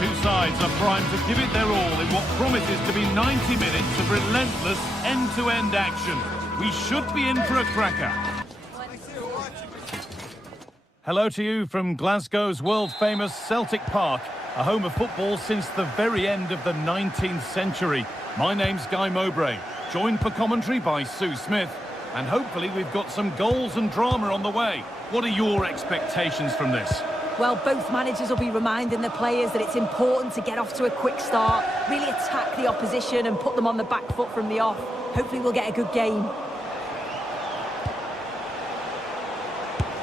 two sides are primed to give it their all in what promises to be 90 minutes of relentless end-to-end action. We should be in for a cracker. Hello to you from Glasgow's world-famous Celtic Park, a home of football since the very end of the 19th century. My name's Guy Mowbray, joined for commentary by Sue Smith, and hopefully we've got some goals and drama on the way. What are your expectations from this? Well, both managers will be reminding the players that it's important to get off to a quick start, really attack the opposition and put them on the back foot from the off. Hopefully we'll get a good game.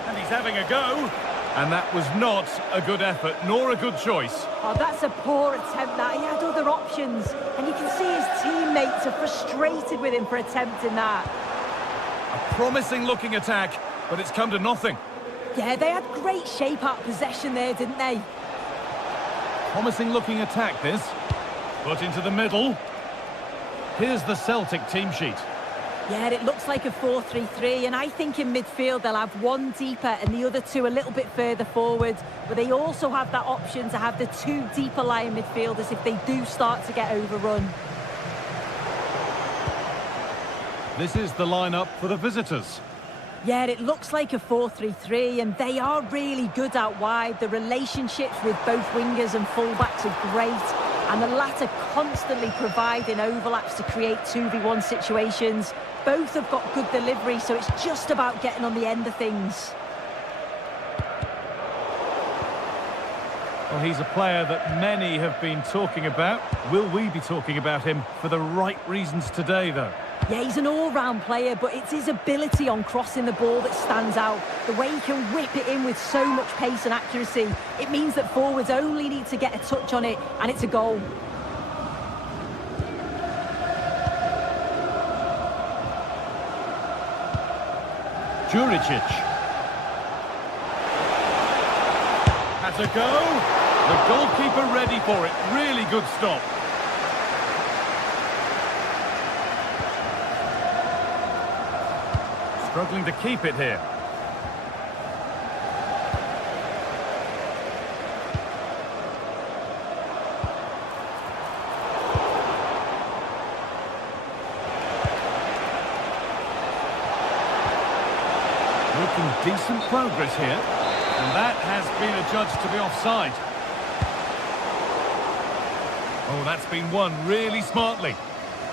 And he's having a go. And that was not a good effort, nor a good choice. Oh, that's a poor attempt, that. He had other options. And you can see his teammates are frustrated with him for attempting that. A promising-looking attack, but it's come to nothing. Yeah, they had great shape out of possession there, didn't they? Promising-looking attack, this. Put into the middle. Here's the Celtic team sheet. Yeah, it looks like a 4-3-3, and I think in midfield they'll have one deeper and the other two a little bit further forward. But they also have that option to have the two deeper lying midfielders if they do start to get overrun. This is the lineup for the visitors. Yeah, it looks like a 4-3-3, and they are really good out wide. The relationships with both wingers and fullbacks are great, and the latter constantly providing overlaps to create 2v1 situations. Both have got good delivery, so it's just about getting on the end of things. Well, he's a player that many have been talking about. Will we be talking about him for the right reasons today, though? Yeah, he's an all-round player, but it's his ability on crossing the ball that stands out. The way he can whip it in with so much pace and accuracy. It means that forwards only need to get a touch on it, and it's a goal. Juricic. Has a go. The goalkeeper ready for it. Really good stop. Struggling to keep it here. Making decent progress here, and that has been adjudged to be offside. Oh, that's been won really smartly.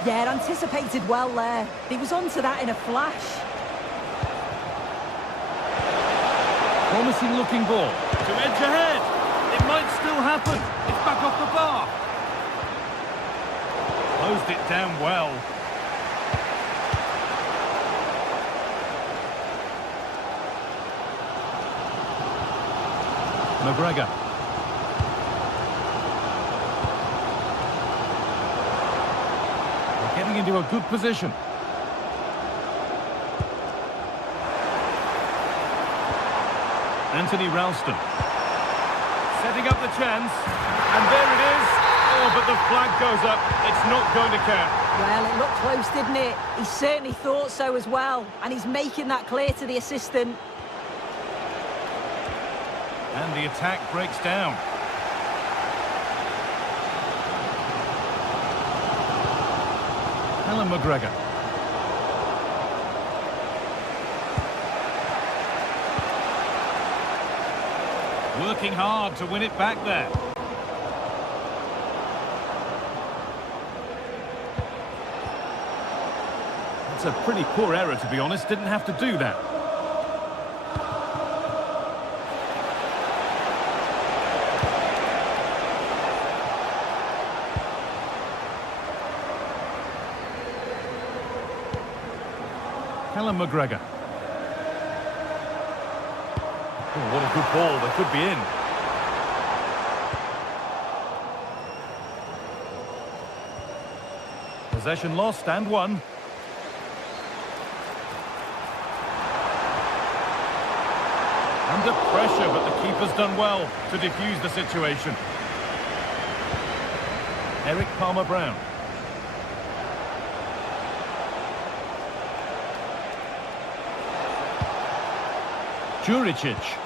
Yeah, anticipated well there. He was onto that in a flash. Promising looking ball. To edge ahead. It might still happen. It's back off the bar. Closed it down well. McGregor. They're getting into a good position. Anthony Ralston. Setting up the chance. And there it is. Oh, but the flag goes up. It's not going to count. Well, it looked close, didn't it? He certainly thought so as well. And he's making that clear to the assistant. And the attack breaks down. Alan McGregor. Working hard to win it back there. That's a pretty poor error, to be honest. Didn't have to do that. Alan McGregor. Oh, what a good ball. They could be in. Possession lost and won. Under pressure, but the keeper's done well to defuse the situation. Eric Palmer-Brown. Juricic.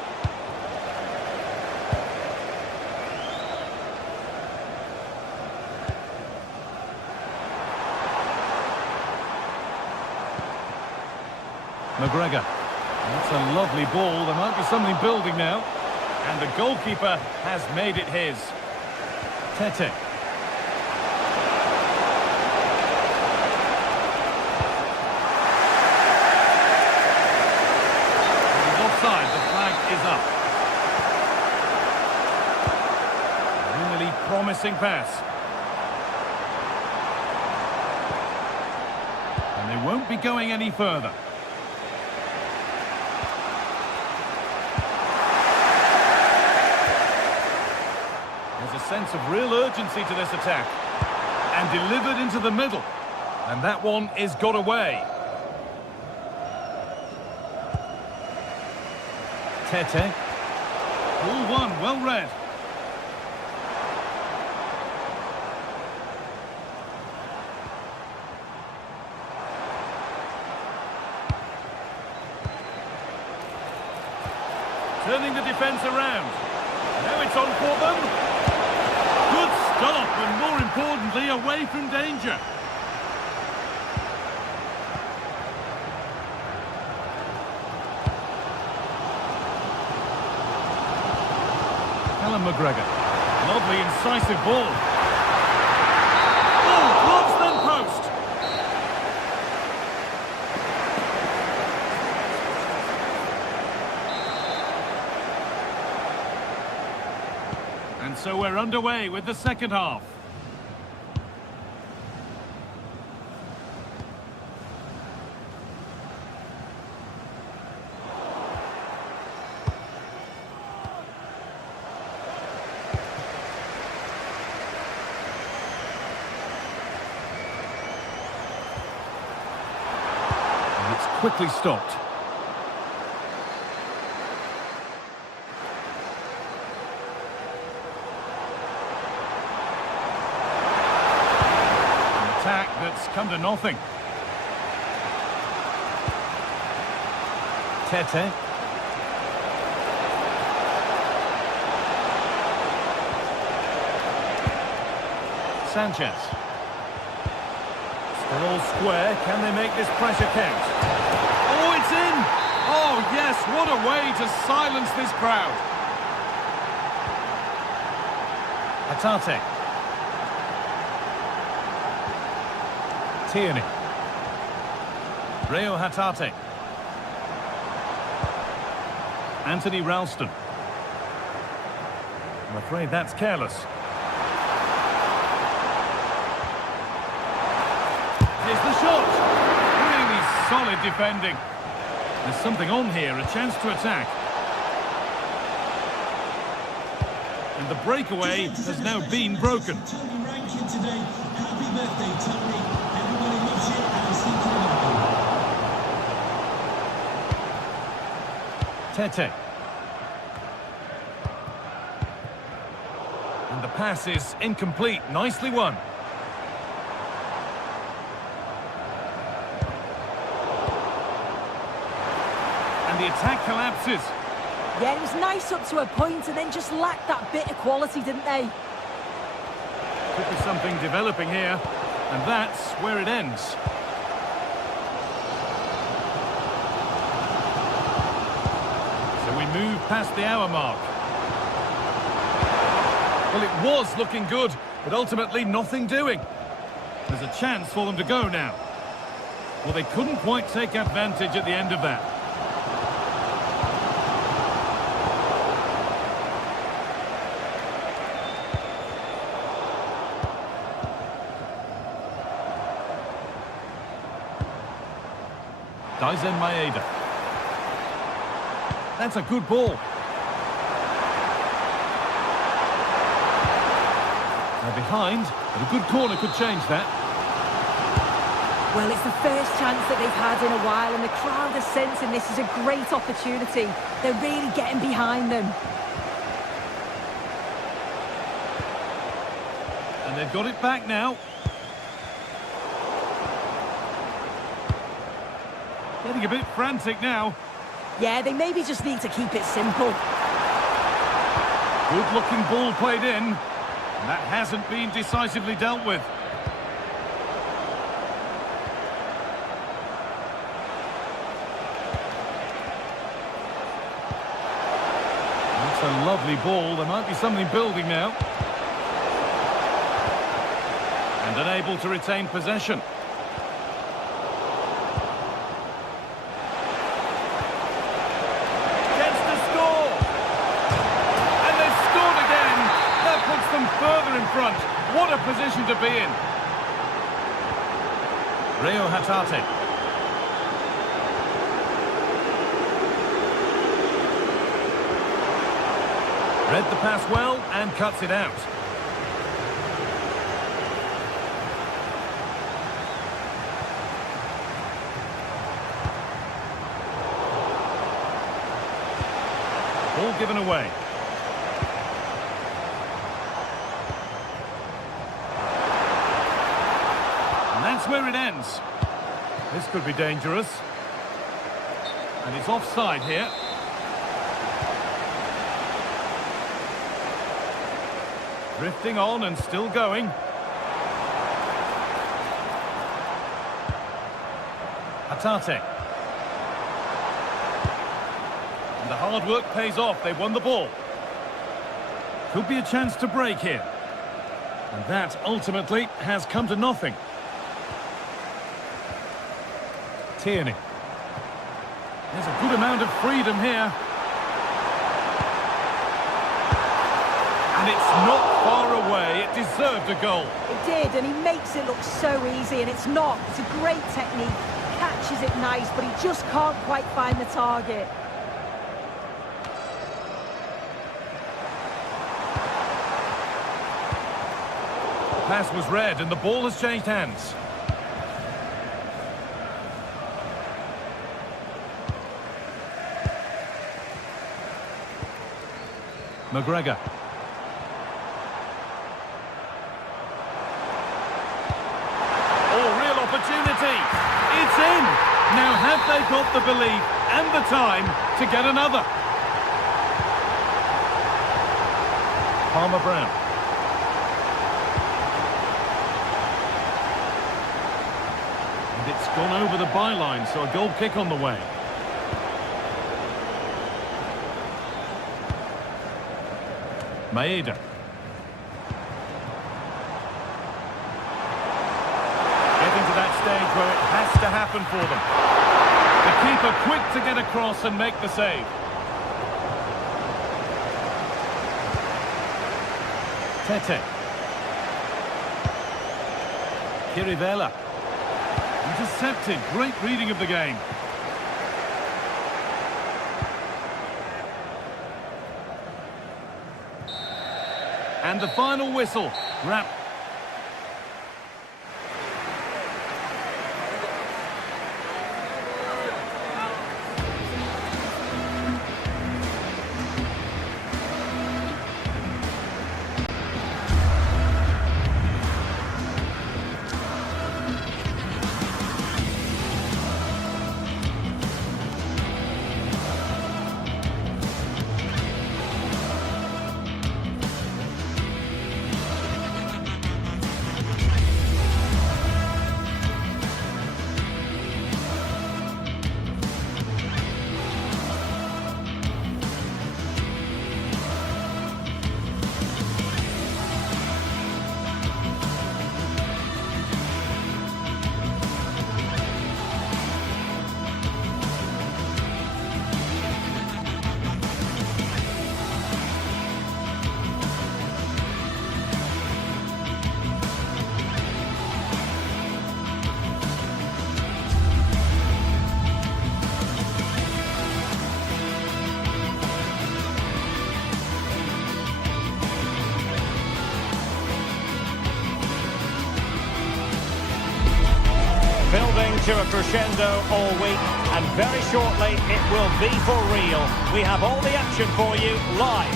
McGregor. That's a lovely ball. There might be something building now. And the goalkeeper has made it his. Tete. He's offside. The flag is up. Really promising pass. And they won't be going any further. There's a sense of real urgency to this attack. And delivered into the middle. And that one is got away. Tete. Ball one, well read. Turning the defence around. Now it's on for them. Good stop, and more importantly, away from danger. Alan McGregor. Lovely, incisive ball. Oh, gloves then post. And so we're underway with the second half. And it's quickly stopped. That's come to nothing. Tete. Sanchez. Still all square. Can they make this pressure count? Oh, it's in! Oh, yes, what a way to silence this crowd. Hatate. Tierney. Real Hatate. Anthony Ralston. I'm afraid that's careless. Here's the shot. Really solid defending. There's something on here, a chance to attack. And the breakaway has now been broken. Happy birthday, Tony. Tete. And the pass is incomplete. Nicely won. And the attack collapses. Yeah, it was nice up to a point and then just lacked that bit of quality, didn't they? Could be something developing here. And that's where it ends. We move past the hour mark. Well, it was looking good, but ultimately nothing doing. There's a chance for them to go now. Well, they couldn't quite take advantage at the end of that. Daisen Maeda. That's a good ball. They're behind, but a good corner could change that. Well, it's the first chance that they've had in a while, and the crowd are sensing this is a great opportunity. They're really getting behind them. And they've got it back now. Getting a bit frantic now. Yeah, they maybe just need to keep it simple. Good-looking ball played in. And that hasn't been decisively dealt with. That's a lovely ball. There might be something building now. And unable to retain possession. Gets to score! And they've scored again! That puts them further in front. What a position to be in. Real Madrid. Read the pass well and cuts it out. Ball given away. And that's where it ends. This could be dangerous. And it's offside here. Drifting on and still going. Atate. And the hard work pays off. They won the ball. Could be a chance to break here. And that ultimately has come to nothing. Tierney. There's a good amount of freedom here. And it's not far away. It deserved a goal. It did, and he makes it look so easy, and it's not. It's a great technique. Catches it nice, but he just can't quite find the target. The pass was read, and the ball has changed hands. McGregor. Opportunity. It's in. Now have they got the belief and the time to get another? Palmer Brown. And it's gone over the byline, so a goal kick on the way. Maeda. Stage where it has to happen for them. The keeper quick to get across and make the save. Tete. Kirivella. Intercepted. Great reading of the game. And the final whistle. Wrap. Building to a crescendo all week, and very shortly it will be for real. We have all the action for you live.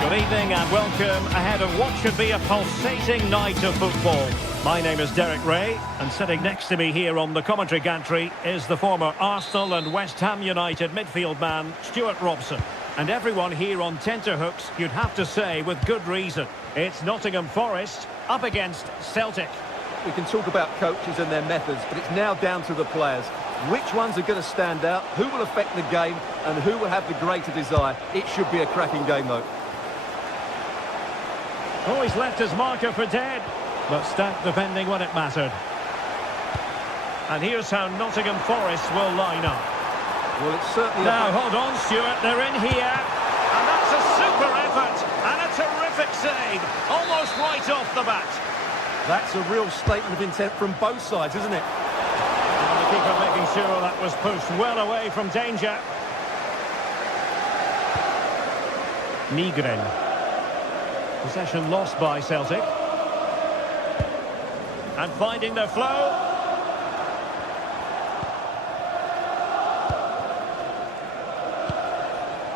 Good evening and welcome ahead of what should be a pulsating night of football. My name is Derek Ray, and sitting next to me here on the commentary gantry is the former Arsenal and West Ham United midfield man, Stuart Robson. And everyone here on tenterhooks, you'd have to say with good reason. It's Nottingham Forest up against Celtic. We can talk about coaches and their methods, but it's now down to the players. which ones are going to stand out, who will affect the game, and who will have the greater desire. It should be a cracking game, though. Oh, he's left his marker for dead, but stacked defending when it mattered. And here's how Nottingham Forest will line up. Well, it's certainly... Now, hold on, Stuart, they're in here. And that's a super effort, and a terrific save, almost right off the bat. That's a real statement of intent from both sides, isn't it? And the keeper making sure that was pushed well away from danger. Nygren. Possession lost by Celtic. And finding their flow.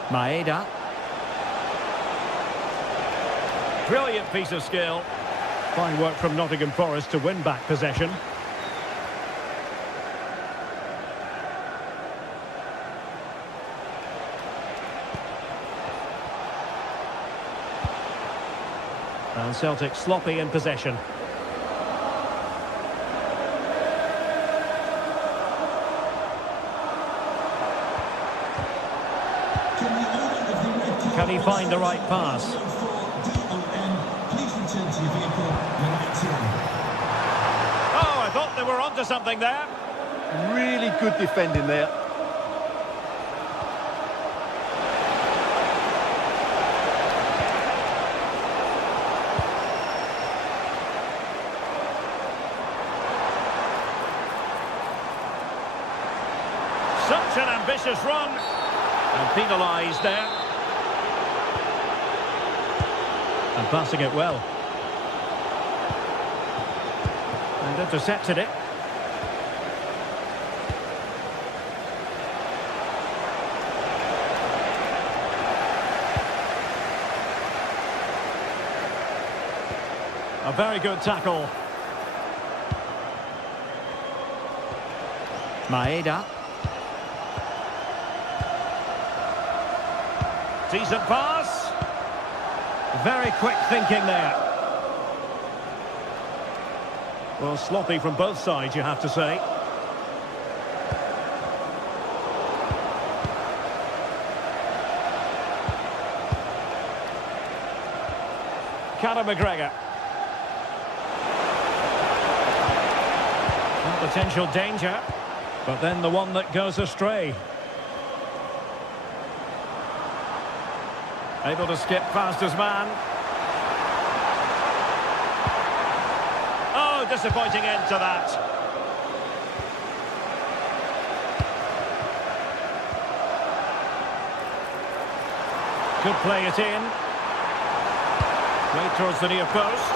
Maeda. Brilliant piece of skill. Fine work from Nottingham Forest to win back possession. And Celtic sloppy in possession. Can he find the right pass? Oh, I thought they were onto something there. Really good defending there. Such an ambitious run. And penalised there. And passing it well. And intercepted it. A very good tackle. Maeda. Decent pass. Very quick thinking there. Well, sloppy from both sides, you have to say. Conor McGregor. Potential danger, but then the one that goes astray. Able to skip past his man. Oh, disappointing end to that. Could play it in. Played towards the near post.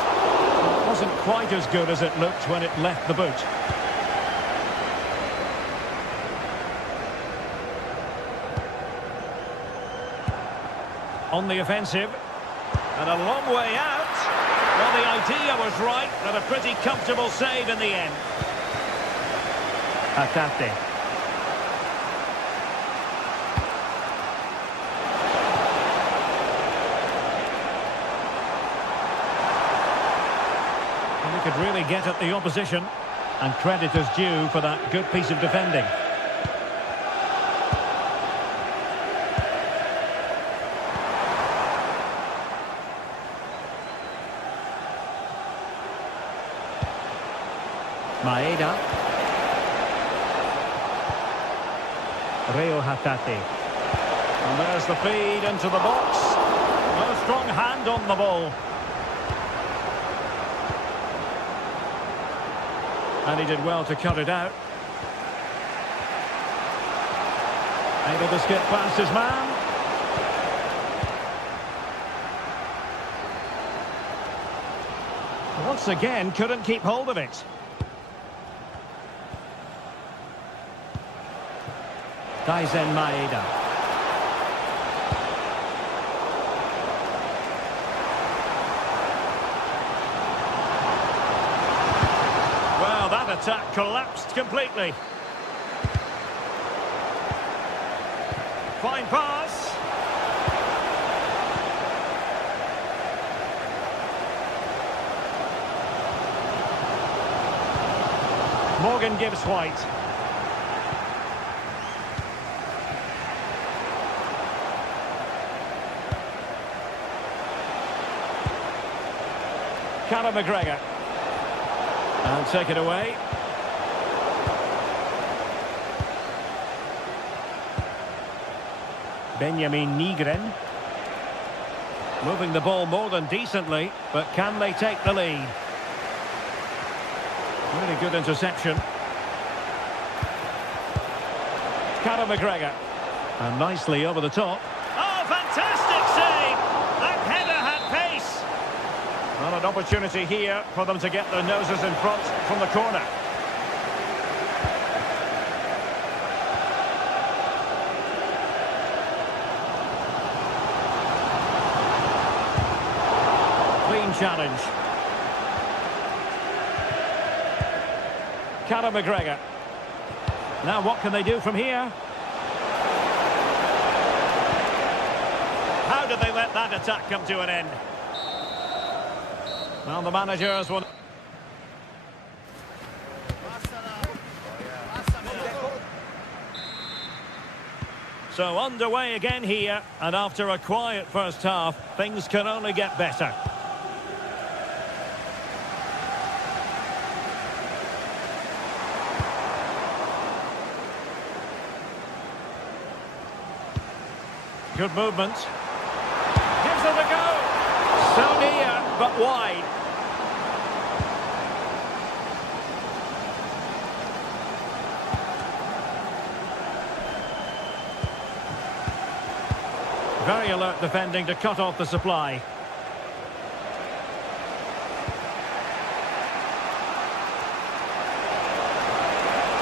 It wasn't quite as good as it looked when it left the boot. On the offensive, and a long way out. Well, the idea was right, but a pretty comfortable save in the end. Atate. And he could really get at the opposition, and credit is due for that good piece of defending. Maeda. Real Hatate. And there's the feed into the box. No strong hand on the ball. And he did well to cut it out. Able to skip past his man. Once again, couldn't keep hold of it. Tyson Maeda. Well, that attack collapsed completely. Fine pass. Morgan gives White. McGregor. And take it away. Benjamin Nygren. Moving the ball more than decently, but can they take the lead? Really good interception. McGregor. And nicely over the top. Oh, fantastic save! That header had pace. Well, an opportunity here for them to get their noses in front from the corner. Clean challenge. McGregor. Now what can they do from here? How did they let that attack come to an end? Well, the managers will... So underway again here, and after a quiet first half, things can only get better. Good movement. Gives it a go. So near, but wide. Very alert defending to cut off the supply.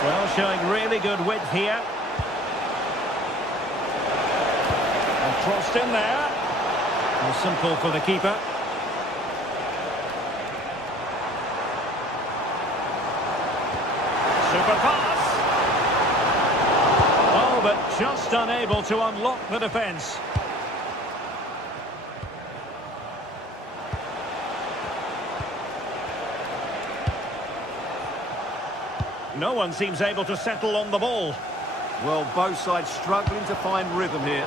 Well, showing really good width here. Crossed in there. And simple for the keeper. Super pass. Oh, but just unable to unlock the defence. No one seems able to settle on the ball. Well, both sides struggling to find rhythm here.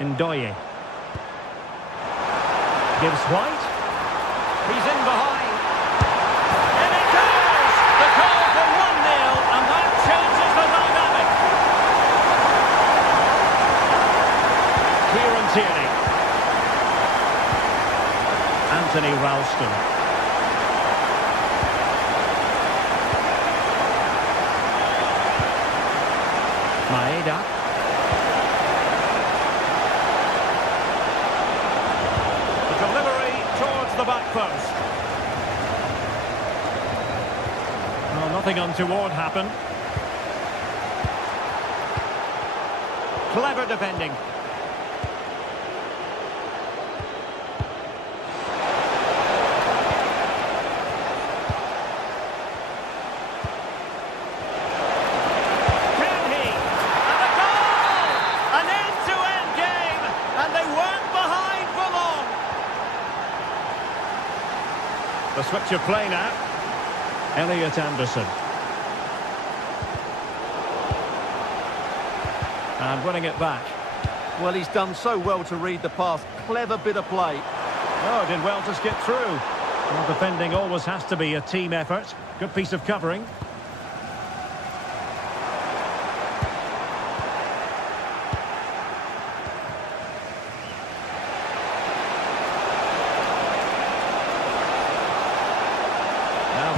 Ndoye. Gives White. He's in behind. And it goes! The goal for 1-0, and that changes the dynamic. Kieran Tierney. Anthony Ralston. Maeda. The back post. Well, nothing untoward happened. Clever defending. Can he? And a goal! An end-to-end game, and they weren't behind for long. The switch of play now. Elliot Anderson. And winning it back. Well, he's done so well to read the pass. Clever bit of play. Oh, did well to skip through. Well, defending always has to be a team effort. Good piece of covering.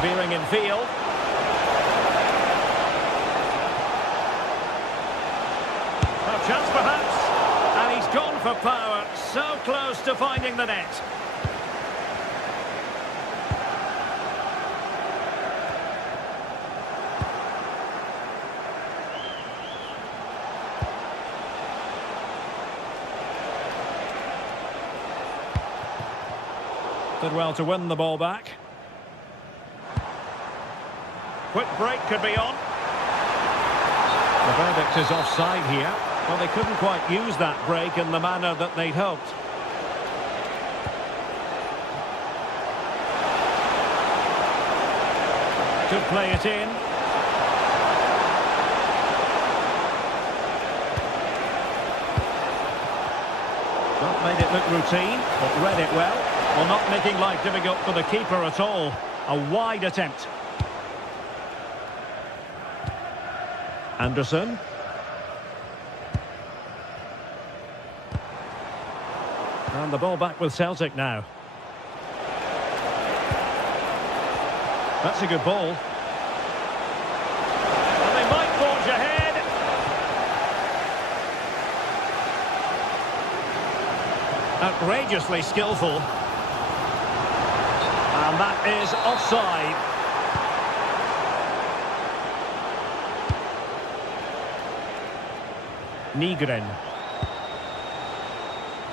Veering in field. A chance perhaps. And he's gone for power. So close to finding the net. Did well to win the ball back. Quick break could be on. The verdict is offside here. Well, they couldn't quite use that break in the manner that they'd hoped. Could play it in. Not made it look routine, but read it well. Well, not making life difficult for the keeper at all. A wide attempt. Anderson. And the ball back with Celtic now. That's a good ball. And they might forge ahead. Outrageously skillful. And that is offside. Nygren.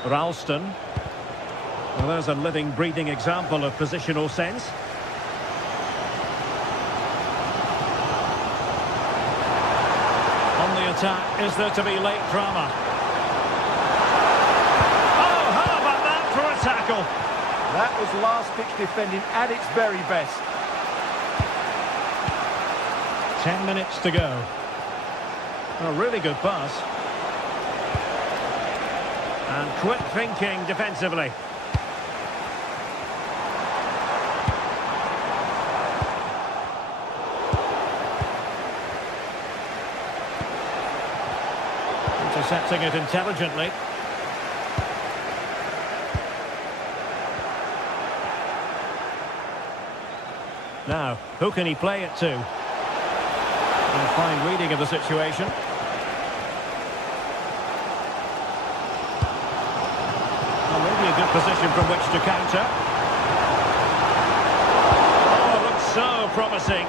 Ralston. Well, there's a living, breathing example of positional sense. On the attack, is there to be late drama? Oh, how about that for a tackle? That was last-ditch defending at its very best. 10 minutes to go. A really good pass. And quick thinking defensively. Intercepting it intelligently. Now, who can he play it to? And a fine reading of the situation. Maybe a good position from which to counter. Oh, looks so promising.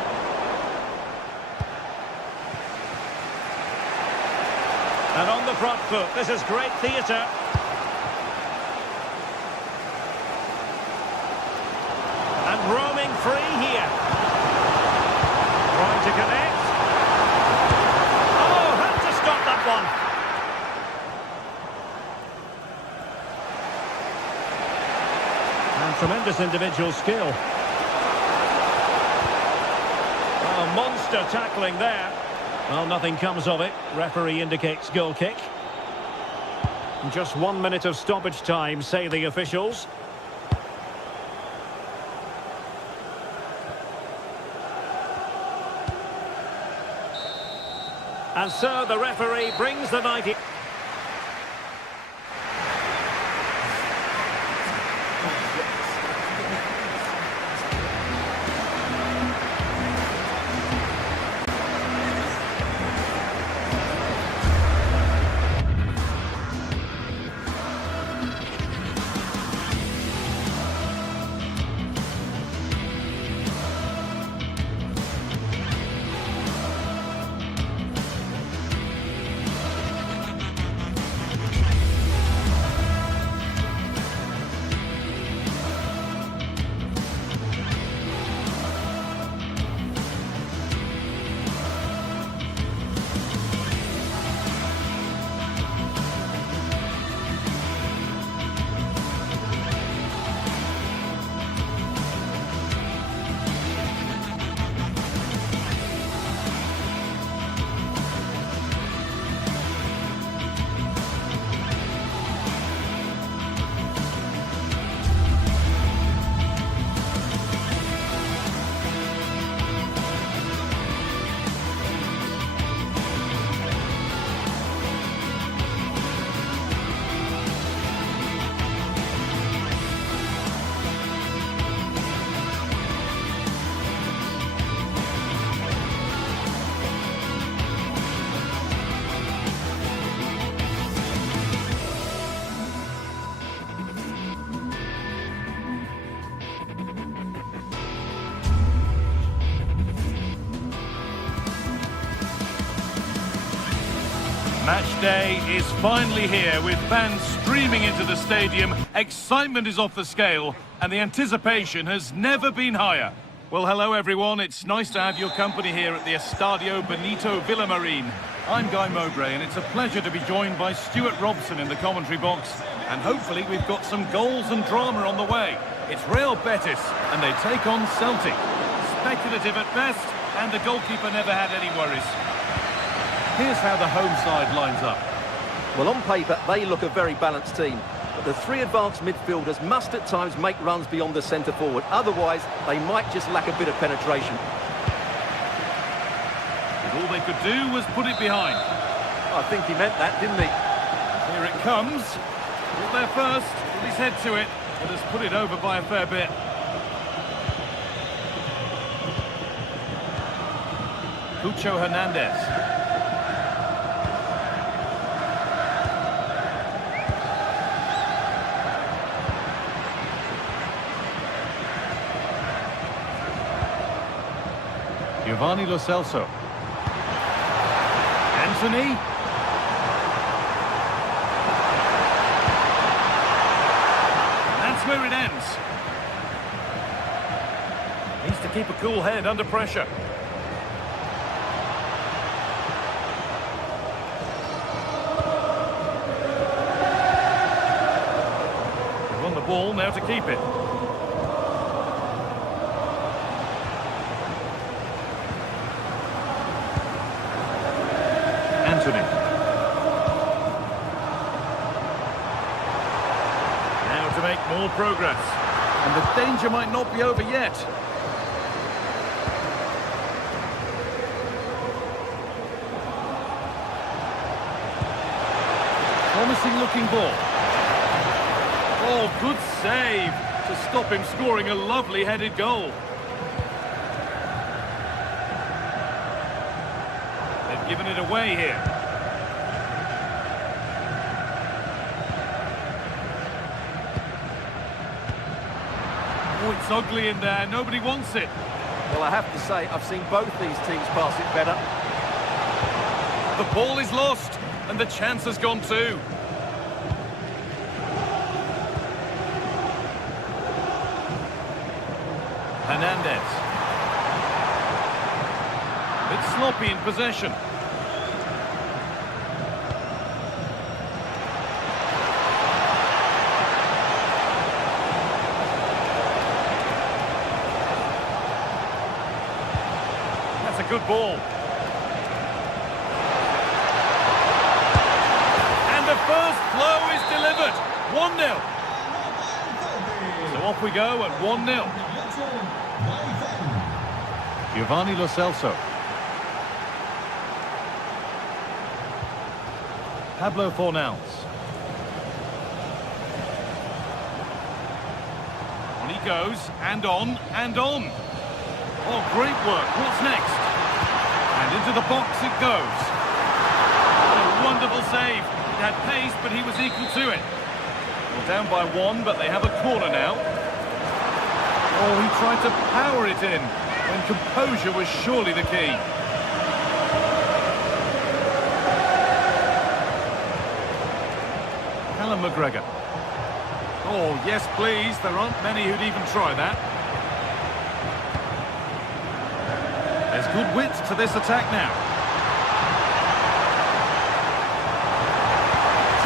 And on the front foot, this is great theatre. And roaming free here. Trying to connect. Oh, had to stop that one. Tremendous individual skill. Oh, monster tackling there. Well, nothing comes of it. Referee indicates goal kick. Just 1 minute of stoppage time, say the officials. And so the referee brings the 90... Match day is finally here with fans streaming into the stadium. Excitement is off the scale and the anticipation has never been higher. Well, hello everyone. It's nice to have your company here at the Estadio Benito Villamarín. I'm Guy Mowbray and it's a pleasure to be joined by Stuart Robson in the commentary box. And hopefully we've got some goals and drama on the way. It's Real Betis and they take on Celtic. Speculative at best and the goalkeeper never had any worries. Here's how the home side lines up. Well, on paper, they look a very balanced team. But the three advanced midfielders must at times make runs beyond the centre forward. Otherwise, they might just lack a bit of penetration. All they could do was put it behind. I think he meant that, didn't he? Here it comes. Got there first, with his head to it, but has put it over by a fair bit. Cucho Hernandez. Giovanni Lo Celso. Anthony. That's where it ends. Needs to keep a cool head under pressure. They've won the ball, now to keep it. Anthony. Now to make more progress. And the danger might not be over yet. Promising looking ball. Oh, good save to stop him scoring a lovely headed goal. They've given it away here. Oh, it's ugly in there. Nobody wants it. Well, I have to say, I've seen both these teams pass it better. The ball is lost, and the chance has gone too. Hernandez. It's sloppy in possession. That's a good ball. And the first blow is delivered. 1-0. So off we go at 1-0. Giovanni Lo Celso. Pablo Fornals. On he goes, and on, and on. Oh, great work. What's next? And into the box it goes. What a wonderful save. It had pace, but he was equal to it. Well, down by 1, but they have a corner now. Oh, he tried to power it in, when composure was surely the key. Callum McGregor. Oh, yes, please. There aren't many who'd even try that. There's good width to this attack now.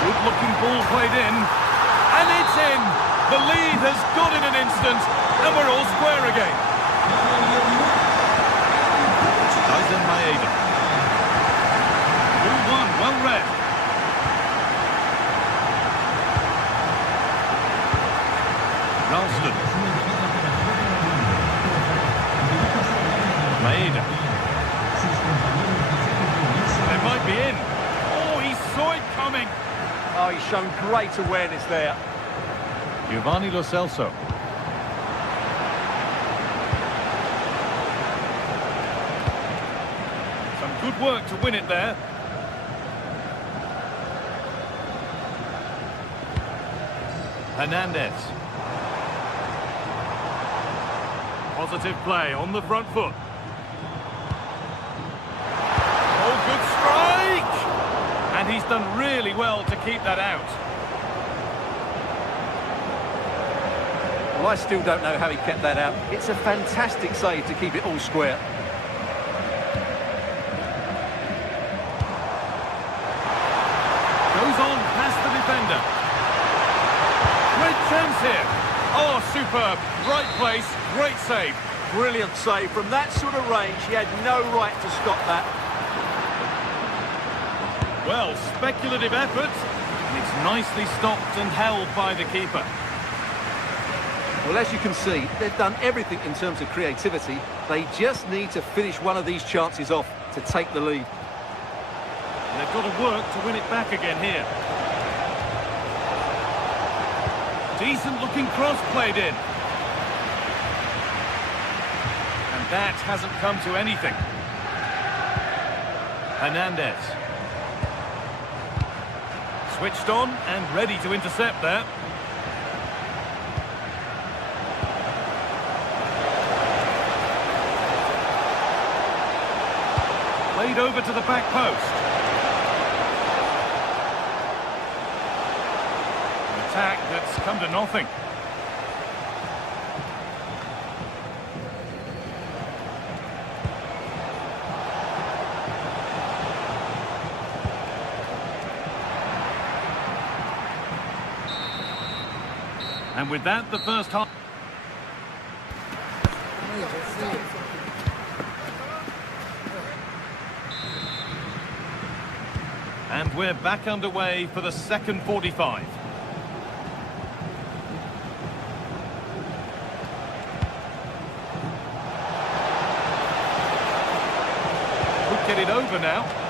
Good-looking ball played in. And it's in! The lead has gone in an instant, and we're all square again. Tyson Maeda. 2-1, well read. Ralston. Maeda. They might be in. Oh, he saw it coming. Oh, he's shown great awareness there. Giovanni Lo Celso. Some good work to win it there. Hernandez. Positive play on the front foot. Oh, good strike! And he's done really well to keep that out. Well, I still don't know how he kept that out. It's a fantastic save to keep it all square. Goes on past the defender. Great chance here. Oh, superb. Right place, great save. Brilliant save. From that sort of range, he had no right to stop that. Well, speculative effort, And it's nicely stopped and held by the keeper. Well, as you can see, they've done everything in terms of creativity. They just need to finish one of these chances off to take the lead. And they've got to work to win it back again here. Decent looking cross played in. And that hasn't come to anything. Hernandez. Switched on and ready to intercept there. Played over to the back post. An attack that's come to nothing. And with that, the first half. And we're back underway for the second 45. Could get it over now.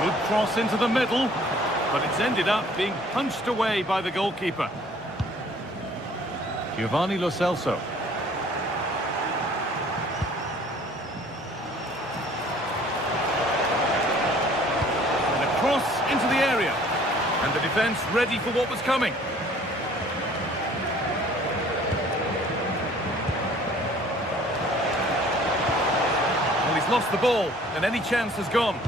Good cross into the middle, but it's ended up being punched away by the goalkeeper. Giovanni Lo Celso. And a cross into the area. And the defence ready for what was coming. Well, he's lost the ball, and any chance has gone.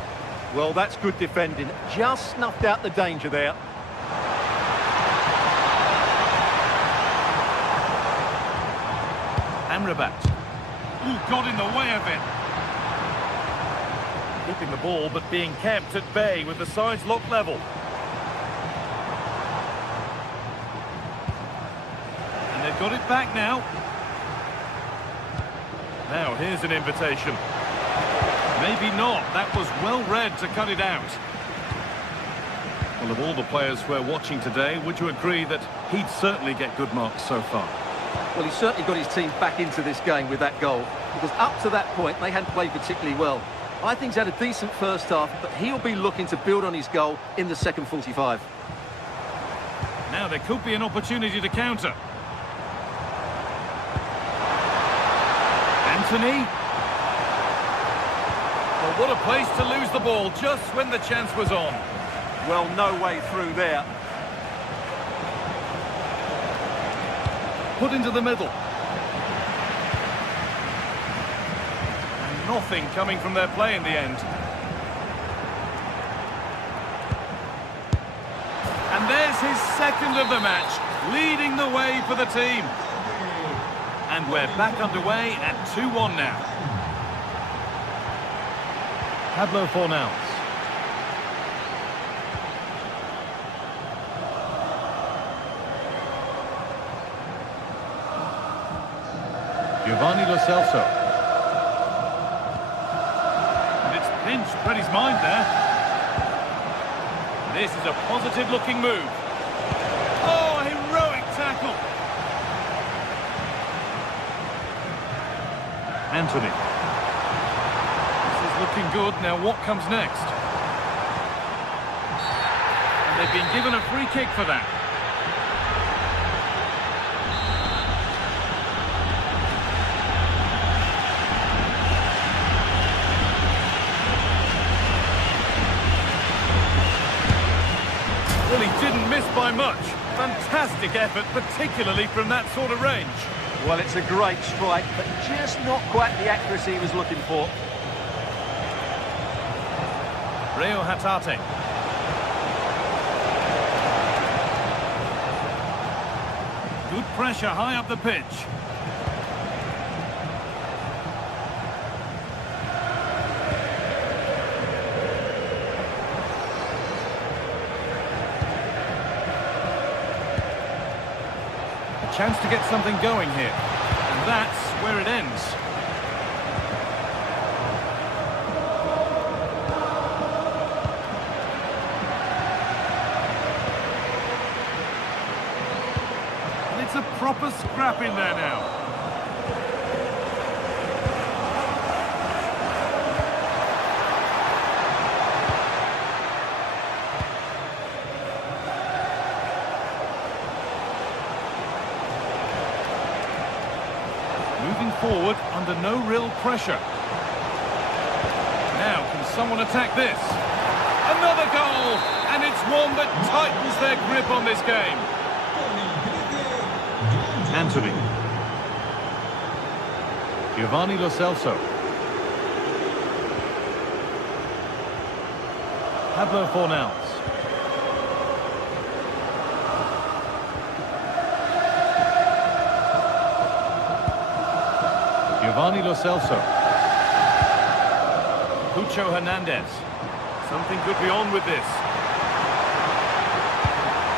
Well, that's good defending. Just snuffed out the danger there. Amrabat. Ooh, got in the way of it. Keeping the ball, but being kept at bay with the sides locked level. And they've got it back now. Now, here's an invitation. Maybe not. That was well read to cut it out. Well, of all the players we're watching today, would you agree that he'd certainly get good marks so far? Well, he certainly got his team back into this game with that goal, because up to that point, they hadn't played particularly well. I think he's had a decent first half, but he'll be looking to build on his goal in the second 45. Now, there could be an opportunity to counter. Anthony. Well, what a place to lose the ball just when the chance was on. Well, no way through there. Put into the middle. And nothing coming from their play in the end. And there's his second of the match, leading the way for the team. And we're back underway at 2-1 now. Pablo Fornals. Giovanni Lo Celso. And it's pinched Freddie's mind there. This is a positive-looking move. Oh, a heroic tackle. Anthony. Looking good. Now what comes next? And they've been given a free kick for that. Well, he didn't miss by much. Fantastic effort, particularly from that sort of range. Well, it's a great strike, but just not quite the accuracy he was looking for. Real Hatate. Good pressure high up the pitch. A chance to get something going here. And that's where it ends. proper scrap in there now. Moving forward under no real pressure. Now, can someone attack this? Another goal! And it's one that tightens their grip on this game. Anthony. Giovanni Lo Celso. Pablo Fornals. Giovanni Lo Celso. Pucho Hernandez. Something could be on with this.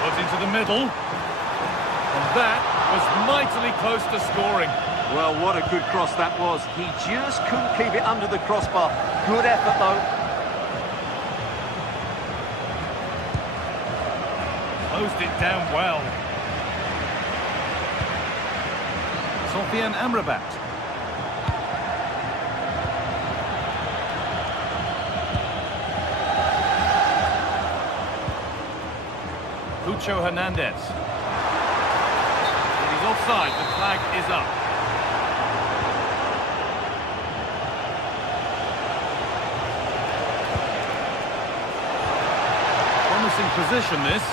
Put into the middle. And that was mightily close to scoring. Well, what a good cross that was. He just couldn't keep it under the crossbar. Good effort, though. Closed it down well. Sofian Amrabat. Pucho Hernandez. He's offside, the flag is up. Promising position this.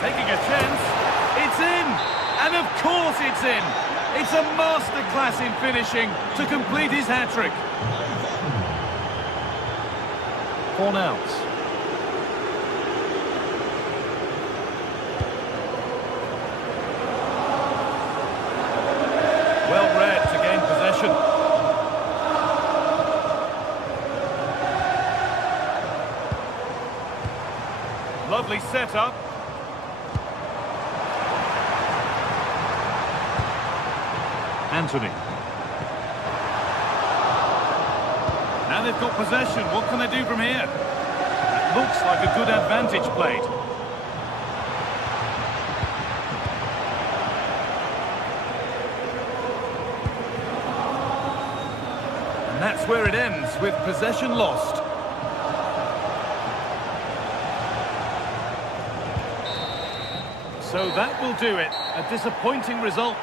Taking a chance. It's in! And of course it's in! It's a masterclass in finishing to complete his hat-trick. Fornals. Well read to gain possession. Lovely setup. Anthony. Now they've got possession. What can they do from here? It looks like a good advantage played. That's where it ends, with possession lost. So that will do it. A disappointing result.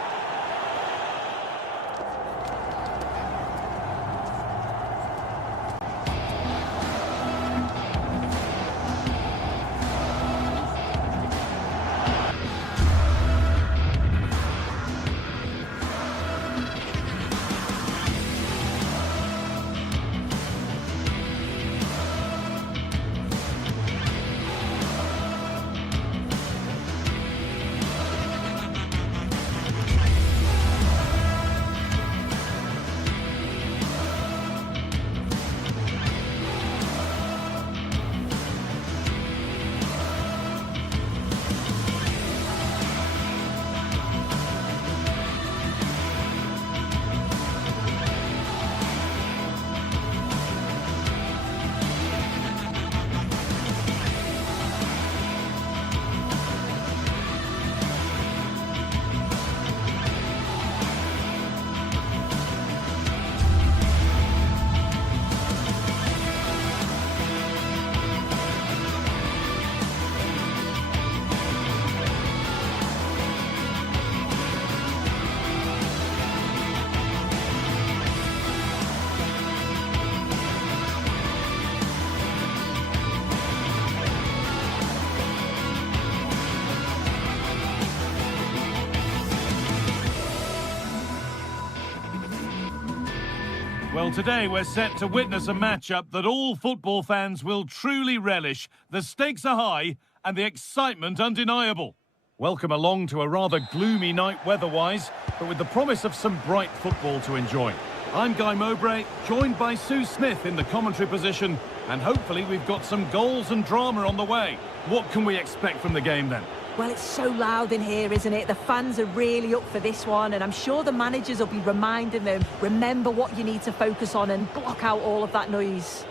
Well, today we're set to witness a matchup that all football fans will truly relish. The stakes are high and the excitement undeniable. Welcome along to a rather gloomy night weather-wise, but with the promise of some bright football to enjoy. I'm Guy Mowbray, joined by Sue Smith in the commentary position, and hopefully we've got some goals and drama on the way. What can we expect from the game then? Well, it's so loud in here, isn't it? The fans are really up for this one, and I'm sure the managers will be reminding them, remember what you need to focus on and block out all of that noise.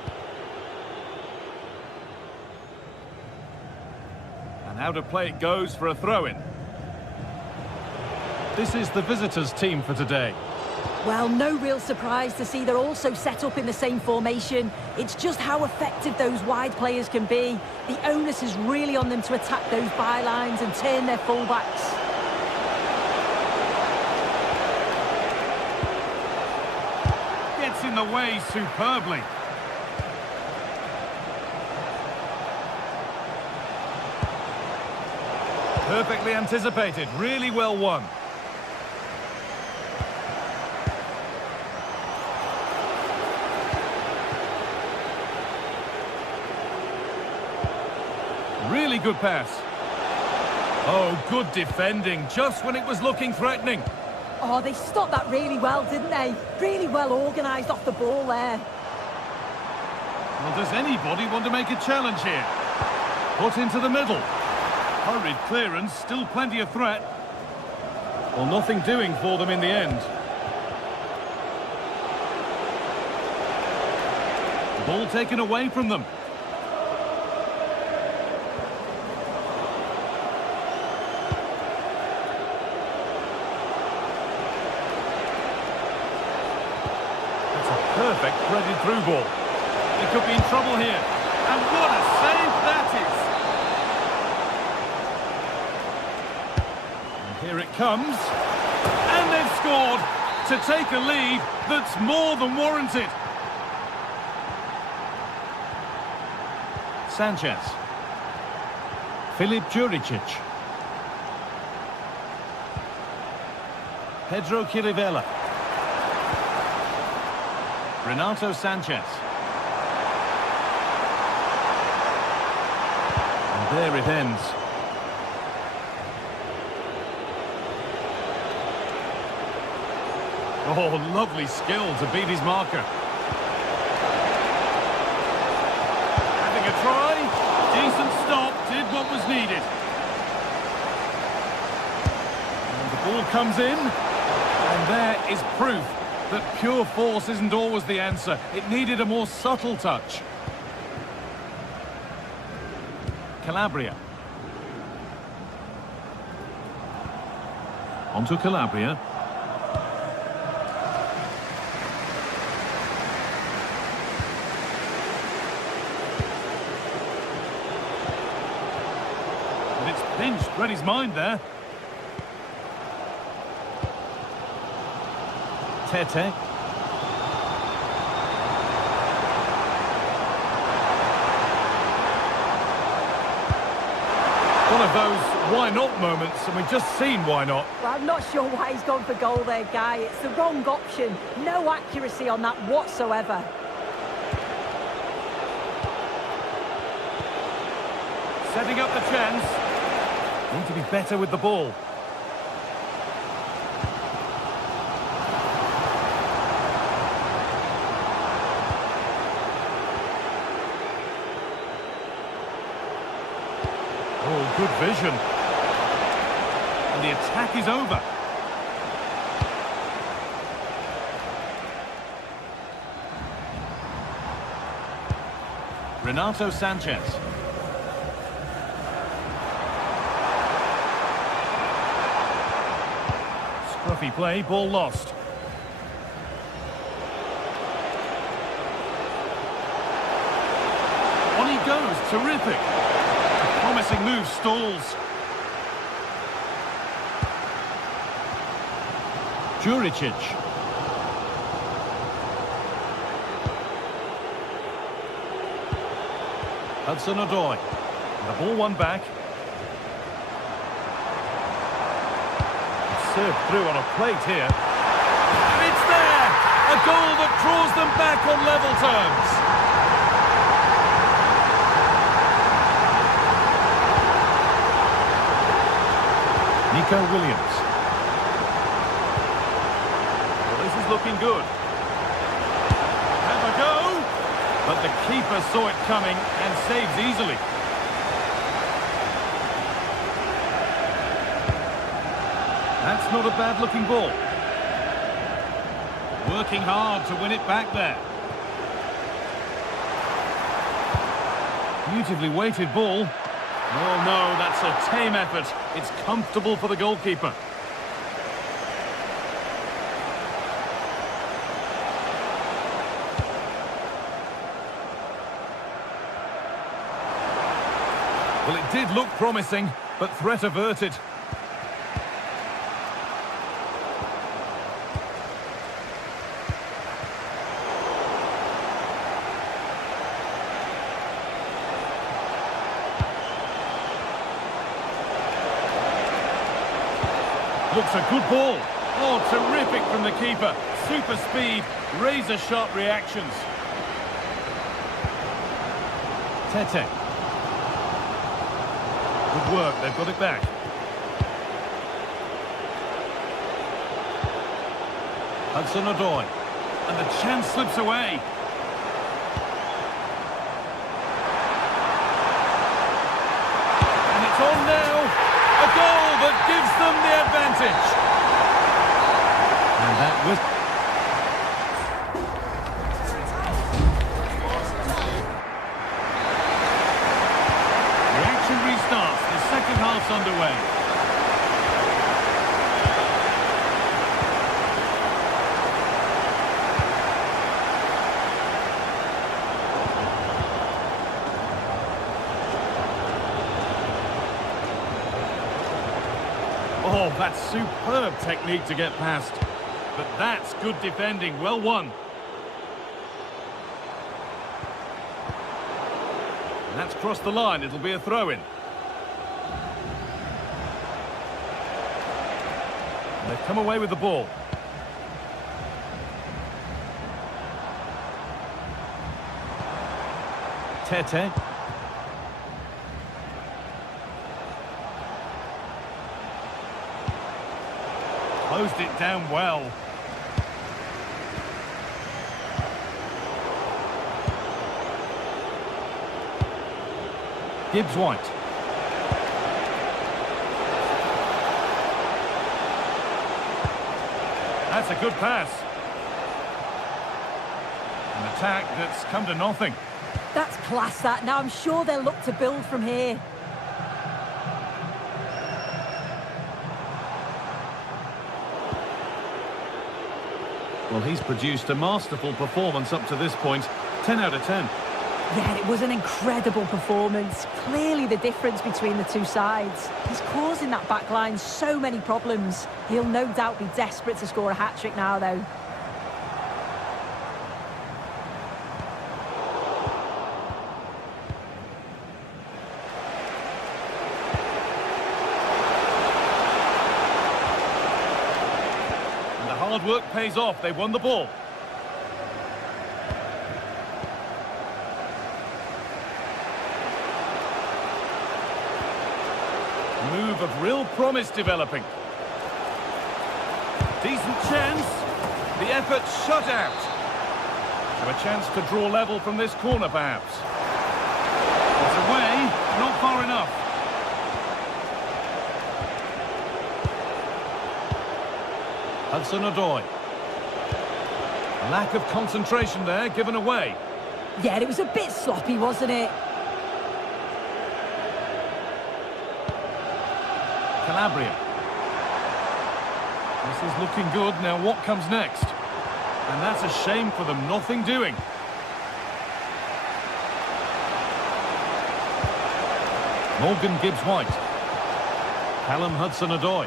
And out of play it goes for a throw-in. This is the visitors' team for today. Well, no real surprise to see they're also set up in the same formation. It's just how effective those wide players can be. The onus is really on them to attack those bylines and turn their fullbacks. Gets in the way superbly. Perfectly anticipated, really well won. Really good pass. Oh, good defending, just when it was looking threatening. Oh, they stopped that really well, didn't they? Really well organised off the ball there. Well, does anybody want to make a challenge here? Put into the middle. Hurried clearance, still plenty of threat. Well, nothing doing for them in the end. The ball taken away from them. That's a perfect threaded through ball. They could be in trouble here. And what a save that is! Here it comes, and they've scored to take a lead that's more than warranted. Sanchez. Filip Juricic. Pedro Chirivella. Renato Sanchez. And there it ends. Oh, lovely skill to beat his marker. Having a try. Decent stop. Did what was needed. And the ball comes in. And there is proof that pure force isn't always the answer. It needed a more subtle touch. Calabria. Onto Calabria. Pinched, read his mind there. Tete. One of those why not moments, and we've just seen why not. Well, I'm not sure why he's gone for goal there, Guy. It's the wrong option. No accuracy on that whatsoever. Setting up the chance. Need to be better with the ball. Oh, good vision. And the attack is over. Renato Sanchez. Scruffy play, ball lost. On he goes, terrific. A promising move stalls. Juricic. Hudson-Odoi. The ball won back. Served through on a plate here. And it's there! A goal that draws them back on level terms. Nico Williams. Well, this is looking good. Have a go! But the keeper saw it coming and saves easily. That's not a bad-looking ball. Working hard to win it back there. Beautifully weighted ball. Oh no, that's a tame effort. It's comfortable for the goalkeeper. Well, it did look promising, but threat averted. Looks a good ball. Oh, terrific from the keeper. Super speed, razor-sharp reactions. Tete. Good work, they've got it back. Hudson-Odoi. And the chance slips away. And it's on now. A goal that gives them the advantage. And that was... The action restarts. The second half's underway. Oh, that's superb technique to get past. But that's good defending. Well won. And that's crossed the line. It'll be a throw-in. They've come away with the ball. Tete. Closed it down well. Gibbs-White. That's a good pass. An attack that's come to nothing. That's class, that. Now I'm sure they'll look to build from here. Well, he's produced a masterful performance up to this point. 10 out of 10. Yeah, it was an incredible performance. Clearly the difference between the two sides. He's causing that back line so many problems. He'll no doubt be desperate to score a hat-trick now, though. And the hard work pays off. They won the ball. Move of real promise developing. Decent chance. The effort shut out. So a chance to draw level from this corner, perhaps. It's away, not far enough. Hudson-Odoi. Lack of concentration there, given away. Yeah, it was a bit sloppy, wasn't it? Calabria. This is looking good. Now what comes next? And that's a shame for them. Nothing doing. Morgan Gibbs-White. Callum Hudson-Odoi.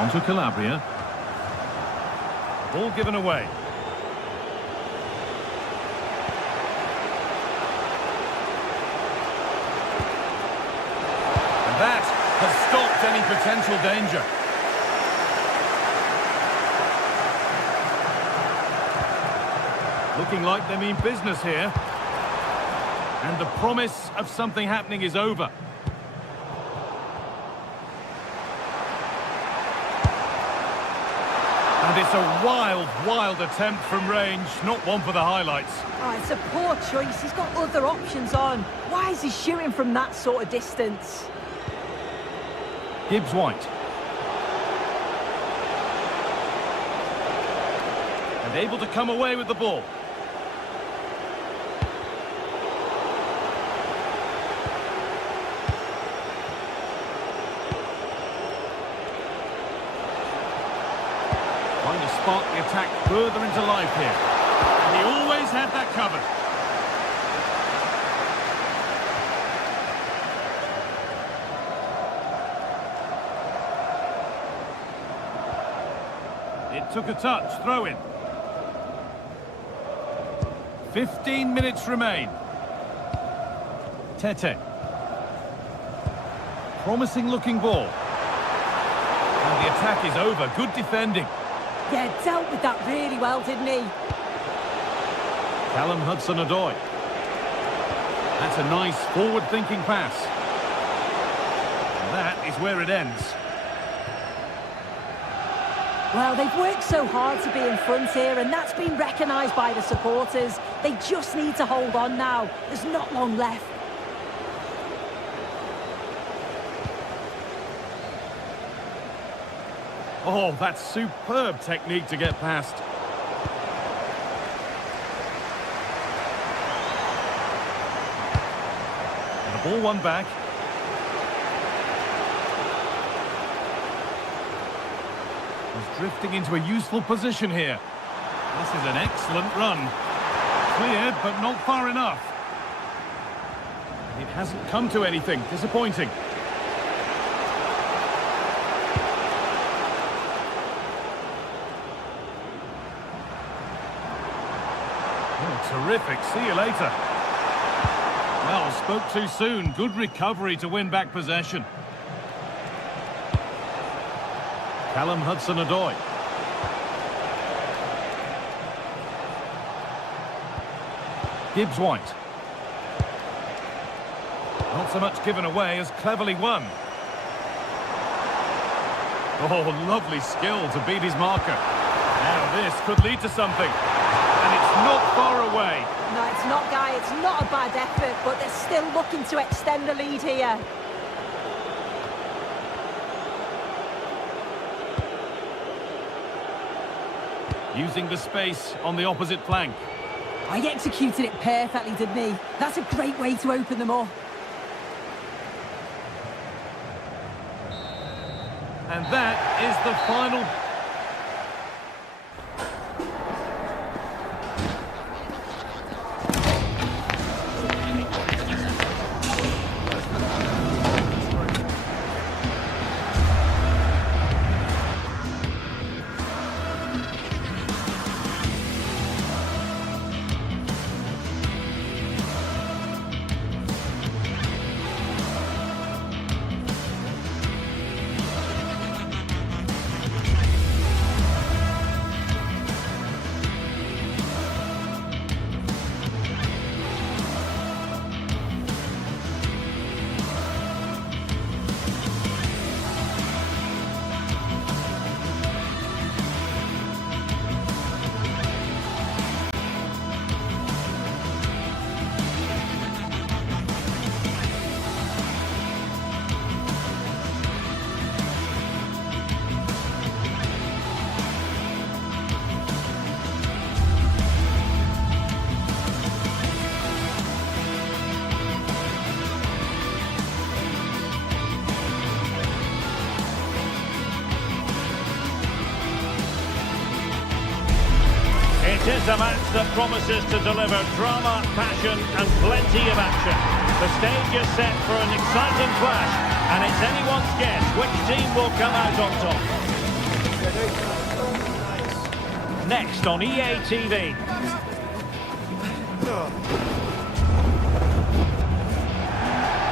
Onto Calabria. Ball given away. That has stopped any potential danger. Looking like they mean business here. And the promise of something happening is over. And it's a wild, wild attempt from range. Not one for the highlights. Oh, it's a poor choice. He's got other options on. Why is he shooting from that sort of distance? Gibbs-White. And able to come away with the ball. Trying to spark the attack further into life here. And he always had that covered. It took a touch, throw in. 15 minutes remain. Tete. Promising looking ball. And the attack is over. Good defending. Yeah, dealt with that really well, didn't he? Callum Hudson-Odoi. That's a nice forward-thinking pass. And that is where it ends. Well, they've worked so hard to be in front here, and that's been recognised by the supporters. They just need to hold on now. There's not long left. Oh, that's superb technique to get past. And the ball won back. He's drifting into a useful position here. This is an excellent run. Cleared, but not far enough. It hasn't come to anything. Disappointing. Oh, terrific. See you later. Well, spoke too soon. Good recovery to win back possession. Callum Hudson-Odoi. Gibbs-White. Not so much given away as cleverly won. Oh, lovely skill to beat his marker. Now this could lead to something. And it's not far away. No, it's not, Guy. It's not a bad effort, but they're still looking to extend the lead here. Using the space on the opposite flank. He executed it perfectly, didn't he? That's a great way to open them up. And that is the final. It is a match that promises to deliver drama, passion and plenty of action. The stage is set for an exciting clash, and it's anyone's guess which team will come out on top. Next on EA TV.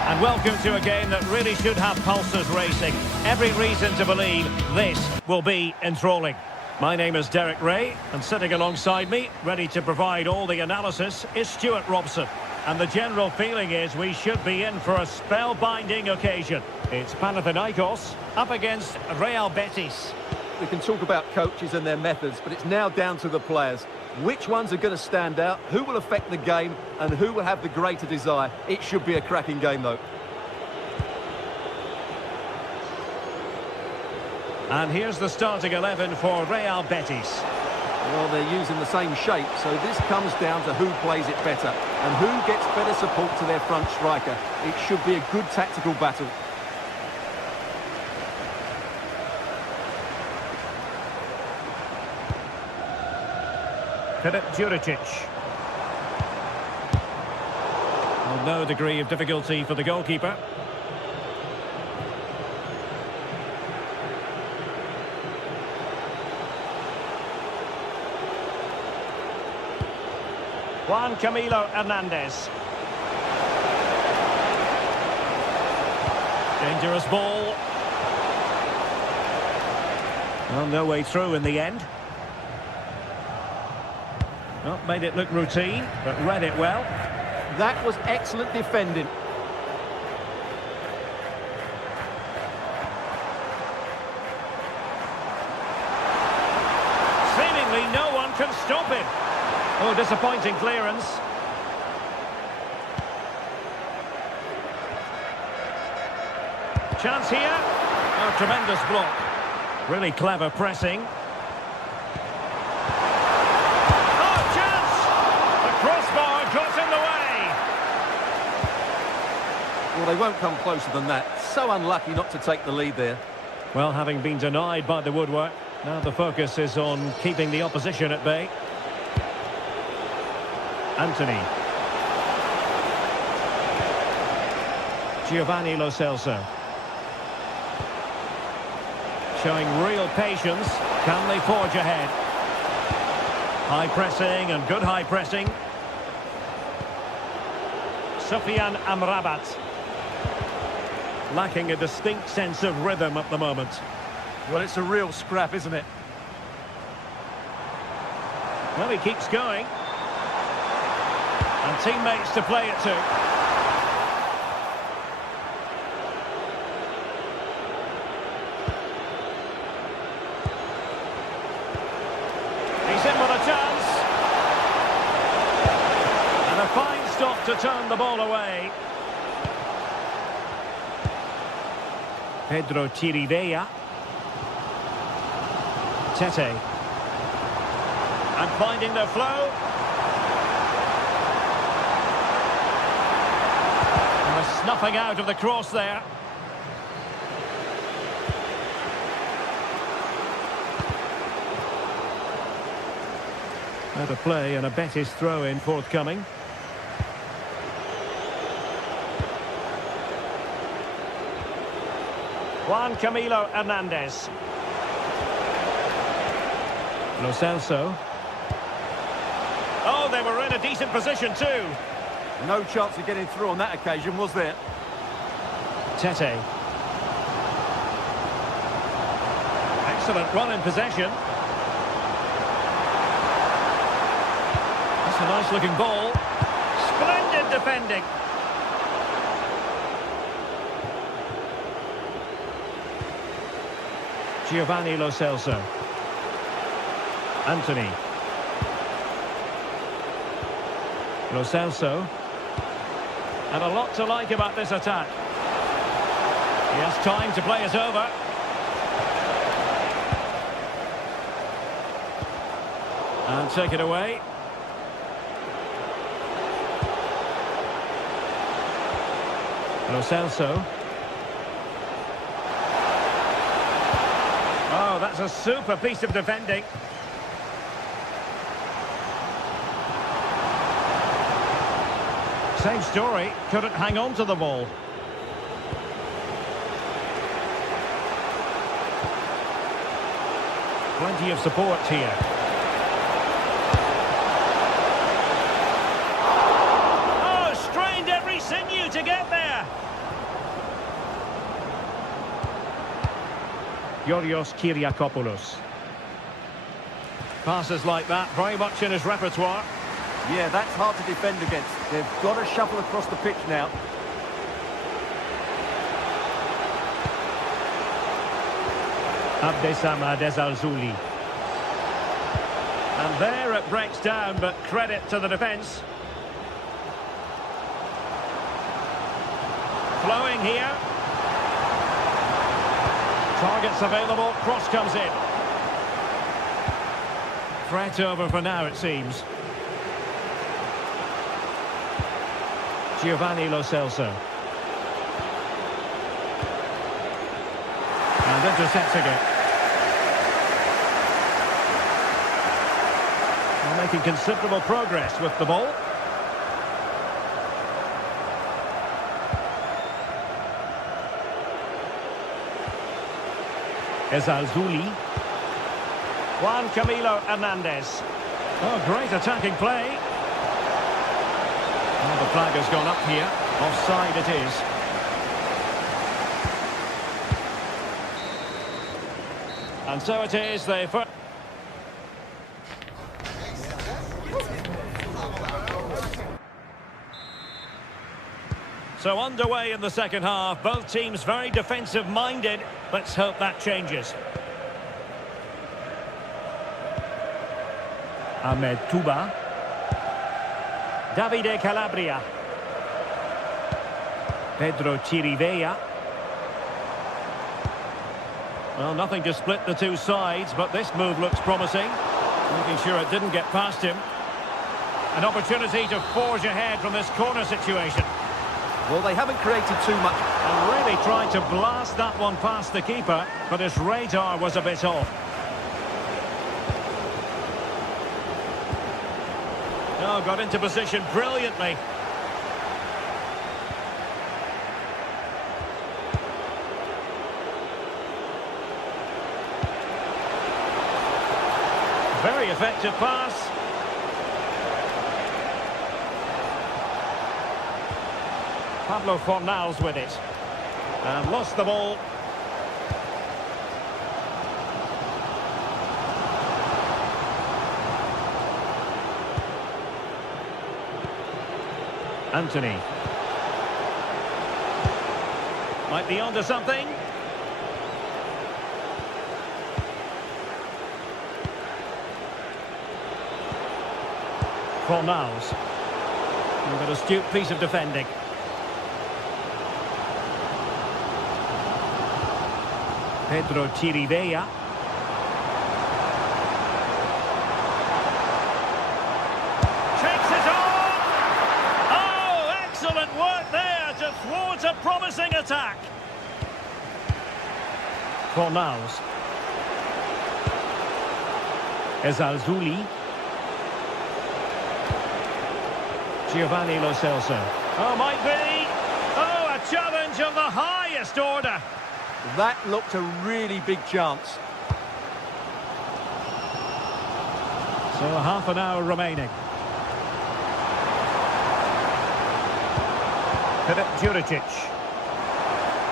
And welcome to a game that really should have pulses racing. Every reason to believe this will be enthralling. My name is Derek Ray, and sitting alongside me, ready to provide all the analysis, is Stuart Robson. And the general feeling is we should be in for a spellbinding occasion. It's Panathinaikos up against Real Betis. We can talk about coaches and their methods, but it's now down to the players. Which ones are going to stand out, who will affect the game, and who will have the greater desire? It should be a cracking game, though. And here's the starting 11 for Real Betis. Well, they're using the same shape, so this comes down to who plays it better and who gets better support to their front striker. It should be a good tactical battle. Filip Juricic. Well, no degree of difficulty for the goalkeeper. Juan Camilo Hernandez. Dangerous ball. Well, no way through in the end. Not made it look routine, but read it well. That was excellent defending. Seemingly no one can stop him. Oh, disappointing clearance. Chance here. Oh, tremendous block. Really clever pressing. Oh, chance! The crossbar got in the way. Well, they won't come closer than that. So unlucky not to take the lead there. Well, having been denied by the woodwork, now the focus is on keeping the opposition at bay. Anthony. Giovanni Lo Celso. Showing real patience. Can they forge ahead? High pressing and good high pressing. Sufyan Amrabat. Lacking a distinct sense of rhythm at the moment. Well, it's a real scrap, isn't it? Well, he keeps going. And teammates to play it to. He's in with a chance. And a fine stop to turn the ball away. Pedro Chirivella. Tete. And finding the flow. And a snuffing out of the cross there. Out of play and a Betis throw-in forthcoming. Juan Camilo Hernandez. Lo Celso. Oh, they were in a decent position too. No chance of getting through on that occasion, was there? Tete. Excellent run in possession. That's a nice looking ball. Splendid defending. Giovanni Lo Celso. Anthony. Lo Celso. And a lot to like about this attack. He has time to play it over. And take it away. Lo Celso. Oh, that's a super piece of defending. Same story, couldn't hang on to the ball. Plenty of support here. Oh, strained every sinew to get there. Yorios Kyriakopoulos. Passes like that, very much in his repertoire. Yeah, that's hard to defend against. They've got to shuffle across the pitch now. Abdessamad Ezalzouli. And there it breaks down, but credit to the defence. Flowing here. Targets available, cross comes in. Threat over for now, it seems. Giovanni Lo Celso. And intercepting it. Well, they Making considerable progress with the ball. Ezalzouli. Juan Camilo Hernandez. Oh, great attacking play. Well, the flag has gone up here. Offside it is. And so it is. They first. So underway in the second half. Both teams very defensive-minded. Let's hope that changes. Ahmed Touba. Davide Calabria. Pedro Chirivella. Well, nothing to split the two sides, but this move looks promising. Making sure it didn't get past him. An opportunity to forge ahead from this corner situation. Well, they haven't created too much. And really tried to blast that one past the keeper, but his radar was a bit off. Oh, got into position brilliantly. Very effective pass. Pablo Fornals with it. And lost the ball. Anthony. Might be onto something. Fornals. An astute piece of defending. Pedro Chirivella. Takes it on! Oh, excellent work there to thwart a promising attack. Fornals. Ezalzouli. Giovanni Lo Celso. Oh, might be. Oh, a challenge of the highest order. That looked a really big chance. So half an hour remaining. Filip Juricic.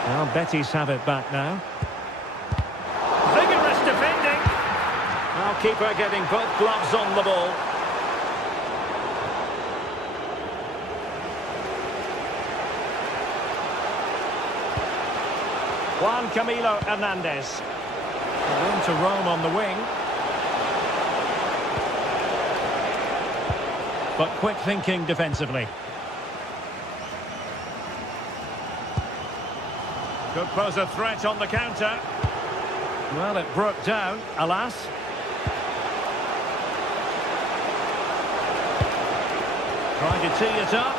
Well, Betis have it back now. Vigorous defending. Now keeper getting both gloves on the ball. Juan Camilo Hernandez. Room to roam on the wing. But quick thinking defensively. Could pose a threat on the counter. Well, it broke down, alas. Trying to tee it up.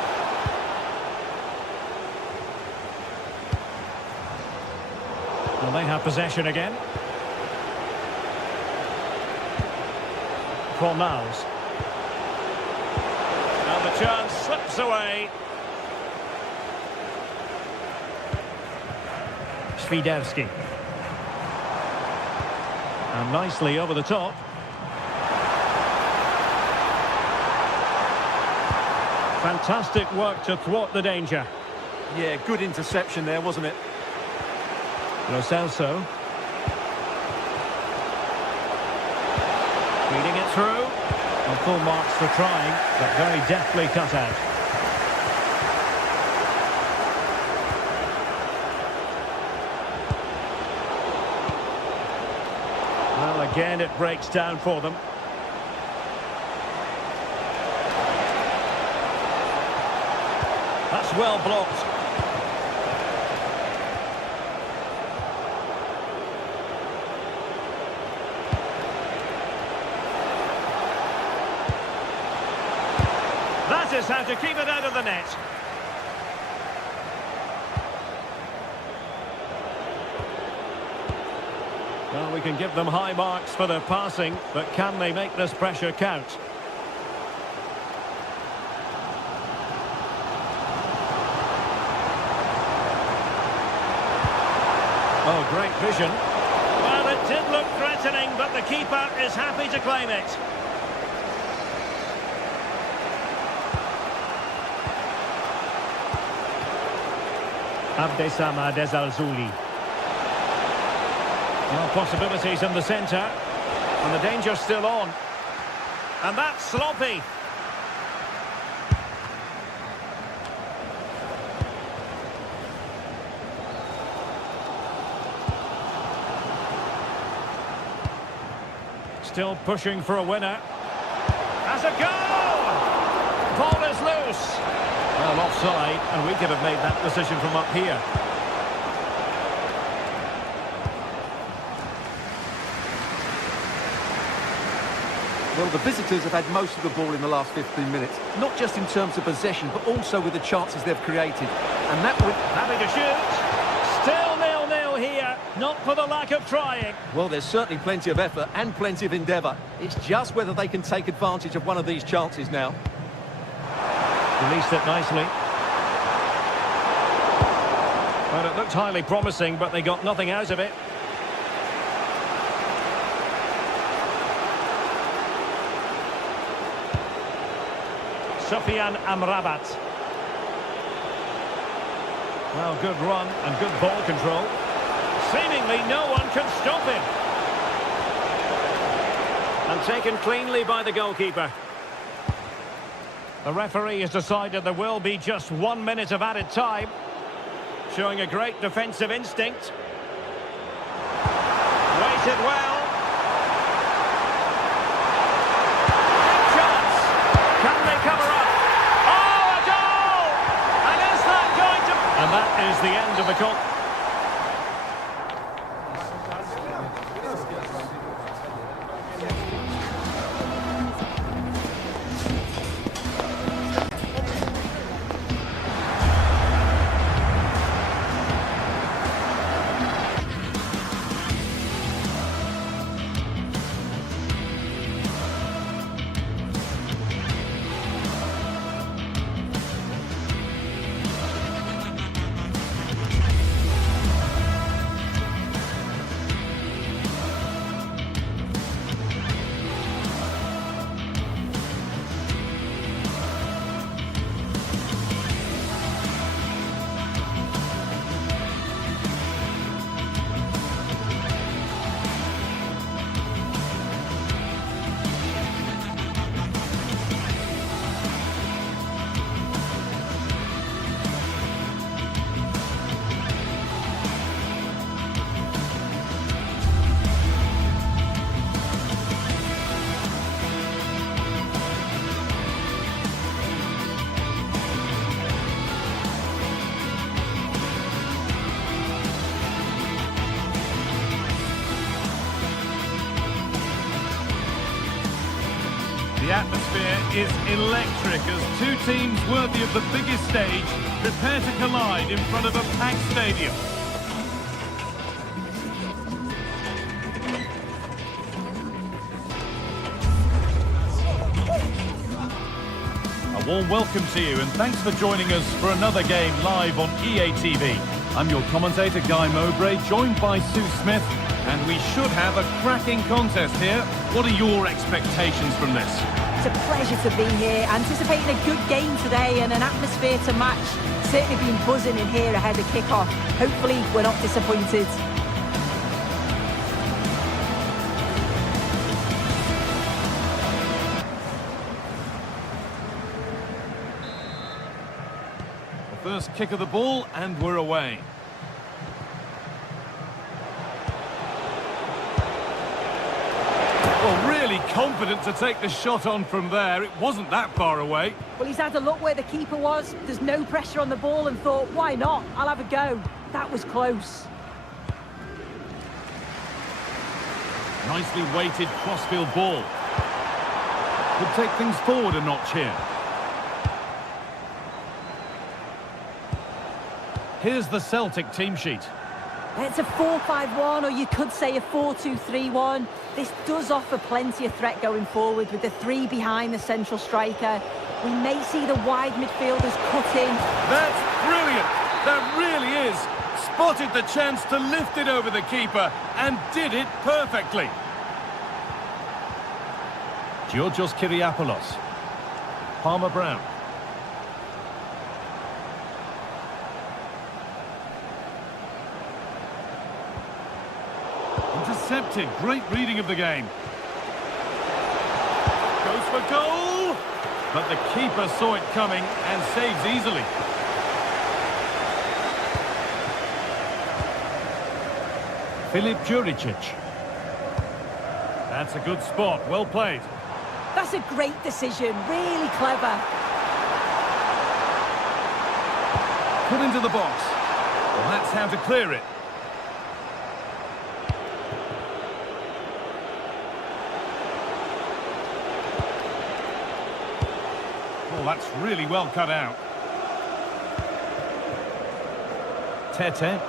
Well, they have possession again. Fornals. And the chance slips away. Swiderski. And nicely over the top. Fantastic work to thwart the danger. Yeah, good interception there, wasn't it? Lo Celso. Feeding it through. And full marks for trying, but very deftly cut out. Well, again, it breaks down for them. That's well blocked. That is how to keep it out of the net. Well, we can give them high marks for their passing, but can they make this pressure count? Oh, great vision. Well, it did look threatening, but the keeper is happy to claim it. Abdessamad Ezalzouli. Well, possibilities in the centre. And the danger's still on. And that's sloppy. Still pushing for a winner. Has a goal! Ball is loose. Well, offside, and we could have made that decision from up here. Well, the visitors have had most of the ball in the last 15 minutes, not just in terms of possession, but also with the chances they've created. And that would... Happy to shoot. Still 0-0 here, not for the lack of trying. Well, there's certainly plenty of effort and plenty of endeavour. It's just whether they can take advantage of one of these chances now. Released it nicely. Well, it looked highly promising, but they got nothing out of it. Sofian Amrabat. Well, good run and good ball control. Seemingly no one can stop him. And taken cleanly by the goalkeeper. The referee has decided there will be just 1 minute of added time. Showing a great defensive instinct. Waited well. Big chance. Can they cover up? Oh, a goal! And is that going to... And that is the end of the goal. The atmosphere is electric as two teams worthy of the biggest stage prepare to collide in front of a packed stadium. A warm welcome to you and thanks for joining us for another game live on EA TV. I'm your commentator Guy Mowbray, joined by Sue Smith, and we should have a cracking contest here. What are your expectations from this? It's a pleasure to be here, anticipating a good game today and an atmosphere to match. Certainly been buzzing in here ahead of kickoff. Hopefully we're not disappointed. The first kick of the ball and we're away. Well, really confident to take the shot on from there. It wasn't that far away. Well, he's had a look where the keeper was. There's no pressure on the ball and thought, why not? I'll have a go. That was close. Nicely weighted crossfield ball. Could take things forward a notch here. Here's the Celtic team sheet. It's a 4-5-1, or you could say a 4-2-3-1. This does offer plenty of threat going forward with the three behind the central striker. We may see the wide midfielders cut in. That's brilliant. That really is spotted the chance to lift it over the keeper and did it perfectly. Georgios Kyriapoulos. Palmer Brown. Intercepted. Great reading of the game. Goes for goal. But the keeper saw it coming and saves easily. Filip Juricic. That's a good spot. Well played. That's a great decision. Really clever. Put into the box. Well, that's how to clear it. Oh, that's really well cut out. Tete.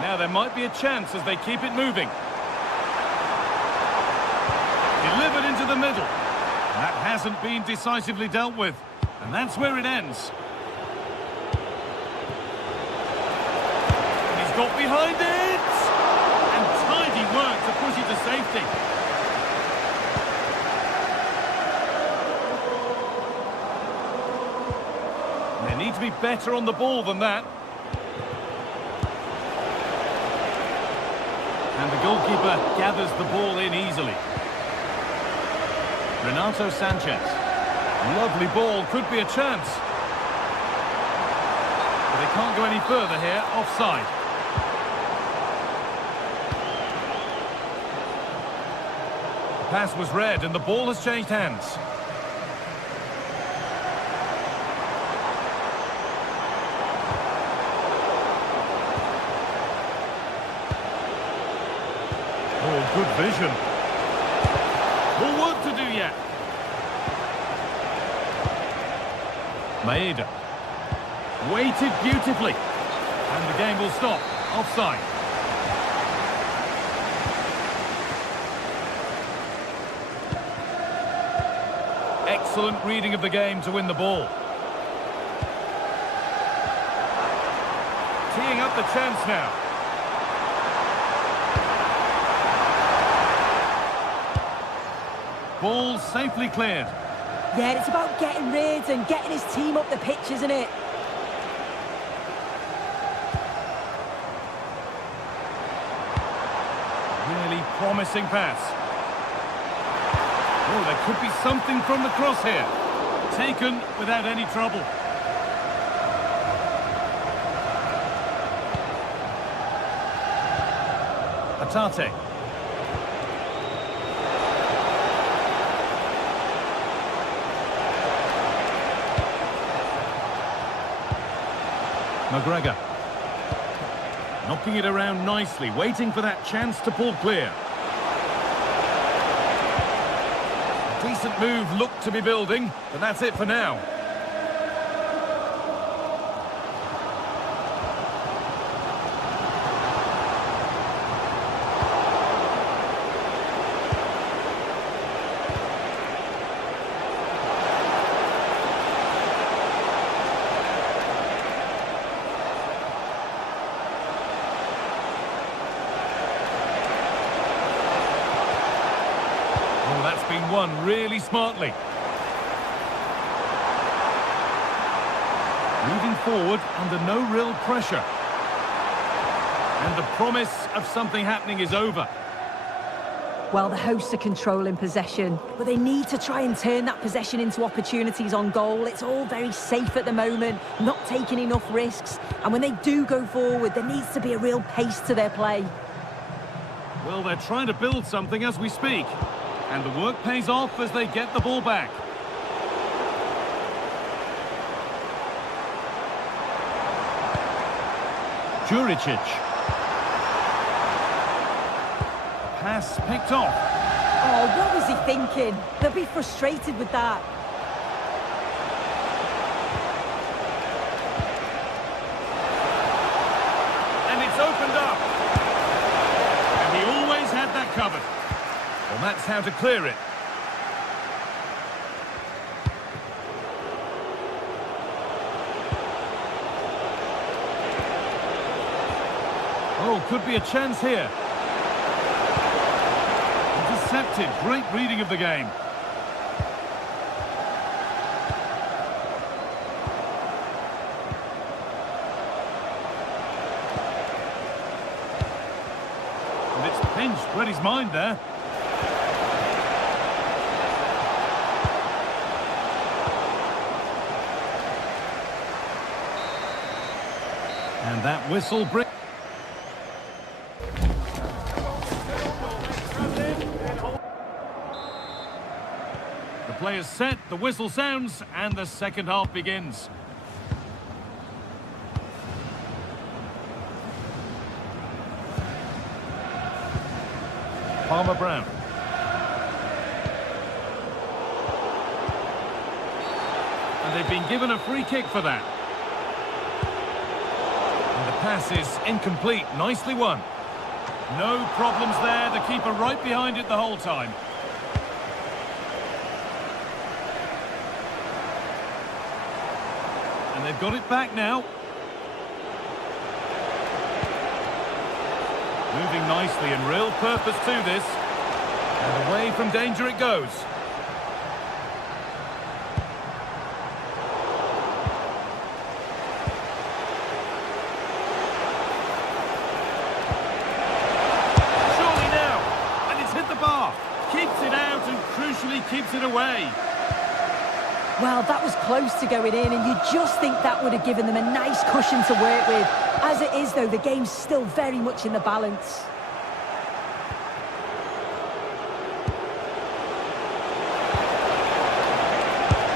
Now there might be a chance as they keep it moving. Delivered into the middle. That hasn't been decisively dealt with. And that's where it ends. And he's got behind it! And tidy work to push it to safety. They need to be better on the ball than that. And the goalkeeper gathers the ball in easily. Renato Sanchez. Lovely ball, could be a chance. But they can't go any further here, offside. The pass was read and the ball has changed hands. Oh, good vision. More work to do yet. Maeda. Waited beautifully. And the game will stop. Offside. Excellent reading of the game to win the ball. Teeing up the chance now. Ball safely cleared. Yeah, it's about getting rid and getting his team up the pitch, isn't it? Really promising pass. Oh, there could be something from the cross here. Taken without any trouble. Atate. McGregor. Knocking it around nicely, waiting for that chance to pull clear. Decent move looked to be building, but that's it for now. That's been won really smartly. Moving forward under no real pressure. And the promise of something happening is over. Well, the hosts are controlling possession, but they need to try and turn that possession into opportunities on goal. It's all very safe at the moment, not taking enough risks. And when they do go forward, there needs to be a real pace to their play. Well, they're trying to build something as we speak. And the work pays off as they get the ball back. Juricic. Pass picked off. Oh, what was he thinking? They'll be frustrated with that. And it's opened up. And he always had that covered. Well, that's how to clear it. could be a chance here. Intercepted. Great reading of the game. And it's pinched. Read his mind there. And that whistle brings... The play is set, the whistle sounds, and the second half begins. Palmer Brown. And they've been given a free kick for that. Pass is incomplete. Nicely won. No problems there. The keeper right behind it the whole time. And they've got it back now. Moving nicely and real purpose to this. And away from danger it goes. Keeps it out and crucially keeps it away. Well, that was close to going in, and you just think that would have given them a nice cushion to work with. As it is, though, the game's still very much in the balance.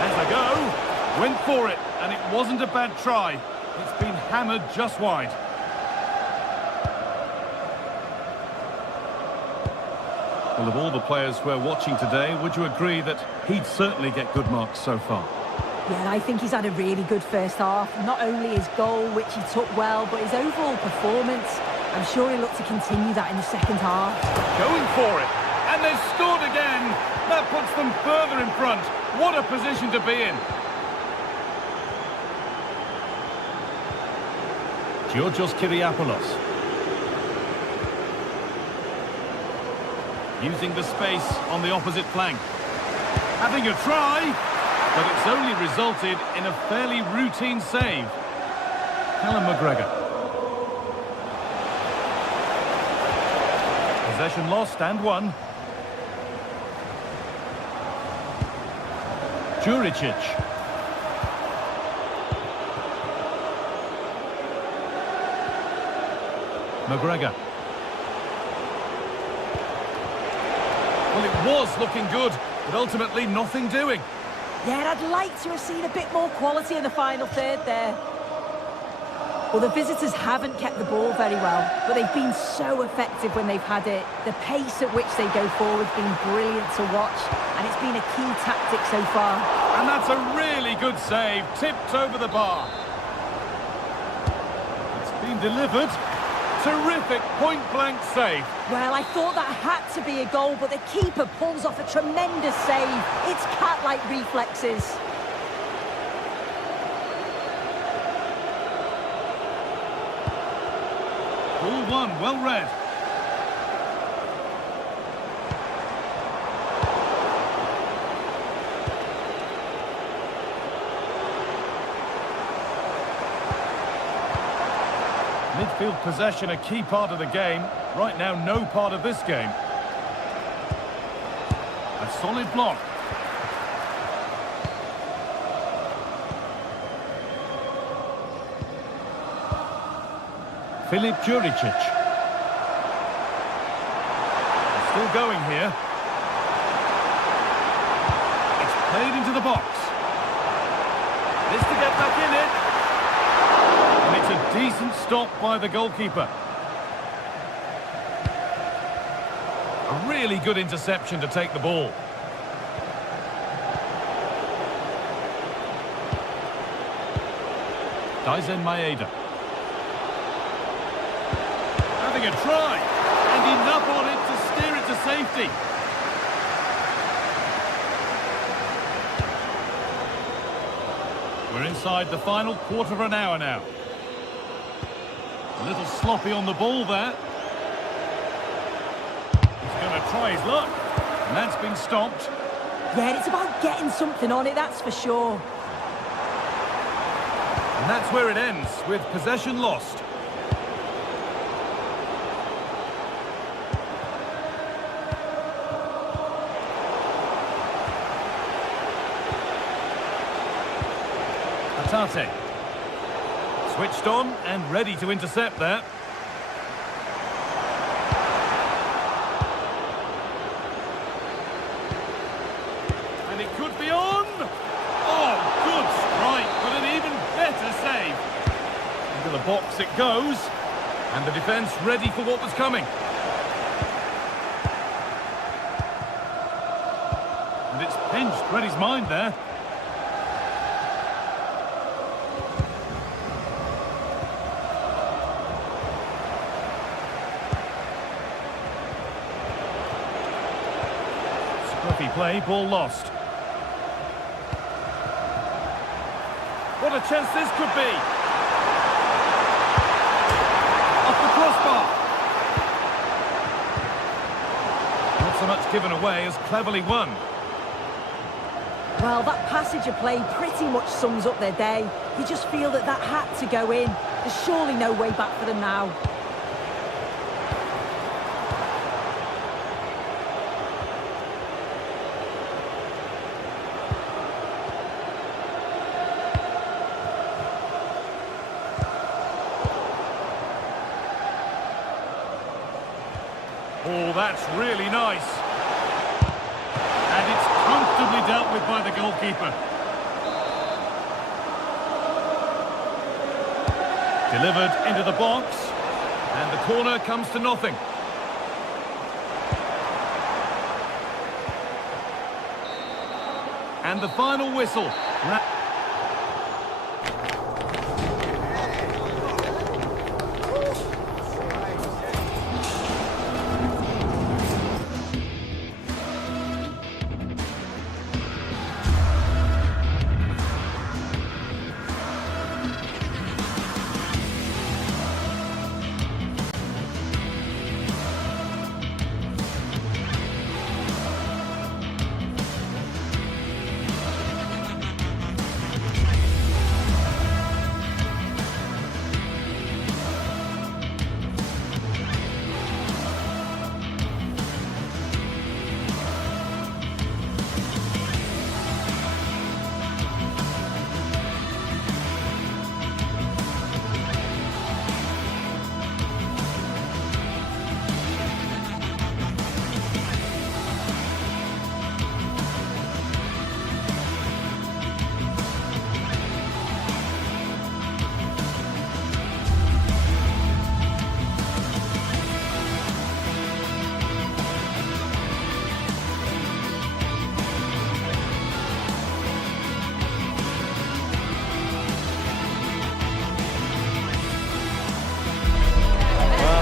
As they go, went for it, and it wasn't a bad try. It's been hammered just wide. Well, of all the players we're watching today, would you agree that he'd certainly get good marks so far? Yeah, I think he's had a really good first half. Not only his goal, which he took well, but his overall performance. I'm sure he'll look to continue that in the second half. Going for it, and they've scored again. That puts them further in front. What a position to be in. Georgios Kyriapoulos. Using the space on the opposite flank. Having a try, but it's only resulted in a fairly routine save. Callum McGregor. Possession lost and won. Juricic. McGregor. Well, it was looking good, but ultimately nothing doing. Yeah, I'd like to have seen a bit more quality in the final third there. Well, the visitors haven't kept the ball very well, but they've been so effective when they've had it. The pace at which they go forward has been brilliant to watch, and it's been a key tactic so far. And that's a really good save, tipped over the bar. It's been delivered. Terrific point-blank save. Well, I thought that had to be a goal, but the keeper pulls off a tremendous save. It's cat-like reflexes. Ball one, well read. Midfield possession, a key part of the game. Right now, no part of this game. A solid block. Filip Juricic. Still going here. It's played into the box. This to get back in it. And it's a decent stop by the goalkeeper. A really good interception to take the ball. Daisen Maeda. Having a try, and enough on it to steer it to safety. We're inside the final quarter of an hour now. A little sloppy on the ball there. try his luck. And that's been stopped. Yeah, it's about getting something on it, that's for sure. And that's where it ends, with possession lost. Atate. Switched on and ready to intercept there. And it could be on! Oh, good strike, but an even better save. Into the box it goes. And the defence ready for what was coming. And it's pinched Reddy's mind there. Scruffy play, ball lost. What a chance this could be! Off the crossbar! Not so much given away as cleverly won. Well, that passage of play pretty much sums up their day. You just feel that that had to go in. There's surely no way back for them now. Oh, that's really nice. And it's comfortably dealt with by the goalkeeper. Delivered into the box. And the corner comes to nothing. And the final whistle.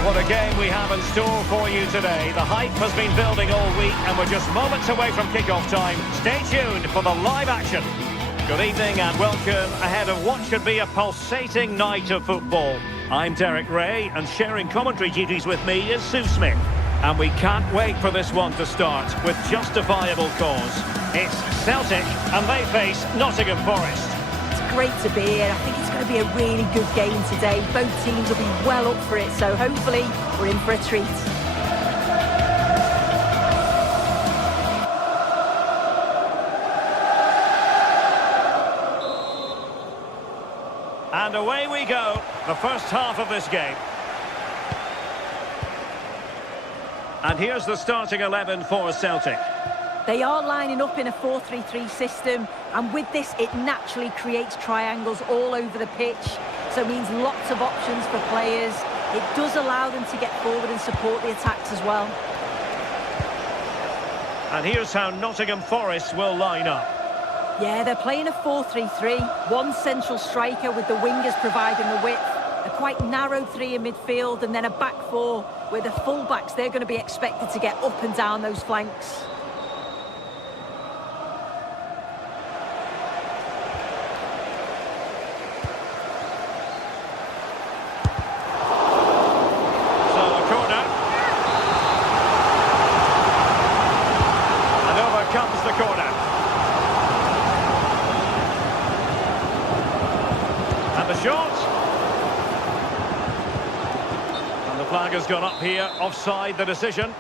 What a game we have in store for you today. The hype has been building all week and we're just moments away from kickoff time. Stay tuned for the live action. Good evening and welcome ahead of what should be a pulsating night of football. I'm Derek Ray and sharing commentary duties with me is Sue Smith. And we can't wait for this one to start with justifiable cause. It's Celtic and they face Nottingham Forest. Great to be here. I think it's going to be a really good game today. Both teams will be well up for it, so hopefully we're in for a treat. And away we go, the first half of this game. And here's the starting 11 for Celtic. They are lining up in a 4-3-3 system, and with this it naturally creates triangles all over the pitch, so it means lots of options for players. It does allow them to get forward and support the attacks as well. And here's how Nottingham Forest will line up. Yeah, they're playing a 4-3-3, one central striker with the wingers providing the width, a quite narrow three in midfield, and then a back four where the full-backs, they're going to be expected to get up and down those flanks. has gone up here. Offside the decision.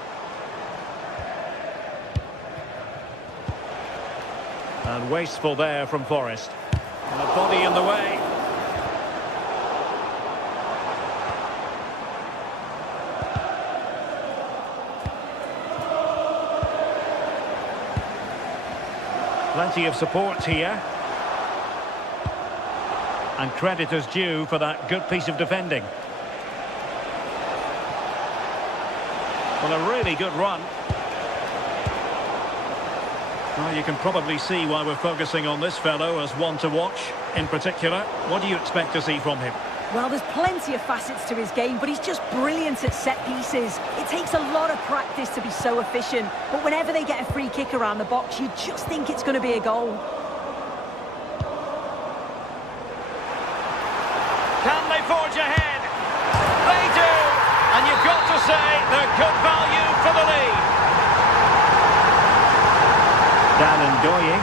And wasteful there from Forest. And a body in the way. Plenty of support here. And credit is due for that good piece of defending. Well, a really good run. Well, you can probably see why we're focusing on this fellow as one to watch in particular. What do you expect to see from him? Well, there's plenty of facets to his game, but he's just brilliant at set pieces. It takes a lot of practice to be so efficient, but whenever they get a free kick around the box, you just think it's going to be a goal. Can they forge ahead? They do! And you've got to say they're good value for the lead. Dan Ndoye.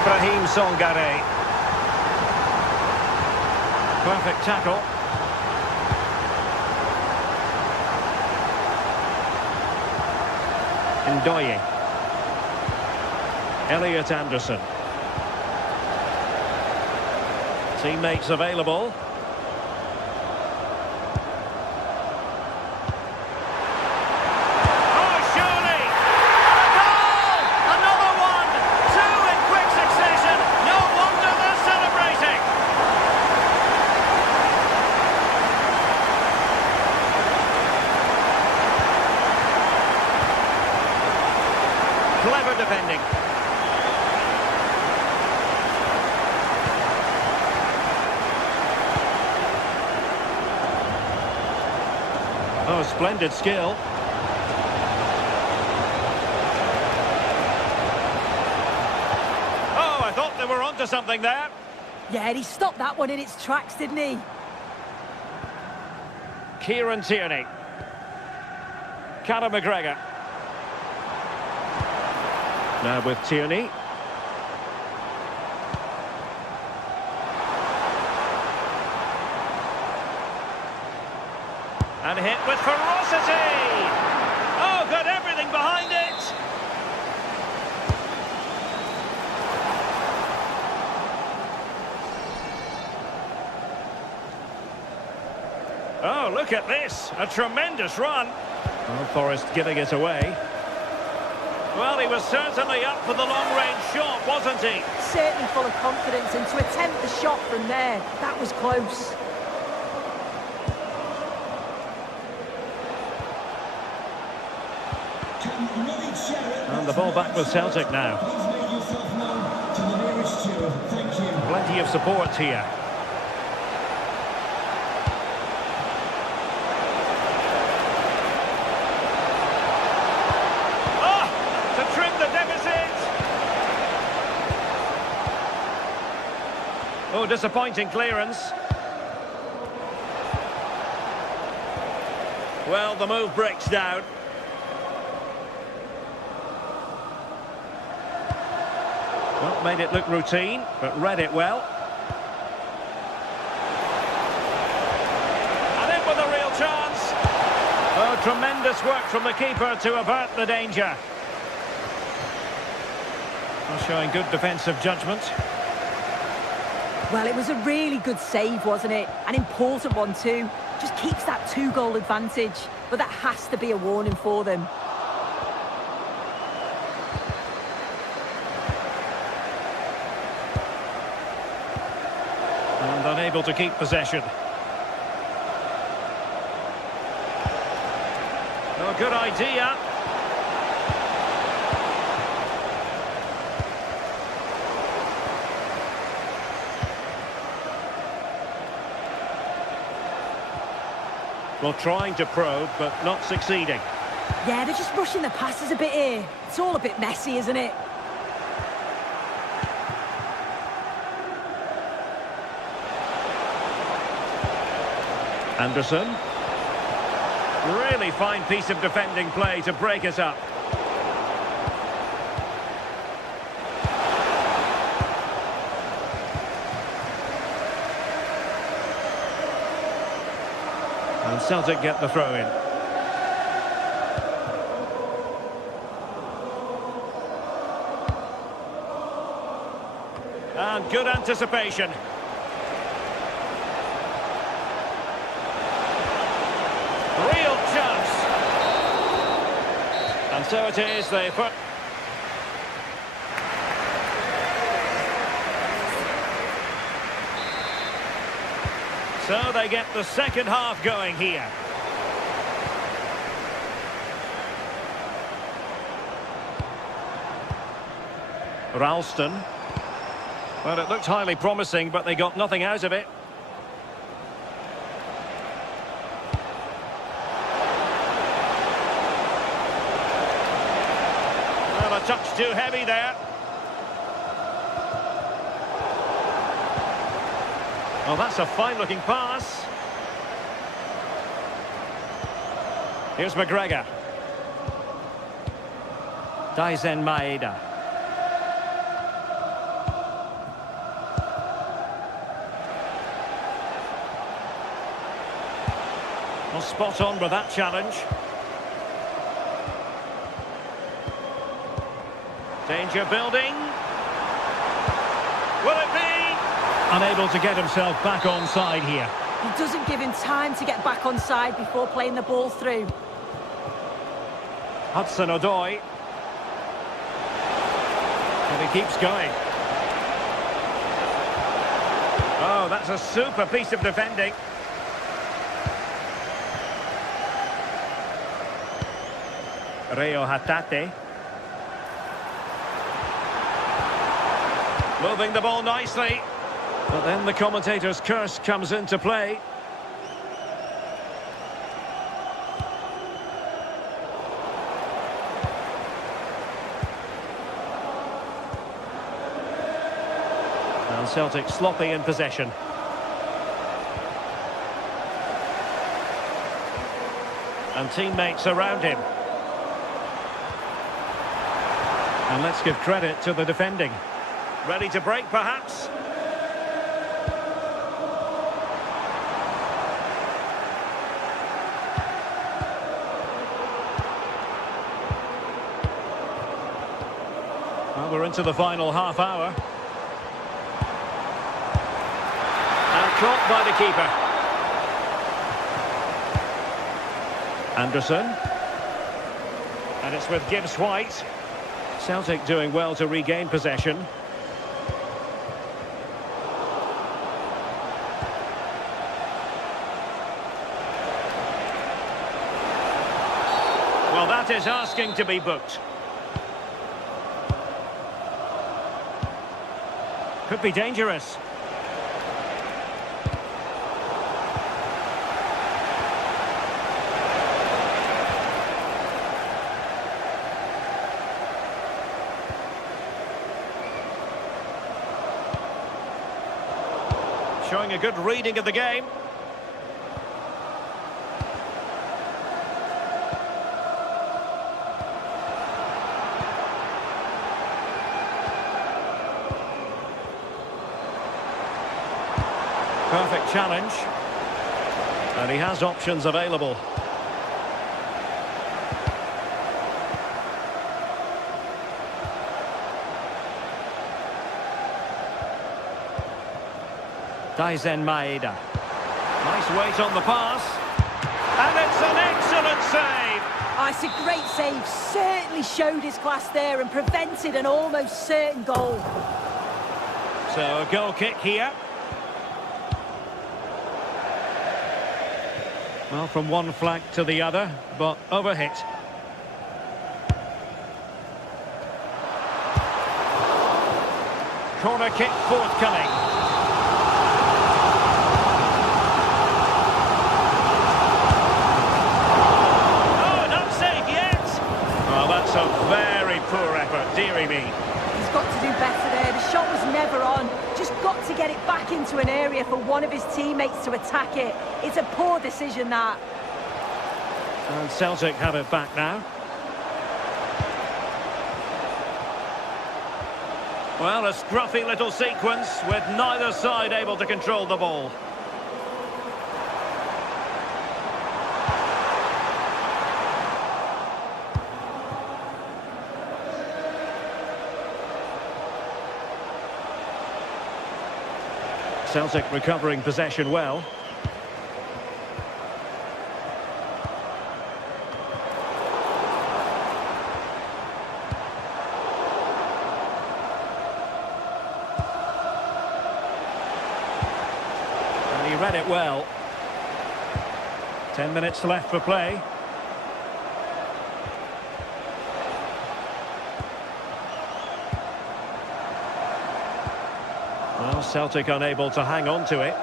Ibrahim Songare. Perfect tackle. Ndoye. Elliot Anderson. Teammates available. Oh, surely! A goal! Another one! Two in quick succession. No wonder they're celebrating. Clever defending. Oh, splendid skill. Oh, I thought they were onto something there. Yeah, and he stopped that one in its tracks, didn't he? Kieran Tierney. Callum McGregor. Now with Tierney. And hit with ferocity! Oh, got everything behind it! Oh, look at this! A tremendous run! Well, Forest giving it away. Well, he was certainly up for the long-range shot, wasn't he? Certainly full of confidence, and to attempt the shot from there, that was close. And the ball back with Celtic now. Plenty of support here. Oh, to trim the deficit. Oh, disappointing clearance. Well, the move breaks down. Well, made it look routine, but read it well. And in with a real chance. Oh, tremendous work from the keeper to avert the danger. Well, showing good defensive judgment. Well, it was a really good save, wasn't it? An important one too. Just keeps that 2-goal advantage, but that has to be a warning for them. And unable to keep possession. Oh, good idea. Well, trying to probe, but not succeeding. Yeah, they're just rushing the passes a bit here. It's all a bit messy, isn't it? Anderson. Really fine piece of defending play to break it up. And Celtic get the throw in. And good anticipation. Real chance. And so it is, they put... So they get the second half going here. Ralston. Well, it looked highly promising, but they got nothing out of it. Well, a touch too heavy there. Oh, that's a fine-looking pass. Here's McGregor. Daisen Maeda. Well, spot on with that challenge. Danger building. Will it be? Unable to get himself back on side here. He doesn't give him time to get back on side before playing the ball through. Hudson-Odoi. And he keeps going. Oh, that's a super piece of defending. Reo Hatate. Moving the ball nicely. But then the commentator's curse comes into play. And Celtic sloppy in possession. And teammates around him. And let's give credit to the defending. Ready to break, perhaps? Well, we're into the final half hour. And caught by the keeper. Anderson. And it's with Gibbs-White. Celtic doing well to regain possession. Well, that is asking to be booked. Could be dangerous. Showing a good reading of the game. Perfect challenge. And he has options available. Daisen Maeda. Nice weight on the pass. And it's an excellent save. Oh, it's a great save. Certainly showed his class there and prevented an almost certain goal. So a goal kick here. Well, from one flank to the other, but overhit. Corner kick forthcoming. Oh, not safe yet. Well, that's a very poor effort, dearie me. He's got to do better there. The shot was never on. Just got to get it back into an area for one of his teammates to attack it. It's a poor decision, that. And Celtic have it back now. Well, a scruffy little sequence with neither side able to control the ball. Celtic recovering possession well. And he read it well. 10 minutes left for play. Well, Celtic unable to hang on to it.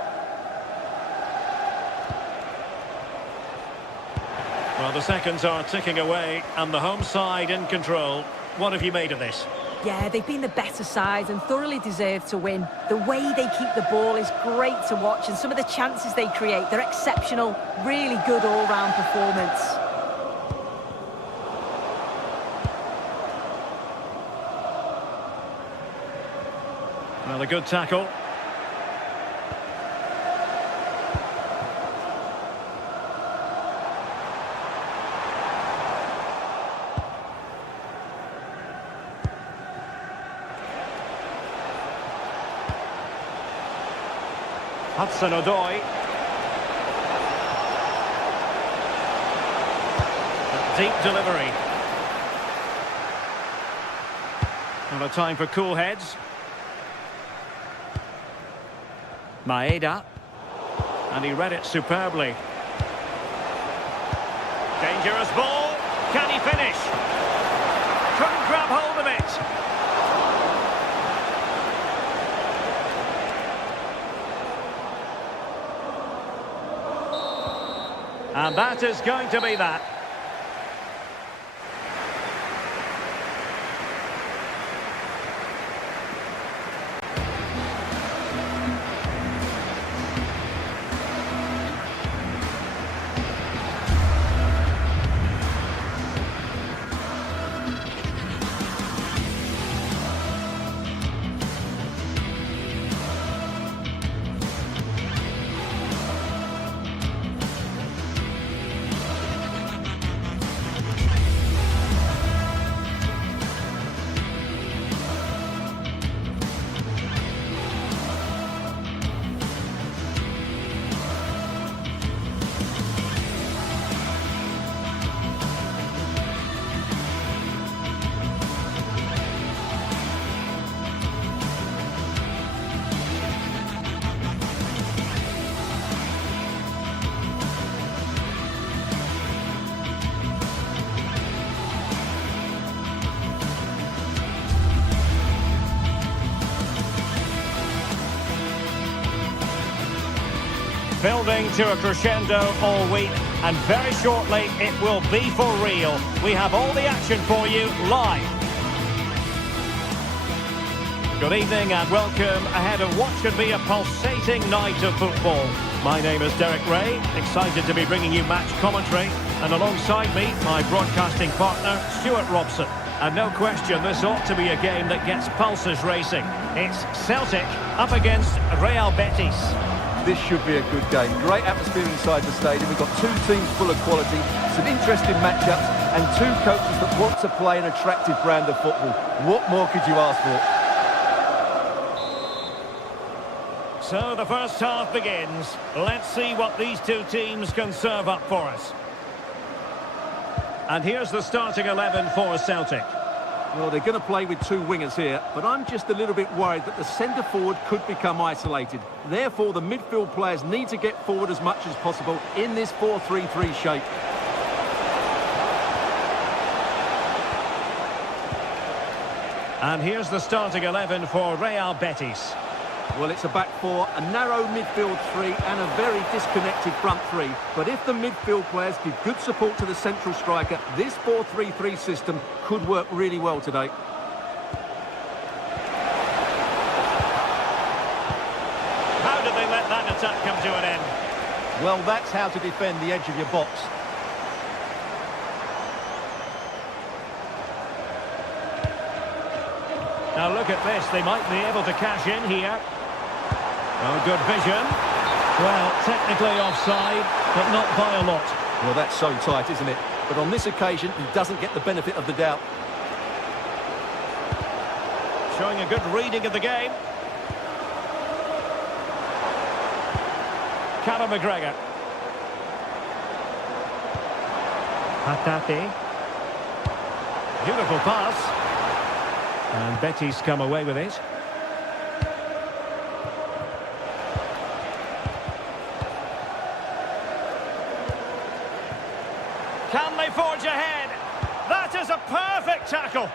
Well, the seconds are ticking away and the home side in control. What have you made of this? Yeah, they've been the better side and thoroughly deserve to win. The way they keep the ball is great to watch, and some of the chances they create, they're exceptional. Really good all-round performance. Well, a good tackle. Hudson-Odoi. Deep delivery. And a time for cool heads. Maeda. And he read it superbly. Dangerous ball. Can he finish? Couldn't grab hold of it. And that is going to be that. Building to a crescendo all week, and very shortly it will be for real. We have all the action for you live. Good evening and welcome ahead of what should be a pulsating night of football. My name is Derek Ray, excited to be bringing you match commentary, and alongside me, my broadcasting partner, Stuart Robson. And no question, this ought to be a game that gets pulses racing. It's Celtic up against Real Betis. This should be a good game. Great atmosphere inside the stadium. We've got two teams full of quality, some interesting matchups, and two coaches that want to play an attractive brand of football. What more could you ask for? So the first half begins. Let's see what these two teams can serve up for us. And here's the starting 11 for Celtic. Well, they're going to play with two wingers here, but I'm just a little bit worried that the centre-forward could become isolated. Therefore, the midfield players need to get forward as much as possible in this 4-3-3 shape. And here's the starting 11 for Real Betis. Well, it's a back four, a narrow midfield three, and a very disconnected front three. But if the midfield players give good support to the central striker, this 4-3-3 system could work really well today. How did they let that attack come to an end? Well, that's how to defend the edge of your box. Now look at this, they might be able to cash in here. Oh, good vision. Well, technically offside, but not by a lot. Well, that's so tight, isn't it? But on this occasion, he doesn't get the benefit of the doubt. Showing a good reading of the game. McGregor. Hatate. Beautiful pass. And Betis come away with it. Can they forge ahead? That is a perfect tackle.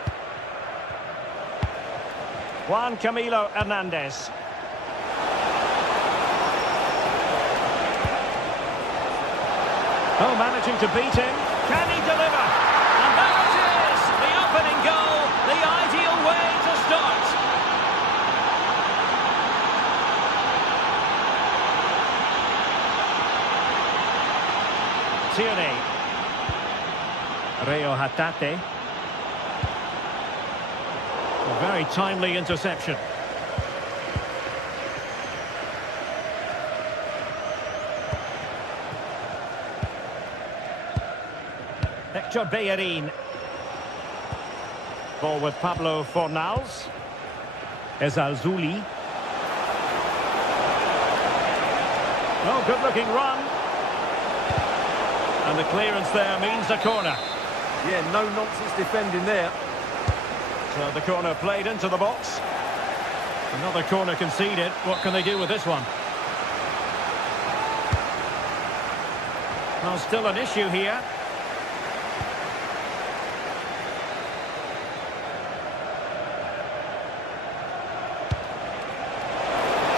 Juan Camilo Hernandez. Oh, managing to beat him. Can he deliver? And there it is! The opening goal, the ideal way to start. Tierney. Reo Hatate. A very timely interception. Hector Bellerin. Ball with Pablo Fornals. Ezalzouli. Oh, good-looking run. And the clearance there means a corner. Yeah, no nonsense defending there. So the corner played into the box. Another corner conceded. What can they do with this one? Well, still an issue here.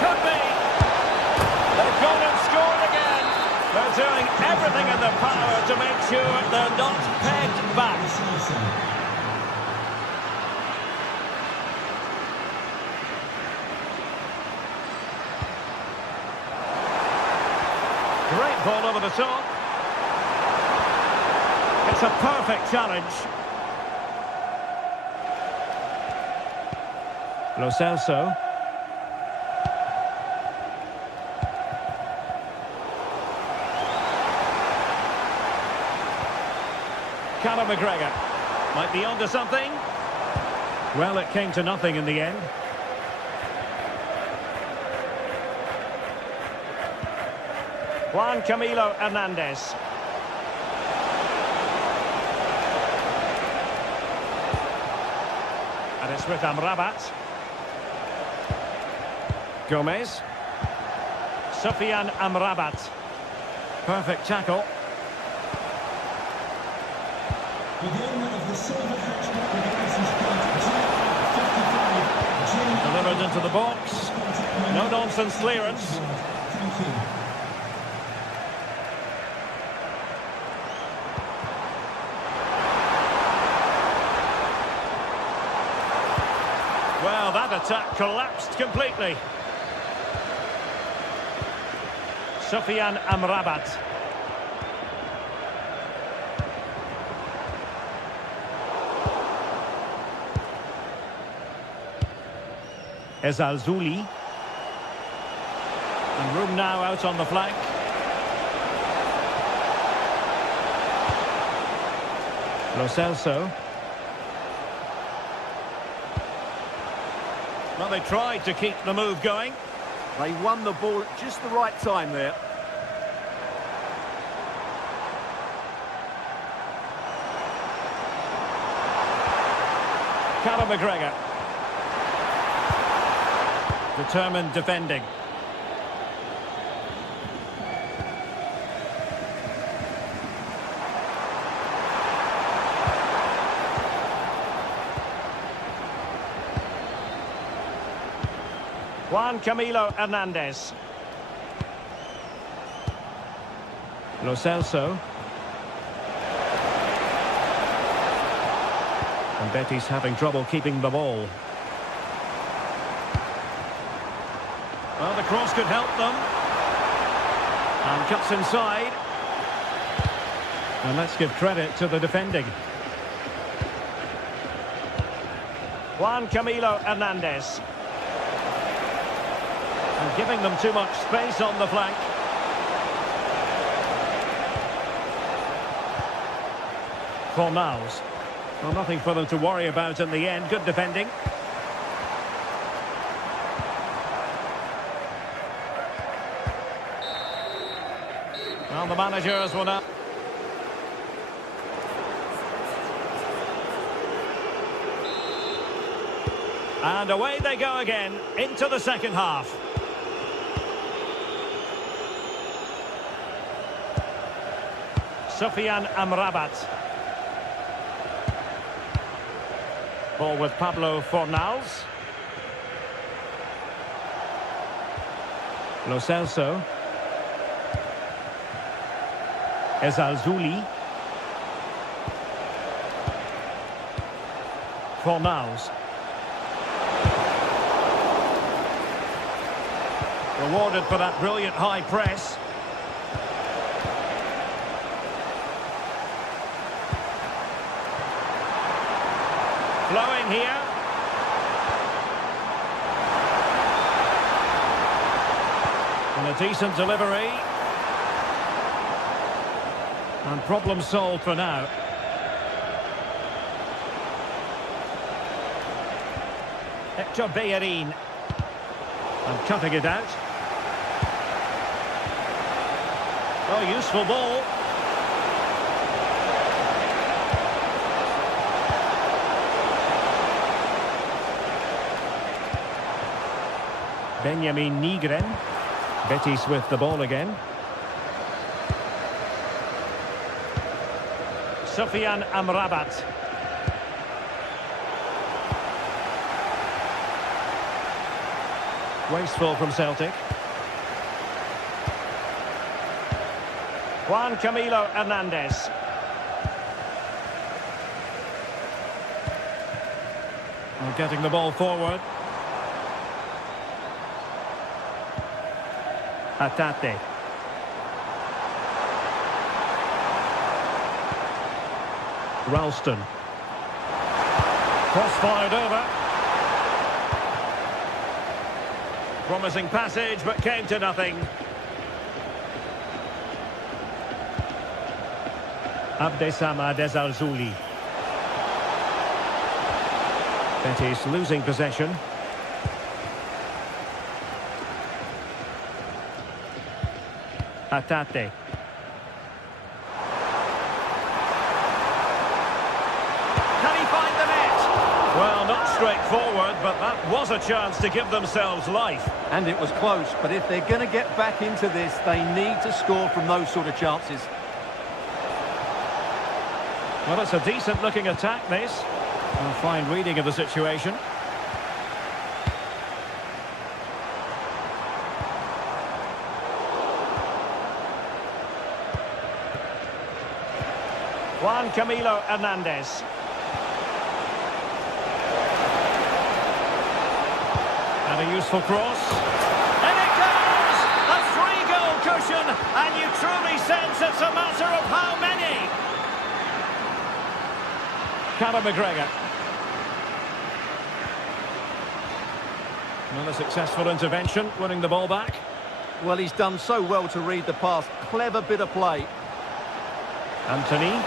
Could be. They've gone and scored again. They're doing everything in their power to make sure they're not pegged back. Great ball over the top. It's a perfect challenge. Lo Celso. Callum McGregor. Might be onto something. Well, it came to nothing in the end. Juan Camilo Hernandez. And it's with Amrabat. Gomez. Sufyan Amrabat. Perfect tackle. Delivered into the box. No-nonsense clearance. Well, that attack collapsed completely. Sufyan Amrabat. Ezalzouli. And room now out on the flank. Lo Celso. Well, they tried to keep the move going. They won the ball at just the right time there. Callum McGregor. Determined defending. Juan Camilo Hernandez. Lo Celso. And Betis having trouble keeping the ball. Well, the cross could help them. And cuts inside. And let's give credit to the defending. Juan Camilo Hernandez. And giving them too much space on the flank. Fornals. Well, nothing for them to worry about in the end. Good defending. the managers will now... And away they go again, into the second half. Sufyan Amrabat. Ball with Pablo Fornals. Lo Celso. Ezalzouli. Fornals. Rewarded for that brilliant high press. Flowing here. And a decent delivery. And problem solved for now. Hector Bellerin. And cutting it out. Oh, useful ball. Benjamin Nigren. Betis with the ball again. Sufyan Amrabat. Wasteful from Celtic. Juan Camilo Hernandez. And getting the ball forward. Hatate. Ralston. Cross-fired over. Promising passage, but came to nothing. Abdesamad Ezalzouli. Betis losing possession. Hatate. Can he find the net? Well, not straightforward, but that was a chance to give themselves life. And it was close, but if they're going to get back into this, they need to score from those sort of chances. Well, it's a decent-looking attack, this. A fine reading of the situation. Juan Camilo Hernandez. And a useful cross. And it goes! A three-goal cushion, and you truly sense it's a matter of how many. Callum McGregor. Another successful intervention, winning the ball back. Well, he's done so well to read the pass. Clever bit of play. Anthony.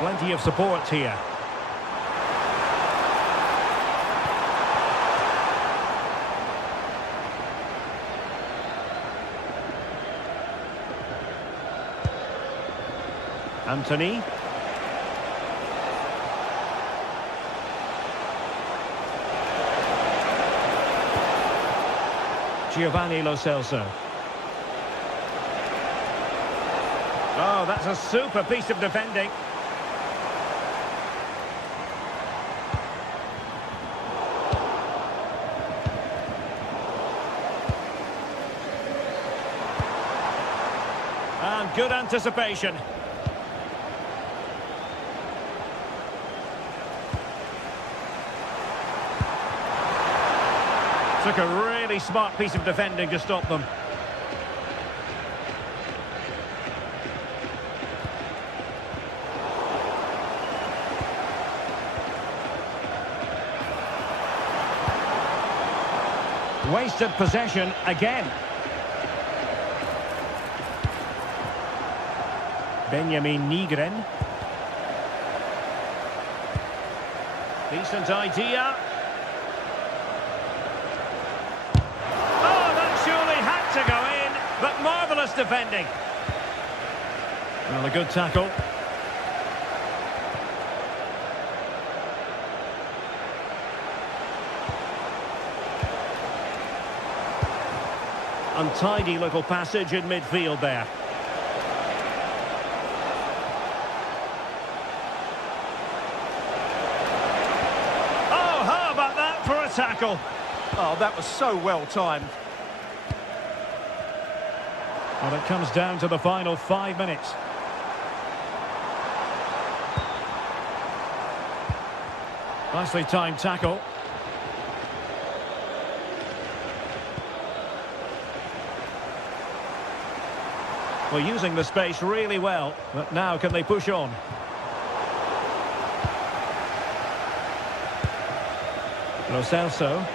Plenty of support here. Anthony. Giovanni Lo Celso. Oh, that's a super piece of defending. And good anticipation. Took a really smart piece of defending to stop them. Wasted possession again. Benjamin Nigren. Decent idea. Oh, that surely had to go in, but marvellous defending. Well, a good tackle. Untidy little passage in midfield there. Oh, how about that for a tackle? Oh, that was so well timed. Well, it comes down to the final 5 minutes. Nicely timed tackle. Well, using the space really well, but now can they push on? Lo Celso.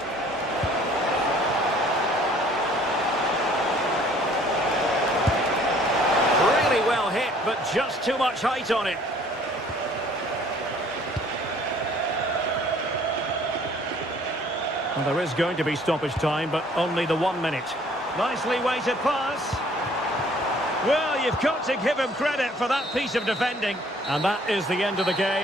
Really well hit, but just too much height on it. Well, there is going to be stoppage time, but only the 1 minute. Nicely weighted pass. Well, you've got to give him credit for that piece of defending. And that is the end of the game.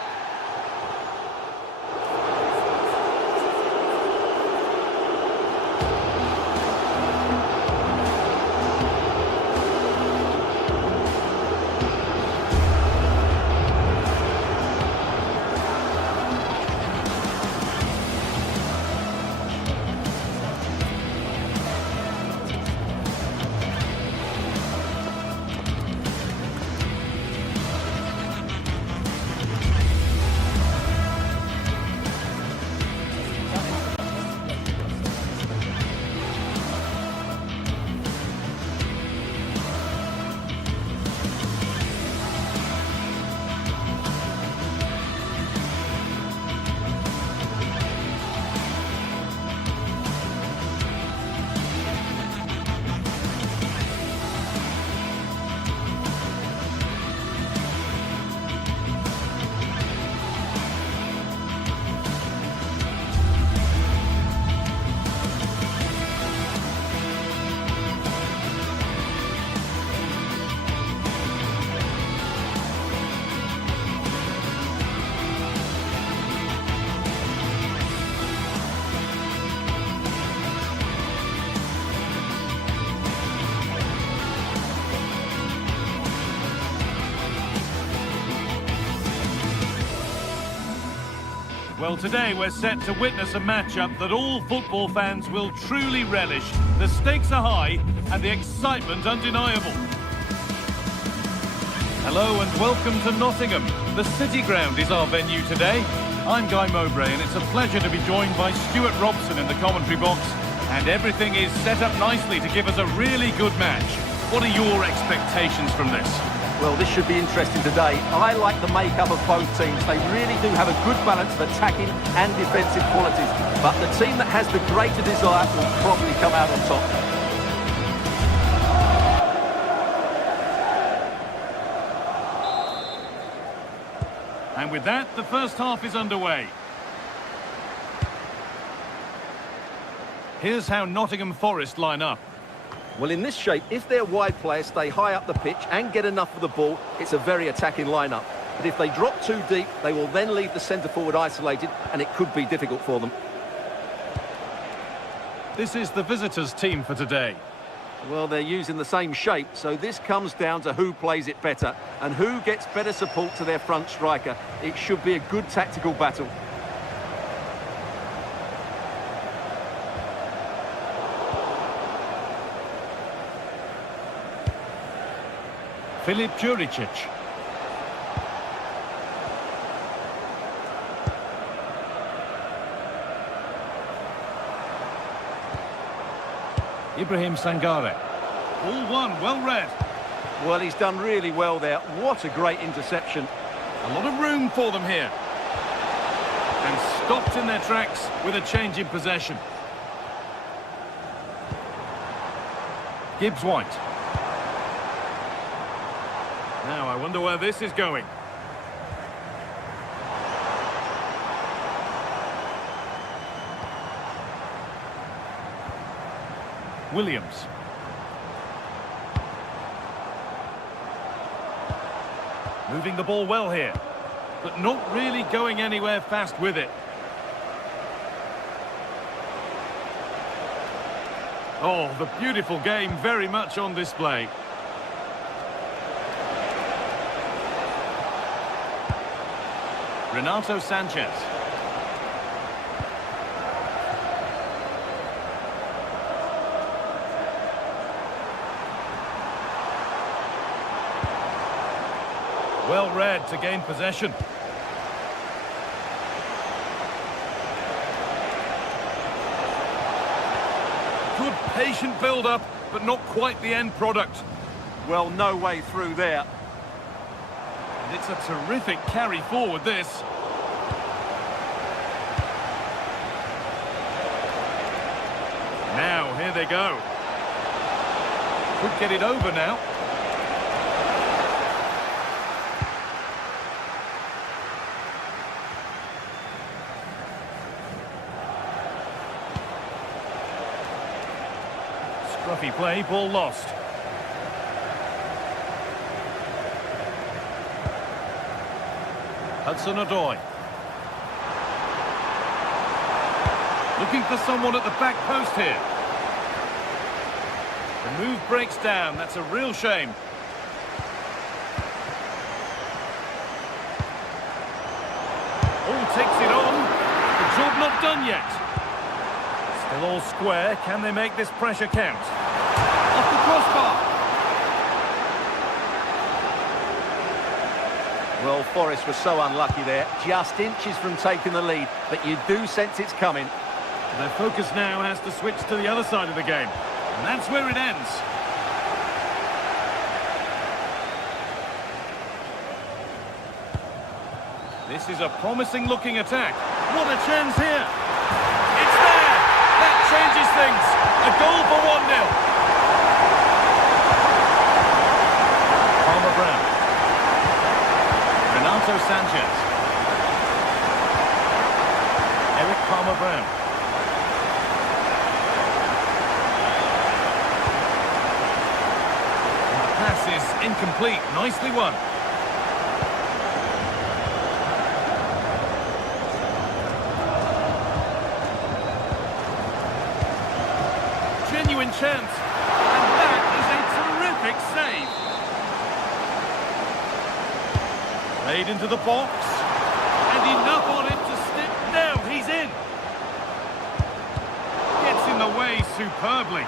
Well, today we're set to witness a matchup that all football fans will truly relish. The stakes are high and the excitement undeniable. Hello and welcome to Nottingham. The City Ground is our venue today. I'm Guy Mowbray and it's a pleasure to be joined by Stuart Robson in the commentary box. And everything is set up nicely to give us a really good match. What are your expectations from this? Well, this should be interesting today. I like the makeup of both teams. They really do have a good balance of attacking and defensive qualities. But the team that has the greater desire will probably come out on top. And with that, the first half is underway. Here's how Nottingham Forest line up. Well, in this shape, if their wide players stay high up the pitch and get enough of the ball, it's a very attacking lineup. But if they drop too deep, they will then leave the centre-forward isolated, and it could be difficult for them. This is the visitors' team for today. Well, they're using the same shape, so this comes down to who plays it better and who gets better support to their front striker. It should be a good tactical battle. Filip Juricic. Ibrahim Sangare. All one, well read. Well, he's done really well there. What a great interception. A lot of room for them here. And stopped in their tracks with a change in possession. Gibbs-White. Now, I wonder where this is going. Williams. Moving the ball well here, but not really going anywhere fast with it. Oh, the beautiful game very much on display. Renato Sanchez. Well read to gain possession. Good patient build-up, but not quite the end product. Well, no way through there. And it's a terrific carry forward, this. Now, here they go. Could get it over now. Scruffy play, ball lost. Hudson-Odoi. Looking for someone at the back post here. The move breaks down. That's a real shame. Oh, takes it on. The job not done yet. Still all square. Can they make this pressure count? Off the crossbar. Well, Forest was so unlucky there, just inches from taking the lead, but you do sense it's coming. Their focus now has to switch to the other side of the game, and that's where it ends. This is a promising-looking attack. What a chance here! It's there! That changes things. A goal for 1-0. Palmer Brown. Renato Sanchez. Eric Palmer Brown. And the pass is incomplete. Nicely won. Genuine chance. And that is a terrific save. Played into the box, and enough on it to stick. Now he's in. Gets in the way superbly.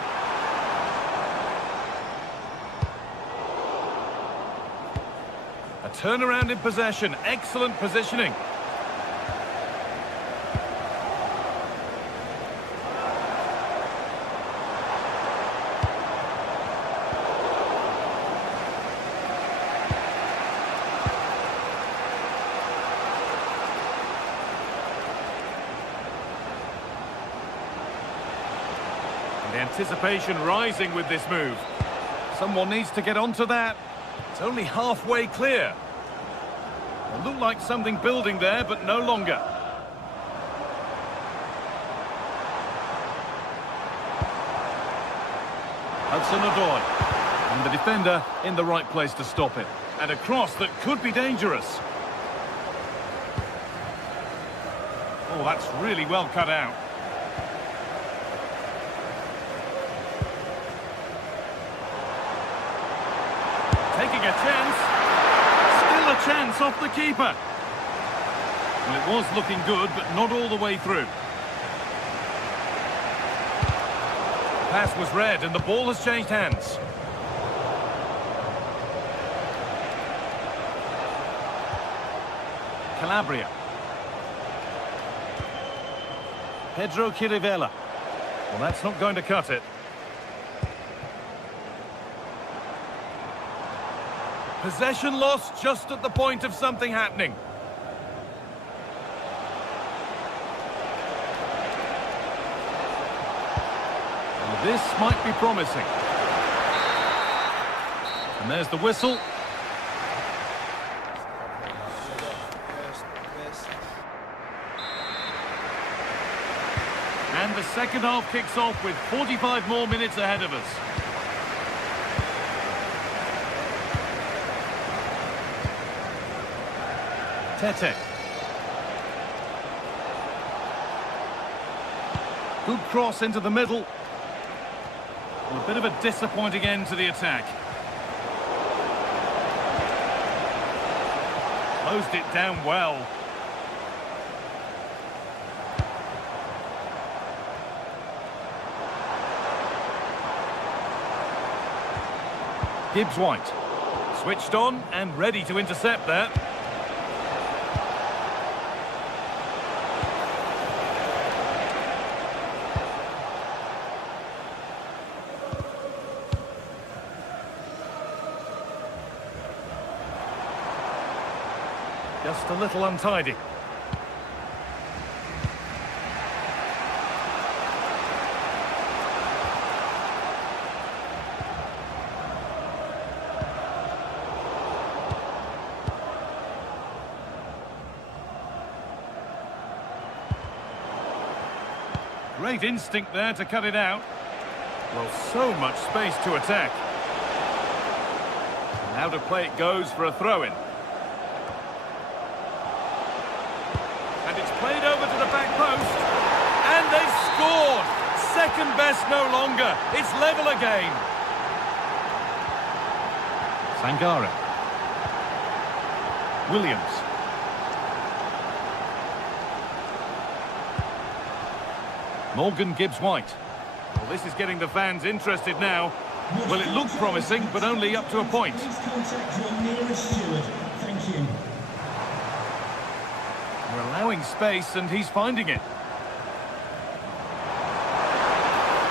A turnaround in possession. Excellent positioning. The anticipation rising with this move. Someone needs to get onto that. It's only halfway clear. It looked like something building there, but no longer. Hudson-Odoi. And the defender in the right place to stop it. And a cross that could be dangerous. Oh, that's really well cut out. Taking a chance. Still a chance off the keeper. Well, it was looking good, but not all the way through. The pass was read, and the ball has changed hands. Calabria. Pedro Chirivella. Well, that's not going to cut it. Possession lost just at the point of something happening. Well, this might be promising. And there's the whistle. And And the second half kicks off with 45 more minutes ahead of us. Tete. Good cross into the middle. Well, a bit of a disappointing end to the attack. Closed it down well. Gibbs White. Switched on and ready to intercept that. Just a little untidy. Great instinct there to cut it out. Well, so much space to attack. And out of play it goes for a throw-in. And it's played over to the back post. And they've scored! Second best no longer. It's level again. Sangare. Williams. Morgan Gibbs White. Well, this is getting the fans interested now. Well, it looked promising, but only up to a point. Thank you. We're allowing space, and he's finding it.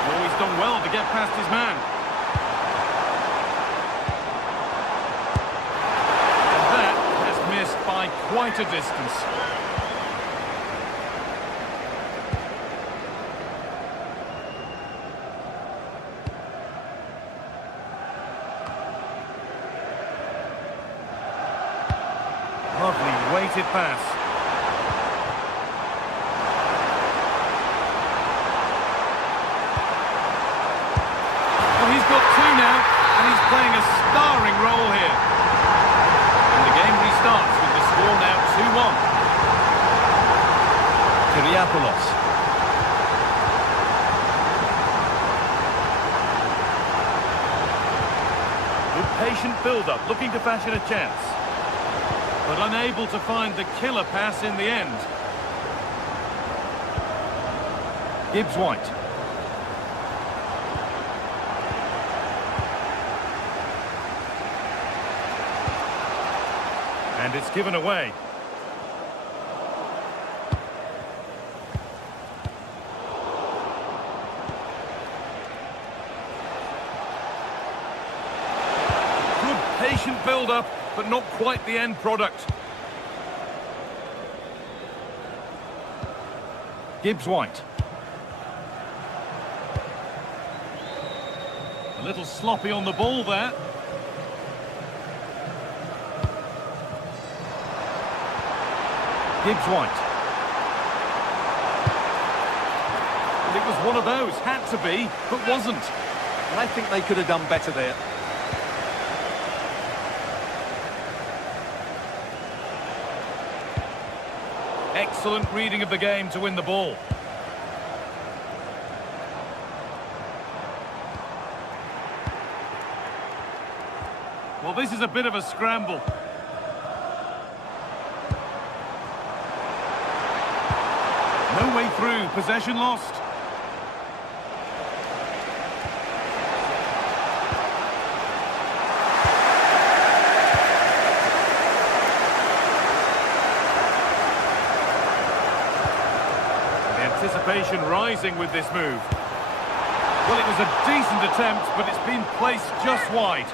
Oh, he's done well to get past his man. And that has missed by quite a distance. Lovely weighted pass. Well, he's got two now, and he's playing a starring role here. And the game restarts with the score now 2-1. Kyriapoulos. Good patient build-up, looking to fashion a chance. But unable to find the killer pass in the end. Gibbs White. And it's given away. Good patient build-up, but not quite the end product. Gibbs White. A little sloppy on the ball there. Gibbs White. And it was one of those, had to be, but wasn't. And I think they could have done better there. Excellent reading of the game to win the ball. Well, this is a bit of a scramble. No way through, possession lost. Anticipation rising with this move. Well, it was a decent attempt, but it's been placed just wide.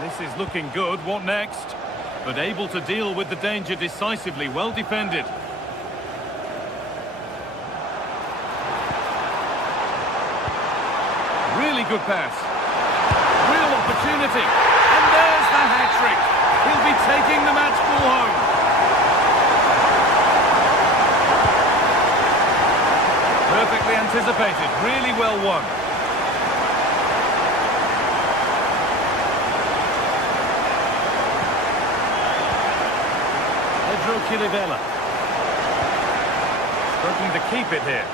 This is looking good. What next? But able to deal with the danger decisively. Well defended. Really good pass. Real opportunity. And there's the hat-trick. He'll be taking the match ball home. Perfectly anticipated, really well won. Chilivella. Struggling to keep it here.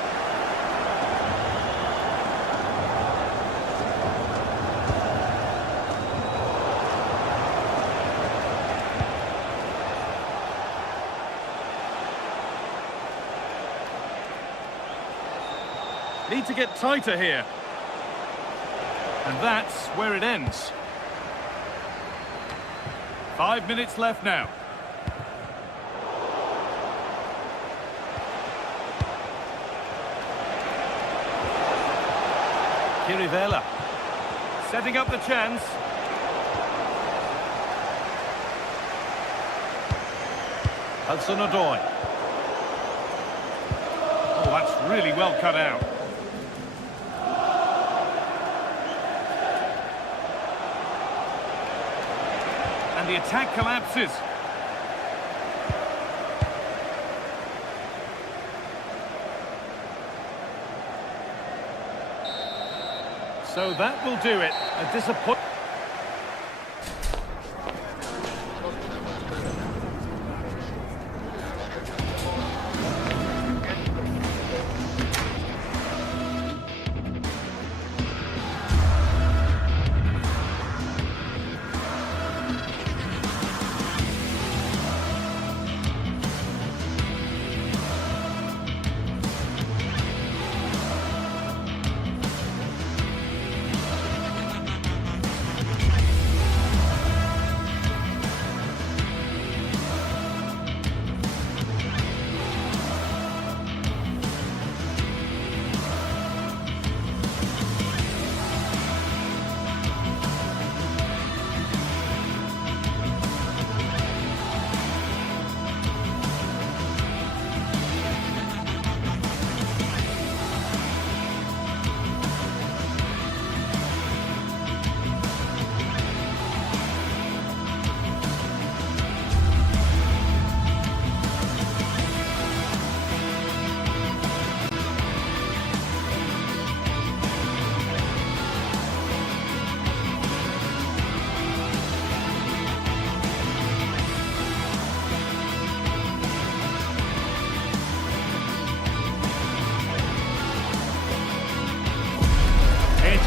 Need to get tighter here. And that's where it ends. 5 minutes left now. Chilivella setting up the chance. Hudson-Odoi. Oh, that's really well cut out. And the attack collapses. So that will do it. A disappointment.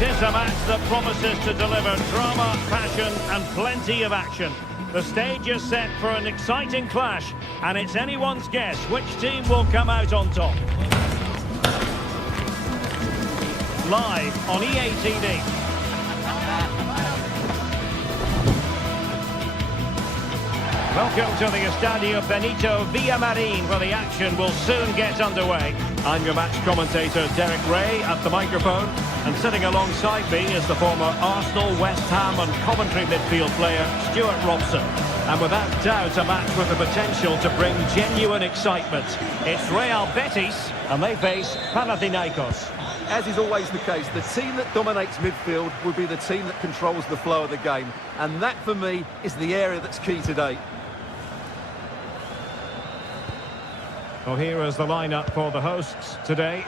It is a match that promises to deliver drama, passion and plenty of action. The stage is set for an exciting clash, and it's anyone's guess which team will come out on top. Live on EA TV. Welcome to the Estadio Benito Villamarin, where the action will soon get underway. I'm your match commentator, Derek Ray, at the microphone. And sitting alongside me is the former Arsenal, West Ham and Coventry midfield player, Stuart Robson. And without doubt, a match with the potential to bring genuine excitement. It's Real Betis, and they face Panathinaikos. As is always the case, the team that dominates midfield will be the team that controls the flow of the game. And that, for me, is the area that's key today. Well, here is the lineup for the hosts today.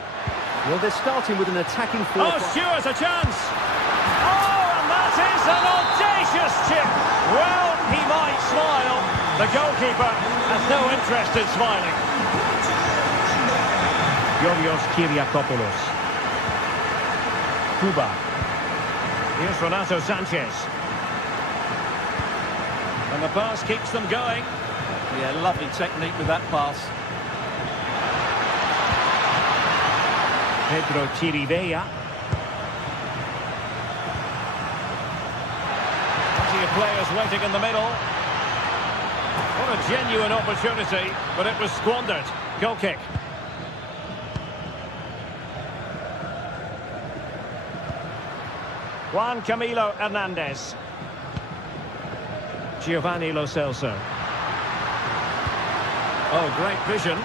Well, they're starting with an attacking Oh, Stuart, a chance! Oh, and that is an audacious chip! Well, he might smile. The goalkeeper has no interest in smiling. Yorios Kyriakopoulos. Kuba. Here's Renato Sanchez. And the pass keeps them going. Yeah, lovely technique with that pass. Pedro Chirivella. Plenty of players waiting in the middle. What a genuine opportunity, but it was squandered. Goal kick. Juan Camilo Hernandez. Giovanni Lo Celso. Oh, great vision.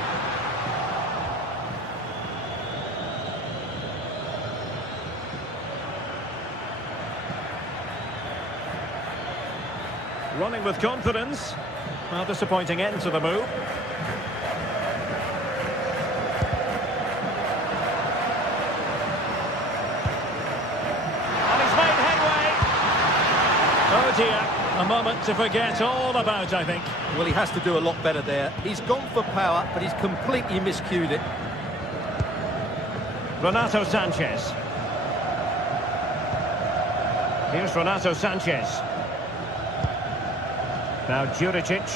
Running with confidence. Well, disappointing end to the move. And he's made headway. Oh dear, a moment to forget all about, I think. Well, he has to do a lot better there. He's gone for power, but he's completely miscued it. Renato Sanchez. Here's Renato Sanchez. Now Juricic.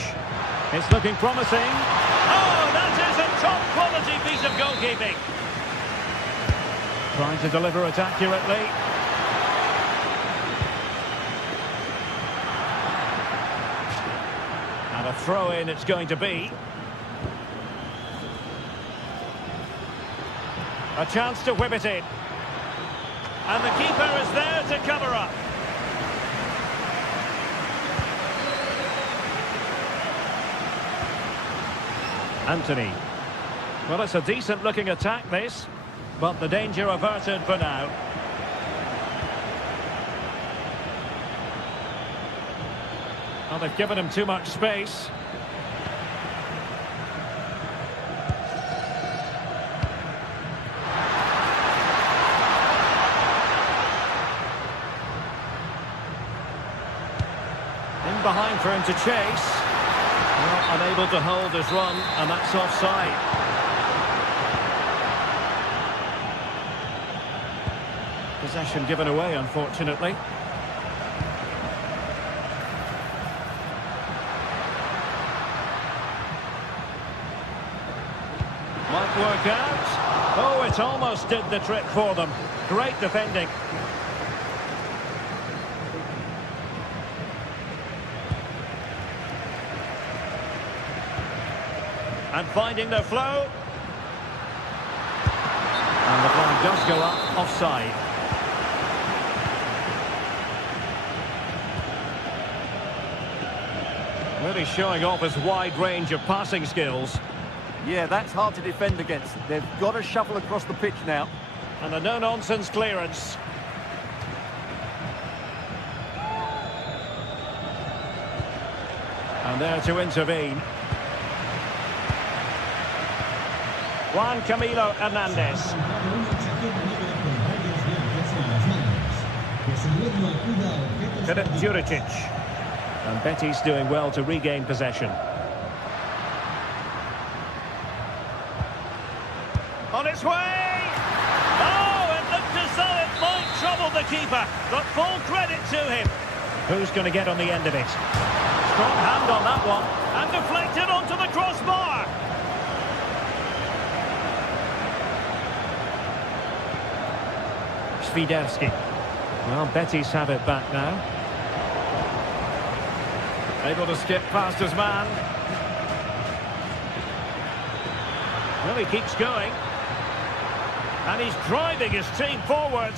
It's looking promising. Oh, that is a top-quality piece of goalkeeping. Trying to deliver it accurately. And a throw-in it's going to be. A chance to whip it in. And the keeper is there to cover up. Anthony. Well, it's a decent-looking attack, this. But the danger averted for now. Well, they've given him too much space. In behind for him to chase. Well, unable to hold his run, and that's offside. Possession given away, unfortunately. Might work out. Oh, it almost did the trick for them. Great defending. And finding the flow. And the flag does go up, offside. Really showing off his wide range of passing skills. Yeah, that's hard to defend against. They've got to shuffle across the pitch now. And a no-nonsense clearance. And there to intervene. Juan Camilo Hernandez. Philip Juricic. And Betty's doing well to regain possession. On its way! Oh, it looked as though it might trouble the keeper, but full credit to him. Who's going to get on the end of it? Strong hand on that one, and deflected onto the crossbar. Świderski. Well, Betis have it back now. Able to skip past his man. Well, he keeps going. And he's driving his team forward.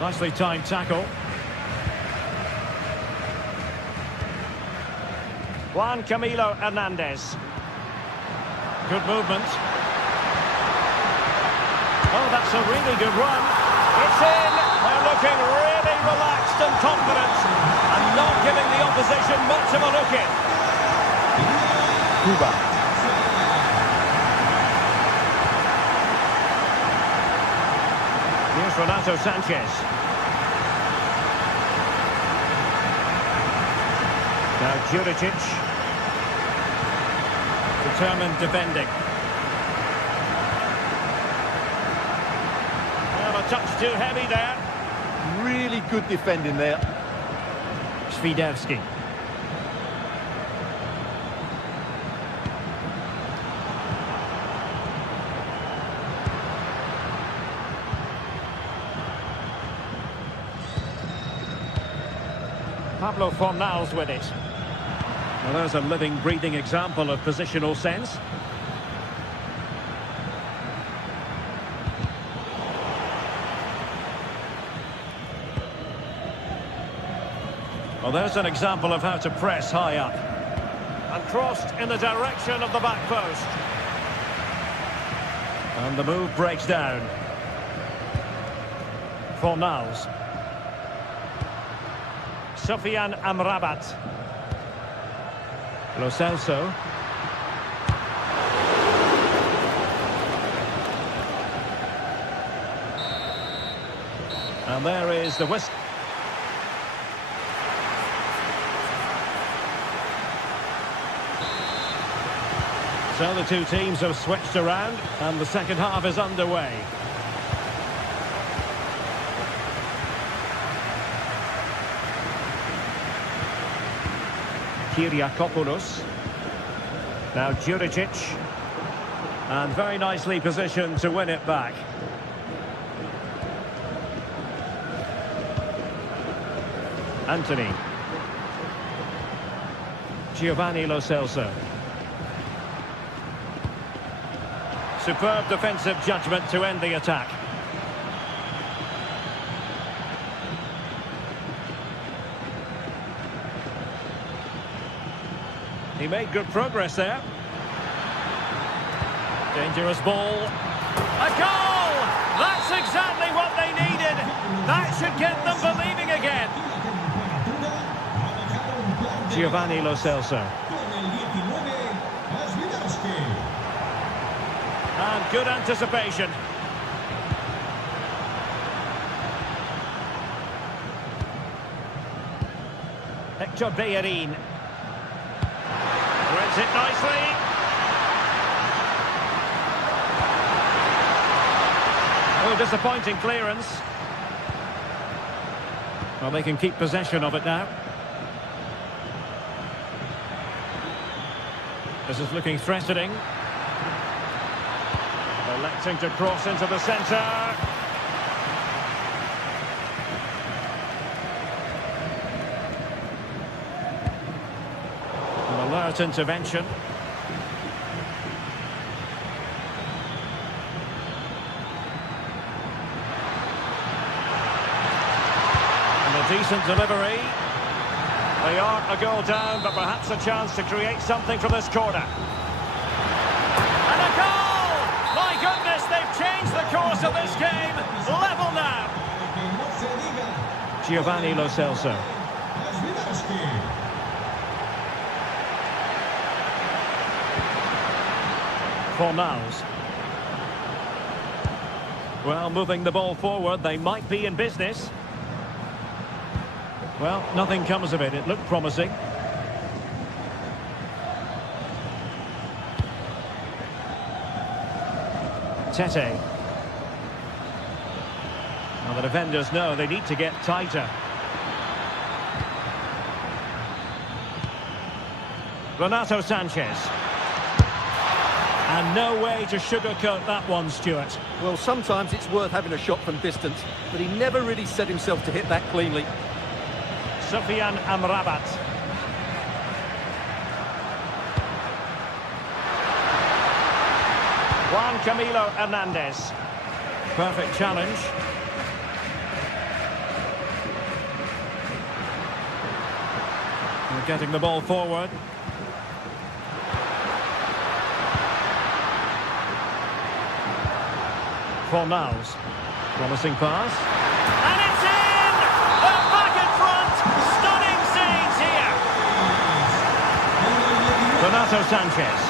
Nicely timed tackle. Juan Camilo Hernandez. Good movement. Oh, that's a really good run. It's in. They're looking really relaxed and confident, and not giving the opposition much of a look in. Cuba. Here's Renato Sanchez. Now Juricic. Determined defending. Well, a touch too heavy there. Really good defending there. Świderski. Pablo Fornals with it. Well, there's a living, breathing example of positional sense. Well, there's an example of how to press high up. And crossed in the direction of the back post. And the move breaks down. Fornals. Sofian Amrabat. Lo Celso. And there is the whistle. So the two teams have switched around and the second half is underway. Kyriakopoulos. Now Juricic. And very nicely positioned to win it back. Anthony. Giovanni Lo Celso. Superb defensive judgment to end the attack. He made good progress there. Dangerous ball. A goal! That's exactly what they needed. That should get them believing again. Giovanni Lo Celso. And good anticipation. Hector Bellerin. Threads it nicely. Oh, disappointing clearance. Well, they can keep possession of it now. This is looking threatening. Electing to cross into the centre. An alert intervention. And a decent delivery. They are a goal down, but perhaps a chance to create something from this corner. And a goal! My goodness, they've changed the course of this game. Level now. Giovanni Lo Celso. Fornals. Well, moving the ball forward, they might be in business. Well, nothing comes of it. It looked promising. Tete. Well, the defenders know they need to get tighter. Renato Sanchez. And no way to sugarcoat that one, Stuart. Well, sometimes it's worth having a shot from distance, but he never really set himself to hit that cleanly. Sofian Amrabat. Juan Camilo Hernandez. Perfect challenge. We're getting the ball forward. Fornals. Promising pass. And it's in! They're back in front! Stunning scenes here! Renato Sanchez.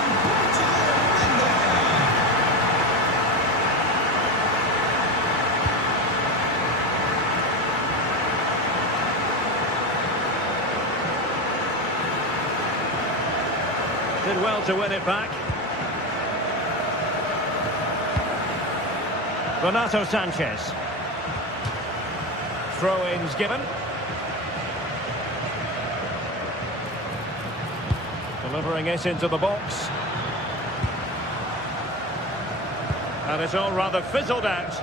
Did well to win it back. Renato Sanchez. Throw-ins given. Delivering it into the box. And it's all rather fizzled out.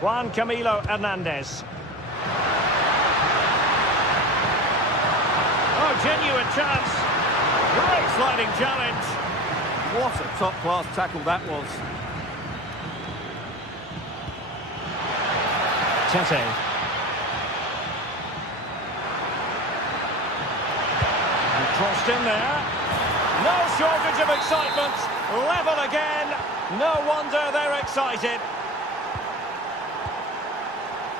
Juan Camilo Hernandez. Oh, genuine chance. Great sliding challenge. What a top-class tackle that was. Tete. And crossed in there. No shortage of excitement. Level again. No wonder they're excited.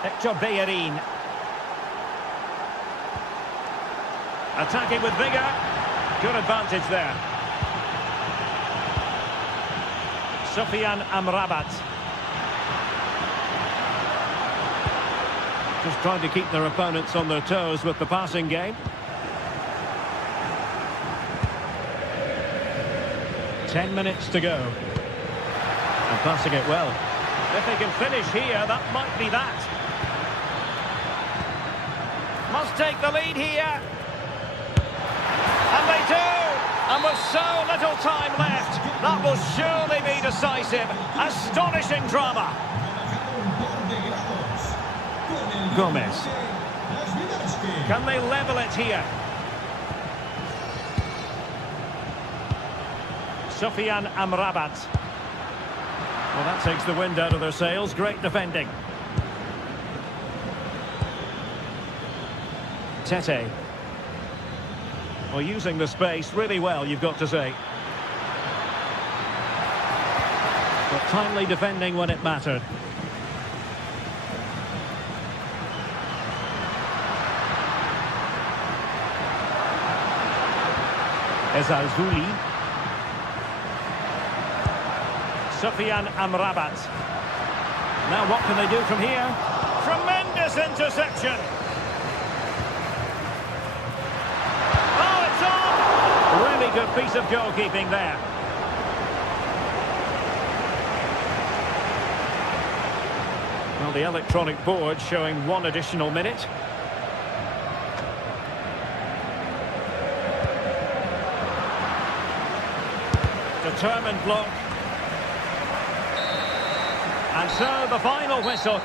Hector Bellerin. Attacking with vigour. Good advantage there. Sofyan Amrabat. Just trying to keep their opponents on their toes with the passing game. 10 minutes to go. And passing it well. If they can finish here, that might be that. Must take the lead here. And they do! And with so little time left, that will surely be decisive. Astonishing drama. Gomez. Can they level it here? Sofyan Amrabat. Well, that takes the wind out of their sails. Great defending. Tete. Well, using the space really well, you've got to say. But timely defending when it mattered. Ezalzouli. Sofyan Amrabat. Now what can they do from here? Tremendous interception. Oh, it's on! Really good piece of goalkeeping there. Well, the electronic board showing 1 additional minute. Determined block. And so the final whistle.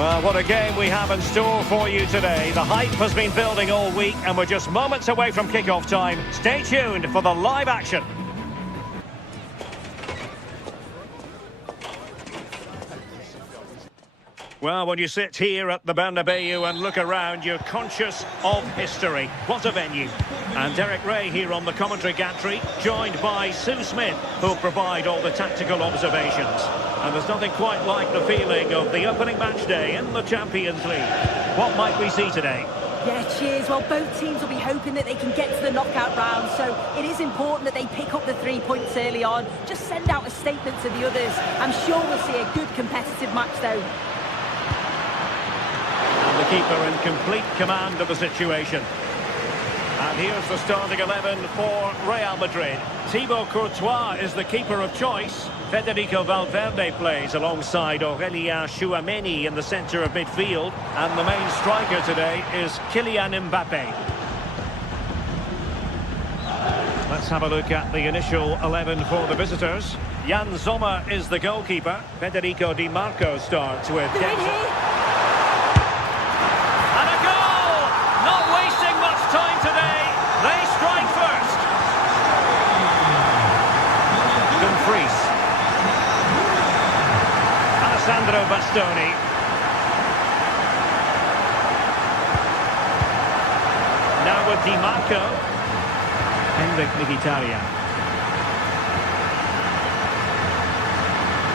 Well, what a game we have in store for you today. The hype has been building all week and we're just moments away from kickoff time. Stay tuned for the live action. Well, when you sit here at the Bernabeu and look around, you're conscious of history. What a venue. And Derek Ray here on the commentary gantry, joined by Sue Smith, who'll provide all the tactical observations. And there's nothing quite like the feeling of the opening match day in the Champions League. What might we see today? Yeah, cheers. Well, both teams will be hoping that they can get to the knockout round, so it is important that they pick up the 3 points early on. Just send out a statement to the others. I'm sure we'll see a good competitive match, though. The keeper in complete command of the situation. And here's the starting 11 for Real Madrid. Thibaut Courtois is the keeper of choice. Federico Valverde plays alongside Aurélien Tchouameni in the centre of midfield. And the main striker today is Kylian Mbappe. Let's have a look at the initial 11 for the visitors. Jan Sommer is the goalkeeper. Federico Di Marco starts with... Sandro Bastoni. with Di Marco. Mkhitaryan.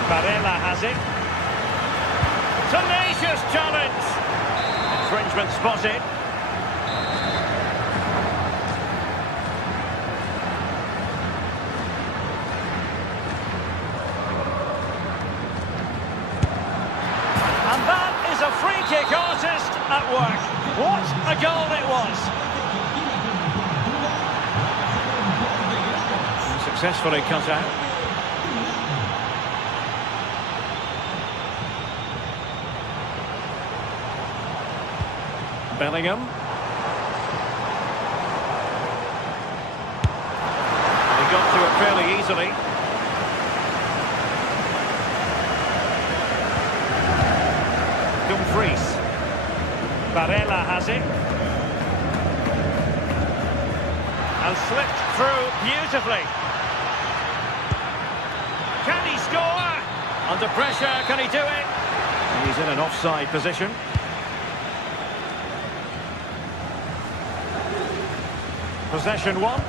Barella has it. Tenacious challenge. Infringement spotted. And that is a free kick artist at work. What a goal it was. Successfully cut out. Bellingham. He got to it fairly easily. Dumfries. Barella has it. And slipped through beautifully. Can he score? Under pressure, can he do it? He's in an offside position. Possession one.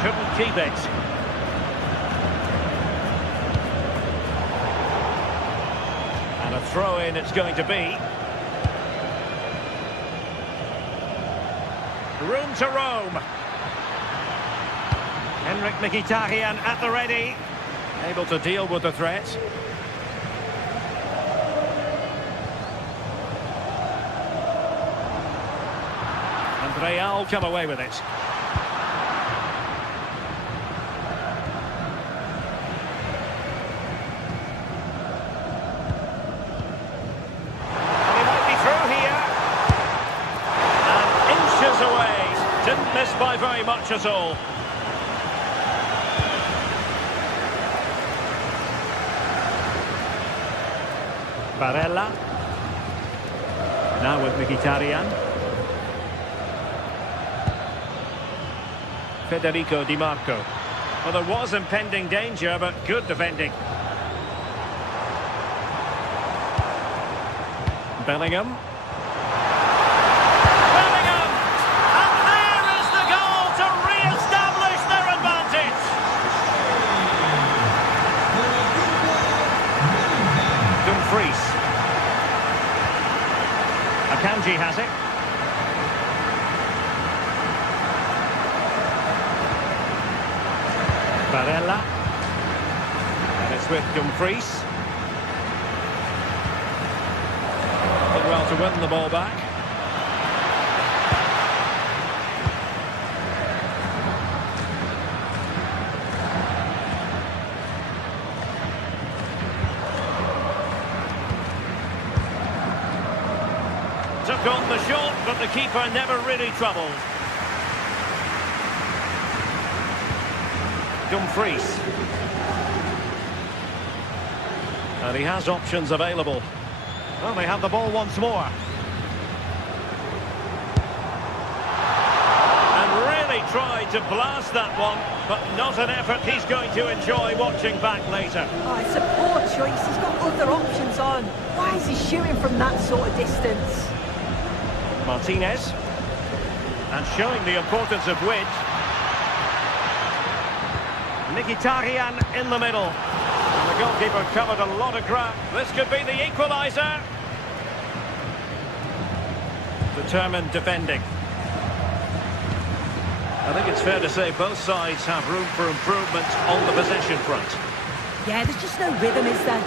Couldn't keep it. And a throw-in it's going to be. Room to roam. Mkhitaryan at the ready. Able to deal with the threat. And Real come away with it. And he might be through here. And inches away. Didn't miss by very much at all. Barella. Now with Mkhitaryan. Federico Di Marco. Well, there was impending danger, but good defending. Bellingham. Kanji has it. Barella. And it's with Dumfries. Did well to win the ball back. Took on the shot, but the keeper never really troubled. Dumfries. And he has options available. Well, they have the ball once more. And really tried to blast that one, but not an effort he's going to enjoy watching back later. Oh, it's a poor choice. He's got other options on. Why is he shooting from that sort of distance? Martinez. And showing the importance of width. Mkhitaryan in the middle. And the goalkeeper covered a lot of ground. This could be the equaliser. Determined defending. I think it's fair to say both sides have room for improvement on the possession front. Yeah, there's just no rhythm, is there?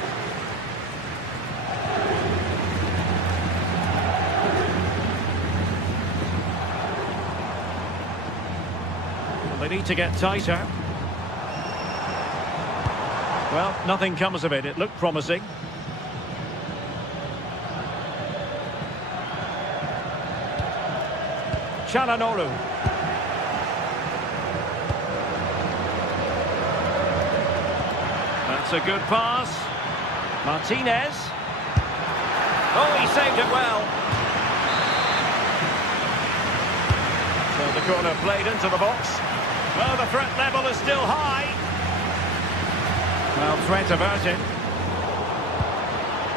They need to get tighter. Well, nothing comes of it. It looked promising. Çalhanoğlu. That's a good pass. Martinez. Oh, he saved it well. The corner played into the box. Well, the threat level is still high. Well, threat averted.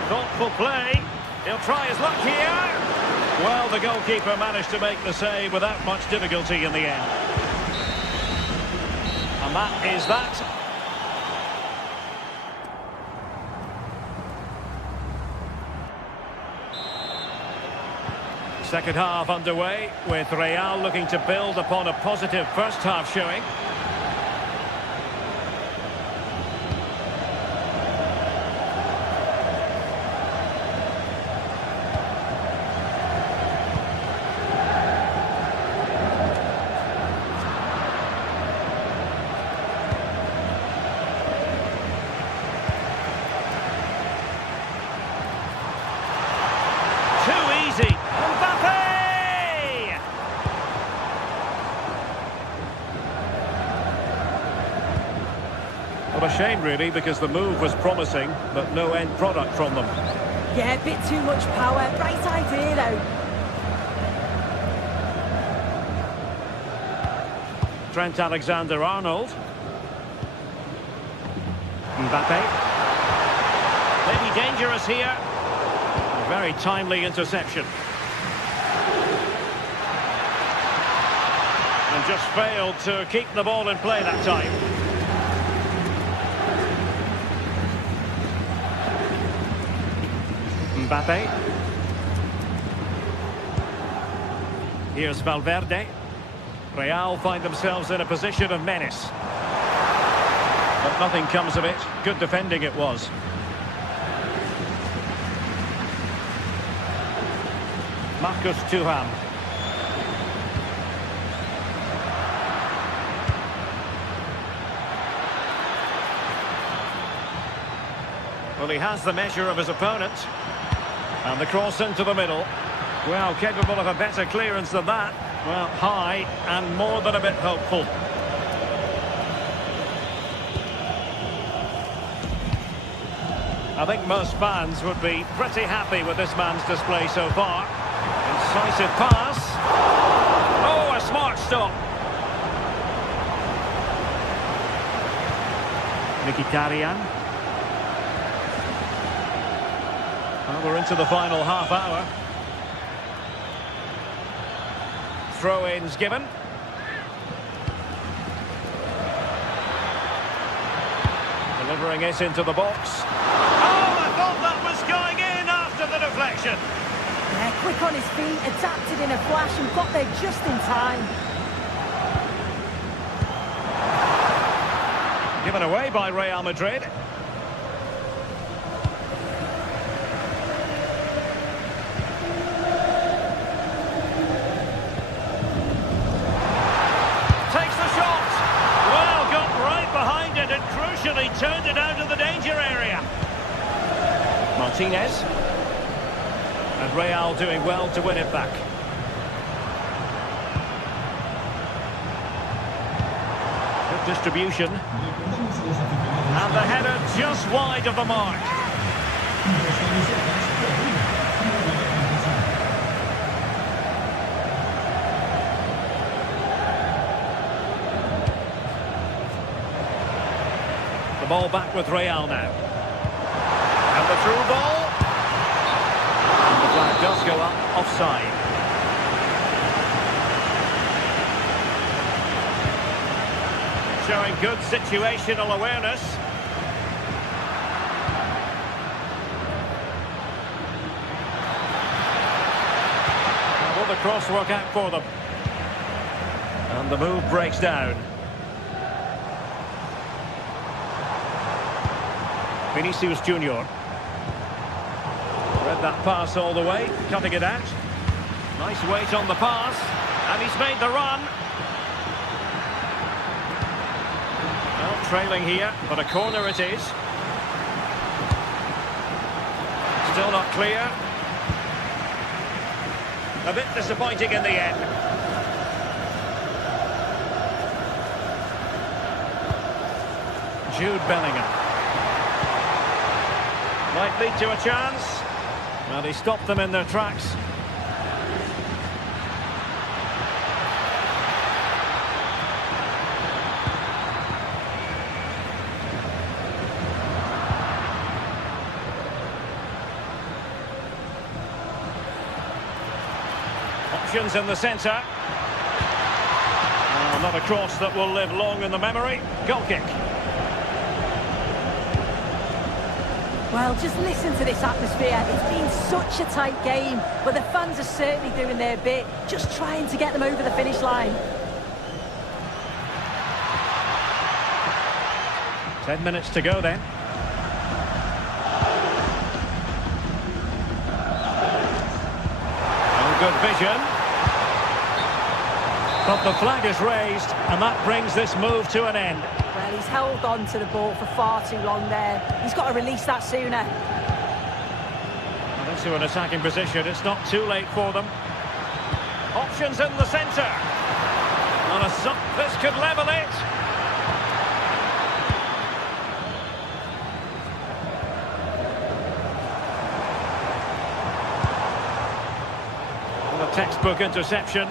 Thoughtful play. He'll try his luck here. Well, the goalkeeper managed to make the save without much difficulty in the end. And that is that. Second half underway, with Real looking to build upon a positive first half showing. What a shame, really, because the move was promising, but no end product from them. Yeah, a bit too much power. Right idea, though. Trent Alexander-Arnold. Mbappe. Maybe dangerous here. A very timely interception. And just failed to keep the ball in play that time. Mbappe. Here's Valverde. Real find themselves in a position of menace. But nothing comes of it. Good defending it was. Marcus Thuram. Well, he has the measure of his opponent. And the cross into the middle. Well, capable of a better clearance than that. Well, high and more than a bit hopeful. I think most fans would be pretty happy with this man's display so far. Incisive pass. Oh, a smart stop. Mkhitaryan. Well, we're into the final half hour. Throw-ins given. Delivering it into the box. Oh, I thought that was going in after the deflection. Yeah, quick on his feet, adapted in a flash and got there just in time. Given away by Real Madrid. Crucially turned it out of the danger area. Martinez. And Real doing well to win it back. Good distribution. And the header just wide of the mark. The ball back with Real now. And the through ball. And the flag does go up offside. Showing good situational awareness. Will the cross work out for them? And the move breaks down. Vinicius Junior. Read that pass all the way, cutting it out. Nice weight on the pass, and he's made the run. Well, trailing here, but a corner it is. Still not clear. A bit disappointing in the end. Jude Bellingham. Might lead to a chance. Well, he stopped them in their tracks. Options in the centre. Not a cross that will live long in the memory. Goal kick. Well, just listen to this atmosphere. It's been such a tight game, but the fans are certainly doing their bit, just trying to get them over the finish line. 10 minutes to go then. Oh, good vision. But the flag is raised, and that brings this move to an end. Well, he's held on to the ball for far too long there. He's got to release that sooner. And into an attacking position. It's not too late for them. Options in the centre. This could level it. A textbook interception.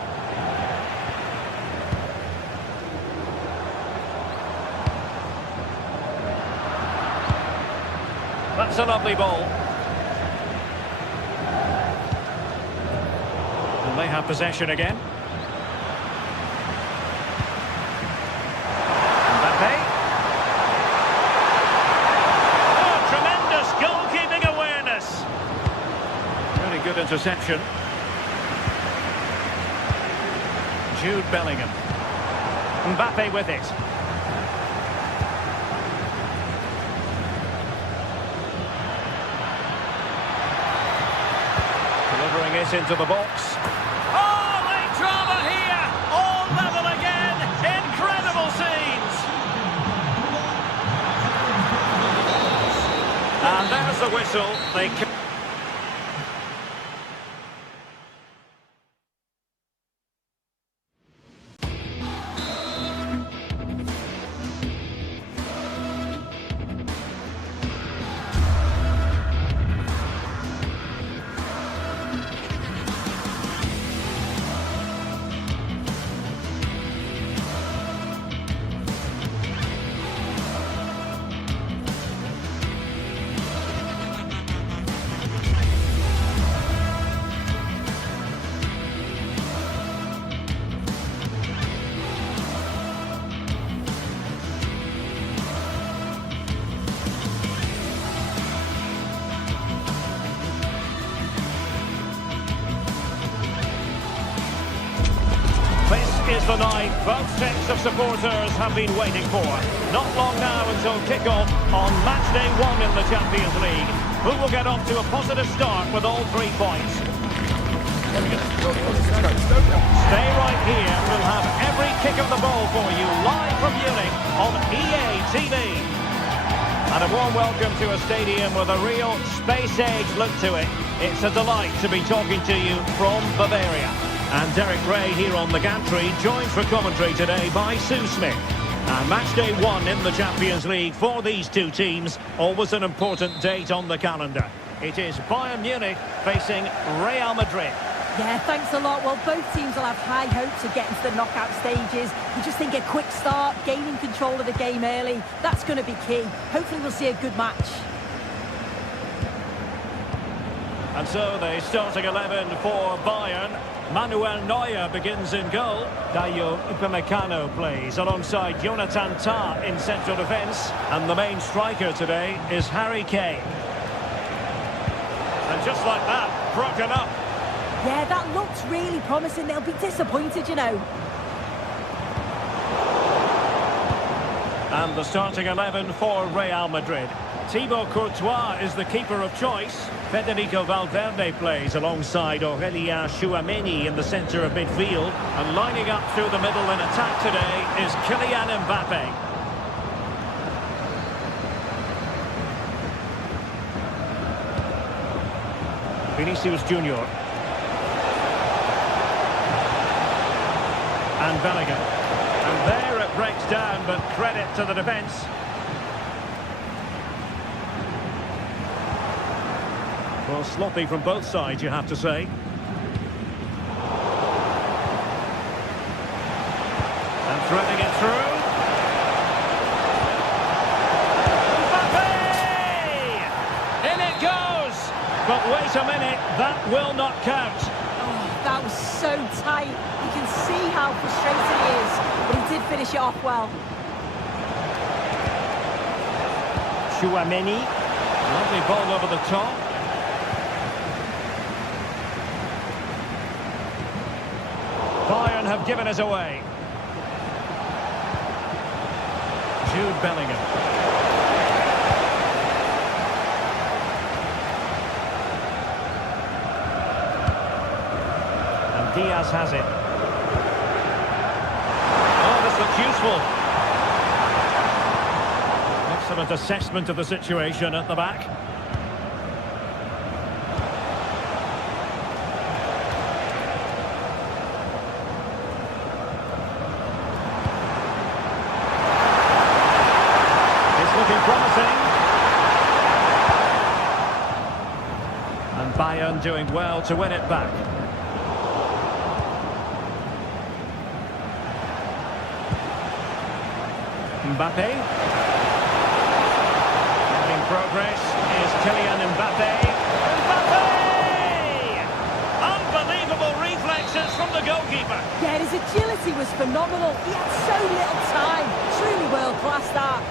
That's a lovely ball. And they have possession again. Mbappe. Oh, tremendous goalkeeping awareness. Really good interception. Jude Bellingham. Mbappe with it. Delivering it into the box. Oh, late drama here. All level again. Incredible scenes. And there's the whistle. They is the night both sets of supporters have been waiting for. Not long now until kickoff on match day 1 in the Champions League. Who will get off to a positive start with all 3 points? Stay right here. We'll have every kick of the ball for you live from Munich on EA TV. And a warm welcome to a stadium with a real space-age look to it. It's a delight to be talking to you from Bavaria. And Derek Ray here on the gantry, joined for commentary today by Sue Smith. And match day 1 in the Champions League for these two teams. Always an important date on the calendar. It is Bayern Munich facing Real Madrid. Yeah, thanks a lot. Well, both teams will have high hopes of getting to the knockout stages. You just think a quick start, gaining control of the game early, that's going to be key. Hopefully we'll see a good match. And so the starting 11 for Bayern. Manuel Neuer begins in goal. Dayo Upamecano plays alongside Jonathan Tah in central defence. And the main striker today is Harry Kane. And just like that, broken up. Yeah, that looks really promising. They'll be disappointed, you know. And the starting 11 for Real Madrid. Thibaut Courtois is the keeper of choice. Federico Valverde plays alongside Aurélien Tchouaméni in the centre of midfield. And lining up through the middle in attack today is Kylian Mbappe. Vinicius Junior. And Bellingham. And there it breaks down, but credit to the defence. Well, sloppy from both sides, you have to say. And threading it through. Mbappe! In it goes! But wait a minute, that will not count. Oh, that was so so tight. You can see how frustrated he is, but he did finish it off well. Chouameni. Lovely ball over the top. Bayern have given us away. Jude Bellingham. And Diaz has it. Oh, this looks useful. Excellent assessment of the situation at the back. Promising. And Bayern doing well to win it back. Mbappe. Making progress is Kylian Mbappe. Mbappe! Unbelievable reflexes from the goalkeeper. Yeah, his agility was phenomenal. He had so little time. Truly world-class that.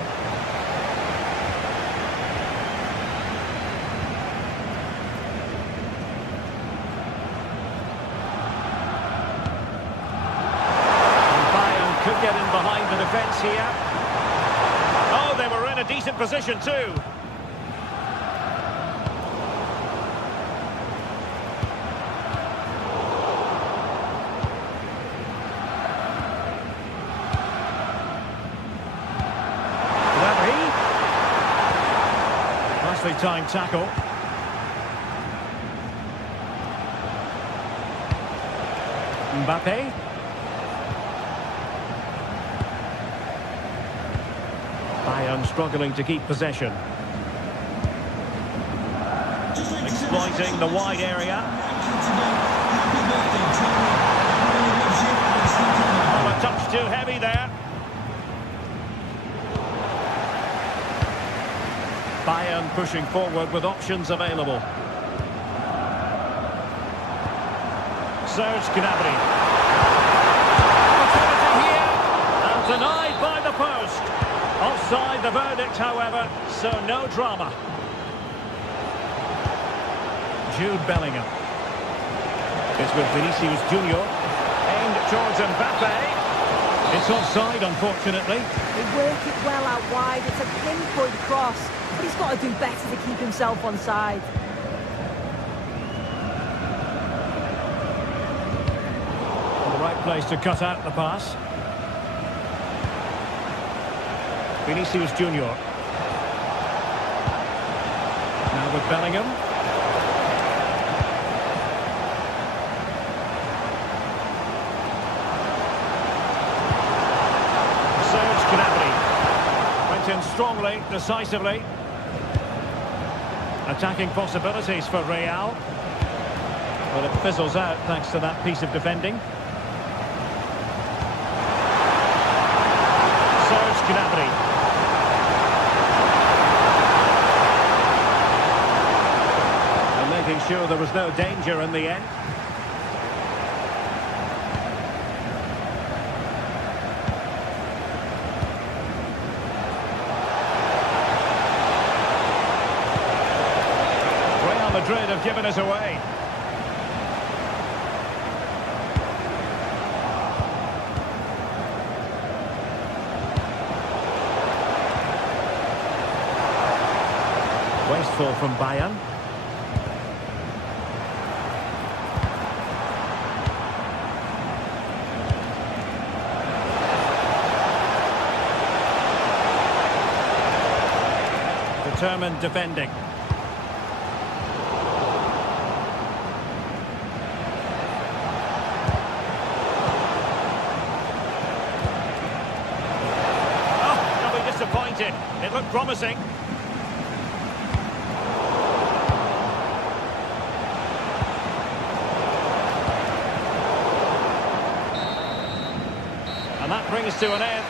Could get in behind the defence here. Oh, they were in a decent position too. Rivalry. Nicely timed tackle. Mbappe. Bayern struggling to keep possession. Exploiting the wide area. Oh, a touch too heavy there. Bayern pushing forward with options available. Serge Gnabry. Opportunity here. And denied by the post. Offside the verdict, however, so no drama. Jude Bellingham. It's with Vinicius Junior. Aimed towards Mbappe. It's offside, unfortunately. They work it well out wide. It's a pinpoint cross, but he's got to do better to keep himself onside. The right place to cut out the pass. Vinicius Junior. Now with Bellingham. Serge Gnabry. Went in strongly, decisively. Attacking possibilities for Real. But it fizzles out thanks to that piece of defending. Serge Gnabry. Making sure there was no danger in the end. Real Madrid have given us away. Wasteful from Bayern. Determined defending. Oh, don't be disappointed. It looked promising. And that brings to an end.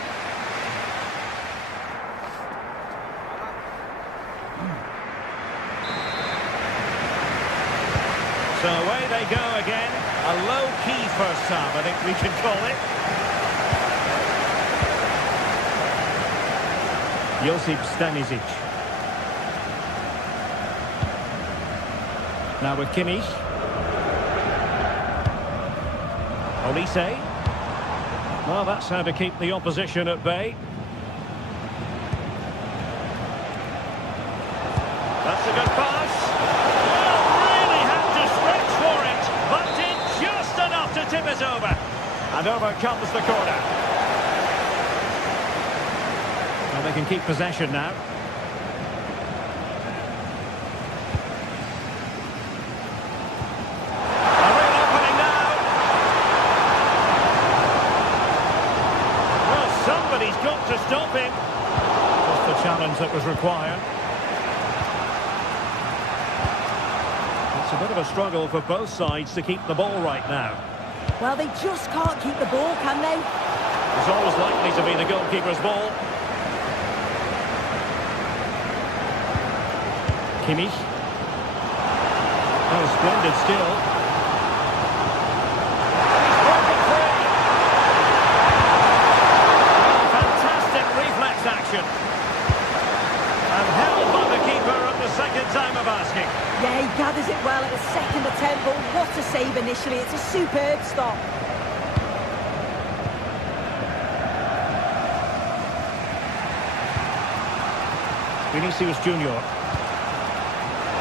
So away they go again. A low-key first half, I think we can call it. Josip Stanisic. Now with Kimmich. Olise. Well, that's how to keep the opposition at bay. That's a good pass. Well, really had to stretch for it, but did just enough to tip it over. And over comes the corner. Well, they can keep possession now. A real opening now. Well, somebody's got to stop him. Just the challenge that was required. It's a bit of a struggle for both sides to keep the ball right now. Well, they just can't keep the ball, can they? It's always likely to be the goalkeeper's ball. Kimmich. Oh, splendid skill. He's broken free. Oh, fantastic reflex action. And held by the keeper at the second time of asking. Yeah, he gathers it well at the second attempt, but what a save initially. It's a superb stop. Vinicius Junior.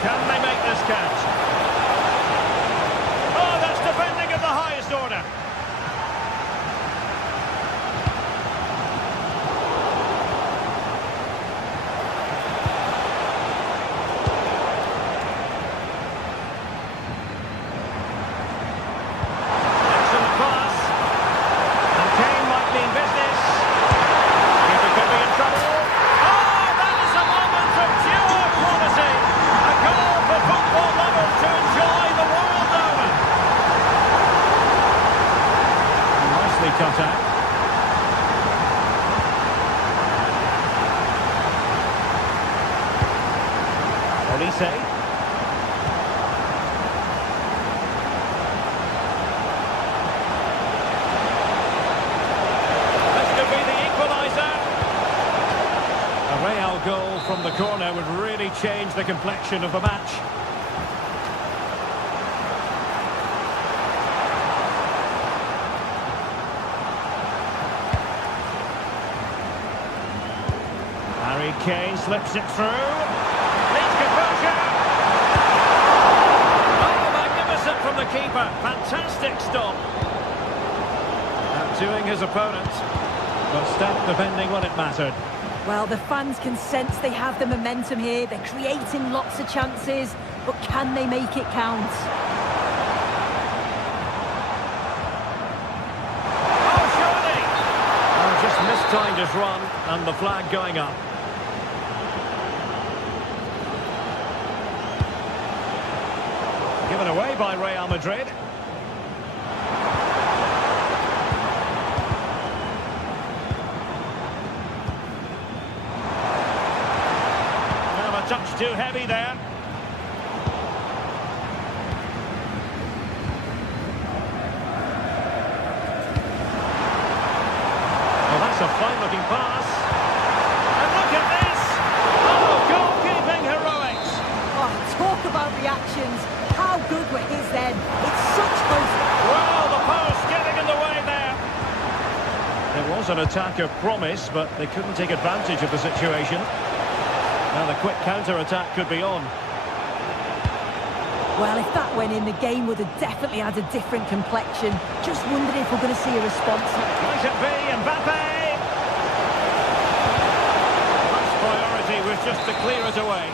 Can they make this count? Oh, that's defending of the highest order. Excellent pass. And Kane might mean business. Keeper could be in trouble. Oh, that is a moment of pure quality. A goal for football lovers to enjoy the world over. Nicely cut out. Olise. This could be the equaliser. A Real goal from the corner would really change the complexion of the match. Harry Kane slips it through. Needs composure. Oh, magnificent from the keeper. Fantastic stop. Outdoing his opponent. But stopped defending when it mattered. Well, the fans can sense they have the momentum here. They're creating lots of chances, but can they make it count? Oh, surely! Oh, just mistimed his run, and the flag going up. Given away by Real Madrid. A touch too heavy there. Oh, that's a fine-looking pass. And look at this! Oh, goalkeeping heroics! Oh, talk about reactions. How good were his then? It's such close. Well, the post getting in the way there. There was an attack of promise, but they couldn't take advantage of the situation. Now the quick counter-attack could be on. Well, if that went in, the game would have definitely had a different complexion. Just wondering if we're going to see a response. Might it be Mbappe? First priority was just to clear it away.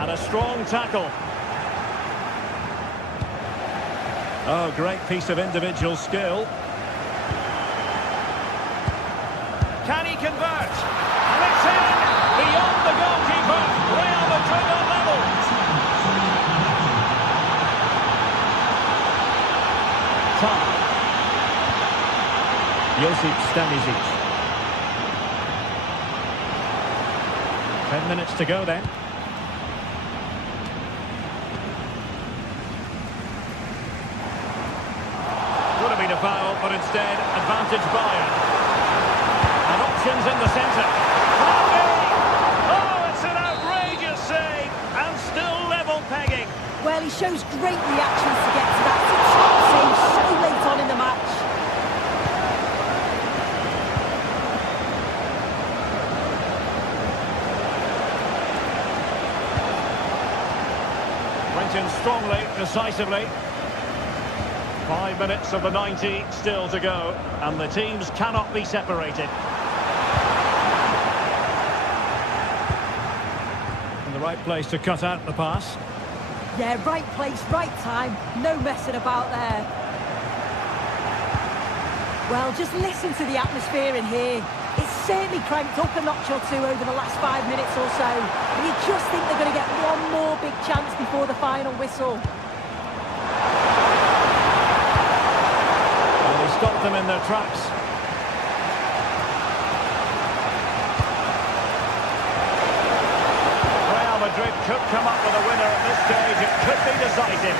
And a strong tackle. Oh, great piece of individual skill. Can he convert? And it's in! Beyond the goalkeeper. Real Madrid are level. Time. Josip Stanisic. 10 minutes to go then. Would have been a foul, but instead, advantage Bayern. And options in the centre. Oh, it's an outrageous save, and still level pegging. Well, he shows great reactions to get to that. It's a top save so late on in the match. Went in strongly, decisively. 5 minutes of the 90 still to go, and the teams cannot be separated. In the right place to cut out the pass. Yeah, right place, right time. No messing about there. Well, just listen to the atmosphere in here. It's certainly cranked up a notch or two over the last 5 minutes or so. And you just think they're going to get one more big chance before the final whistle. Well, they stopped them in their tracks. Real Madrid could come up with a winner at this stage. It could be decisive.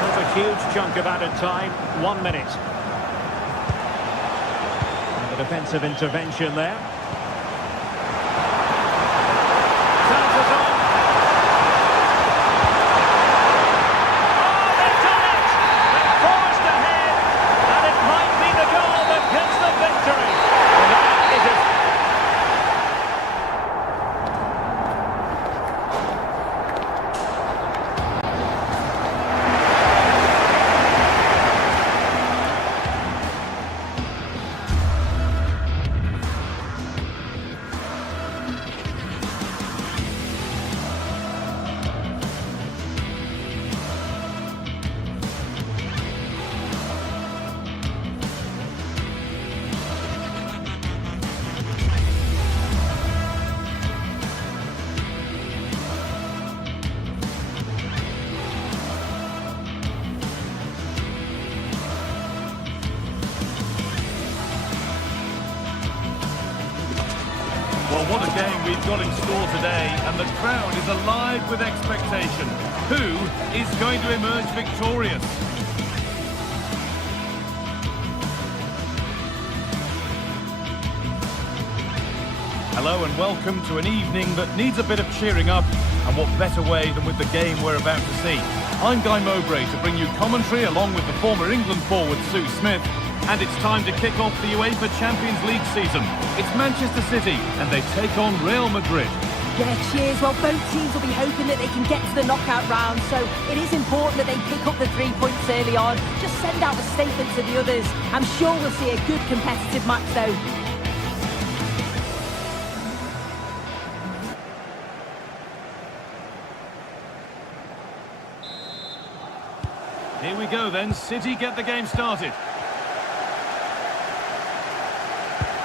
There's a huge chunk of added time. 1 minute. And the defensive intervention there. Chances on. Oh, they've done it! They've forced ahead, and it might be the goal that gives them victory. And that is it. Well, what a game we've got in store today, and the crowd is alive with expectation. Who is going to emerge victorious? Hello and welcome to an evening that needs a bit of cheering up, and what better way than with the game we're about to see. I'm Guy Mowbray to bring you commentary along with the former England forward Sue Smith. And it's time to kick off the UEFA Champions League season. It's Manchester City, and they take on Real Madrid. Yeah, cheers. Well, both teams will be hoping that they can get to the knockout round, so it is important that they pick up the 3 points early on. Just send out a statement to the others. I'm sure we'll see a good competitive match, though. Here we go then. City get the game started.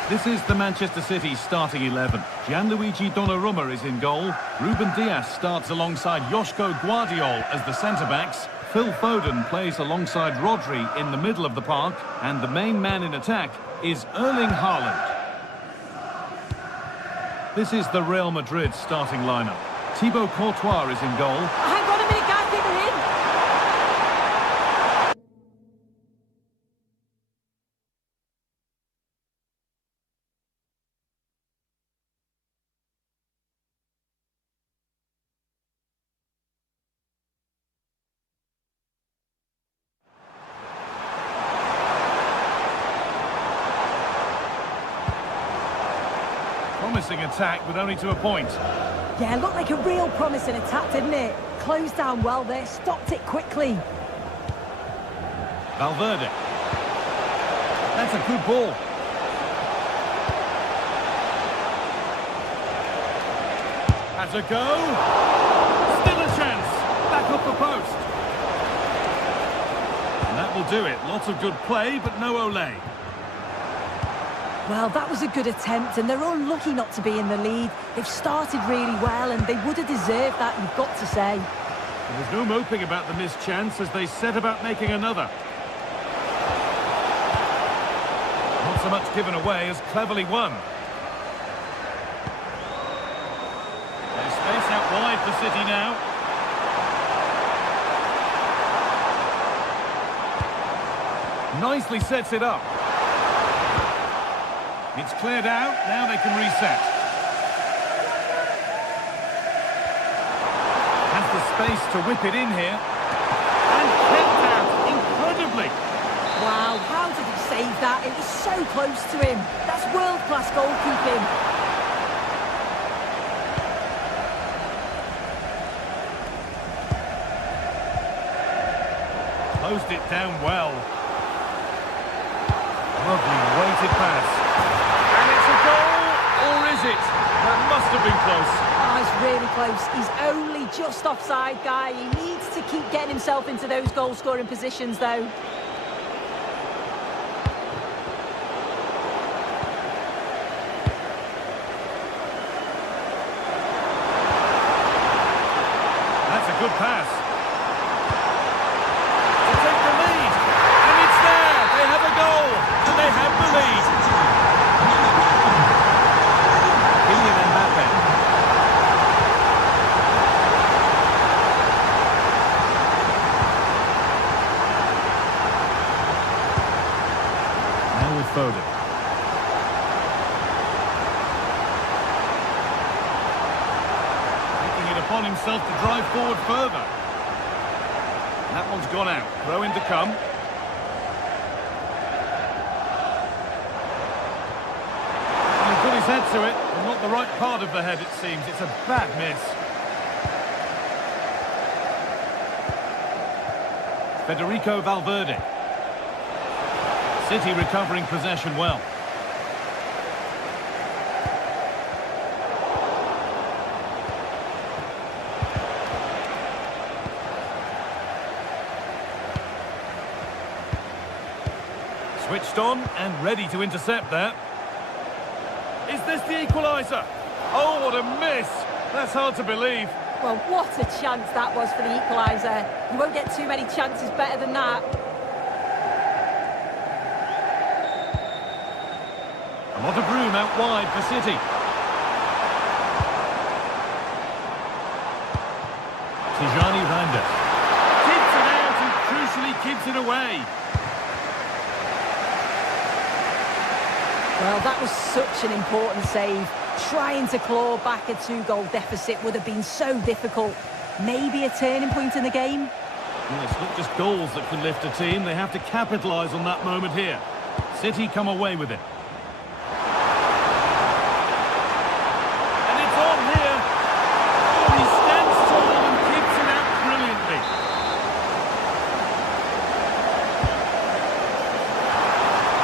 This is the Manchester City starting 11. Gianluigi Donnarumma is in goal. Ruben Dias starts alongside Joško Guardiol as the centre-backs. Phil Foden plays alongside Rodri in the middle of the park. And the main man in attack is Erling Haaland. This is the Real Madrid starting lineup. Thibaut Courtois is in goal. Hang on a minute, guys, get them in. Promising attack, but only to a point. Yeah, looked like a real promising attack, didn't it? Closed down well there, stopped it quickly. Valverde. That's a good ball. Has a go. Still a chance. Back up the post. And that will do it. Lots of good play, but no Ole. Well, that was a good attempt, and they're unlucky not to be in the lead. They've started really well, and they would have deserved that, you've got to say. There's no moping about the missed chance as they set about making another. Lots so much given away as cleverly won. There's space out wide for City now. Nicely sets it up. It's cleared out, now they can reset. Has the space to whip it in here. And kept out, incredibly. Wow, how did he save that? It was so close to him. That's world-class goalkeeping. Closed it down well. Lovely weighted pass. And it's a goal, or is it? That must have been close. Oh, it's really close. He's only just offside, guy. He needs to keep getting himself into those goal-scoring positions, though. That's a good pass. To take the lead. And it's there. They have a goal. And they have the lead. Kylian Mbappe. Now with Foden. Taking it upon himself to drive forward further. That one's gone out. Throw in to come. He put his head to it, but not the right part of the head, it seems. It's a bad miss. Federico Valverde. City recovering possession well. Switched on and ready to intercept there. Is this the equaliser? Oh, what a miss! That's hard to believe. Well, what a chance that was for the equaliser. You won't get too many chances better than that. A lot of room out wide for City. Tijani Reinders. Keeps it out and crucially keeps it away. Well, that was such an important save. Trying to claw back a two-goal deficit would have been so difficult. Maybe a turning point in the game. Well, it's not just goals that can lift a team. They have to capitalise on that moment here. City come away with it. And it's on here. Oh, he stands tall and keeps it out brilliantly.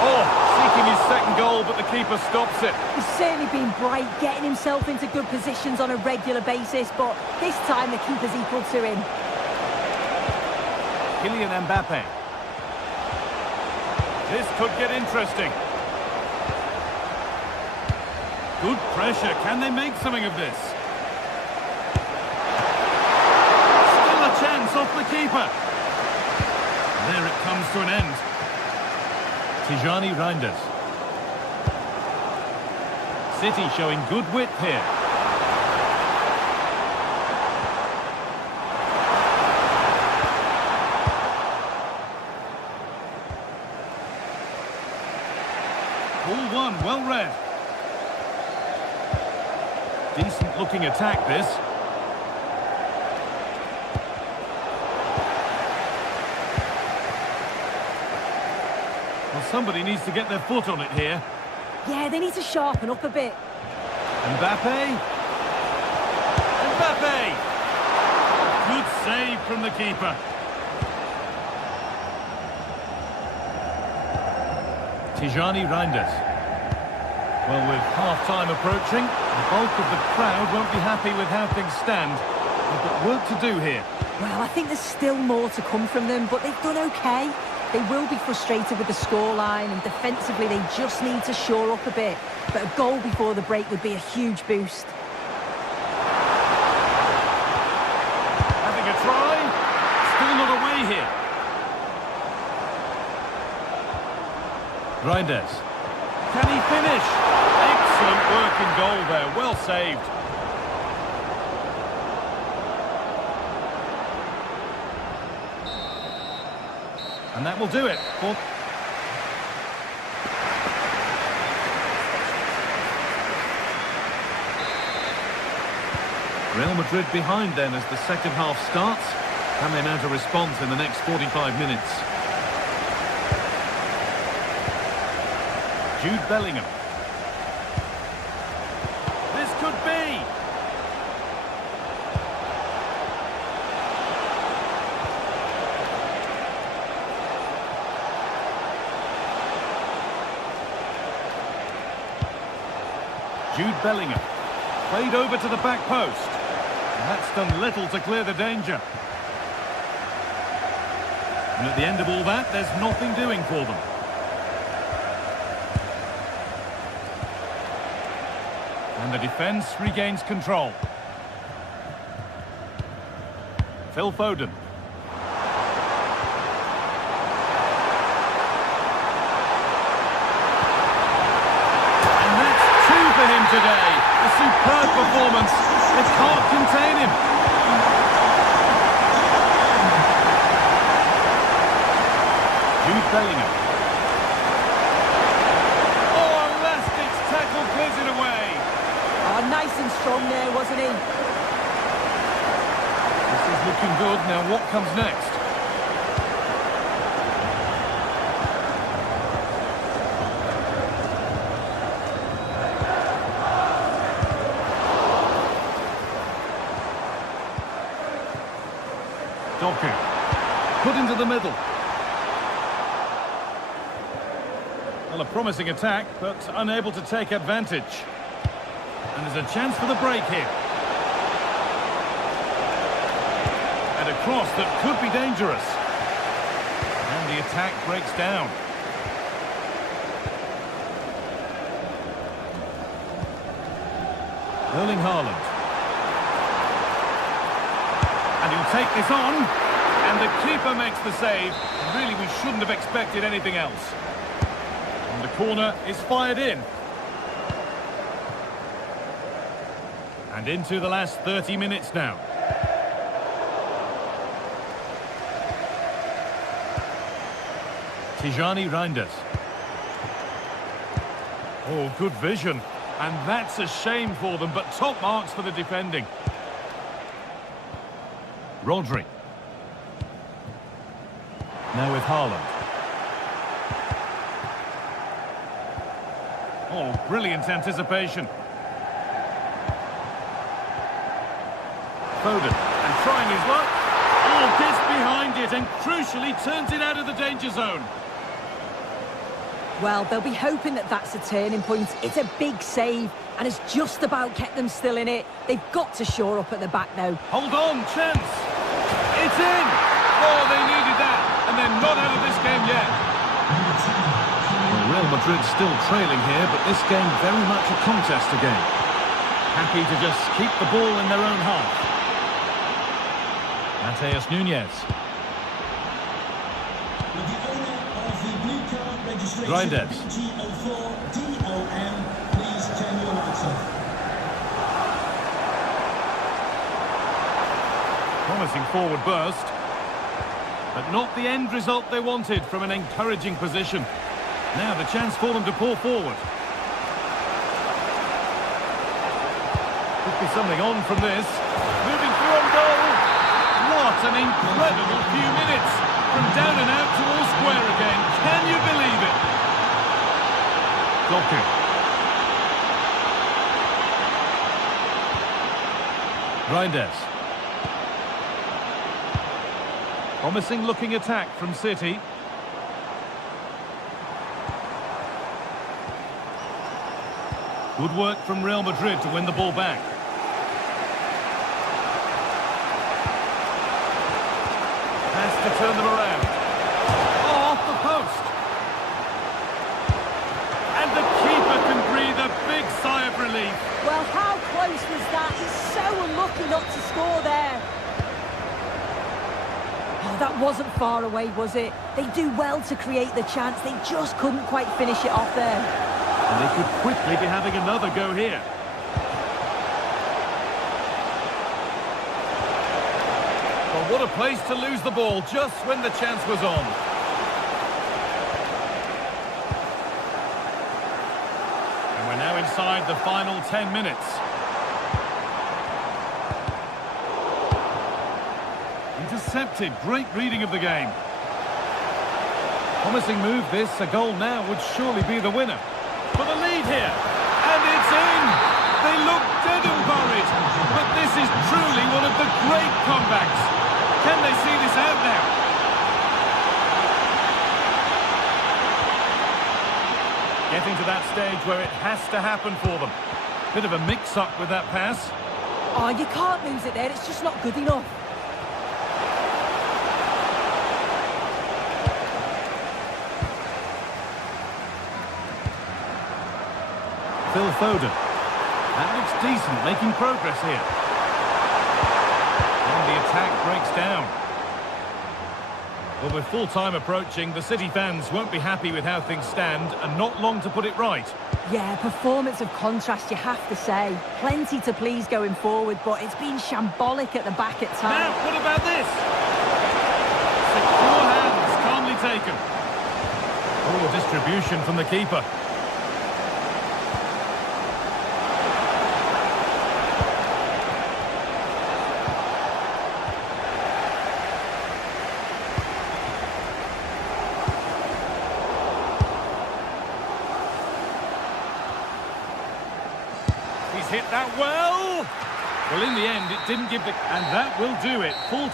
Oh, seeking his second goal, but the keeper stops it. He's certainly been bright, getting himself into good positions on a regular basis, but this time the keeper's equal to him. Kylian Mbappe. This could get interesting. Good pressure. Can they make something of this? Still a chance off the keeper. There it comes to an end. Tijani Reinders. City showing good width here. Ball one, well read. Decent looking attack this. Well, somebody needs to get their foot on it here. Yeah, they need to sharpen up a bit. Mbappe. Mbappe! Good save from the keeper. Tijani Reinders. Well, with half-time approaching, the bulk of the crowd won't be happy with how things stand. They've got work to do here. Well, I think there's still more to come from them, but they've done okay. They will be frustrated with the scoreline, and defensively they just need to shore up a bit. But a goal before the break would be a huge boost. Having a try. Still not away here. Reinders. Can he finish? Excellent work in goal there. Well saved. And that will do it. Real Madrid behind then as the second half starts. Can they mount a response in the next 45 minutes? Jude Bellingham. This could be. Jude Bellingham. Played over to the back post. And that's done little to clear the danger. And at the end of all that, there's nothing doing for them. And the defence regains control. Phil Foden. And that's two for him today. A superb performance. They can't contain him. Jude Bellingham. Oh, elastic tackle clears it away. Oh, nice and strong there, wasn't he? This is looking good. Now what comes next? Doku. Put into the middle. Well, a promising attack, but unable to take advantage. And there's a chance for the break here. And a cross that could be dangerous. And the attack breaks down. Erling Haaland. And he'll take this on. And the keeper makes the save. Really, we shouldn't have expected anything else. And the corner is fired in. And into the last 30 minutes now. Tijani Reinders. Oh, good vision. And that's a shame for them, but top marks for the defending. Rodri. Now with Haaland. Oh, brilliant anticipation. Foden, and trying his luck. Oh, gets behind it and crucially turns it out of the danger zone. Well, they'll be hoping that that's a turning point. It's a big save and it's just about kept them still in it. They've got to shore up at the back now. Hold on, chance. It's in. Oh, they needed that, and they're not out of this game yet. Well, Real Madrid still trailing here, but this game very much a contest again. Happy to just keep the ball in their own half. Mateus Nunes. Reinders. Promising forward burst. But not the end result they wanted from an encouraging position. Now the chance for them to pull forward. Could be something on from this. Moving through on goal. What an incredible few minutes. From down and out to all square again. Can you believe it? Doku. Reinders. Promising looking attack from City. Good work from Real Madrid to win the ball back. Has to turn them around. Oh, off the post. And the keeper can breathe a big sigh of relief. Well, how close was that? He's so unlucky not to score there. Oh, that wasn't far away, was it? They do well to create the chance. They just couldn't quite finish it off there. And they could quickly be having another go here. Well, what a place to lose the ball just when the chance was on. And we're now inside the final 10 minutes. Intercepted. Great reading of the game. Promising move this. A goal now would surely be the winner. For the lead here. And it's in! They look dead and buried. But this is truly one of the great comebacks. Can they see this out now? Getting to that stage where it has to happen for them. Bit of a mix-up with that pass. Oh, you can't lose it there. It's just not good enough. Phil Foden. That looks decent, making progress here. And the attack breaks down. Well, with full time approaching, the City fans won't be happy with how things stand, and not long to put it right. Yeah, performance of contrast, you have to say. Plenty to please going forward, but it's been shambolic at the back at times. Now, what about this? Secure hands, calmly taken. Oh, distribution from the keeper. He's hit that well. Well, in the end, it didn't give the... And that will do it. Full...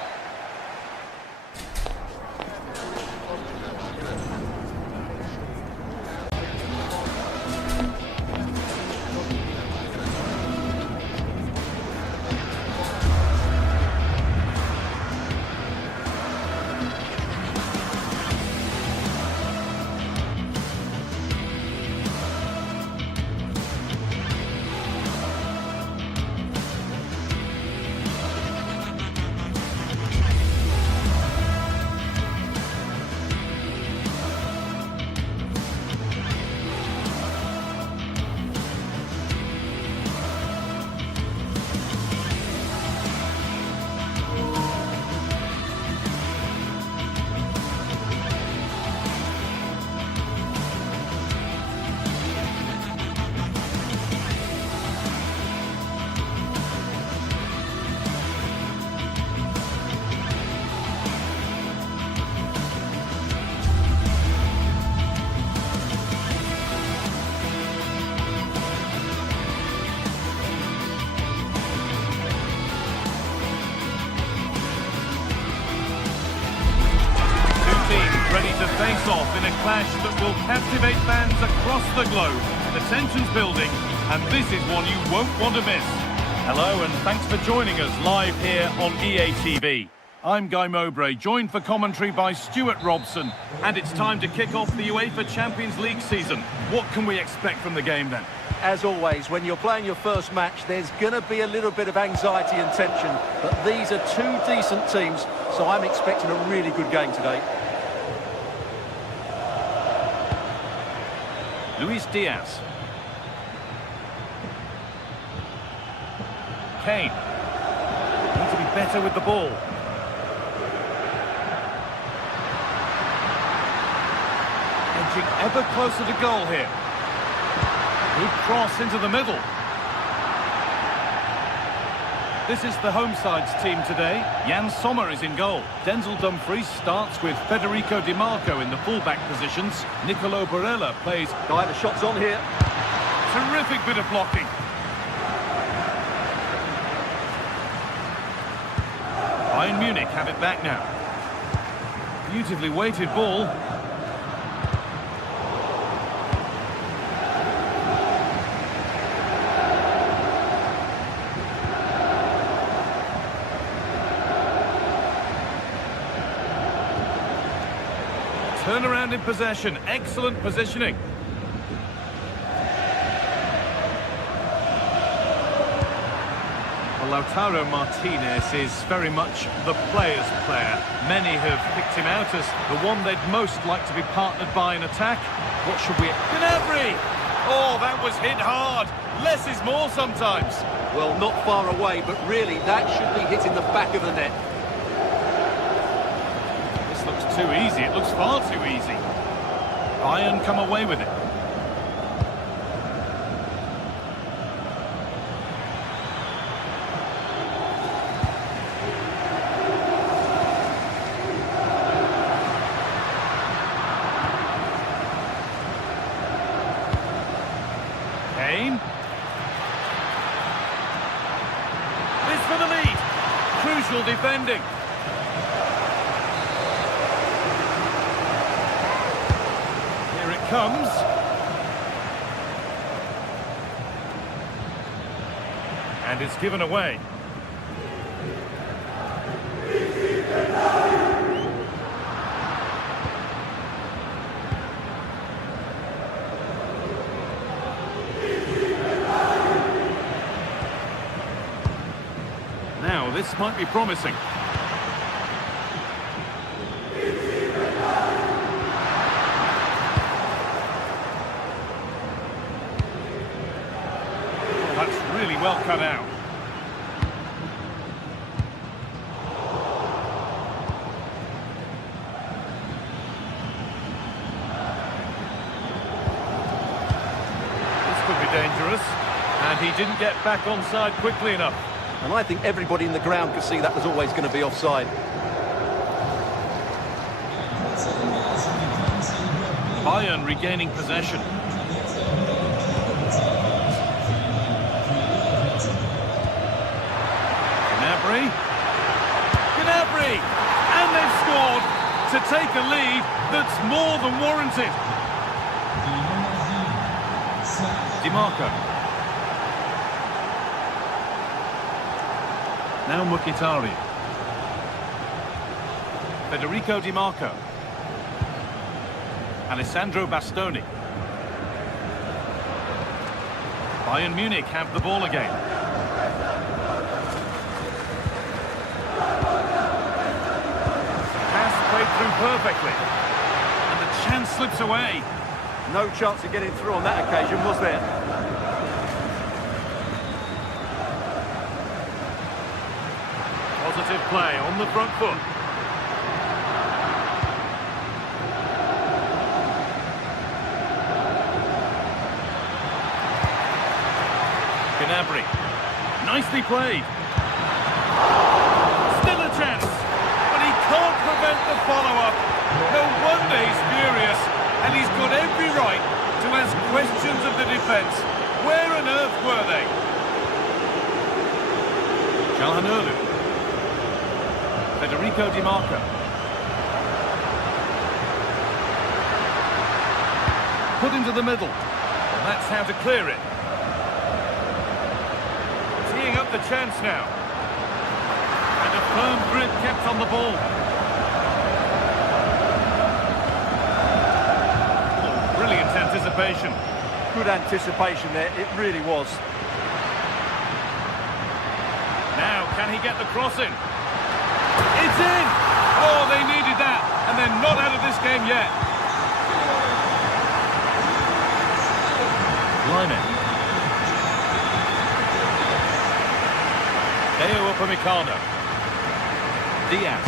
Ready to face off in a clash that will captivate fans across the globe. The tension's building, and this is one you won't want to miss. Hello, and thanks for joining us live here on EA TV. I'm Guy Mowbray, joined for commentary by Stuart Robson, and it's time to kick off the UEFA Champions League season. What can we expect from the game then? As always, when you're playing your first match, there's going to be a little bit of anxiety and tension, but these are two decent teams, so I'm expecting a really good game today. Luis Diaz. Kane. Need to be better with the ball. Edging ever closer to goal here. Good cross into the middle. This is the home side's team today. Jan Sommer is in goal. Denzel Dumfries starts with Federico Di Marco in the fullback positions. Nicolo Barella plays... Guy, the shot's on here. Terrific bit of blocking. Bayern Munich have it back now. Beautifully weighted ball. Turn around in possession. Excellent positioning. Well, Lautaro Martinez is very much the player's player. Many have picked him out as the one they'd most like to be partnered by in attack. What should we... Gnabry! Oh, that was hit hard. Less is more sometimes. Well, not far away, but really, that should be hitting the back of the net. This looks too easy. It looks far too easy. Bayern come away with it. This for the lead. Crucial defending. Here it comes. And it's given away. Now, this might be promising. Oh, that's really well cut out. This could be dangerous. And he didn't get back onside quickly enough. And I think everybody in the ground could see that was always going to be offside. Bayern regaining possession. Gnabry! And they've scored to take a lead that's more than warranted. DiMarco. Now Mkhitaryan. Federico DiMarco. Alessandro Bastoni. Bayern Munich have the ball again. Pass played through perfectly. And the chance slips away. No chance of getting through on that occasion, was there? Positive play on the front foot. Gnabry. Nicely played. Still a chance, but he can't prevent the follow-up. No wonder he's furious, and he's got every right to ask questions of the defence. Where on earth were they? Calhanoglu. Federico DiMarco. Put into the middle. And that's how to clear it. Teeing up the chance now. And a firm grip kept on the ball. Oh, brilliant anticipation. Good anticipation there, it really was. Now, can he get the cross in? It's in! Oh, they needed that, and they're not out of this game yet. Line. Deo Upamecano. Diaz.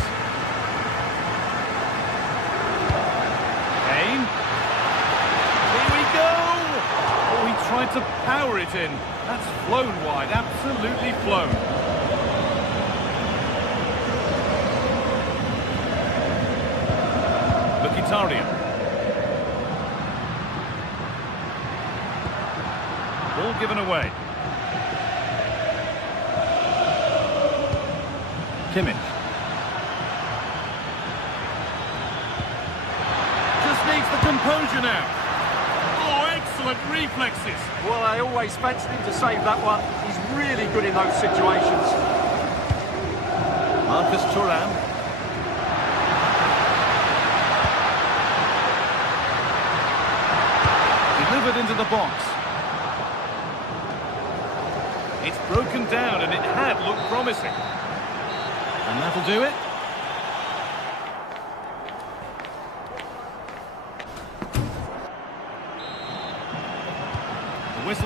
Kane. Here we go! Oh, he tried to power it in. That's flown wide, absolutely flown. Mkhitaryan. Ball given away. Kimmich. Just needs the composure now. Oh, excellent reflexes. Well, I always fancied him to save that one. He's really good in those situations. Marcus Thuram. Delivered into the box. It's broken down and it had looked promising. And that'll do it.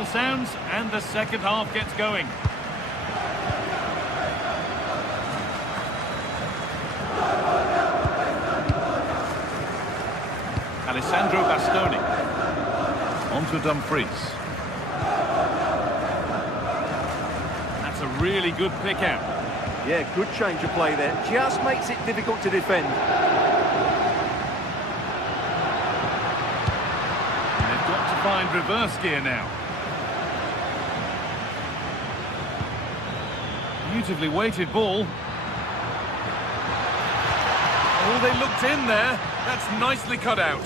whistle sounds and the second half gets going. Alessandro Bastoni. On to Dumfries. That's a really good pick out. Yeah, good change of play there. Just makes it difficult to defend. And they've got to find reverse gear now. Beautifully weighted ball. Oh, they looked in there. That's nicely cut out.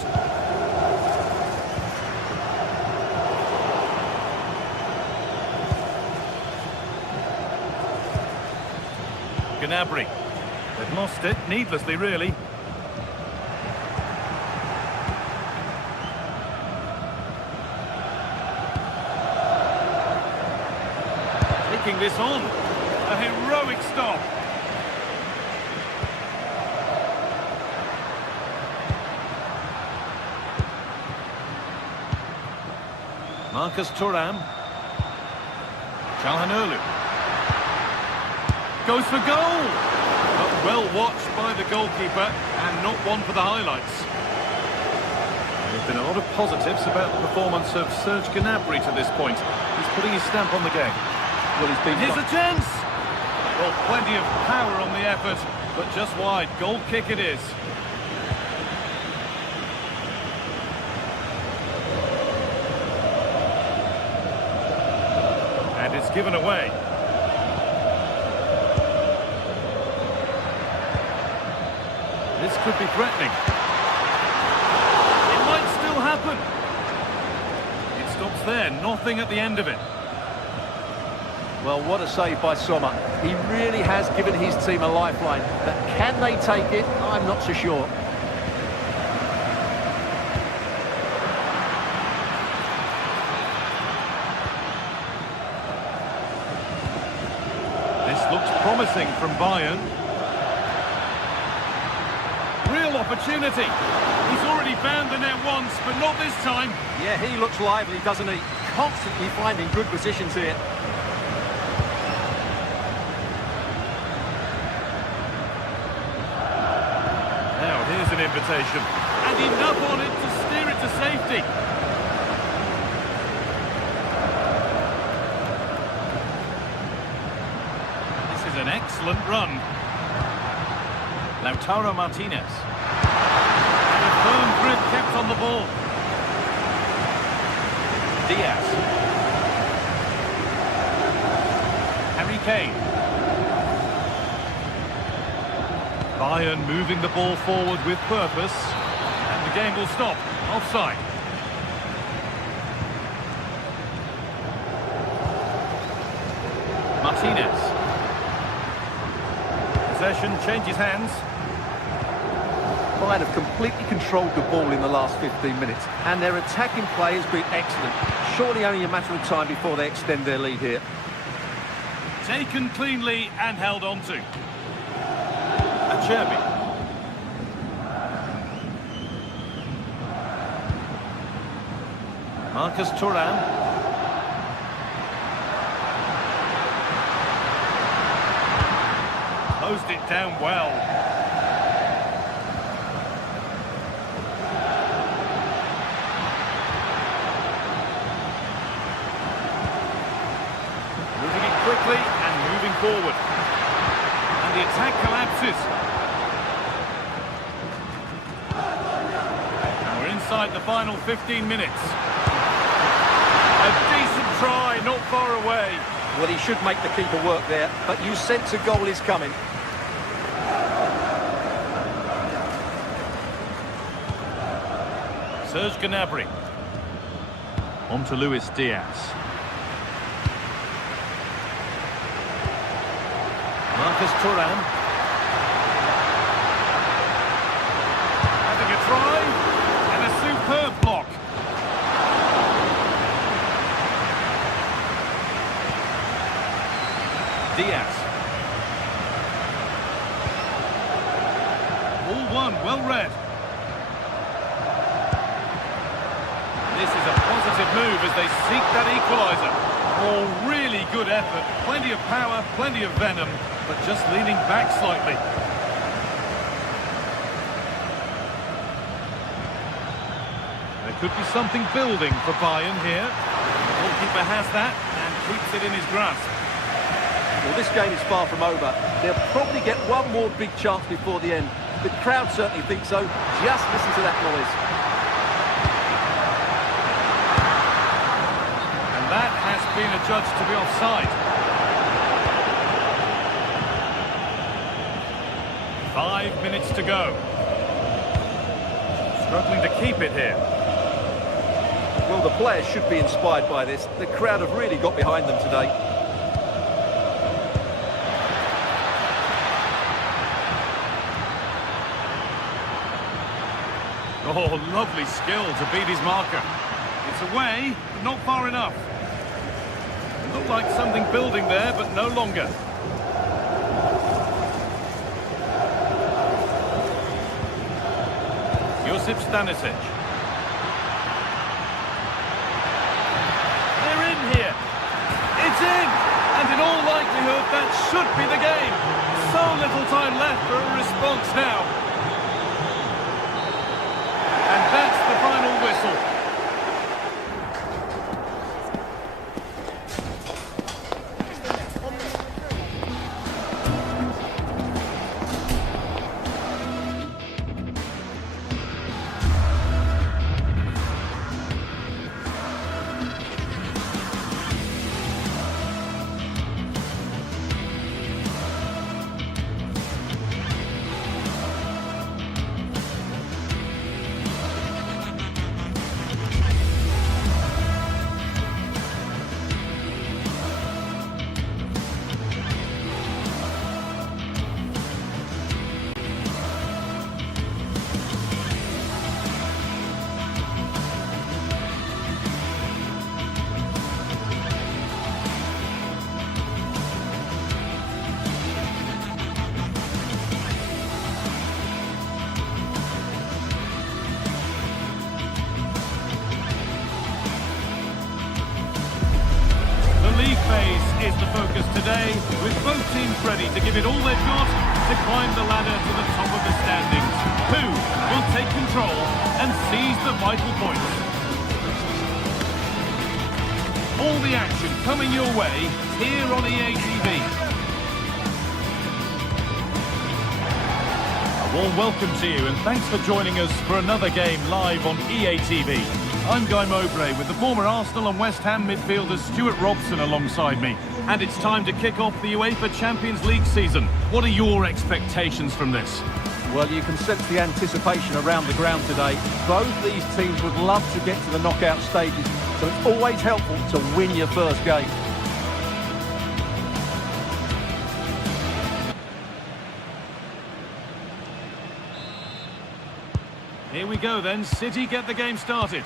Gnabry. They've lost it, needlessly really. Taking this on. A heroic stop. Marcus Thuram. Çalhanoğlu. Goes for goal! But well watched by the goalkeeper and not one for the highlights. There have been a lot of positives about the performance of Serge Gnabry to this point. He's putting his stamp on the game. Well, he's been... Here's a chance! Well, plenty of power on the effort, but just wide. Goal kick it is. And it's given away. This could be threatening. It might still happen. It stops there, nothing at the end of it. Well, what a save by Sommer. He really has given his team a lifeline. But can they take it? I'm not so sure. This looks promising from Bayern. Real opportunity. He's already found the net once, but not this time. Yeah, he looks lively, doesn't he? Constantly finding good positions here. Now, here's an invitation. And enough on it to steer it to safety. This is an excellent run. Lautaro Martinez. And a firm grip kept on the ball. Diaz. Harry Kane. Bayern moving the ball forward with purpose. And the game will stop. Offside. Martinez. Possession changes hands. Bayern have completely controlled the ball in the last 15 minutes, and their attacking play has been excellent. Surely only a matter of time before they extend their lead here. Taken cleanly and held on to. Acerbi. Marcus Thuram. Closed it down well. Moving it quickly and moving forward. And the attack collapses. And we're inside the final 15 minutes. A decent try, not far away. Well, he should make the keeper work there, but you sense a goal is coming. Serge Gnabry. On to Luis Diaz. Marcus Thuram. Having a try. And a superb block. Diaz. All one, well read. This is a positive move as they seek that equaliser. Oh, really good effort. Plenty of power, plenty of venom, but just leaning back slightly. There could be something building for Bayern here. The goalkeeper has that and keeps it in his grasp. Well, this game is far from over. They'll probably get one more big chance before the end. The crowd certainly think so. Just listen to that noise. And that has been adjudged to be offside. 5 minutes to go. Struggling to keep it here. Well, the players should be inspired by this. The crowd have really got behind them today. Oh, lovely skill to beat his marker. It's away, but not far enough. It looked like something building there, but no longer. Josip Stanisic. They're in here. It's in! And in all likelihood, that should be the game. So little time left for a response now. And that's the final whistle. Phase is the focus today, with both teams ready to give it all they've got to climb the ladder to the top of the standings. Who will take control and seize the vital points? All the action coming your way here on EA TV. A warm welcome to you and thanks for joining us for another game live on EA TV. I'm Guy Mowbray with the former Arsenal and West Ham midfielder Stuart Robson alongside me. And it's time to kick off the UEFA Champions League season. What are your expectations from this? Well, you can sense the anticipation around the ground today. Both these teams would love to get to the knockout stages, so it's always helpful to win your first game. Here we go then, City get the game started.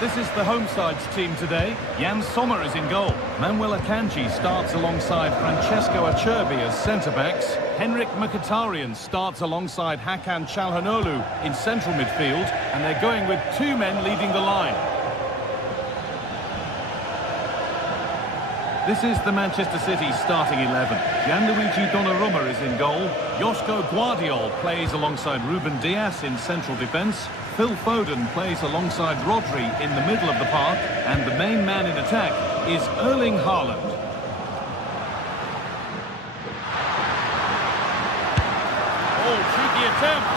This is the home side's team today. Jan Sommer is in goal. Manuel Akanji starts alongside Francesco Acerbi as centre-backs. Henrik Mkhitaryan starts alongside Hakan Çalhanoğlu in central midfield. And they're going with two men leading the line. This is the Manchester City starting 11. Gianluigi Donnarumma is in goal. Joško Guardiol plays alongside Ruben Dias in central defence. Phil Foden plays alongside Rodri in the middle of the park. And the main man in attack is Erling Haaland. Oh, cheeky attempt.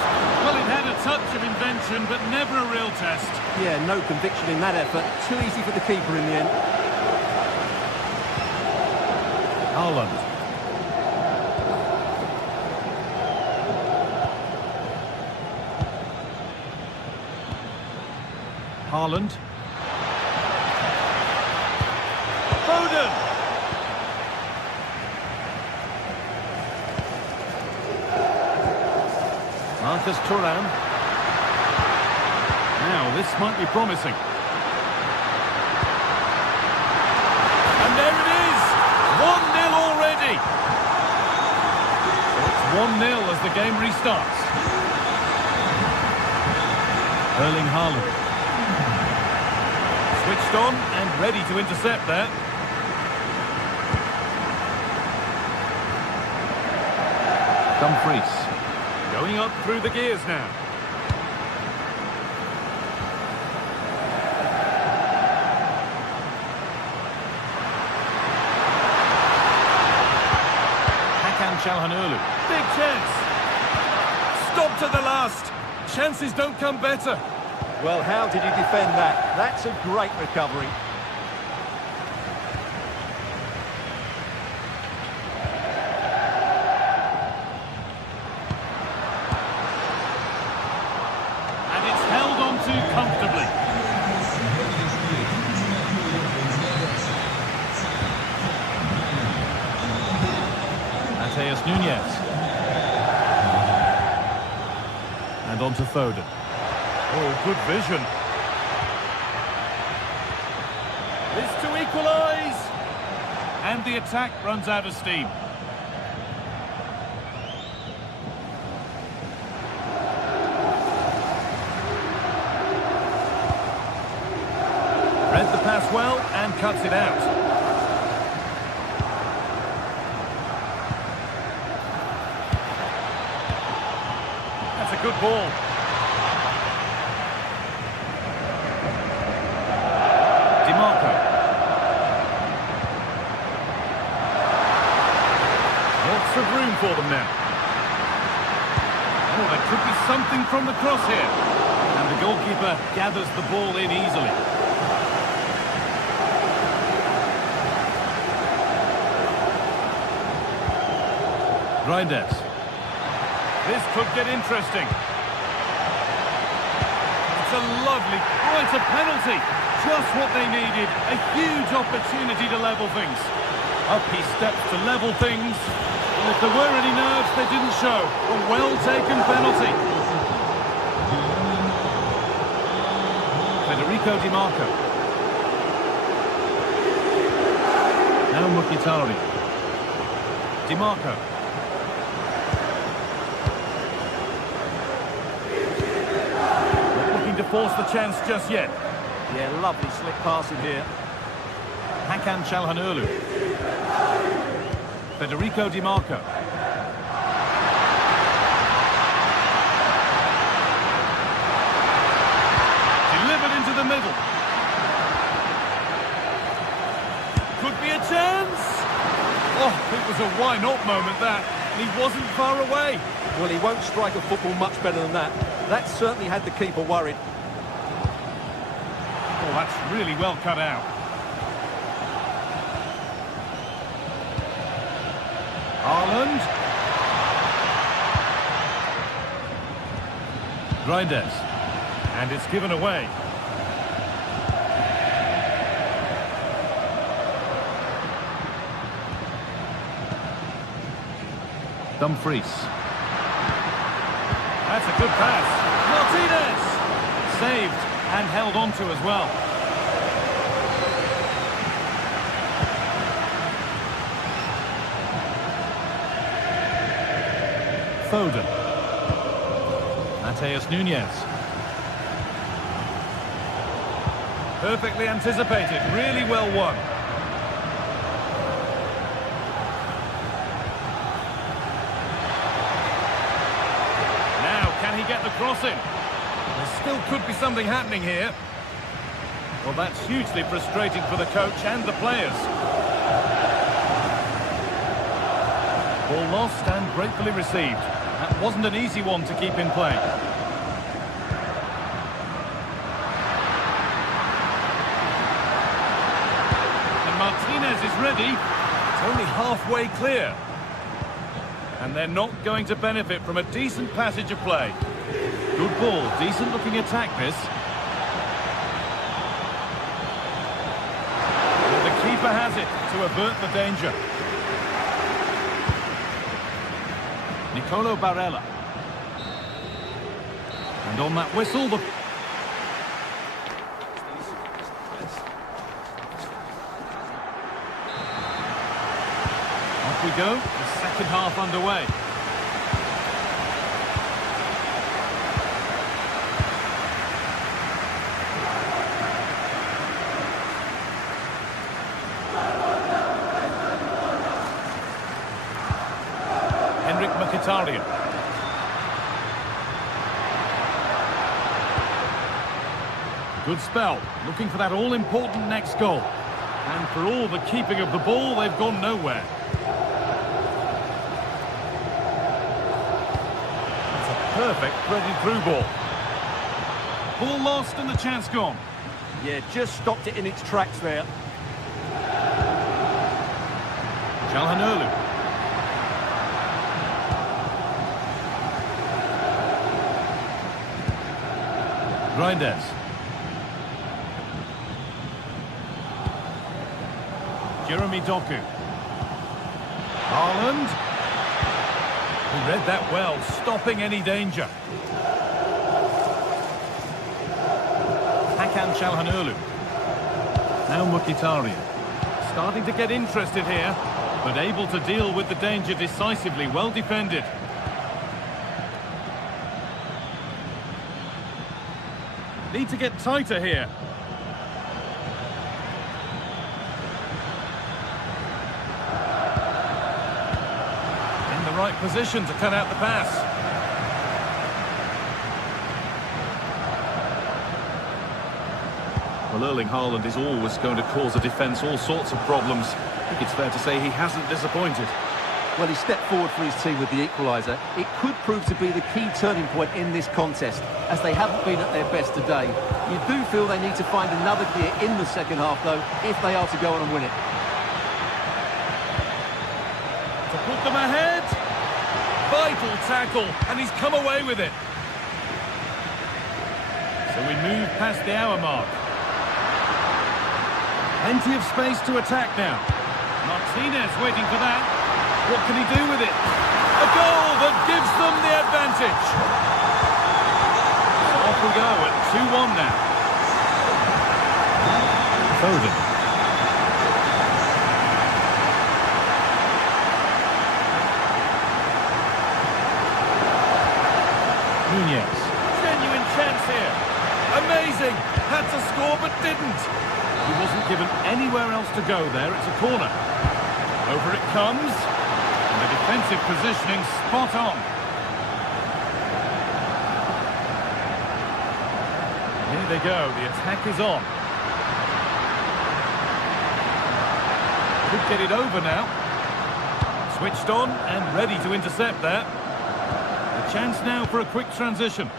Well, it had a touch of invention, but never a real test. Yeah, no conviction in that effort. Too easy for the keeper in the end. Haaland. Haaland. Foden. Marcus Thuram. Now, this might be promising. And there it is! 1-0 already! So it's 1-0 as the game restarts. Erling Haaland. Switched on and ready to intercept there. Dumfries. Going up through the gears now. Çalhanoğlu. Big chance. Stop to the last. Chances don't come better. Well, how did he defend that? That's a great recovery. And it's held on to comfortably. Nunez. And on to Foden. Oh, good vision. This to equalise. And the attack runs out of steam. Read the pass well and cuts it out. Good ball. DiMarco. Lots of room for them now. Oh, there could be something from the cross here. And the goalkeeper gathers the ball in easily. Reinders. This could get interesting. It's a lovely, oh, it's a penalty. Just what they needed. A huge opportunity to level things. Up he steps to level things. And if there were any nerves, they didn't show. A well-taken penalty. Federico Di Marco. Now Mkhitaryan. Di Marco. To force the chance just yet. Yeah, lovely slick passing here. Hakan Çalhanoğlu. Federico Di Marco. Delivered into the middle. Could be a chance. Oh, it was a why not moment that. He wasn't far away. Well, he won't strike a football much better than that. That certainly had the keeper worried. Oh, that's really well cut out. Haaland. Reinders. And it's given away. Dumfries. That's a good pass. Martinez! Saved and held on to as well. Foden. Matheus Nunez. Perfectly anticipated, really well won. Can he get the cross in? There still could be something happening here. Well, that's hugely frustrating for the coach and the players. Ball lost and gratefully received. That wasn't an easy one to keep in play. And Martinez is ready. It's only halfway clear. And they're not going to benefit from a decent passage of play. Good ball, decent looking attack this. And the keeper has it to avert the danger. Nicolo Barella. And on that whistle, the... Off we go, the second half underway. Mkhitaryan. Good spell, looking for that all-important next goal. And for all the keeping of the ball, they've gone nowhere. That's a perfect threaded through ball. Ball lost and the chance gone. Yeah, just stopped it in its tracks there. Çalhanoğlu. Reinders. Jeremy Doku. Haaland. He read that well, stopping any danger. Hakan Çalhanoğlu. Now Mkhitaryan. Starting to get interested here, but able to deal with the danger decisively. Well defended. Need to get tighter here. In the right position to cut out the pass. Well, Erling Haaland is always going to cause a defence all sorts of problems. I think it's fair to say he hasn't disappointed. Well, he stepped forward for his team with the equaliser. It could prove to be the key turning point in this contest, as they haven't been at their best today. You do feel they need to find another gear in the second half, though, if they are to go on and win it. To put them ahead. Vital tackle, and he's come away with it. So we move past the hour mark. Plenty of space to attack now. Martinez waiting for that. What can he do with it? A goal that gives them the advantage. So off we go at 2-1 now. Foden. Nunez. Genuine chance here. Amazing. Had to score but didn't. He wasn't given anywhere else to go there. It's a corner. Over it comes. And the defensive positioning spot on. Here they go. The attack is on. Could get it over now. Switched on and ready to intercept that. A chance now for a quick transition.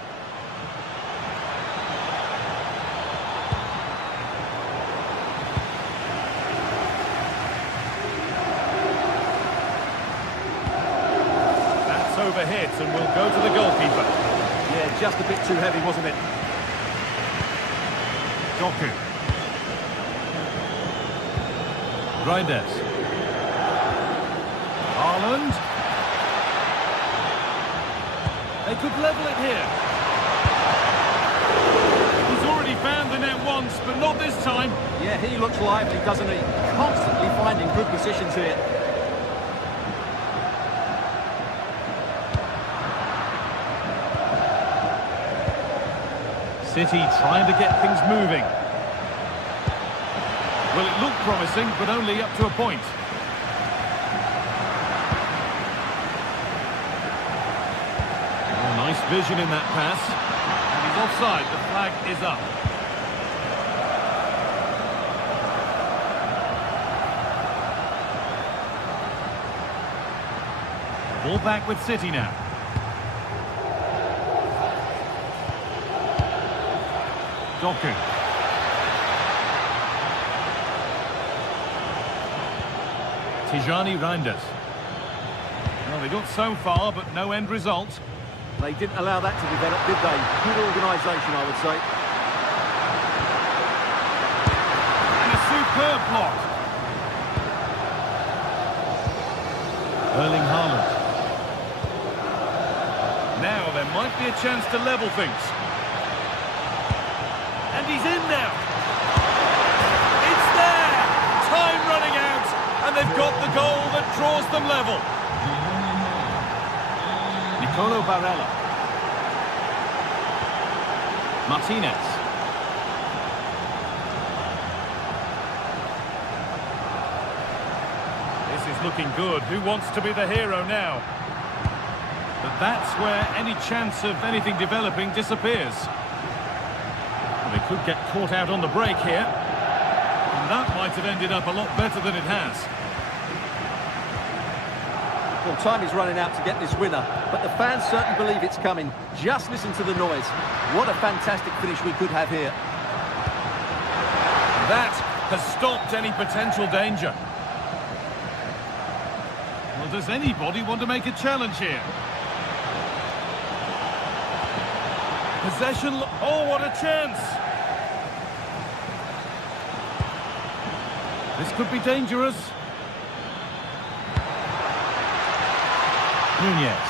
Overhit and will go to the goalkeeper. Yeah, just a bit too heavy, wasn't it? Doku. Reinders. Haaland. They could level it here. He's already found the net once, but not this time. Yeah, he looks lively, doesn't he? Constantly finding good positions here. City trying to get things moving. Well, it looked promising, but only up to a point. Oh, nice vision in that pass. And he's offside. The flag is up. Ball back with City now. Doku. Tijani Reinders. Well, they got so far, but no end result. They didn't allow that to develop, did they? Good organisation, I would say. And a superb block. Erling Haaland. Now there might be a chance to level things. And he's in now. It's there. Time running out. And they've got the goal that draws them level. Nicolo Barella. Martinez. This is looking good. Who wants to be the hero now? That's where any chance of anything developing disappears. Well, they could get caught out on the break here. And that might have ended up a lot better than it has. Well, time is running out to get this winner, but the fans certainly believe it's coming. Just listen to the noise. What a fantastic finish we could have here. That has stopped any potential danger. Well, does anybody want to make a challenge here? Possession, oh, what a chance! This could be dangerous. Nunez.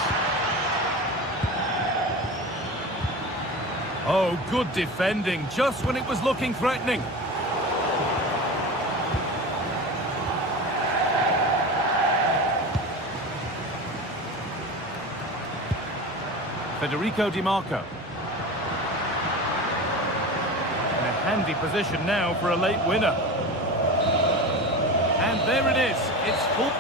Oh, good defending, just when it was looking threatening. Federico Di Marco. In a handy position now for a late winner. And there it is, it's full.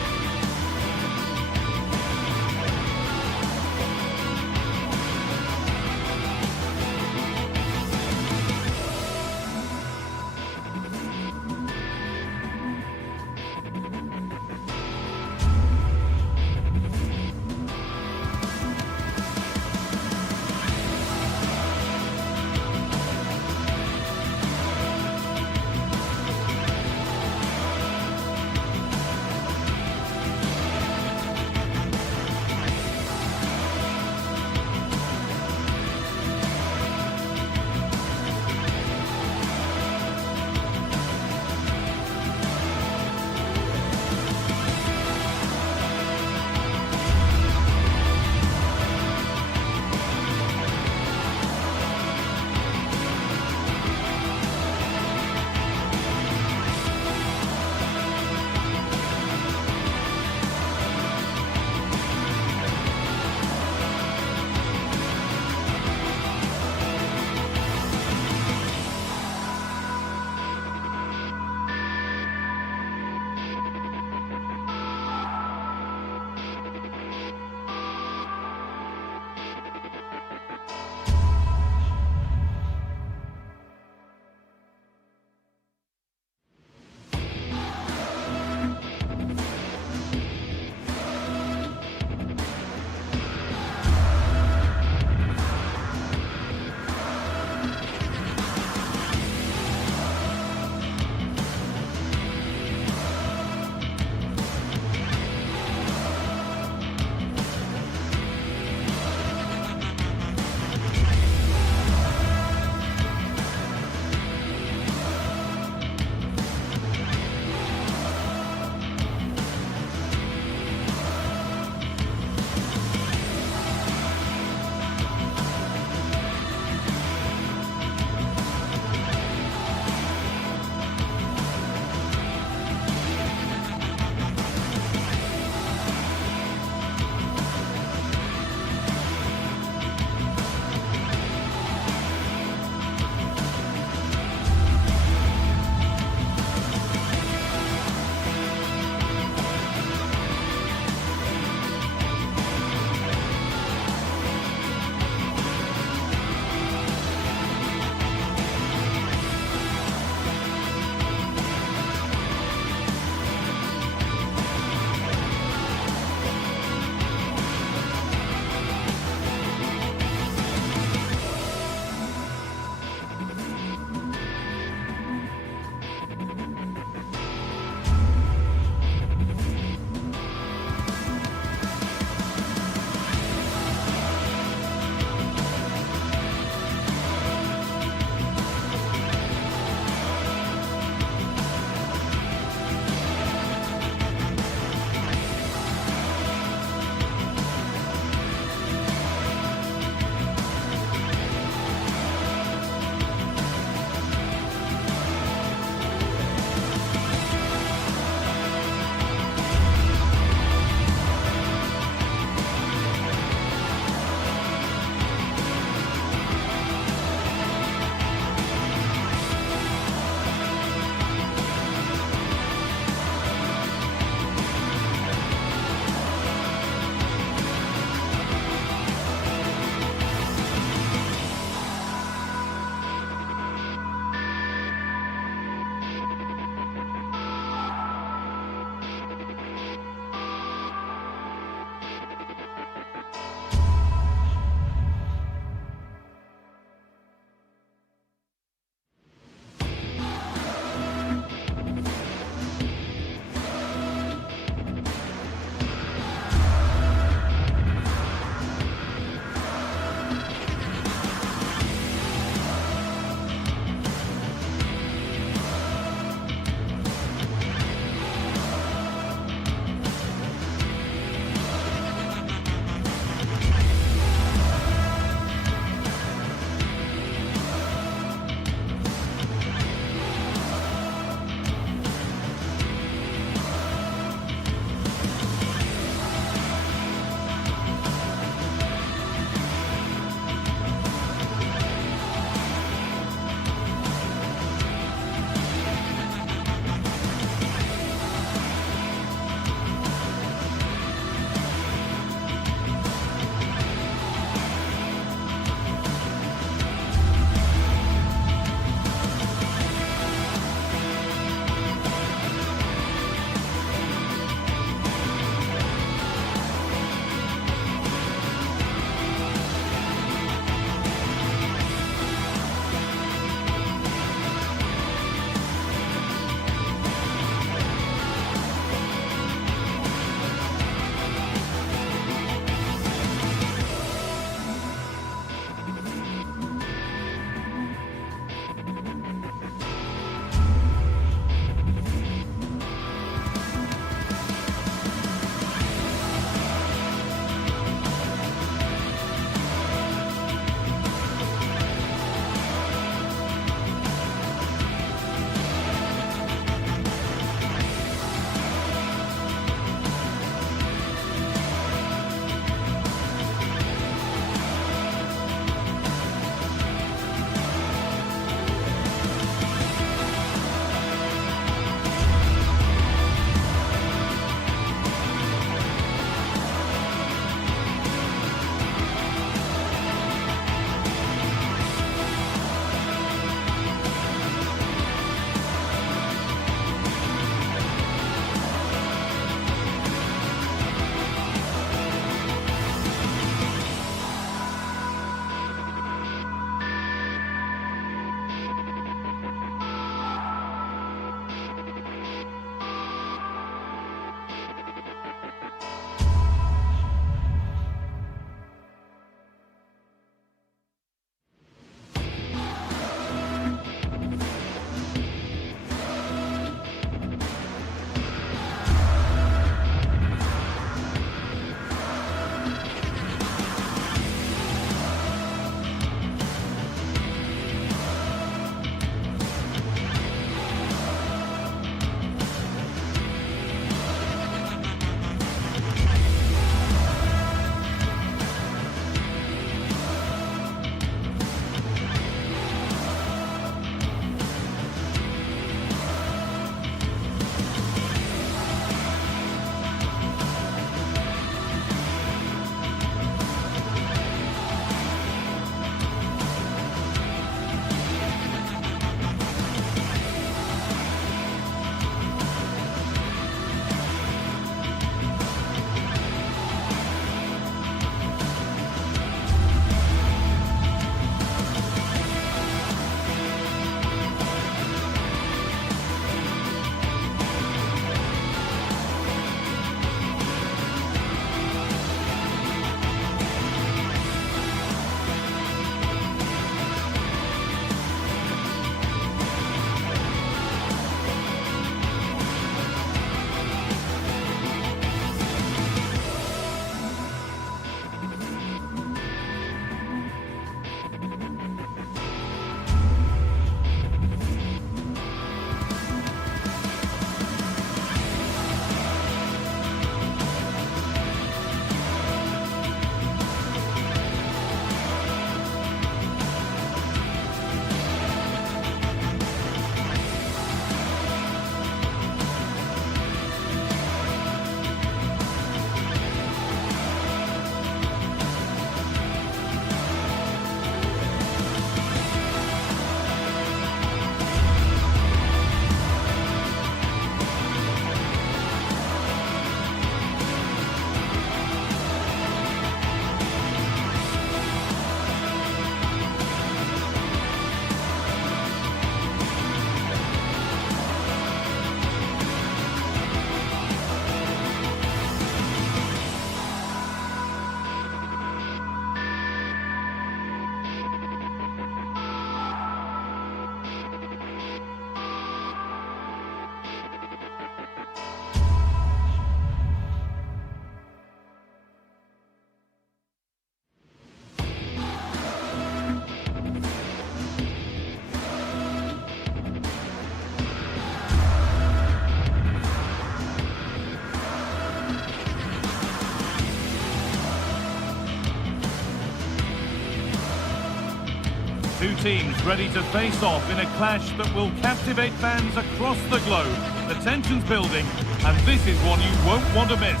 teams ready to face off in a clash that will captivate fans across the globe. The tension's building, and this is one you won't want to miss.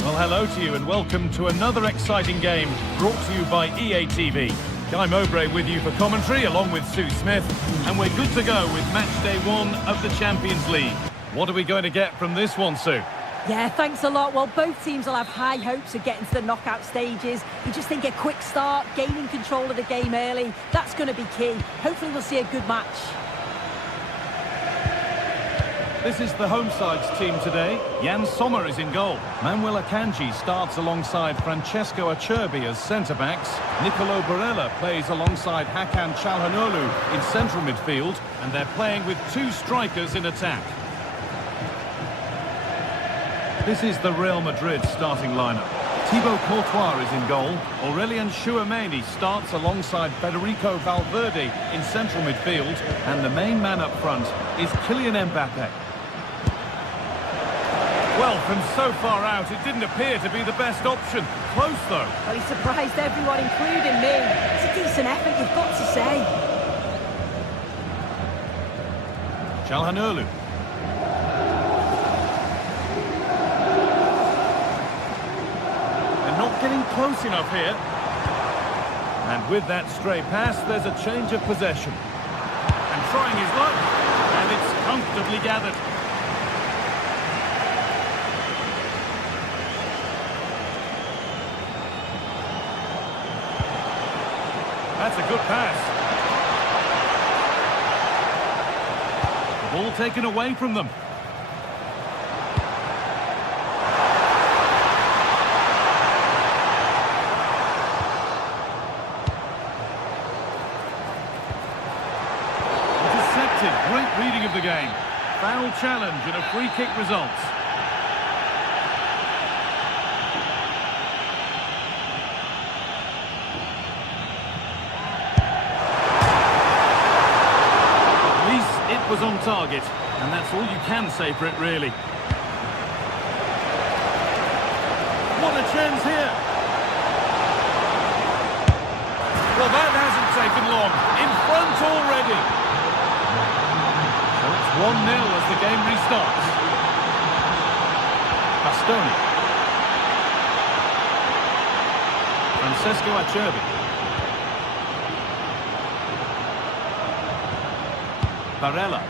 Well, hello to you and welcome to another exciting game brought to you by EA TV. Guy Mowbray with you for commentary along with Sue Smith, and we're good to go with match day 1 of the Champions League. What are we going to get from this one, Sue? Yeah, thanks a lot. Well, both teams will have high hopes of getting to the knockout stages. You just think a quick start, gaining control of the game early, that's going to be key. Hopefully we'll see a good match. This is the home side's team today. Jan Sommer is in goal. Manuel Akanji starts alongside Francesco Acerbi as centre-backs. Nicolo Barella plays alongside Hakan Çalhanoğlu in central midfield, and they're playing with 2 strikers in attack. This is the Real Madrid starting lineup. Thibaut Courtois is in goal. Aurelien Tchouameni starts alongside Federico Valverde in central midfield, and the main man up front is Kylian Mbappe. Well, from so far out, it didn't appear to be the best option. Close, though. Well, he surprised everyone, including me. It's a decent effort, you've got to say. Çalhanoğlu. They're not getting close enough here. And with that stray pass, there's a change of possession. And trying his luck. And it's comfortably gathered. That's a good pass. The ball taken away from them. Intercepted. Great reading of the game. Foul challenge and a free kick results. Was on target, and that's all you can say for it, really. What a chance here! Well, that hasn't taken long. In front already. So it's 1-0 as the game restarts. Bastoni. Francesco Acerbi. Barella.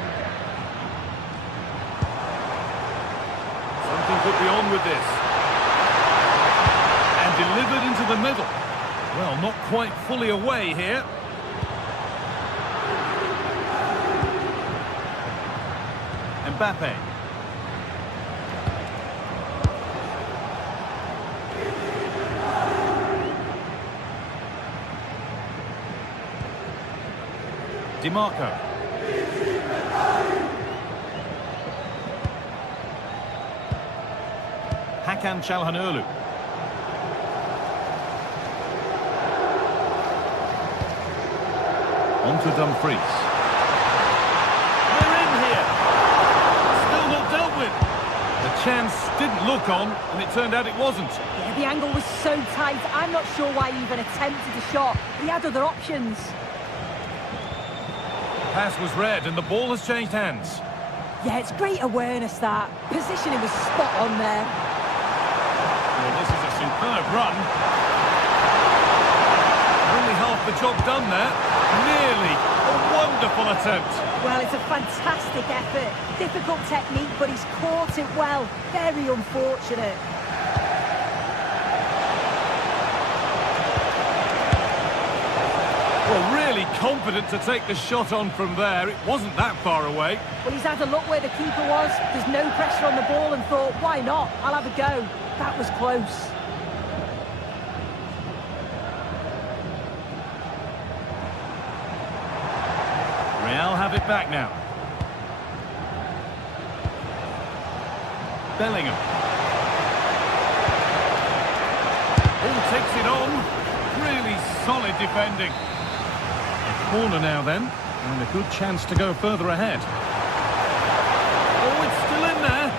Something could be on with this. And delivered into the middle. Well, not quite fully away here. Mbappe. Di Marco. Hakan Çalhanoğlu. On to Dumfries. They're in here. Still not dealt with. The chance didn't look on, and it turned out it wasn't. Yeah, the angle was so tight. I'm not sure why he even attempted the shot. He had other options. Pass was read, and the ball has changed hands. Yeah, it's great awareness, that. Positioning was spot on there. Well, this is a superb run. Only half the job done there. Nearly. A wonderful attempt. Well, it's a fantastic effort. Difficult technique, but he's caught it well. Very unfortunate. Well, really confident to take the shot on from there. It wasn't that far away. Well, he's had a look where the keeper was. There's no pressure on the ball and thought, why not? I'll have a go. That was close. Real have it back now. Bellingham. All takes it on. Really solid defending. Corner now then, and a good chance to go further ahead. Oh, it's still in there.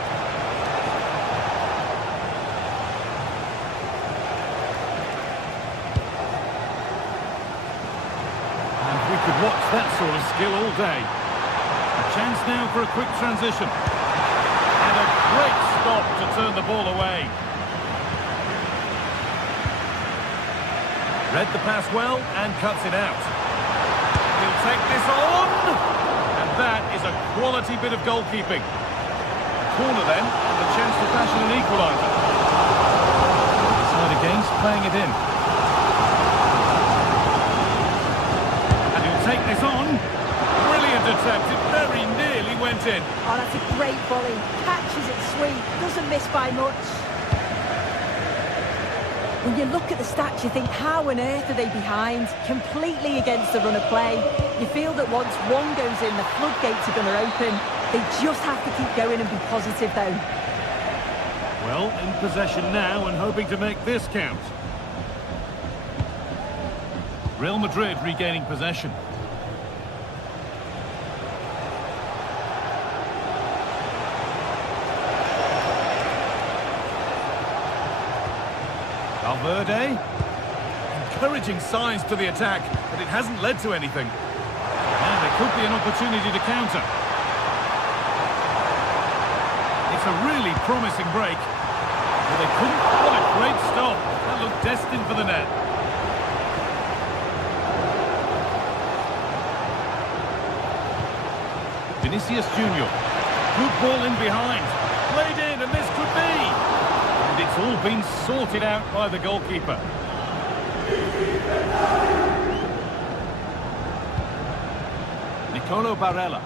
could watch that sort of skill all day. A chance now for a quick transition. And a great stop to turn the ball away. Read the pass well and cuts it out. He'll take this on. And that is a quality bit of goalkeeping. A corner then, and the chance to fashion an equaliser. Side against playing it in. And he'll take this on. Brilliant attempt. It very nearly went in. Oh, that's a great volley. Catches it sweet. Doesn't miss by much. When you look at the stats, you think, how on earth are they behind? Completely against the run of play. You feel that once one goes in, the floodgates are going to open. They just have to keep going and be positive, though. Well, in possession now and hoping to make this count. Real Madrid regaining possession. Valverde, encouraging signs to the attack, but it hasn't led to anything. And there could be an opportunity to counter. It's a really promising break, but they couldn't. What a great stop! That looked destined for the net. Vinicius Junior, good ball in behind, played in, and this could be. And it's all been sorted out by the goalkeeper. Nicolo Barella.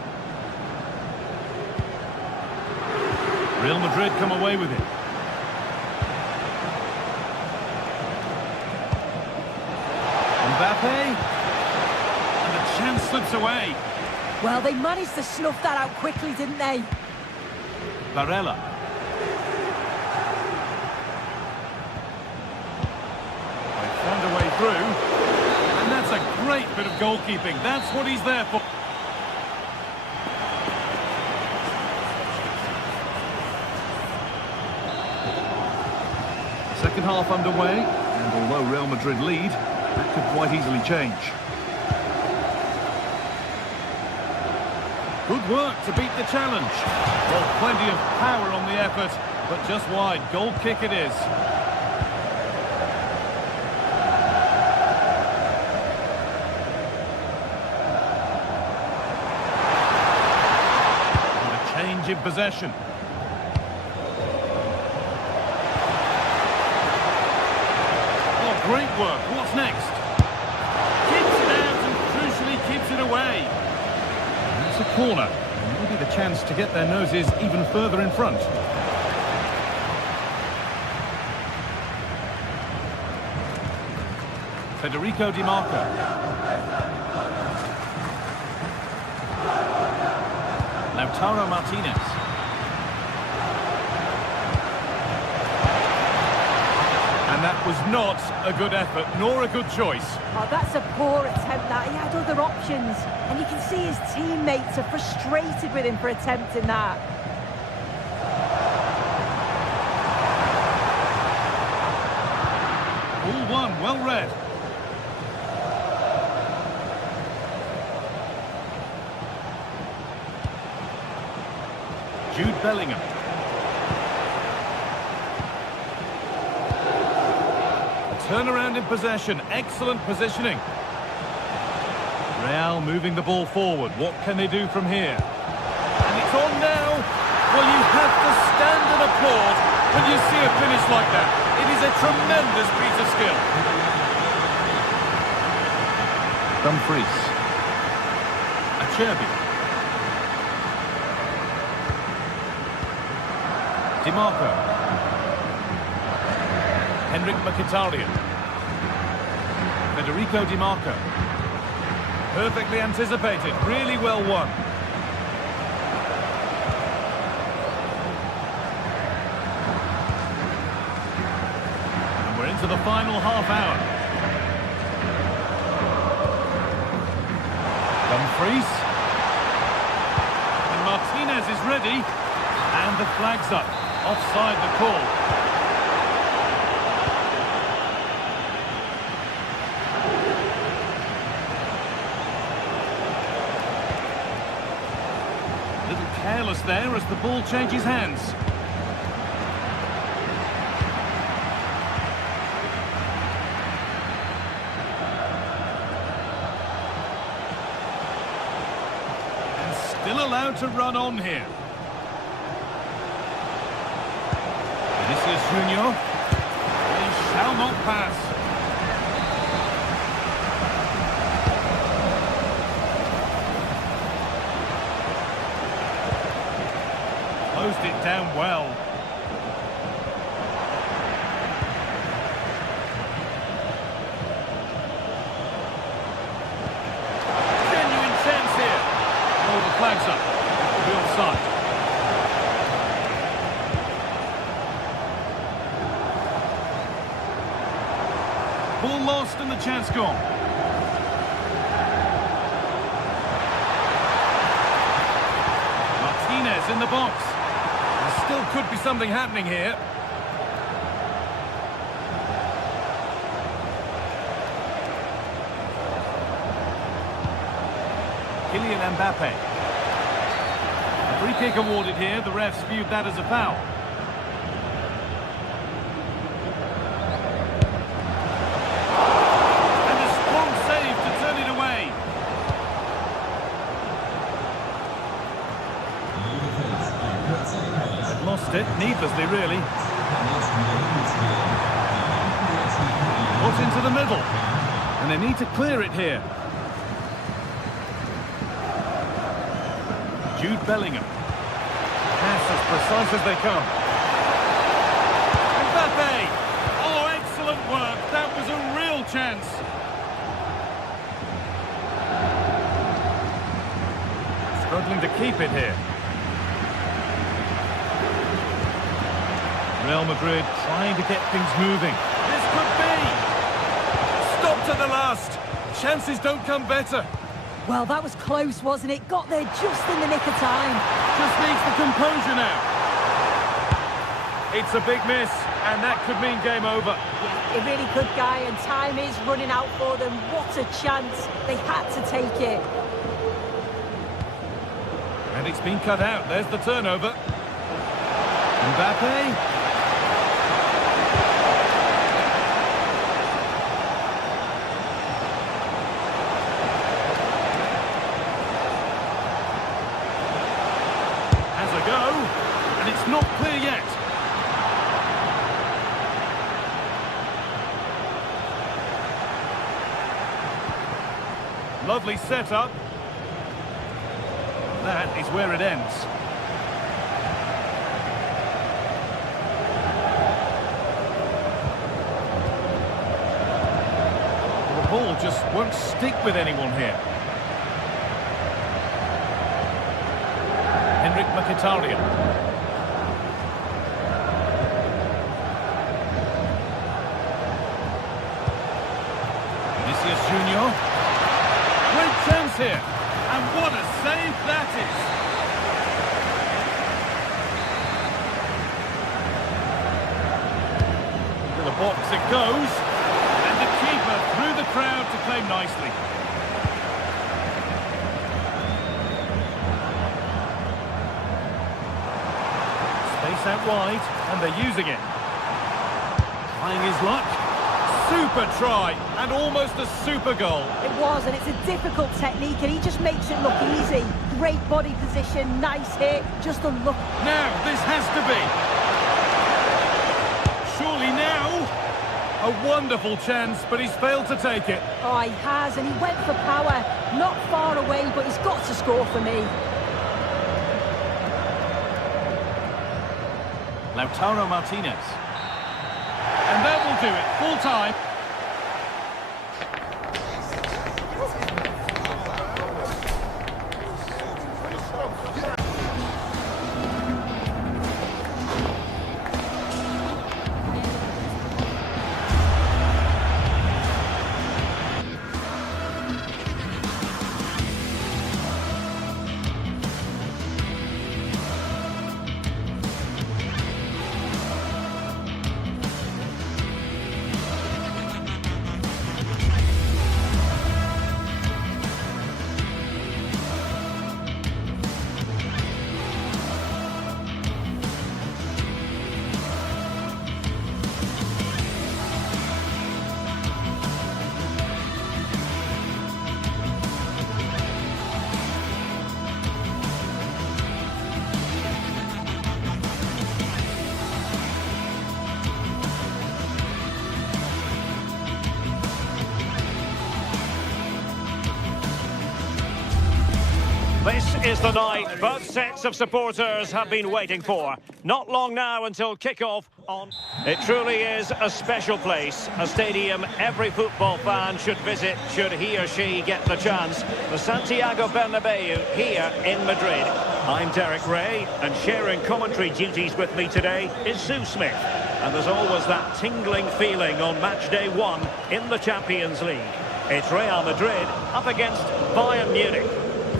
Real Madrid come away with it. Mbappe. And the chance slips away. Well, they managed to snuff that out quickly, didn't they? Barella. Found a way through, and that's a great bit of goalkeeping. That's what he's there for. Second half underway, and although Real Madrid lead, that could quite easily change. Good work to beat the challenge. Well, plenty of power on the effort, but just wide. Goal kick it is. In possession. Oh, great work. What's next? Keeps it out and crucially keeps it away. And that's a corner. Maybe the chance to get their noses even further in front. Federico Di Marco. Lautaro Martinez. And that was not a good effort, nor a good choice. Oh, that's a poor attempt, that. He had other options. And you can see his teammates are frustrated with him for attempting that. All one, well read. Jude Bellingham. A turnaround in possession. Excellent positioning. Real moving the ball forward. What can they do from here? And it's on now. Well, you have to stand and applaud when you see a finish like that. It is a tremendous piece of skill. Dumfries. Acerbi. Di Marco. Henrik Mkhitaryan. Federico Di Marco. Perfectly anticipated, really well won. And we're into the final half hour. Dumfries. And Martinez is ready. And the flag's up. Offside the call. A little careless there as the ball changes hands. Still allowed to run on here. Vinicius Junior. They shall not pass. Closed it down well. Flags up. The offside. Ball lost and the chance gone. Martinez in the box. There still could be something happening here. Kylian Mbappe. Free kick awarded here. The refs viewed that as a foul. And a strong save to turn it away. They've lost it, needlessly really. Put into the middle. And they need to clear it here. Jude Bellingham. Pass as precise as they come. Mbappe! Oh, excellent work. That was a real chance. Struggling to keep it here. Real Madrid trying to get things moving. This could be! Stop to the last. Chances don't come better. Well, that was close, wasn't it? Got there just in the nick of time. Just needs the composure now. It's a big miss, and that could mean game over. Yeah, it really could, Guy, and time is running out for them. What a chance. They had to take it. And it's been cut out. There's the turnover. Mbappe. It's not clear yet. Lovely setup. That is where it ends. The ball just won't stick with anyone here. Henrik Mkhitaryan. Junior. Great chance here. And what a save that is. To the box it goes. And the keeper through the crowd to claim nicely. Space out wide, and they're using it. Trying his luck. Super try, and almost a super goal. It was, and it's a difficult technique, and he just makes it look easy. Great body position, nice hit, just a look. Now, this has to be. Surely now. A wonderful chance, but he's failed to take it. Oh, he has, and he went for power. Not far away, but he's got to score for me. Lautaro Martinez. And that will do it. Full time. This is the night both sets of supporters have been waiting for. Not long now until kickoff on. It truly is a special place, a stadium every football fan should visit should he or she get the chance. The Santiago Bernabeu here in Madrid. I'm Derek Ray, and sharing commentary duties with me today is Sue Smith. And there's always that tingling feeling on match day 1 in the Champions League. It's Real Madrid up against Bayern Munich.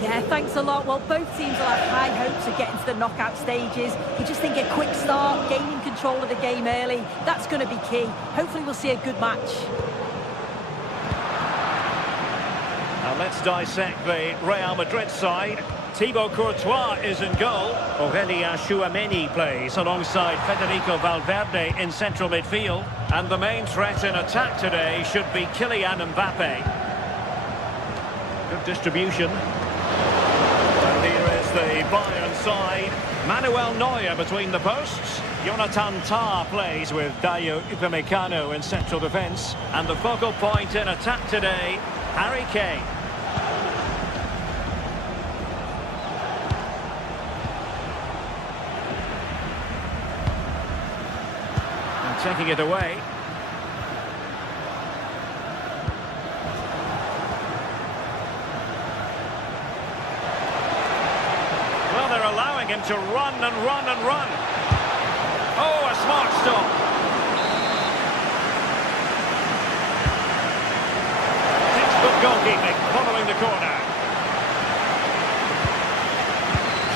Yeah, thanks a lot. Well, both teams will have high hopes of getting to the knockout stages. You just think a quick start, gaining control of the game early, that's going to be key. Hopefully we'll see a good match. Now let's dissect the Real Madrid side. Thibaut Courtois is in goal. Aurelien Tchouameni plays alongside Federico Valverde in central midfield. And the main threat in attack today should be Kylian Mbappe. Good distribution. And here is the Bayern side. Manuel Neuer between the posts. Jonathan Tah plays with Dayo Upamecano in central defence. And the focal point in attack today, Harry Kane. And taking it away. They're allowing him to run and run and run. Oh, a smart stop. Textbook goalkeeping following the corner.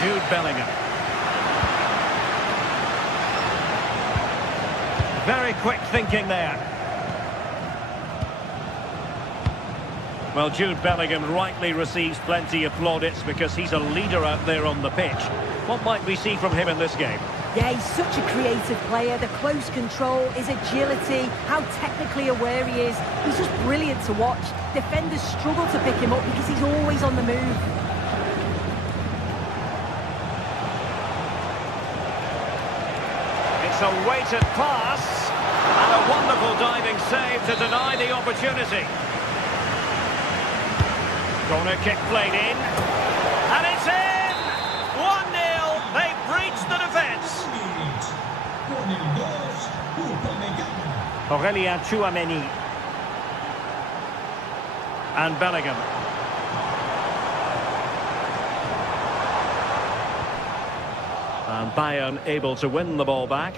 Jude Bellingham. Very quick thinking there. Well, Jude Bellingham rightly receives plenty of plaudits because he's a leader out there on the pitch. What might we see from him in this game? Yeah, he's such a creative player. The close control, his agility, how technically aware he is. He's just brilliant to watch. Defenders struggle to pick him up because he's always on the move. It's a weighted pass and a wonderful diving save to deny the opportunity. Corner kick played in, and it's in! 1-0, they breached the defence. Aurelien Tchouameni. And Bellingham. And Bayern able to win the ball back.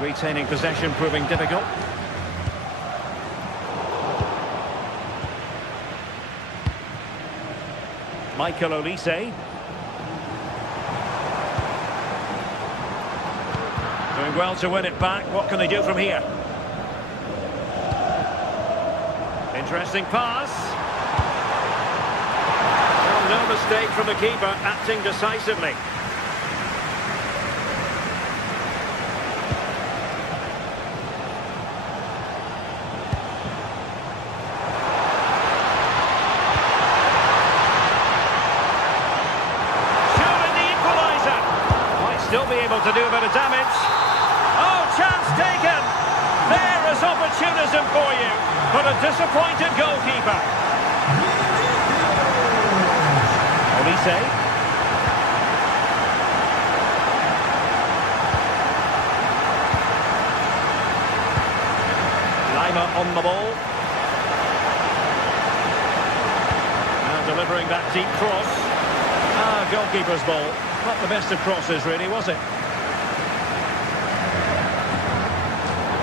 Retaining possession proving difficult. Michael Olise. Doing well to win it back. What can they do from here? Interesting pass. Well, no mistake from the keeper, acting decisively. Still be able to do a bit of damage. Oh, chance taken. There is opportunism for you, but a disappointed goalkeeper. Olise. Lima on the ball. Now delivering that deep cross. Goalkeeper's ball. Not the best of crosses, really, was it?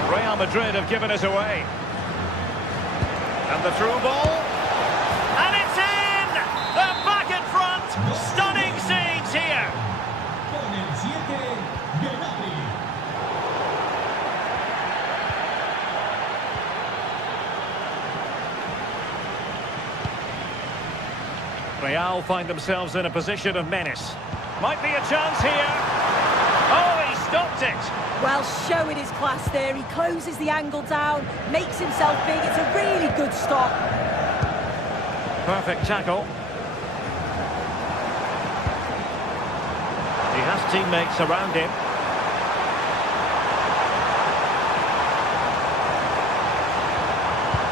Real Madrid have given it away. And the through ball. And it's in! They're back in front! Stunning scenes here! Real find themselves in a position of menace. Might be a chance here. Oh, he stopped it. Well, showing his class there. He closes the angle down, makes himself big. It's a really good stop. Perfect tackle. He has teammates around him.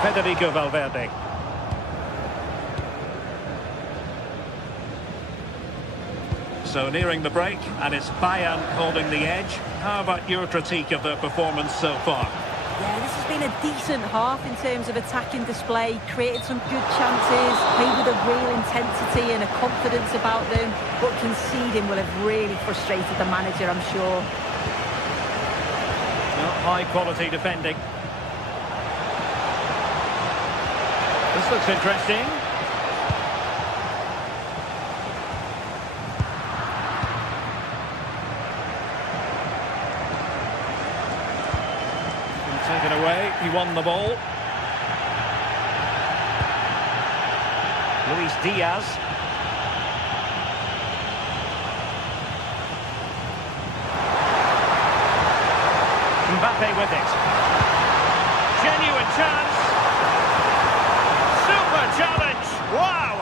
Federico Valverde. So nearing the break, and it's Bayern holding the edge. How about your critique of their performance so far? Yeah, this has been a decent half in terms of attacking display, created some good chances, played with a real intensity and a confidence about them, but conceding will have really frustrated the manager, I'm sure. Well, high quality defending. This looks interesting. Taken away, he won the ball. Luis Diaz. Mbappe with it. Genuine chance. Super challenge. Wow.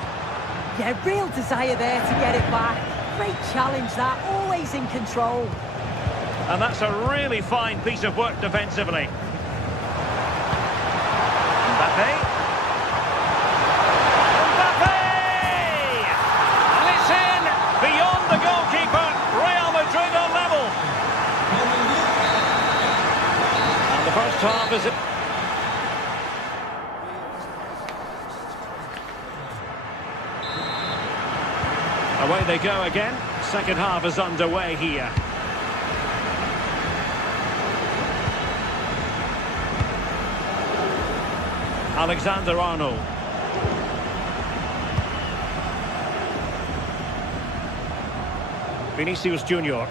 Yeah, real desire there to get it back. Great challenge that, always in control. And that's a really fine piece of work defensively. Mbappe. Mbappe! And it's in! Beyond the goalkeeper. Real Madrid are level. And the first half is it. Away they go again. Second half is underway here. Alexander-Arnold. Vinicius Junior.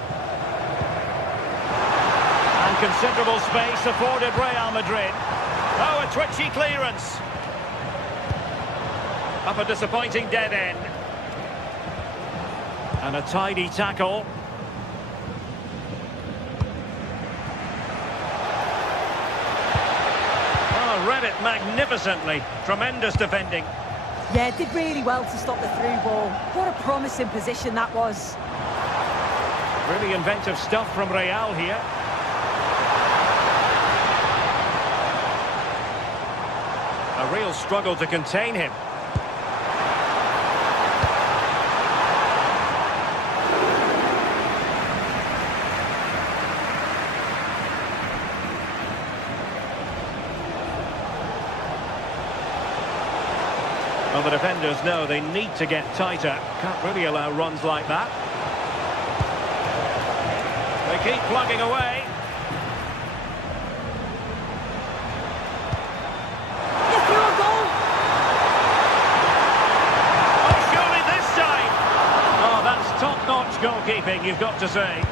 And considerable space afforded Real Madrid. Oh, a twitchy clearance. Up a disappointing dead end. And a tidy tackle. Read it magnificently. Tremendous defending. Yeah, did really well to stop the through ball. What a promising position that was. Really inventive stuff from Real here. A real struggle to contain him. Well, the defenders know they need to get tighter. Can't really allow runs like that. They keep plugging away. Get through a goal! Oh, surely this time! Oh, that's top-notch goalkeeping, you've got to say.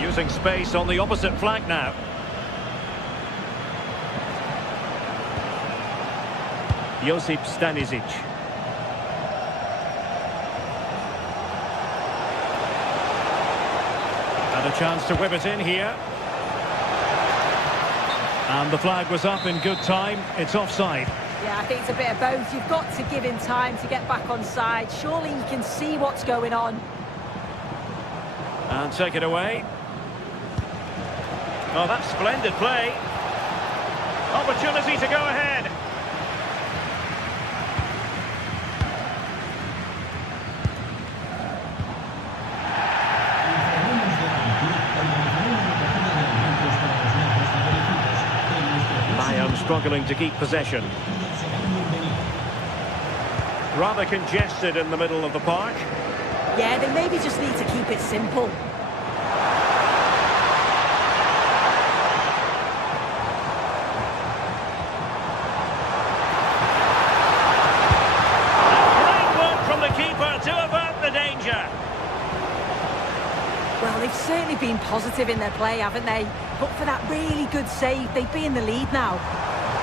Using space on the opposite flank now. Josip Stanisic. And a chance to whip it in here. And the flag was up in good time. It's offside. Yeah, I think it's a bit of both. You've got to give him time to get back on side. Surely he can see what's going on. And take it away. Oh, that's splendid play. Opportunity to go ahead. Bayern struggling to keep possession. Rather congested in the middle of the park. Yeah, they maybe just need to keep it simple. Well, they've certainly been positive in their play, haven't they? But for that really good save, they'd be in the lead now.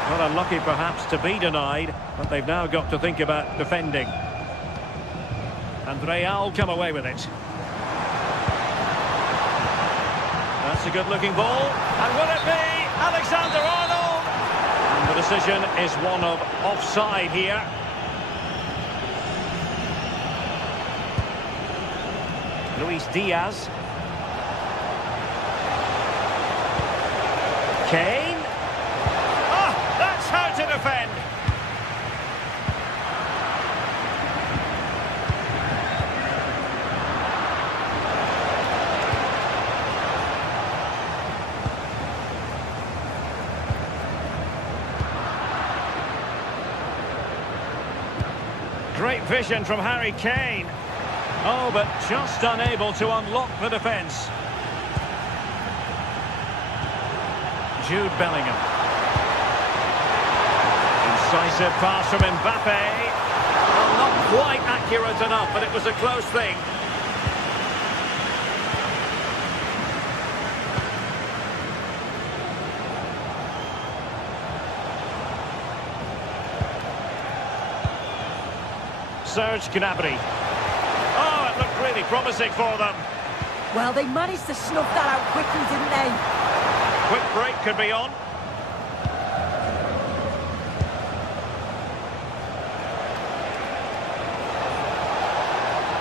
Well, unlucky perhaps to be denied, but they've now got to think about defending. And Real come away with it. That's a good-looking ball. And will it be Alexander-Arnold? And the decision is one of offside here. Luis Diaz. Kane. vision from Harry Kane. Oh, but just unable to unlock the defence. Jude Bellingham. Incisive pass from Mbappe. Well, not quite accurate enough, but it was a close thing. Serge Gnabry. Oh, it looked really promising for them. Well, they managed to snuff that out quickly, didn't they? Quick break could be on.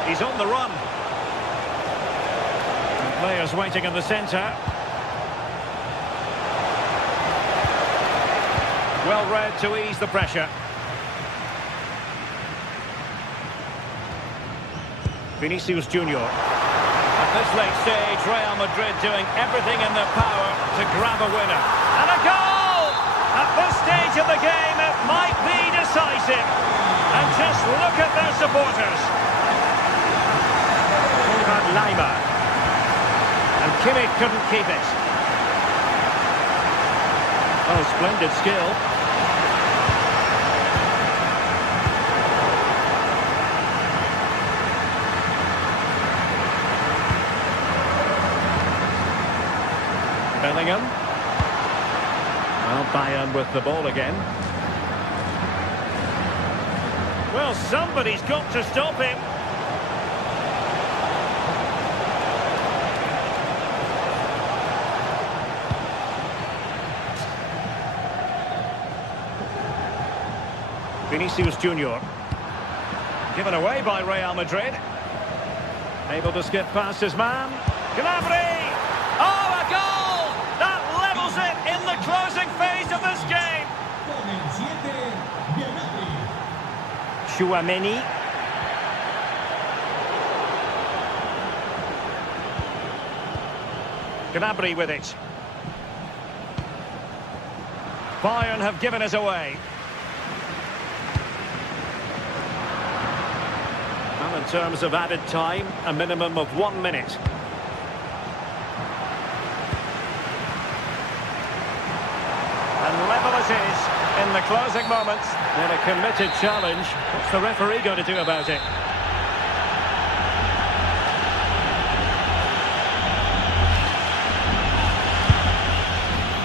He's on the run. And players waiting in the centre. Well read to ease the pressure. Vinicius Junior. At this late stage, Real Madrid doing everything in their power to grab a winner. And a goal! At this stage of the game, it might be decisive. And just look at their supporters. Lima. And Kimmich couldn't keep it. Oh, splendid skill. Bellingham. Well, Bayern with the ball again. Well, somebody's got to stop him. Vinicius Junior. Given away by Real Madrid. Able to skip past his man. Gnabry! Oh, a goal! That levels it in the closing phase of this game. Tchouaméni. Gnabry with it. Bayern have given us away. Well, in terms of added time, a minimum of 1 minute. And level it is in the closing moments. In a committed challenge. What's the referee going to do about it?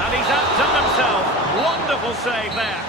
And he's outdone himself. Wonderful save there.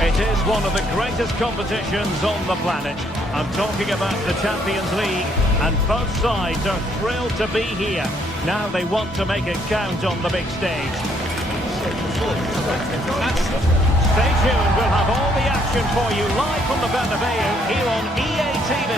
It is one of the greatest competitions on the planet. I'm talking about the Champions League, and both sides are thrilled to be here. Now they want to make it count on the big stage. Stay tuned, we'll have all the action for you live from the Bernabeu here on EA TV.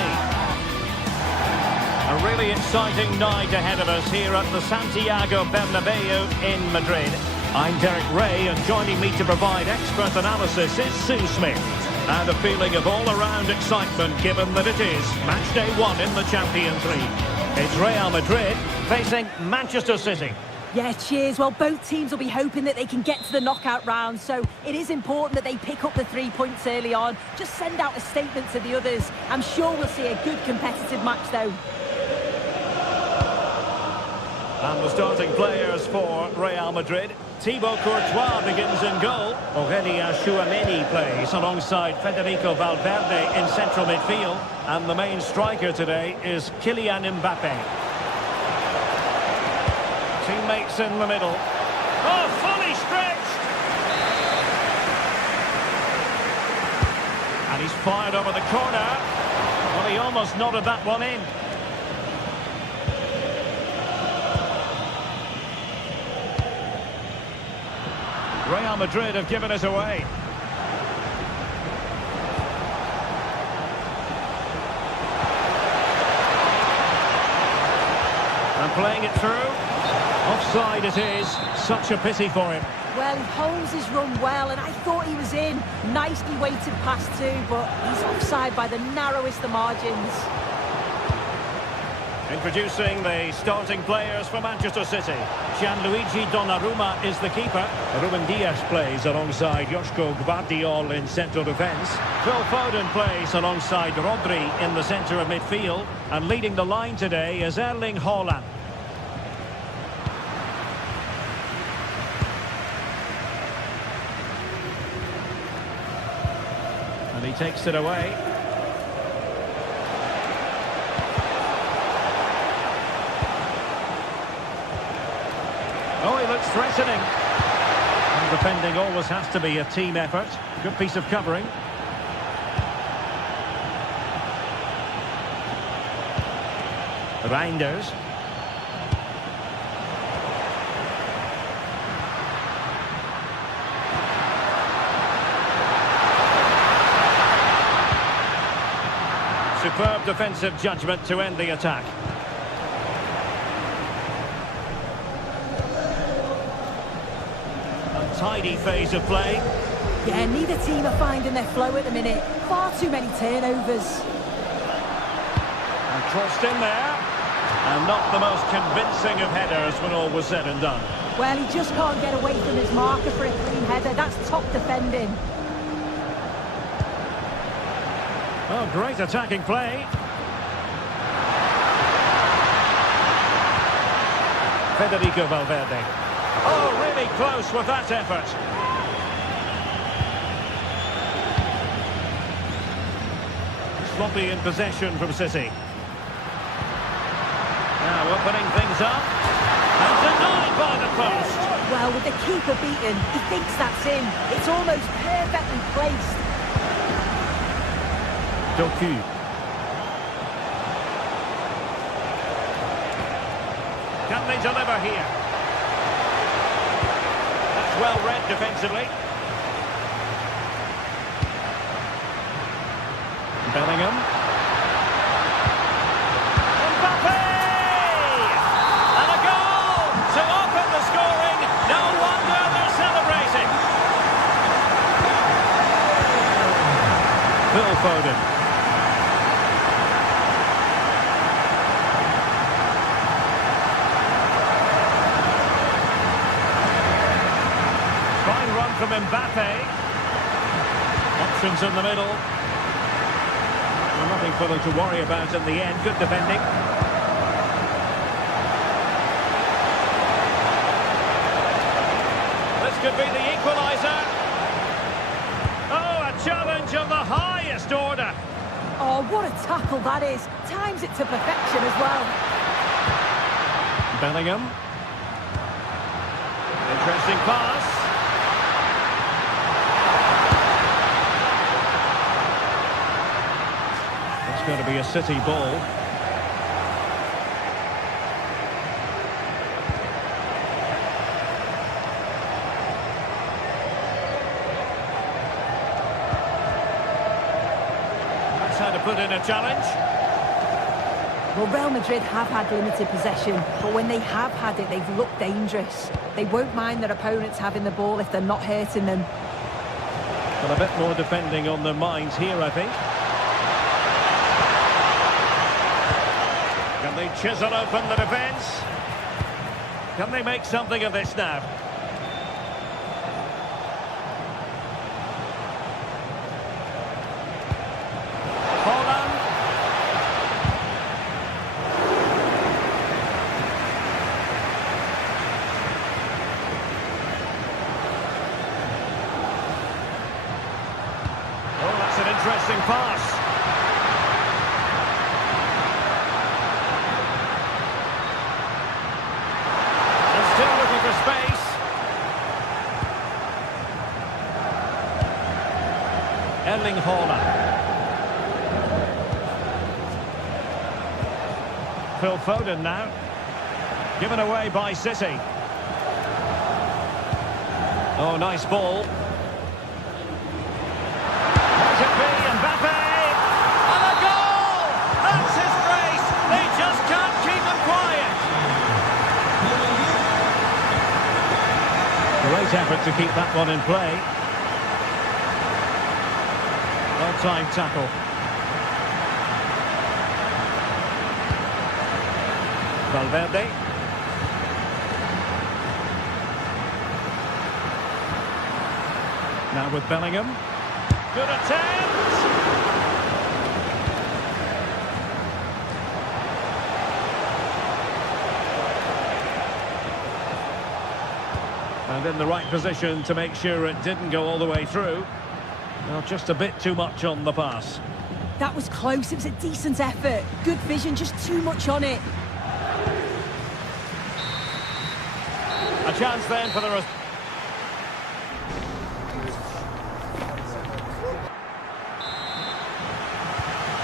A really exciting night ahead of us here at the Santiago Bernabeu in Madrid. I'm Derek Ray, and joining me to provide expert analysis is Sue Smith. And a feeling of all-around excitement given that it is match day 1 in the Champions League. It's Real Madrid facing Manchester City. Yeah, cheers. Well, both teams will be hoping that they can get to the knockout round, so it is important that they pick up the 3 points early on. Just send out a statement to the others. I'm sure we'll see a good competitive match, though. And the starting players for Real Madrid. Thibaut Courtois begins in goal. Aurélien Tchouaméni plays alongside Federico Valverde in central midfield. And the main striker today is Kylian Mbappe. Teammates in the middle. Oh, fully stretched. And he's fired over the corner. Well, he almost nodded that one in. Real Madrid have given it away. And playing it through. Offside it is. Such a pity for him. Well, he holds his run well, and I thought he was in. Nicely weighted pass too, but he's offside by the narrowest of margins. Introducing the starting players for Manchester City. Gianluigi Donnarumma is the keeper. Ruben Dias plays alongside Joško Gvardiol in central defence. Phil Foden plays alongside Rodri in the centre of midfield. And leading the line today is Erling Haaland. And he takes it away. Oh, he looks threatening. And defending always has to be a team effort. Good piece of covering. Reinders. Superb defensive judgment to end the attack. Untidy phase of play. Yeah, neither team are finding their flow at the minute. Far too many turnovers. And crossed in there. And not the most convincing of headers when all was said and done. Well, he just can't get away from his marker for a clean header. That's top defending. Oh, great attacking play. Federico Valverde. Oh, really close with that effort. Sloppy in possession from City. Now opening things up. And denied by the post. Well, with the keeper beaten, he thinks that's in. It's almost perfectly placed. Doku. Can they deliver here? That's well read defensively. Bellingham. Mbappe! And a goal to open the scoring. No wonder they're celebrating. Phil Foden. Fine run from Mbappe. Options in the middle. Well, nothing for them to worry about in the end. Good defending. This could be the equaliser. Oh, a challenge of the highest order. Oh, what a tackle that is. Times it to perfection as well. Bellingham. Interesting pass. It's going to be a City ball. That's how to put in a challenge. Well, Real Madrid have had limited possession, but when they have had it, they've looked dangerous. They won't mind their opponents having the ball if they're not hurting them. Well, a bit more defending on their minds here, I think. Can they chisel open the defence? Can they make something of this now? Haaland. Oh, that's an interesting pass. Still looking for space. Erling Haaland. Phil Foden now. Given away by City. Oh, nice ball. Might it be Mbappe? And a goal! That's his grace! They just can't keep him quiet. Great effort to keep that one in play. Well-timed tackle. Valverde. Now with Bellingham. Good attempt! And in the right position to make sure it didn't go all the way through. Well, just a bit too much on the pass. That was close. It was a decent effort. Good vision, just too much on it. A chance then for the...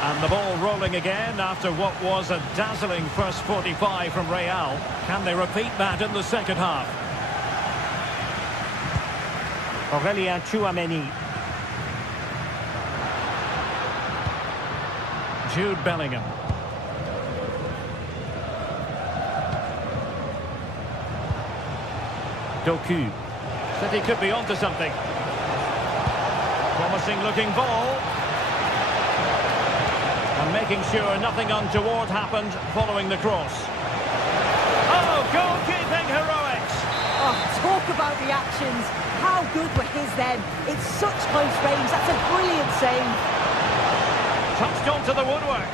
And the ball rolling again after what was a dazzling first 45 from Real. Can they repeat that in the second half? Aurélien Tchouameni. Jude Bellingham. Doku. City could be onto something. Promising looking ball. And making sure nothing untoward happened following the cross. Oh, goalkeeping heroics! Oh, talk about reactions. How good were his then? It's such close range. That's a brilliant save. Touched onto the woodwork.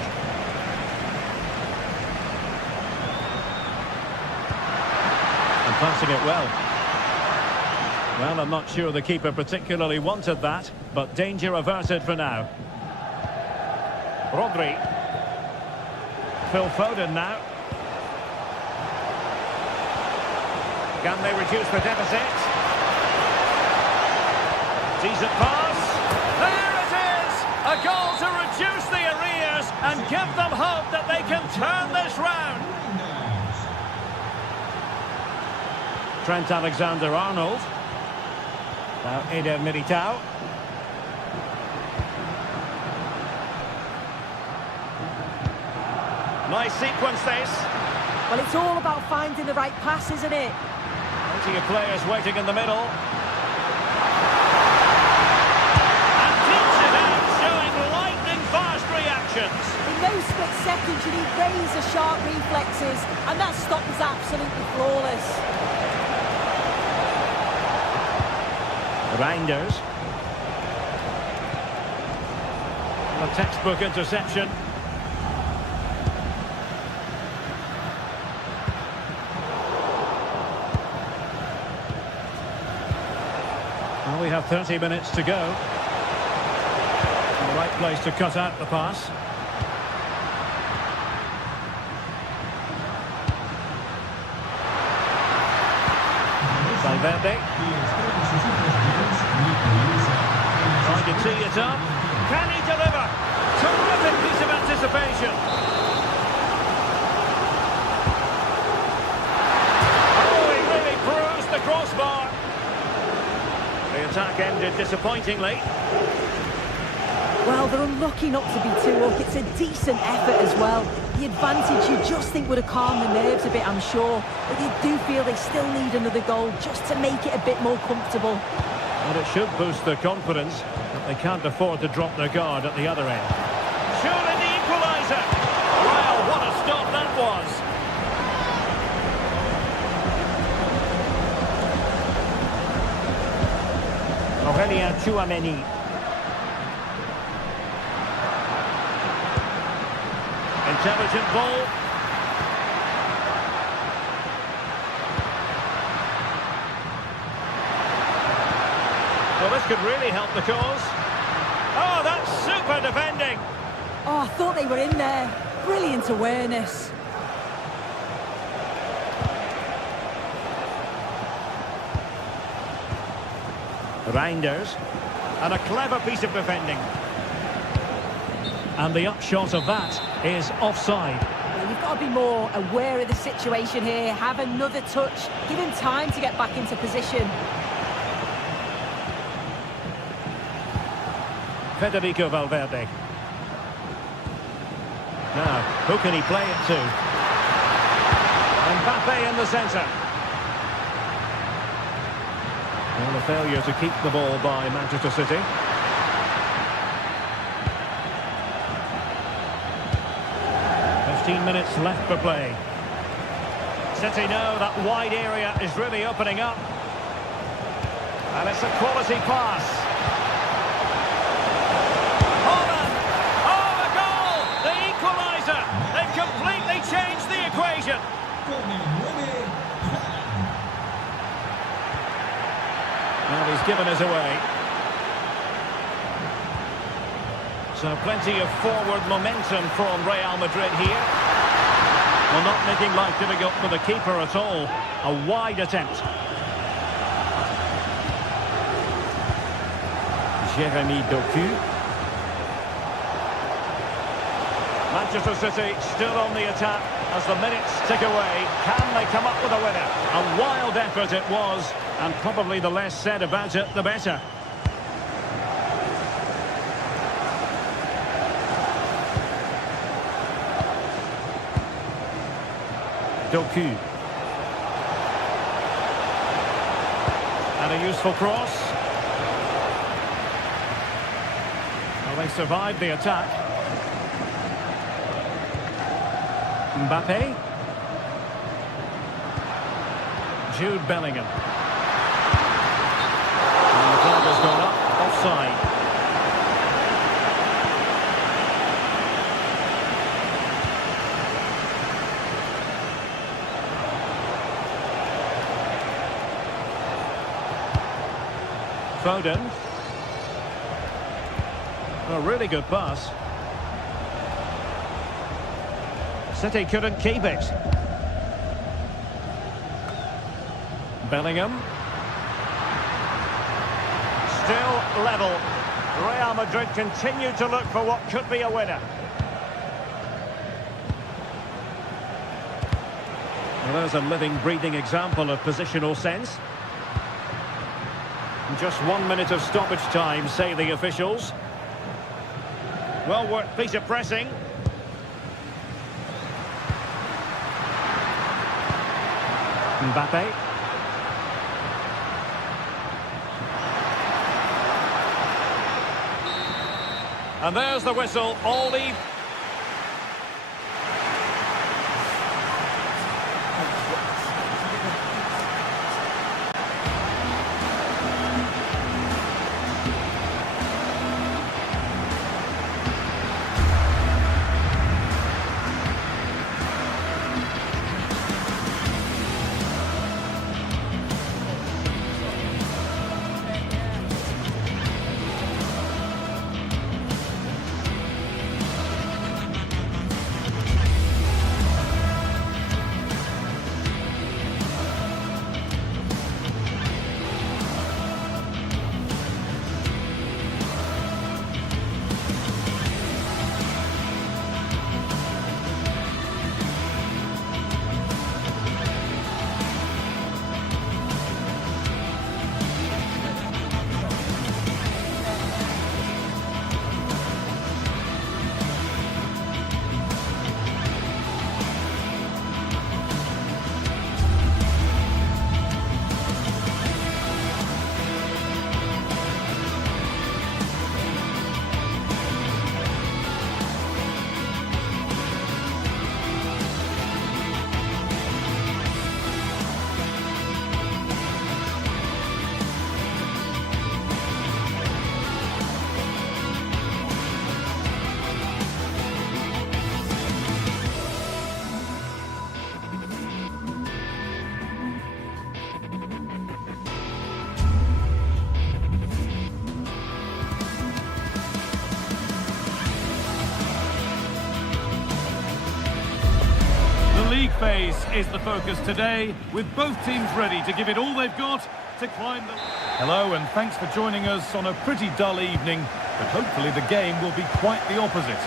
And passing it well. Well, I'm not sure the keeper particularly wanted that, but danger averted for now. Rodri. Phil Foden now. Can they reduce the deficit? Decent pass. There it is! A goal to reduce the arrears and give them hope that they can turn this round. Trent Alexander-Arnold. Now Eder Militao. Nice sequence this. Well, it's all about finding the right pass, isn't it? Plenty of players waiting in the middle. And keeps it out, showing lightning-fast reactions. In those split seconds, you need razor-sharp reflexes, and that stop was absolutely flawless. Reinders. A textbook interception. Well, we have 30 minutes to go. The right place to cut out the pass. Valverde. Trying to tee it up. Can he deliver? Terrific piece of anticipation. Oh, he really bruised the crossbar. The attack ended disappointingly. Well, they're unlucky not to be 2 up. It's a decent effort as well. The advantage you just think would have calmed the nerves a bit, I'm sure. But you do feel they still need another goal just to make it a bit more comfortable. And it should boost their confidence, but they can't afford to drop their guard at the other end. Surely the equaliser! Wow, what a stop that was! Aurélien Tchouameni. Intelligent ball. Well, this could really help the cause. Oh, that's super defending. Oh, I thought they were in there. Brilliant awareness. Reinders. And a clever piece of defending. And the upshot of that is offside. Well, you've got to be more aware of the situation here. Have another touch. Give him time to get back into position. Federico Valverde. Now, who can he play it to? Mbappe in the centre. Well, a failure to keep the ball by Manchester City. Minutes left for play. City know that wide area is really opening up. And it's a quality pass. Holland! Oh, the goal! The equaliser! They've completely changed the equation. Well, he's given us away. So plenty of forward momentum from Real Madrid here. Well, not making life difficult for the keeper at all. A wide attempt. Jeremy Doku. Manchester City still on the attack as the minutes tick away. Can they come up with a winner? A wild effort it was, and probably the less said about it, the better. Doku. And a useful cross. Well, they survived the attack. Mbappe. Jude Bellingham. And the flag has gone up. Offside. Foden. A really good pass. City couldn't keep it. Bellingham. Still level. Real Madrid continue to look for what could be a winner. Well, there's a living, breathing example of positional sense. Just 1 minute of stoppage time, say the officials. Well worked piece of pressing. Mbappe. And there's the whistle. All leave. Phase is the focus today, with both teams ready to give it all they've got to climb the... Hello, and thanks for joining us on a pretty dull evening, but hopefully the game will be quite the opposite.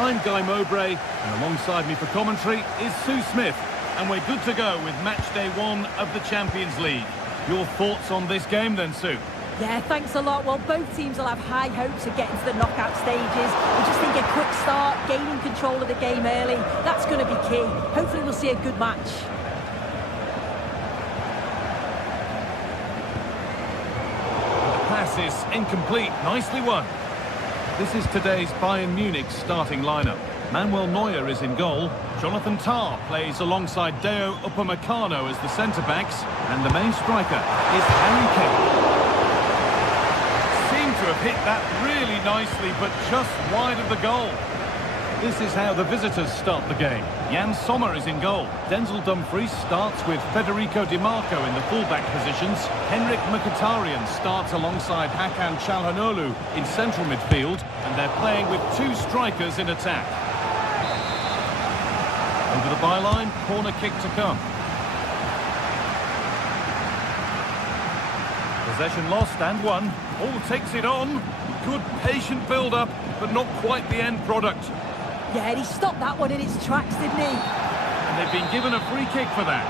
I'm Guy Mowbray, and alongside me for commentary is Sue Smith, and we're good to go with match day 1 of the Champions League. Your thoughts on this game then, Sue? Yeah, thanks a lot. Well, both teams will have high hopes of getting to the knockout stages. We just think a quick start, gaining control of the game early, that's going to be key. Hopefully we'll see a good match. Pass is incomplete, nicely won. This is today's Bayern Munich starting lineup. Manuel Neuer is in goal. Jonathan Tah plays alongside Deo Upamecano as the centre-backs. And the main striker is Harry Kane. Seemed to have hit that really nicely, but just wide of the goal. This is how the visitors start the game. Jan Sommer is in goal. Denzel Dumfries starts with Federico Di Marco in the full-back positions. Henrik Mkhitaryan starts alongside Hakan Çalhanoğlu in central midfield, and they're playing with 2 strikers in attack. Over the byline, corner kick to come. Possession lost and won. All takes it on. Good patient build-up, but not quite the end product. Yeah, he stopped that one in its tracks, didn't he? And they've been given a free kick for that.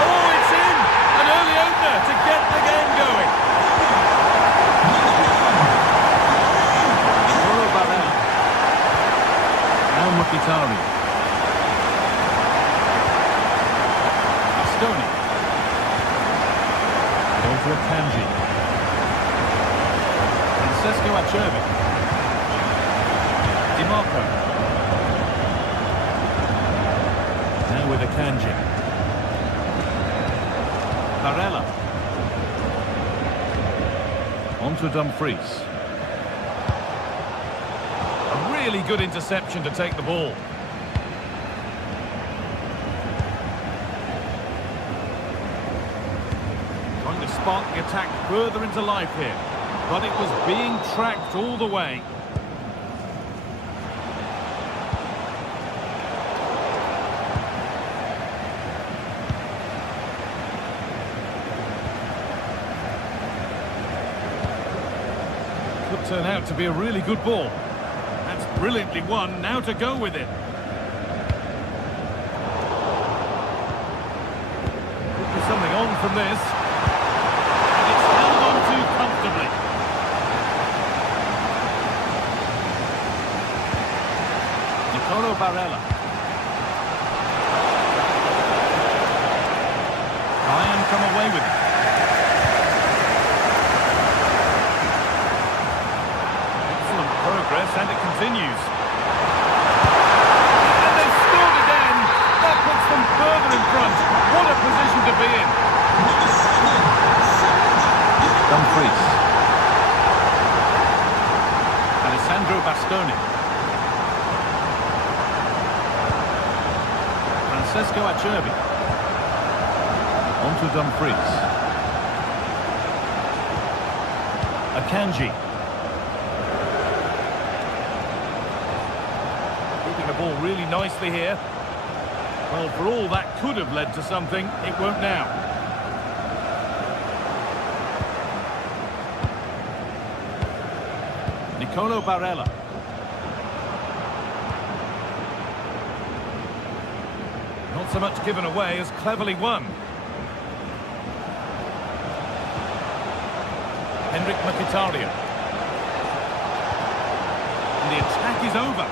Oh, it's in! An early opener to get the game going. Now Mkhitaryan. Bastoni. To Akanji. Francesco Acerbi. Di Marco. Now with Akanji. Varela. On to Dumfries. A really good interception to take the ball. Spark the attack further into life here, but it was being tracked all the way. Could turn out to be a really good ball. That's brilliantly won, now to go with it. Could be something on from this. Varela. Bayern come away with it. Excellent progress, and it continues. And they've scored again. That puts them further in front. What a position to be in. Dumfries. Alessandro Bastoni. Francesco Acerbi. On to Dumfries. Akanji. Keeping the ball really nicely here. Well, for all that could have led to something, it won't now. Nicolo Barella. Not so much given away as cleverly won. Henrik Mkhitaryan. And the attack is over.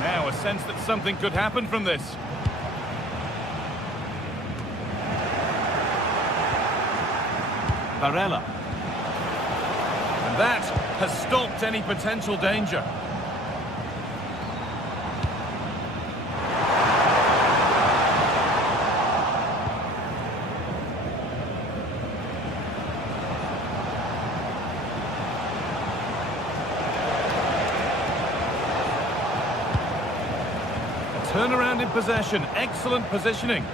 Now a sense that something could happen from this. Varela. And that has stopped any potential danger. Turnaround in possession, excellent positioning.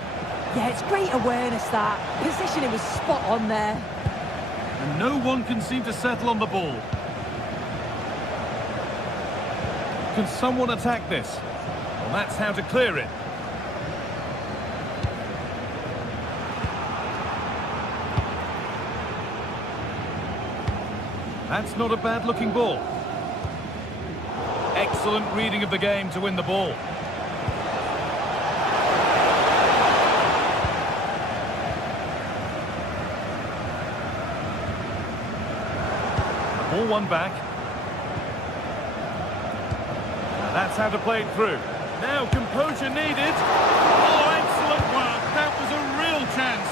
Yeah, it's great awareness that. Positioning was spot on there. And no one can seem to settle on the ball. can someone attack this? Well, that's how to clear it. That's not a bad-looking ball. Excellent reading of the game to win the ball. Ball won back. Now that's how to play it through. Now composure needed. Oh, excellent work. That was a real chance.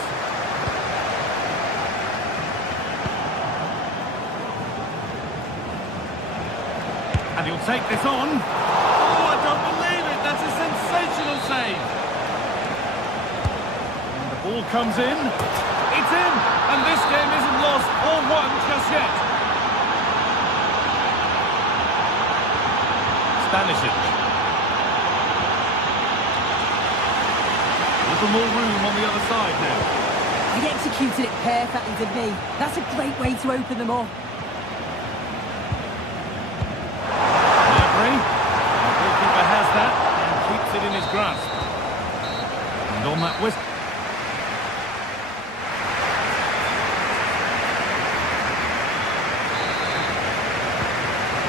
And he'll take this on. Oh, I don't believe it. That's a sensational save. And the ball comes in. It's in. And this game isn't lost or won just yet. Stanisic. A little more room on the other side now. He executed it perfectly, didn't he? That's a great way to open them up. Keeps it in his grasp. And on that whistle.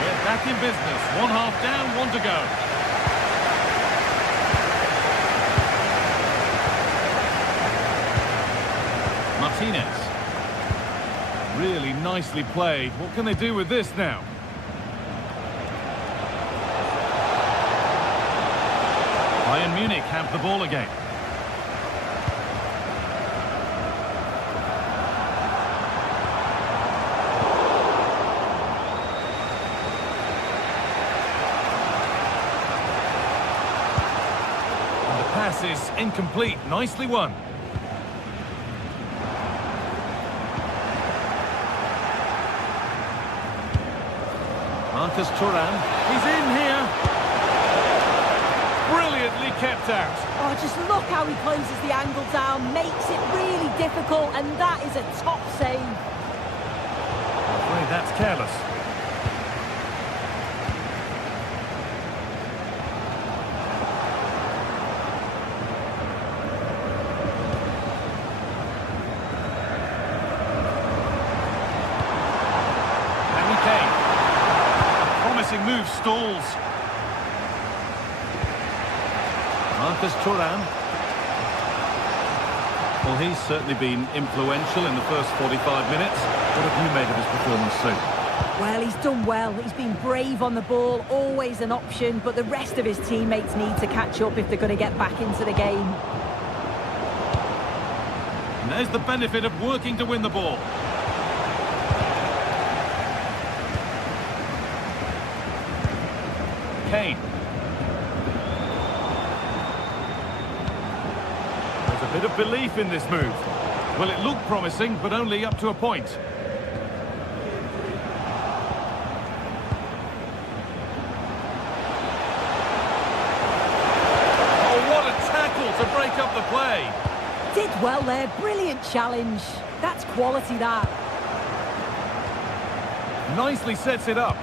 We're back in business. 1 half down, 1 to go. Martinez. Really nicely played. What can they do with this now? Bayern Munich have the ball again. And the pass is incomplete. Nicely won. Marcus Thuram. He's in here. Brilliantly kept out. Oh, just look how he closes the angle down, makes it really difficult, and that is a top save. I'm afraid that's careless. Harry Kane. A promising move stalls. Marcus Thuram. Well, he's certainly been influential in the first 45 minutes. What have you made of his performance so? Well, he's done well. He's been brave on the ball, always an option, but the rest of his teammates need to catch up if they're going to get back into the game. And there's the benefit of working to win the ball. Kane. Bit of belief in this move. Well, it looked promising, but only up to a point. Oh, what a tackle to break up the play. Did well there, brilliant challenge. That's quality, that. Nicely sets it up.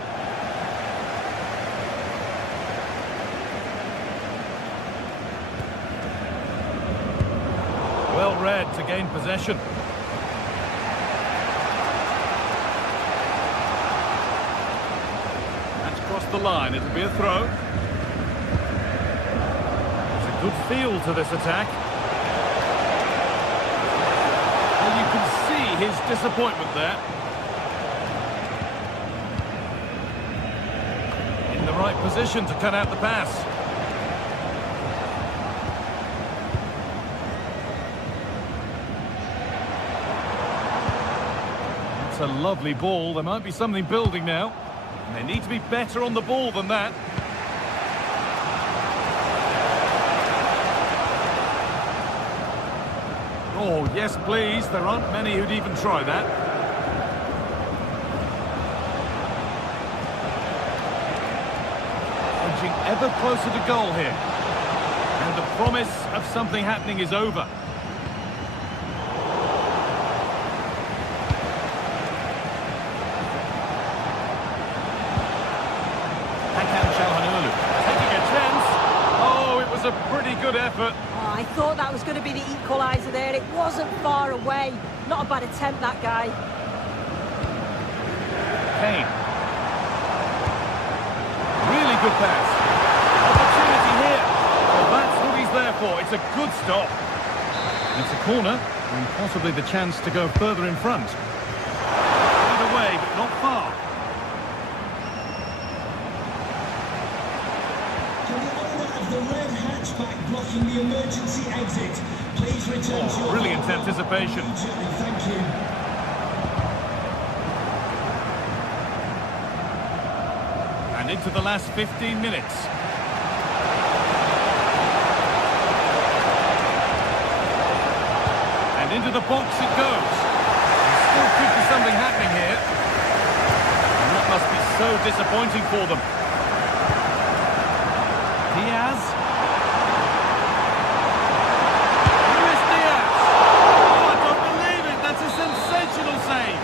Well read to gain possession. That's crossed the line. It'll be a throw. There's a good feel to this attack. Well, you can see his disappointment there. In the right position to cut out the pass. A lovely ball. There might be something building now. And they need to be better on the ball than that. Oh, yes, please. There aren't many who'd even try that. Edging ever closer to goal here. And the promise of something happening is over. Hakan Çalhanoğlu. effort. Oh, I thought that was going to be the equaliser there. It wasn't far away. Not a bad attempt, that guy. Kane. Really good pass. Opportunity here. Well, that's what he's there for. It's a good stop. It's a corner, and possibly the chance to go further in front. Put it away, but not far. To the owner of the red hatchback blocking the emergency exit, please return to your... Brilliant anticipation. Thank you. And into the last 15 minutes. And into the box it goes. There still could be something happening here. And that must be so disappointing for them. Diaz. Luis Diaz. Oh, I don't believe it. That's a sensational save.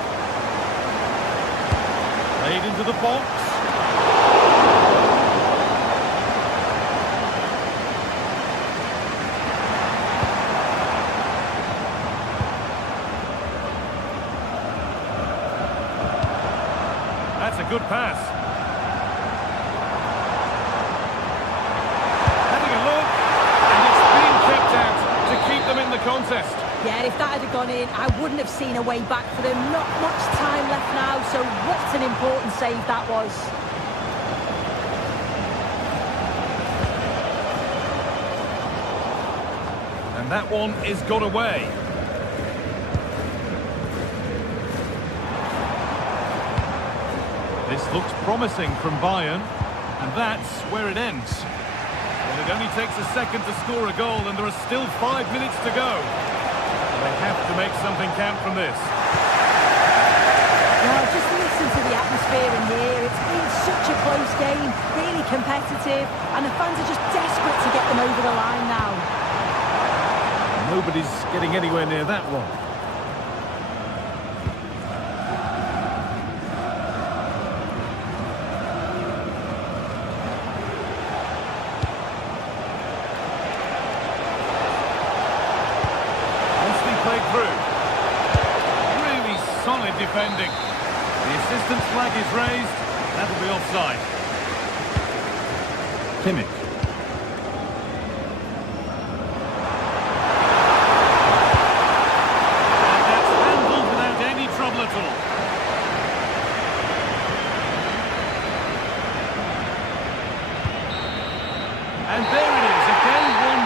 Played into the box. That's a good pass. Having a look, and it's being kept out to keep them in the contest. Yeah, if that had gone in, I wouldn't have seen a way back for them. Not much time left now, so what an important save that was. And that one is got away. This looks promising from Bayern, and that's where it ends. Well, it only takes a second to score a goal, and there are still 5 minutes to go. They have to make something count from this. Well, just listen to the atmosphere in here. It's been such a close game, really competitive, and the fans are just desperate to get them over the line now. Nobody's getting anywhere near that one. Through. Really solid defending. The assistant's flag is raised. That'll be offside. Kimmich. And that's handled without any trouble at all. And there it is, again one.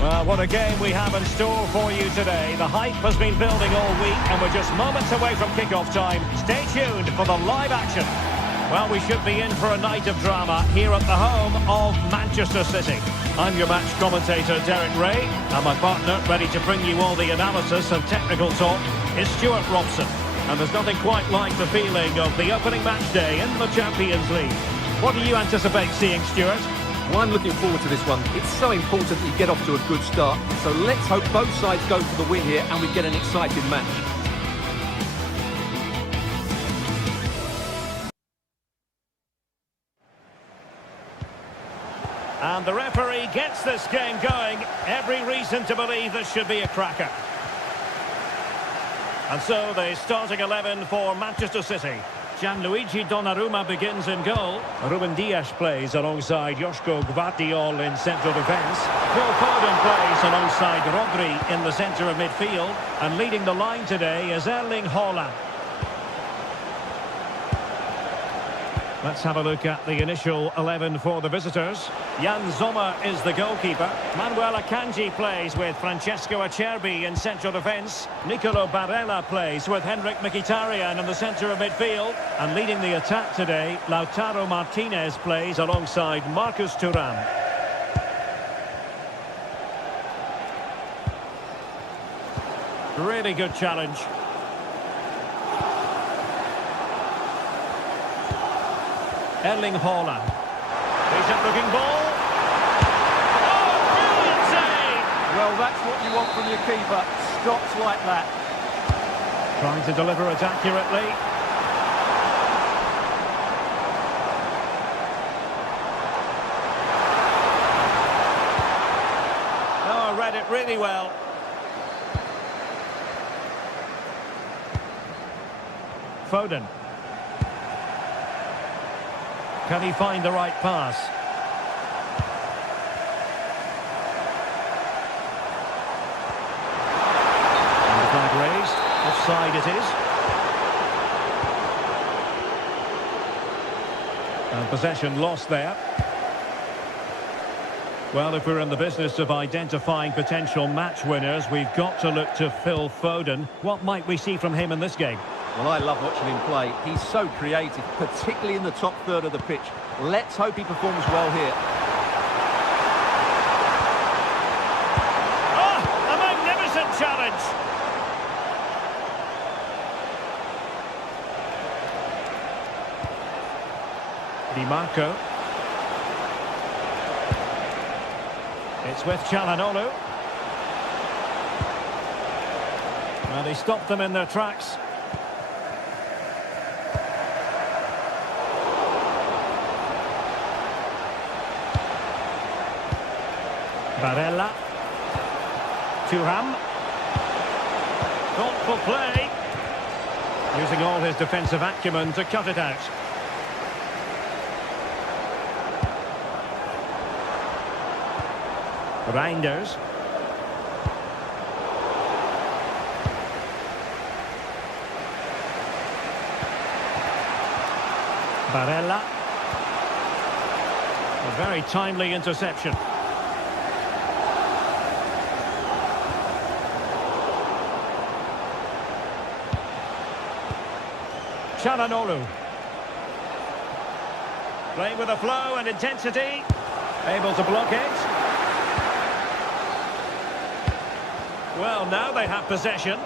Well, what a game we have in store for you today. The hype has been building all week, and we're just moments away from kickoff time. Stay tuned for the live action. Well, we should be in for a night of drama here at the home of Manchester City. I'm your match commentator, Derek Ray, and my partner, ready to bring you all the analysis and technical talk, is Stuart Robson. And there's nothing quite like the feeling of the opening match day in the Champions League. What do you anticipate seeing, Stuart? Well, I'm looking forward to this one. It's so important that you get off to a good start. So let's hope both sides go for the win here and we get an exciting match. And the referee gets this game going. Every reason to believe this should be a cracker. And so the starting 11 for Manchester City. Gianluigi Donnarumma begins in goal. Ruben Dias plays alongside Joško Gvardiol in central defence. Phil Foden plays alongside Rodri in the centre of midfield. And leading the line today is Erling Haaland. Let's have a look at the initial 11 for the visitors. Jan Sommer is the goalkeeper. Manuel Akanji plays with Francesco Acerbi in central defence. Nicolo Barella plays with Henrik Mkhitaryan in the centre of midfield. And leading the attack today, Lautaro Martinez plays alongside Marcus Thuram. Really good challenge. Erling Haaland. Decent looking ball. Oh, brilliant save! Well, that's what you want from your keeper. Stops like that. Trying to deliver it accurately. Oh, read it really well. Foden. Can he find the right pass? And the flag raised. Offside it is. And possession lost there. Well, if we're in the business of identifying potential match winners, we've got to look to Phil Foden. What might we see from him in this game? Well, I love watching him play. He's so creative, particularly in the top third of the pitch. Let's hope he performs well here. Oh, a magnificent challenge! Di Marco. It's with Çalhanoğlu. And he stopped them in their tracks. Barella. Thuram. Thoughtful play. Using all his defensive acumen to cut it out. Reinders. Barella. A very timely interception. Çalhanoğlu. Playing with a flow and intensity. Able to block it. Well, now they have possession.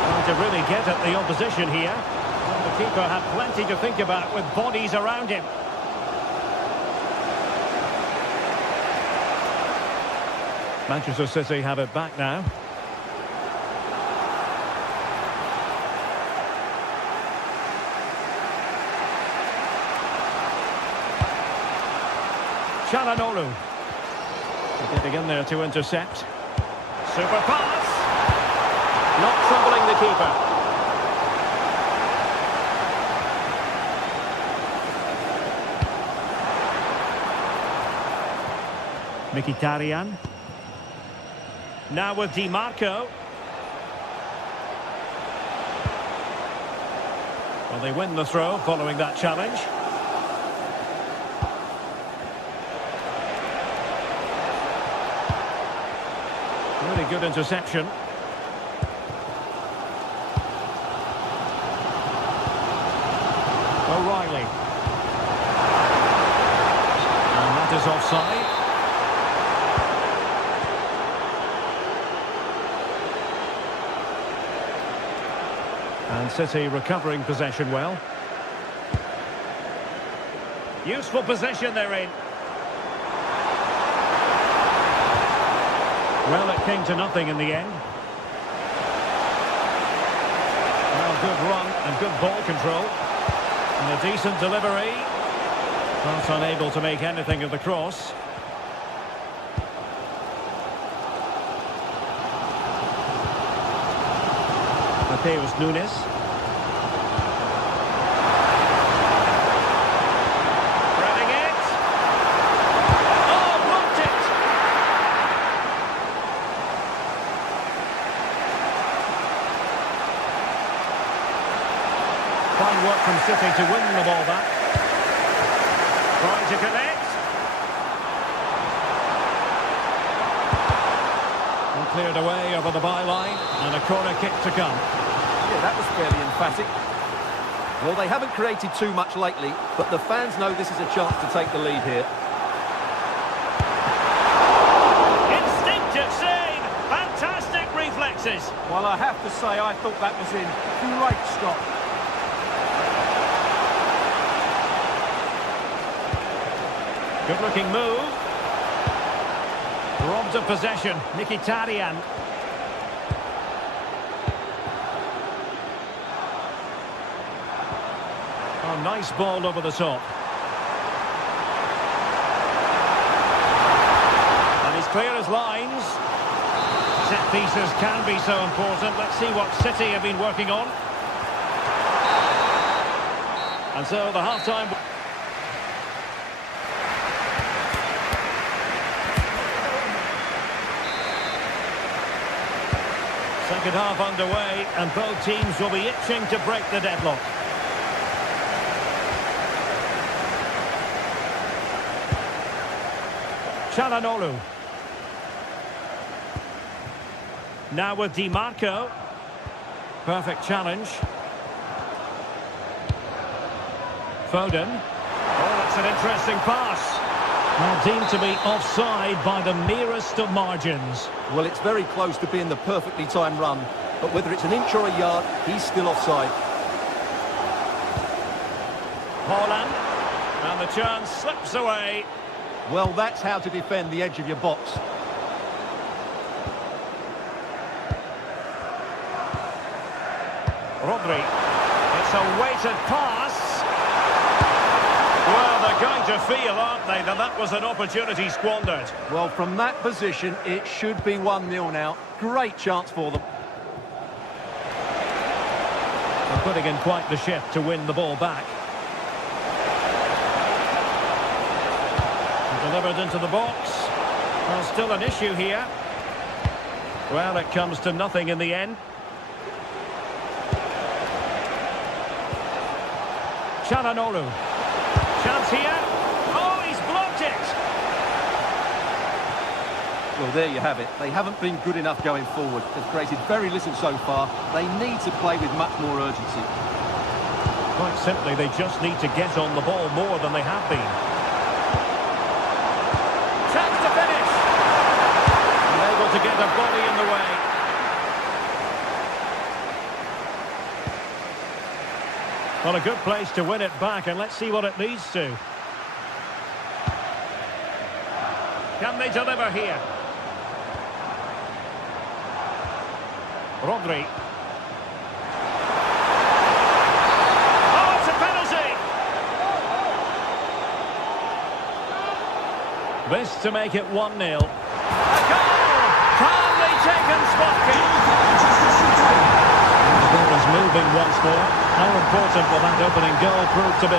Trying to really get at the opposition here. And the keeper had plenty to think about with bodies around him. Manchester City have it back now. Çalhanoğlu. Getting in there to intercept. Super pass. Not troubling the keeper. Mkhitaryan. Now with Di Marco. Well, they win the throw following that challenge. Really good interception. O'Reilly. And that is offside. And City recovering possession well. Useful possession they're in. Well, it came to nothing in the end. Well, good run and good ball control. And a decent delivery. But unable to make anything of the cross. Mateus Nunes. Threading it. Oh, blocked it! work from City to win the ball back. Trying to connect. And cleared away over the byline, and a corner kick to come. Yeah, that was fairly emphatic. Well, they haven't created too much lately, but the fans know this is a chance to take the lead here. Instinctive save. Fantastic reflexes. Well, I have to say, I thought that was in. Great stop. Good-looking move. Robbed of possession. Mkhitaryan. Oh, nice ball over the top. And he's clear as lines. Set pieces can be so important. Let's see what City have been working on. And so the half-time... Second half underway, and both teams will be itching to break the deadlock. Çalhanoğlu. Now with Di Marco. Perfect challenge. Foden. Oh, that's an interesting pass. Now deemed to be offside by the merest of margins. Well, it's very close to being the perfectly timed run, but whether it's an inch or a yard, he's still offside. Haaland. And the chance slips away. Well, that's how to defend the edge of your box. Rodri. It's a weighted pass. Well, they're going to feel, aren't they, that that was an opportunity squandered. Well, from that position, it should be 1-0 now. Great chance for them. They're putting in quite the shift to win the ball back. Delivered into the box. Well, still an issue here. Well, it comes to nothing in the end. Çalhanoğlu. Chance here. Oh, he's blocked it. Well, there you have it. They haven't been good enough going forward. They've created very little so far. They need to play with much more urgency. Quite simply, they just need to get on the ball more than they have been. Chance to finish. Unable to get a body in the way. Well, a good place to win it back, and let's see what it leads to. Can they deliver here? Rodri. Oh, it's a penalty! This to make it 1-0. A goal! Calmly taken, Spotkin. The ball is moving once more. How important will that opening goal prove to be?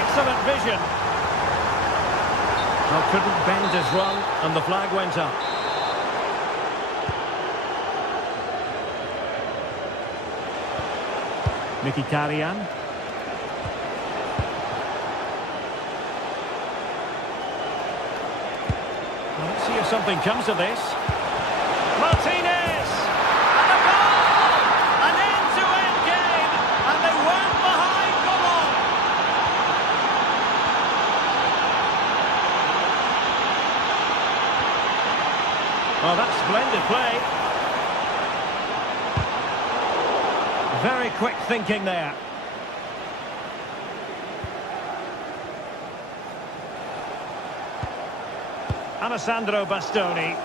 Excellent vision. Well, couldn't bend his run, and the flag went up. Mkhitaryan. Let's see if something comes of this. Martinez! And a goal! An end-to-end game, and they weren't behind for long. Well, that's splendid play. Very quick thinking there. Alessandro Bastoni.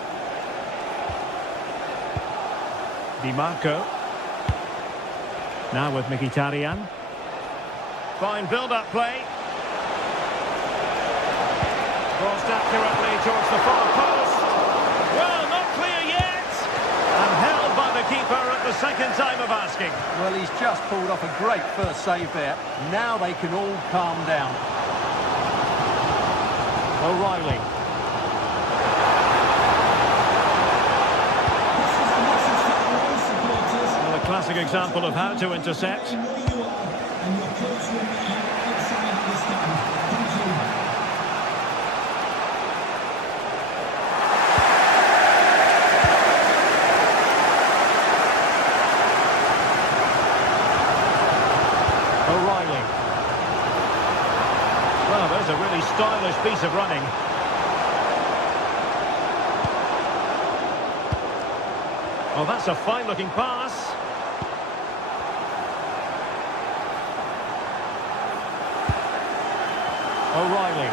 Di Marco. Now with Mkhitaryan. Fine build-up play. Crossed accurately towards the far post. Well, not clear yet. And held by the keeper at the second time of asking. Well, he's just pulled off a great first save there. Now they can all calm down. O'Reilly. Perfect example of how to intercept. And your coachroom are outside the stand. Thank you. O'Reilly. Well, there's a really stylish piece of running. Well, that's a fine-looking pass. O'Reilly.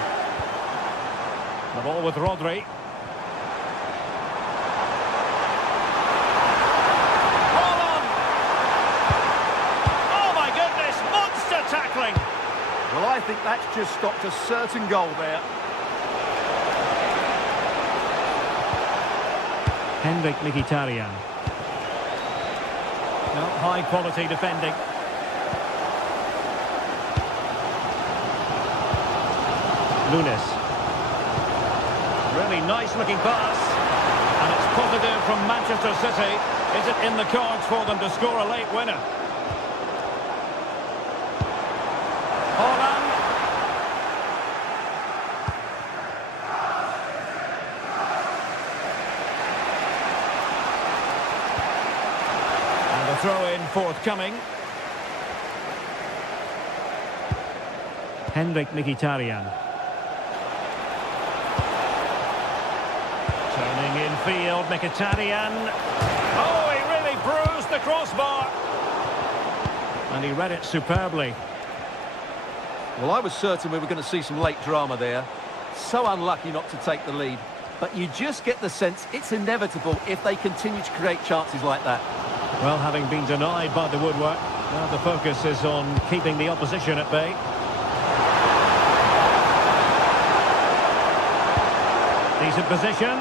The ball with Rodri. Tackling. Well, I think that's just stopped a certain goal there. Henrik Mkhitaryan. No, high quality defending. Nunes. Really nice looking pass. And it's positive from Manchester City. Is it in the cards for them to score a late winner? Throw-in forthcoming. Henrik Mkhitaryan. Turning in field, Mkhitaryan. Oh, he really bruised the crossbar. And he read it superbly. Well, I was certain we were going to see some late drama there. So unlucky not to take the lead. But you just get the sense it's inevitable if they continue to create chances like that. Well, having been denied by the woodwork, now the focus is on keeping the opposition at bay. Decent position.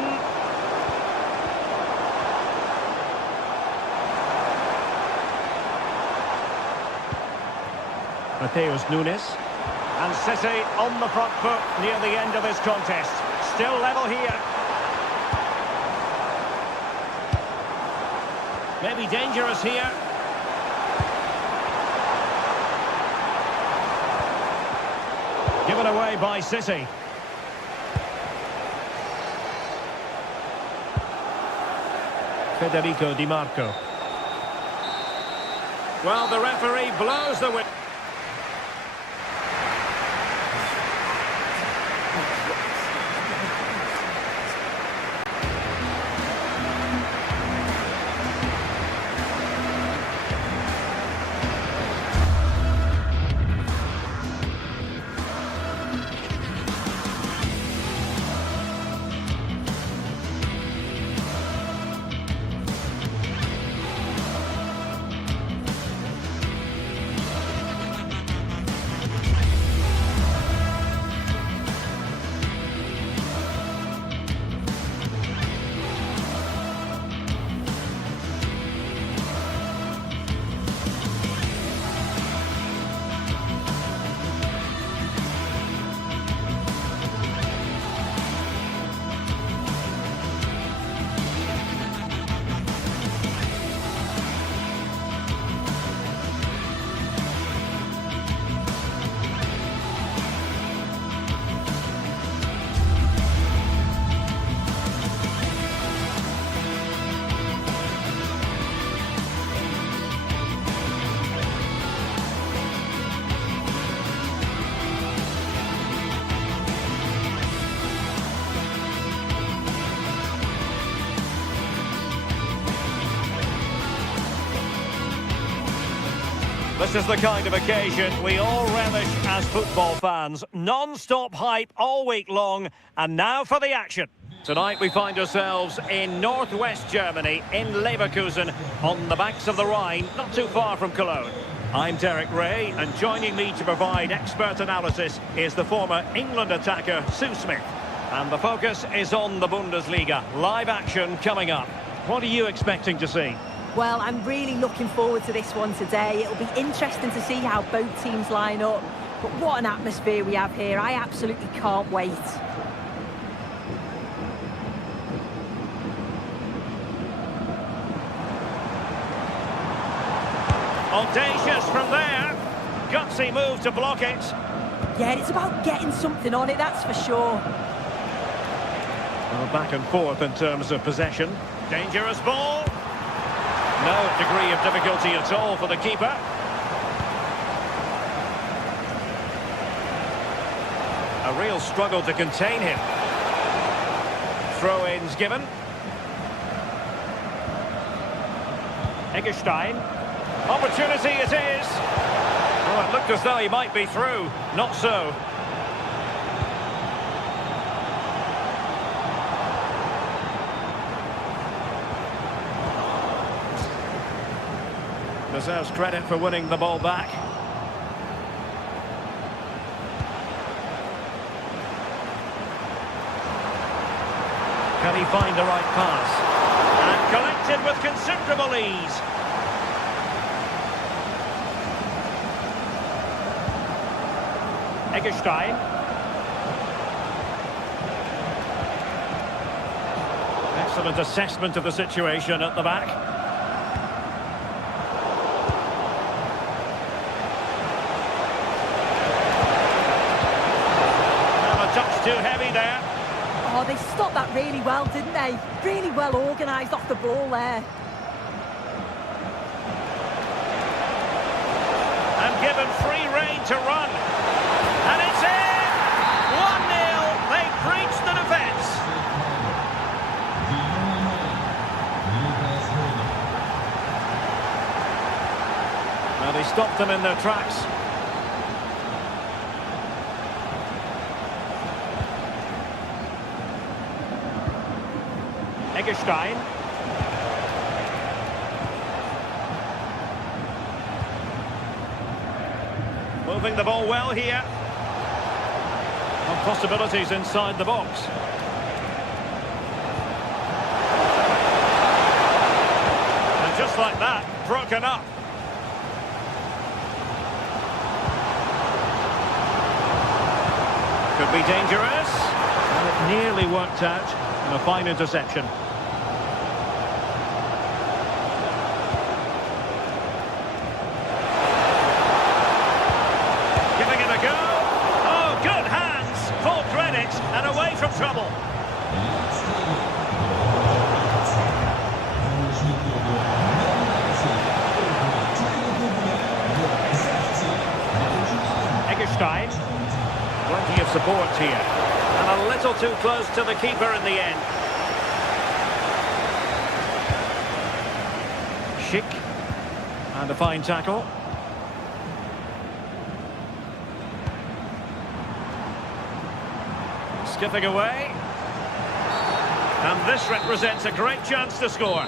Mateus Nunes. And City on the front foot near the end of this contest. Still level here. Maybe dangerous here. Given away by City. Federico Di Marco. Well, the referee blows the whistle. This is the kind of occasion we all relish as football fans. Non-stop hype all week long, and now for the action. Tonight we find ourselves in northwest Germany, in Leverkusen, on the banks of the Rhine, not too far from Cologne. I'm Derek Ray, and joining me to provide expert analysis is the former England attacker, Sue Smith. And the focus is on the Bundesliga. Live action coming up. What are you expecting to see? Well, I'm really looking forward to this one today. It'll be interesting to see how both teams line up. But what an atmosphere we have here. I absolutely can't wait. Audacious from there. Gutsy move to block it. Yeah, it's about getting something on it, that's for sure. Well, back and forth in terms of possession. Dangerous ball. No degree of difficulty at all for the keeper. A real struggle to contain him. Throw-ins given. Eggestein. Opportunity it is. Oh, it looked as though he might be through. Not so. Deserves credit for winning the ball back. Can he find the right pass? And collected with considerable ease. Eggestein. Excellent assessment of the situation at the back. Well, a touch too heavy there. Oh, they stopped that really well, didn't they? Really well organised off the ball there. And given free rein to run. And it's in! 1-0. They breached the defence. Well, they stopped them in their tracks. Eggestein. Moving the ball well here. Possibilities inside the box. And just like that, broken up. Could be dangerous. And it nearly worked out. And a fine interception. Giving it a go. Oh, good hands. Full credit and away from trouble. Eggestein. Plenty of support here. And a little too close to the keeper in the end. Schick. And a fine tackle. Skipping away. And this represents a great chance to score.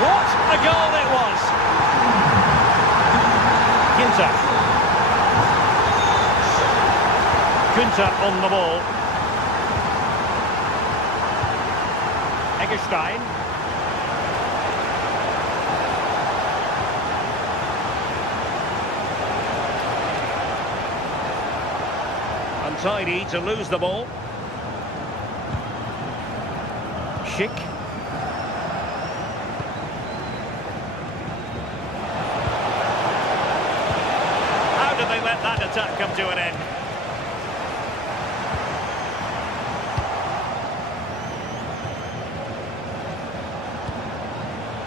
What a goal it was! Ginter on the ball. Eggestein. Untidy to lose the ball. Schick. They let that attack come to an end.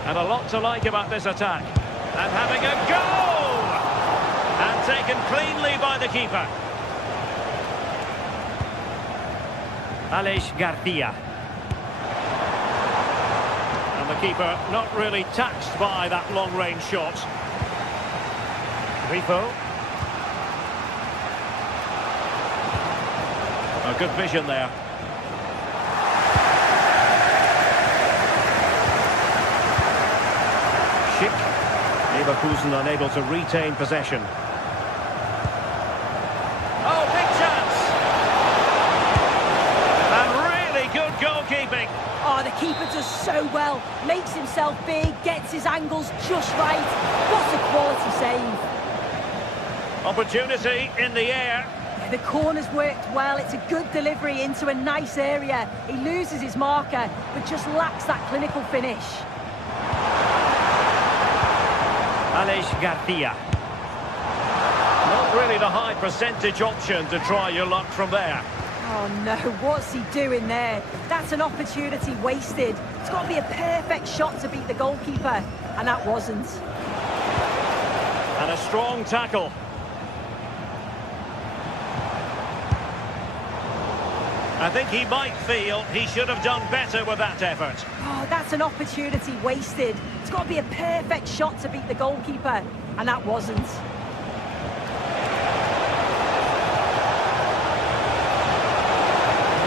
And a lot to like about this attack. And having a goal! And taken cleanly by the keeper. Aleix Garcia. And the keeper not really taxed by that long-range shot. Grifo. A good vision there. Schick. Leverkusen unable to retain possession. Oh, big chance! And really good goalkeeping. Oh, the keeper does so well. Makes himself big, gets his angles just right. What a quality save. Opportunity in the air. The corner's worked well. It's a good delivery into a nice area. He loses his marker, but just lacks that clinical finish. Aleix Garcia. Not really the high percentage option to try your luck from there. Oh no, what's he doing there? That's an opportunity wasted. It's got to be a perfect shot to beat the goalkeeper, and that wasn't. And a strong tackle. I think he might feel he should have done better with that effort. Oh, that's an opportunity wasted. It's got to be a perfect shot to beat the goalkeeper, and that wasn't.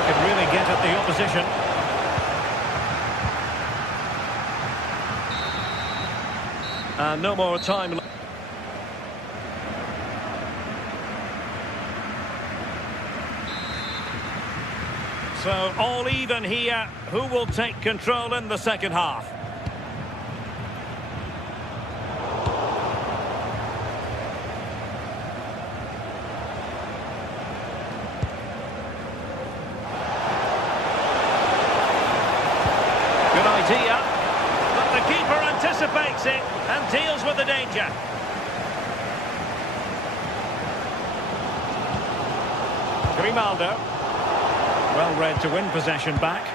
Could really get at the opposition. And no more time. So all even here. Who will take control in the second half? Good idea. But the keeper anticipates it and deals with the danger. Grimaldo. Well read to win possession back.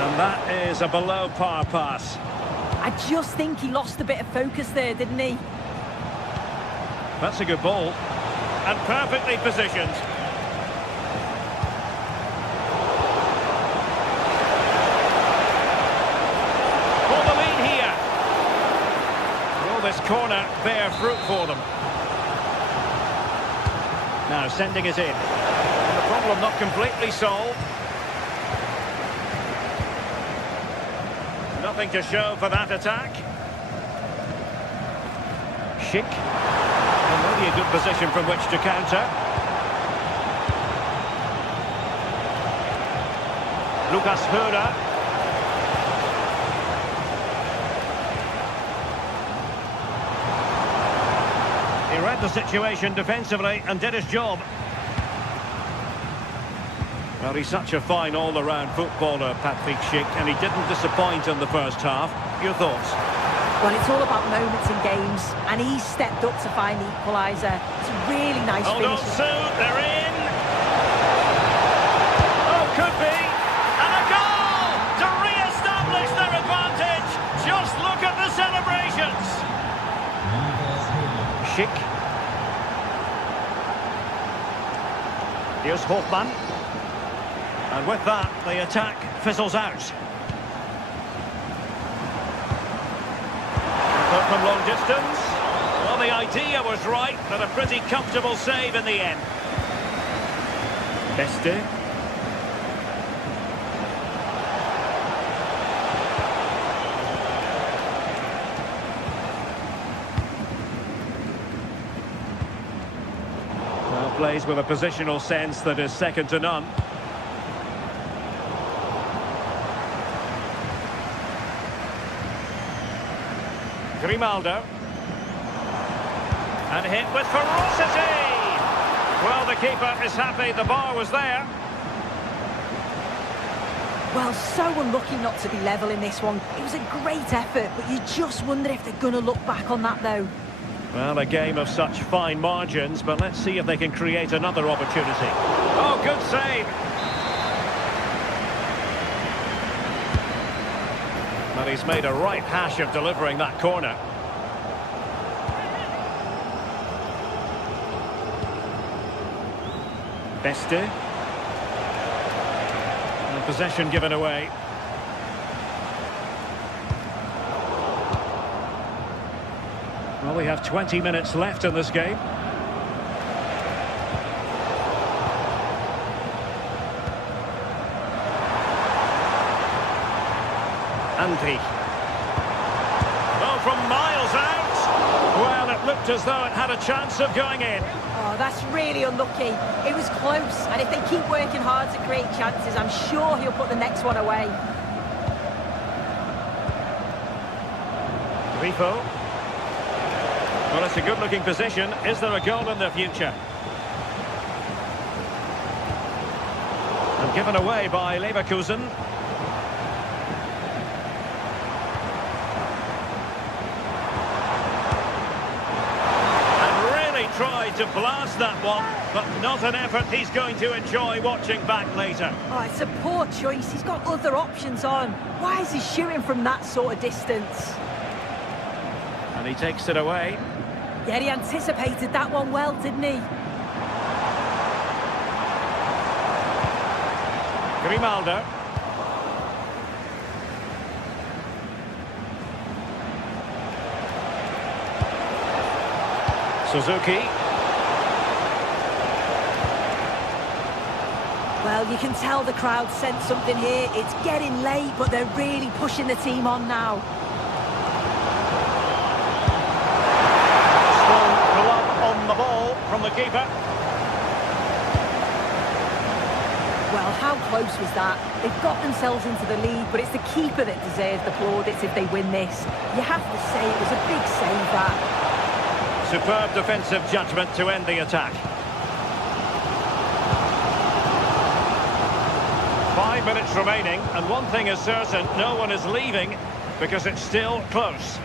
And that is a below par pass. I just think he lost a bit of focus there, didn't he? That's a good ball. And perfectly positioned. This corner bear fruit for them. Now sending it in. And the problem not completely solved. Nothing to show for that attack. Schick. And really a good position from which to counter. Lucas Hörer. He read the situation defensively and did his job. Well, he's such a fine all-around footballer, Patrick Schick, and he didn't disappoint in the first half. Your thoughts? Well, it's all about moments in games, and he stepped up to find the equaliser. It's a really nice finish. Hold on, Sue, they're in. Oh, could be. And a goal to re-establish their advantage. Just look at the celebrations. Schick. Here's Hofmann. And with that, the attack fizzles out. But from long distance. Well, the idea was right, but a pretty comfortable save in the end. Beste. Plays with a positional sense that is second to none. Grimaldo. And hit with ferocity! Well, the keeper is happy the bar was there. Well, so unlucky not to be level in this one. It was a great effort, but you just wonder if they're going to look back on that, though. Well, a game of such fine margins, but let's see if they can create another opportunity. Oh, good save! Well, he's made a right hash of delivering that corner. Beste. And possession given away. Well, we have 20 minutes left in this game. Andri. Oh, from miles out. Well, it looked as though it had a chance of going in. Oh, that's really unlucky. It was close, and if they keep working hard to create chances, I'm sure he'll put the next one away. Grifo. Well, it's a good-looking position. Is there a goal in the future? And given away by Leverkusen. And really tried to blast that one, but not an effort he's going to enjoy watching back later. Oh, it's a poor choice. He's got other options on. Why is he shooting from that sort of distance? And he takes it away. Yeah, he anticipated that one well, didn't he? Grimaldo. Suzuki. Well, you can tell the crowd sensed something here. It's getting late, but they're really pushing the team on now. On the ball from the keeper. Well, how close was that? They've got themselves into the lead, but it's the keeper that deserves the plaudits if they win this. You have to say it was a big save, that. Superb defensive judgment to end the attack. 5 minutes remaining, and one thing is certain, no one is leaving because it's still close.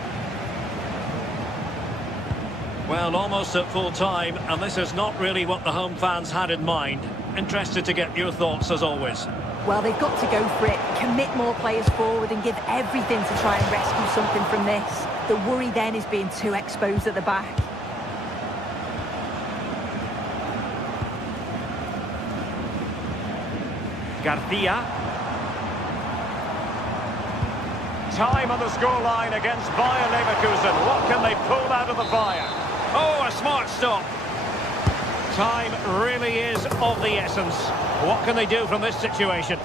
Well, almost at full time, and this is not really what the home fans had in mind. Interested to get your thoughts as always. Well, they've got to go for it, commit more players forward and give everything to try and rescue something from this. The worry then is being too exposed at the back. Garcia. Time on the scoreline against Bayern Leverkusen. What can they pull out of the Bayern? Oh, a smart stop. Time really is of the essence. What can they do from this situation?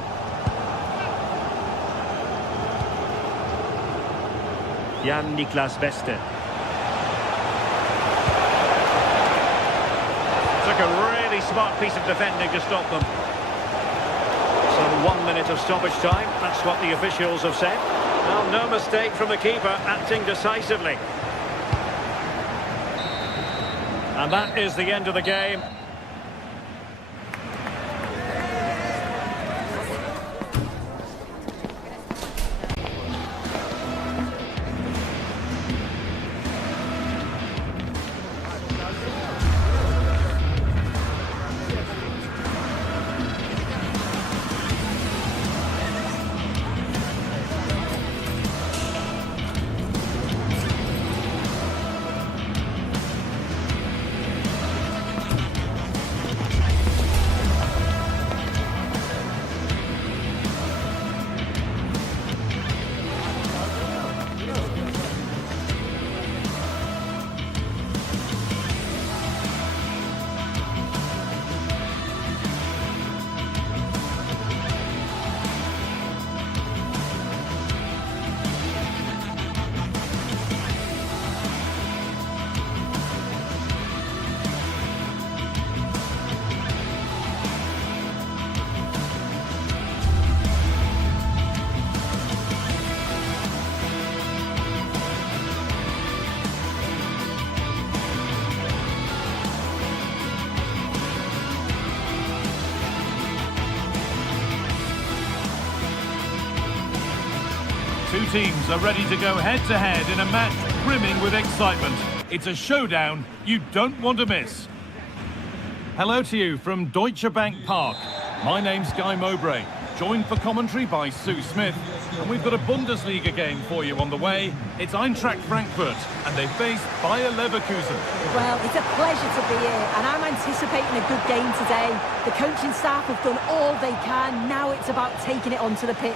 Jan-Niklas Beste. Took a really smart piece of defending to stop them. So 1 minute of stoppage time. That's what the officials have said. Well, no mistake from the keeper, acting decisively. And that is the end of the game. Two teams are ready to go head-to-head in a match brimming with excitement. It's a showdown you don't want to miss. Hello to you from Deutsche Bank Park. My name's Guy Mowbray, joined for commentary by Sue Smith. And we've got a Bundesliga game for you on the way. It's Eintracht Frankfurt, and they face Bayer Leverkusen. Well, it's a pleasure to be here, and I'm anticipating a good game today. The coaching staff have done all they can. Now it's about taking it onto the pitch.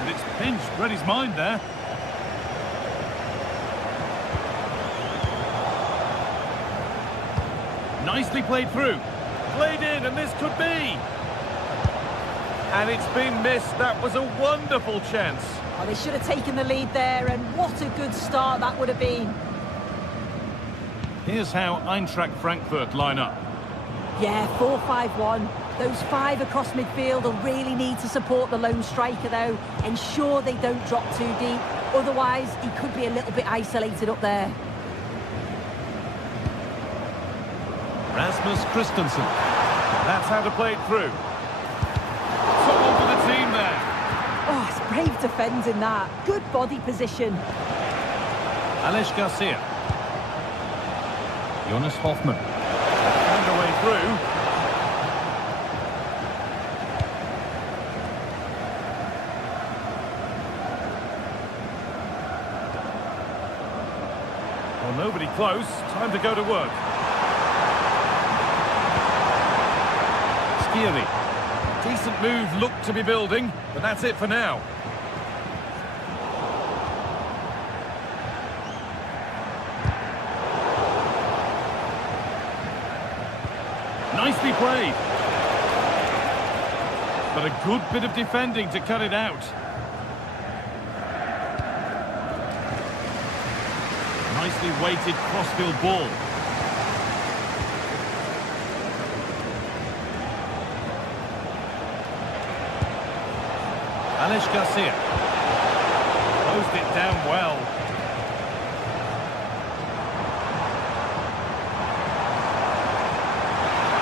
And it's pinched, read his mind there. Nicely played through. Played in, and this could be. And it's been missed. That was a wonderful chance. Oh, they should have taken the lead there, and what a good start that would have been. Here's how Eintracht Frankfurt line up. Yeah, 4-5-1. Those 5 across midfield will really need to support the lone striker, though. Ensure they don't drop too deep. Otherwise, he could be a little bit isolated up there. Rasmus Christensen. That's how to play it through. Someone for the team there. Oh, it's brave defending that. Good body position. Alex Garcia. Jonas Hoffmann. Found a way through. Well, nobody close. Time to go to work. Skiri. Decent move, looked to be building, but that's it for now. Nicely played. But a good bit of defending to cut it out. Nicely weighted crossfield ball. Alex Garcia. Closed it down well.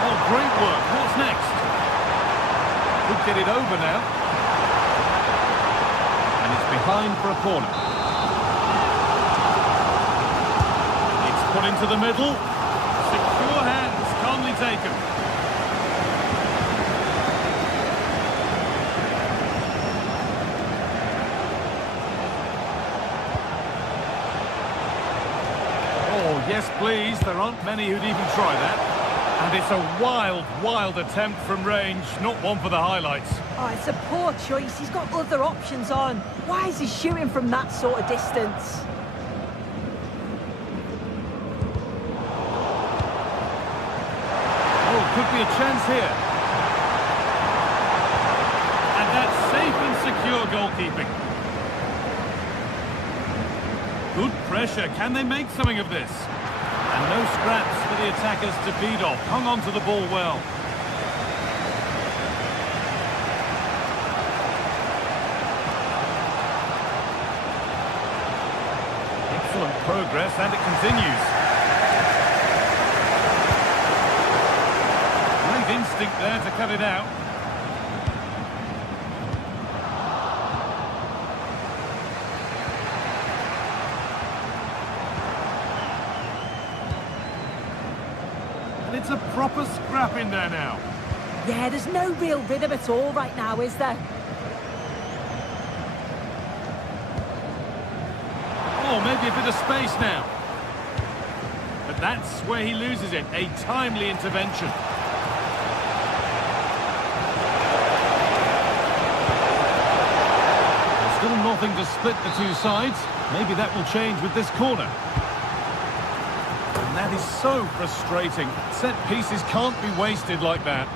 Oh, great work. What's next? Could get it over now. And it's behind for a corner. It's put into the middle. Secure hands, calmly taken. Yes, please. There aren't many who'd even try that. And it's a wild, wild attempt from range. Not one for the highlights. Oh, it's a poor choice. He's got other options on. Why is he shooting from that sort of distance? Oh, could be a chance here. And that's safe and secure goalkeeping. Good pressure. Can they make something of this? And no scraps for the attackers to beat off. Hung on to the ball well. Excellent progress, and it continues. Great instinct there to cut it out. It's a proper scrap in there now. Yeah, there's no real rhythm at all right now, is there? Oh, maybe a bit of space now. But that's where he loses it. A timely intervention. There's still nothing to split the two sides. Maybe that will change with this corner. That is so frustrating. Set pieces can't be wasted like that.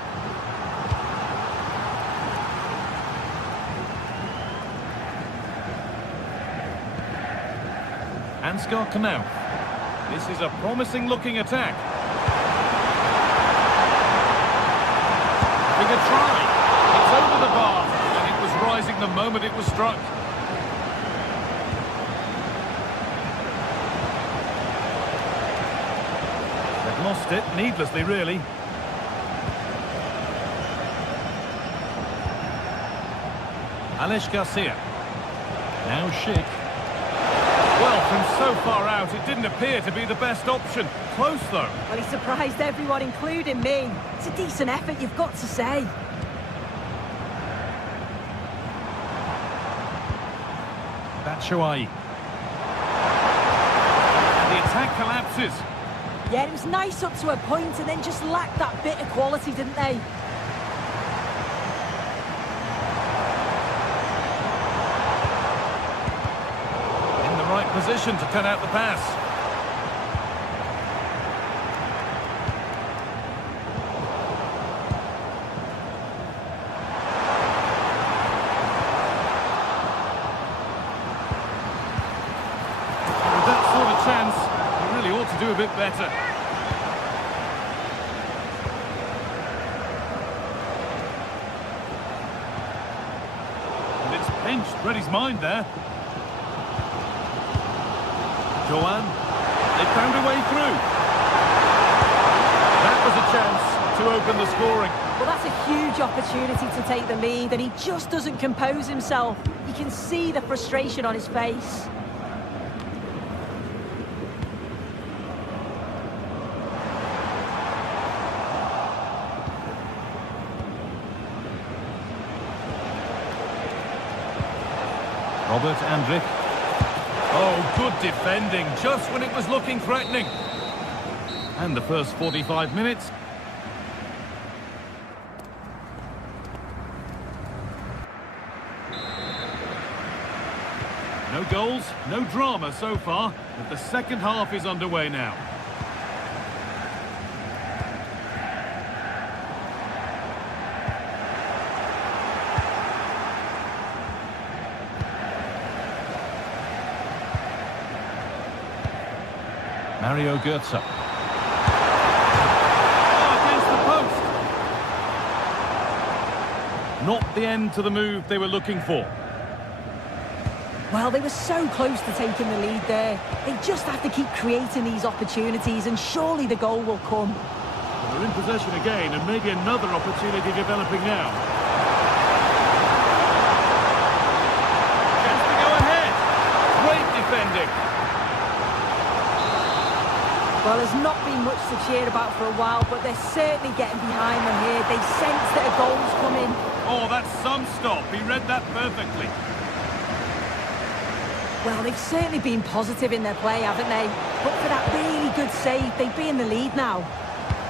Ansgar Knauf. This is a promising looking attack. Big a try. It's over the bar, and it was rising the moment it was struck. Lost it, needlessly really. Alex Garcia. Now Schick. Well, from so far out, it didn't appear to be the best option. Close, though. Well, he surprised everyone, including me. It's a decent effort, you've got to say. Batshuayi. And the attack collapses. Yeah, it was nice up to a point and then just lacked that bit of quality, didn't they? In the right position to cut out the pass. With that sort of chance, he really ought to do a bit better. And it's pinched, read his mind there. Joan, they found a way through. That was a chance to open the scoring. Well, that's a huge opportunity to take the lead, and he just doesn't compose himself. You can see the frustration on his face. Robert Andrich. Oh, good defending, just when it was looking threatening. And the first 45 minutes. No goals, no drama so far, but the second half is underway now. Mario Götze. Oh, against the post. Not the end to the move they were looking for. Well, they were so close to taking the lead there. They just have to keep creating these opportunities, and surely the goal will come. They're in possession again, and maybe another opportunity developing now. Chance to go ahead. Great defending. Well, there's not been much to cheer about for a while, but they're certainly getting behind them here. They sense that a goal's coming. Oh, that's some stop. He read that perfectly. Well, they've certainly been positive in their play, haven't they? But for that really good save, they'd be in the lead now.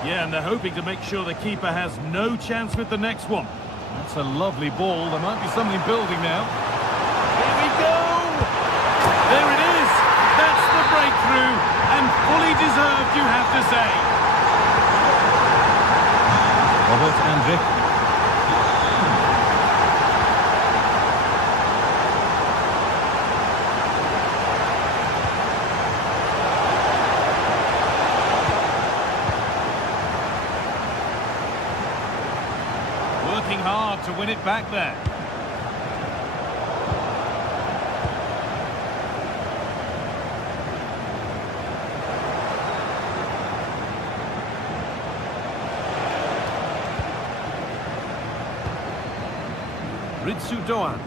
Yeah, and they're hoping to make sure the keeper has no chance with the next one. That's a lovely ball. There might be something building now. Here we go! There it is! That's the breakthrough, and fully deserved, you have to say. Robert Andrich. Working hard to win it back there. Ritsu Doan.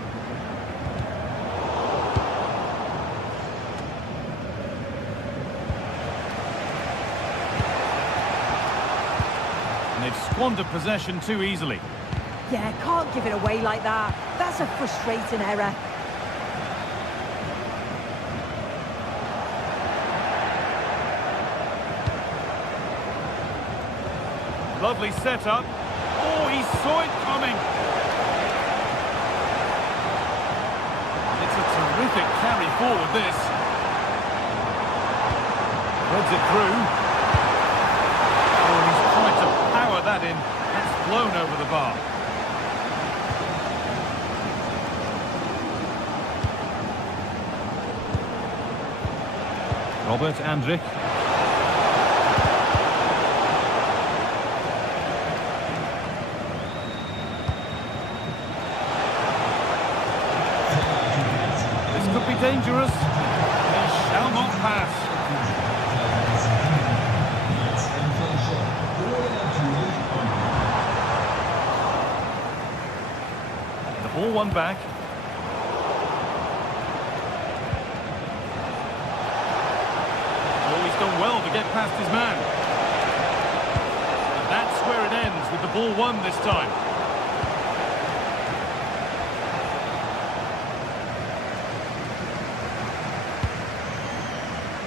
And they've squandered possession too easily. Yeah, can't give it away like that. That's a frustrating error. Lovely setup. Oh, he saw it coming. It's a terrific carry forward, this. Threads it through. Oh, he's tried to power that in. It's flown over the bar. Robert Andrich. This could be dangerous. He shall not pass. The ball won back. Done well to get past his man. And that's where it ends, with the ball won this time.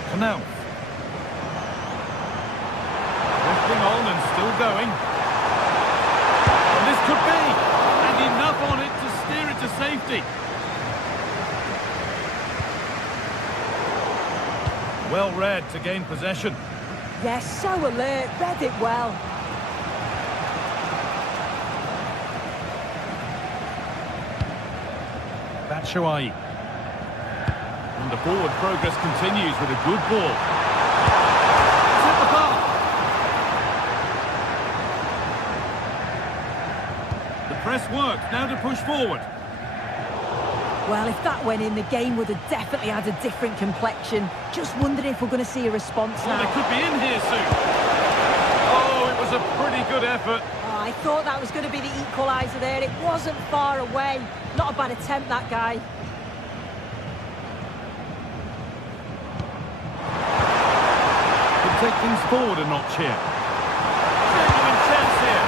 Canal. Drifting on and still going. And this could be, and enough on it to steer it to safety. Well read to gain possession. Yes, so alert, read it well. Batshuayi. And the forward progress continues with a good ball. press worked, now to push forward. Well, if that went in, the game would have definitely had a different complexion. Just wondering if we're going to see a response Well, now. they could be in here soon. Oh, it was a pretty good effort. Oh, I thought that was going to be the equaliser there. It wasn't far away. Not a bad attempt, that guy. Could take things forward a notch here. Genuine chance here.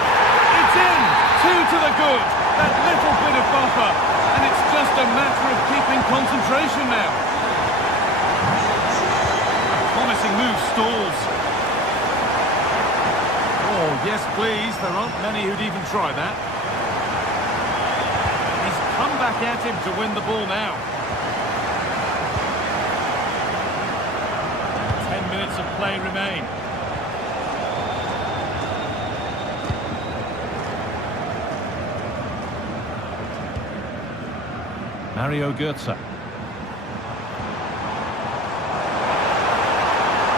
It's in! 2 to the good. That little bit of buffer. And it's just a matter of keeping concentration now. Promising move stalls. Oh, yes, please. There aren't many who'd even try that. He's come back at him to win the ball now. 10 minutes of play remain. Mario Götze.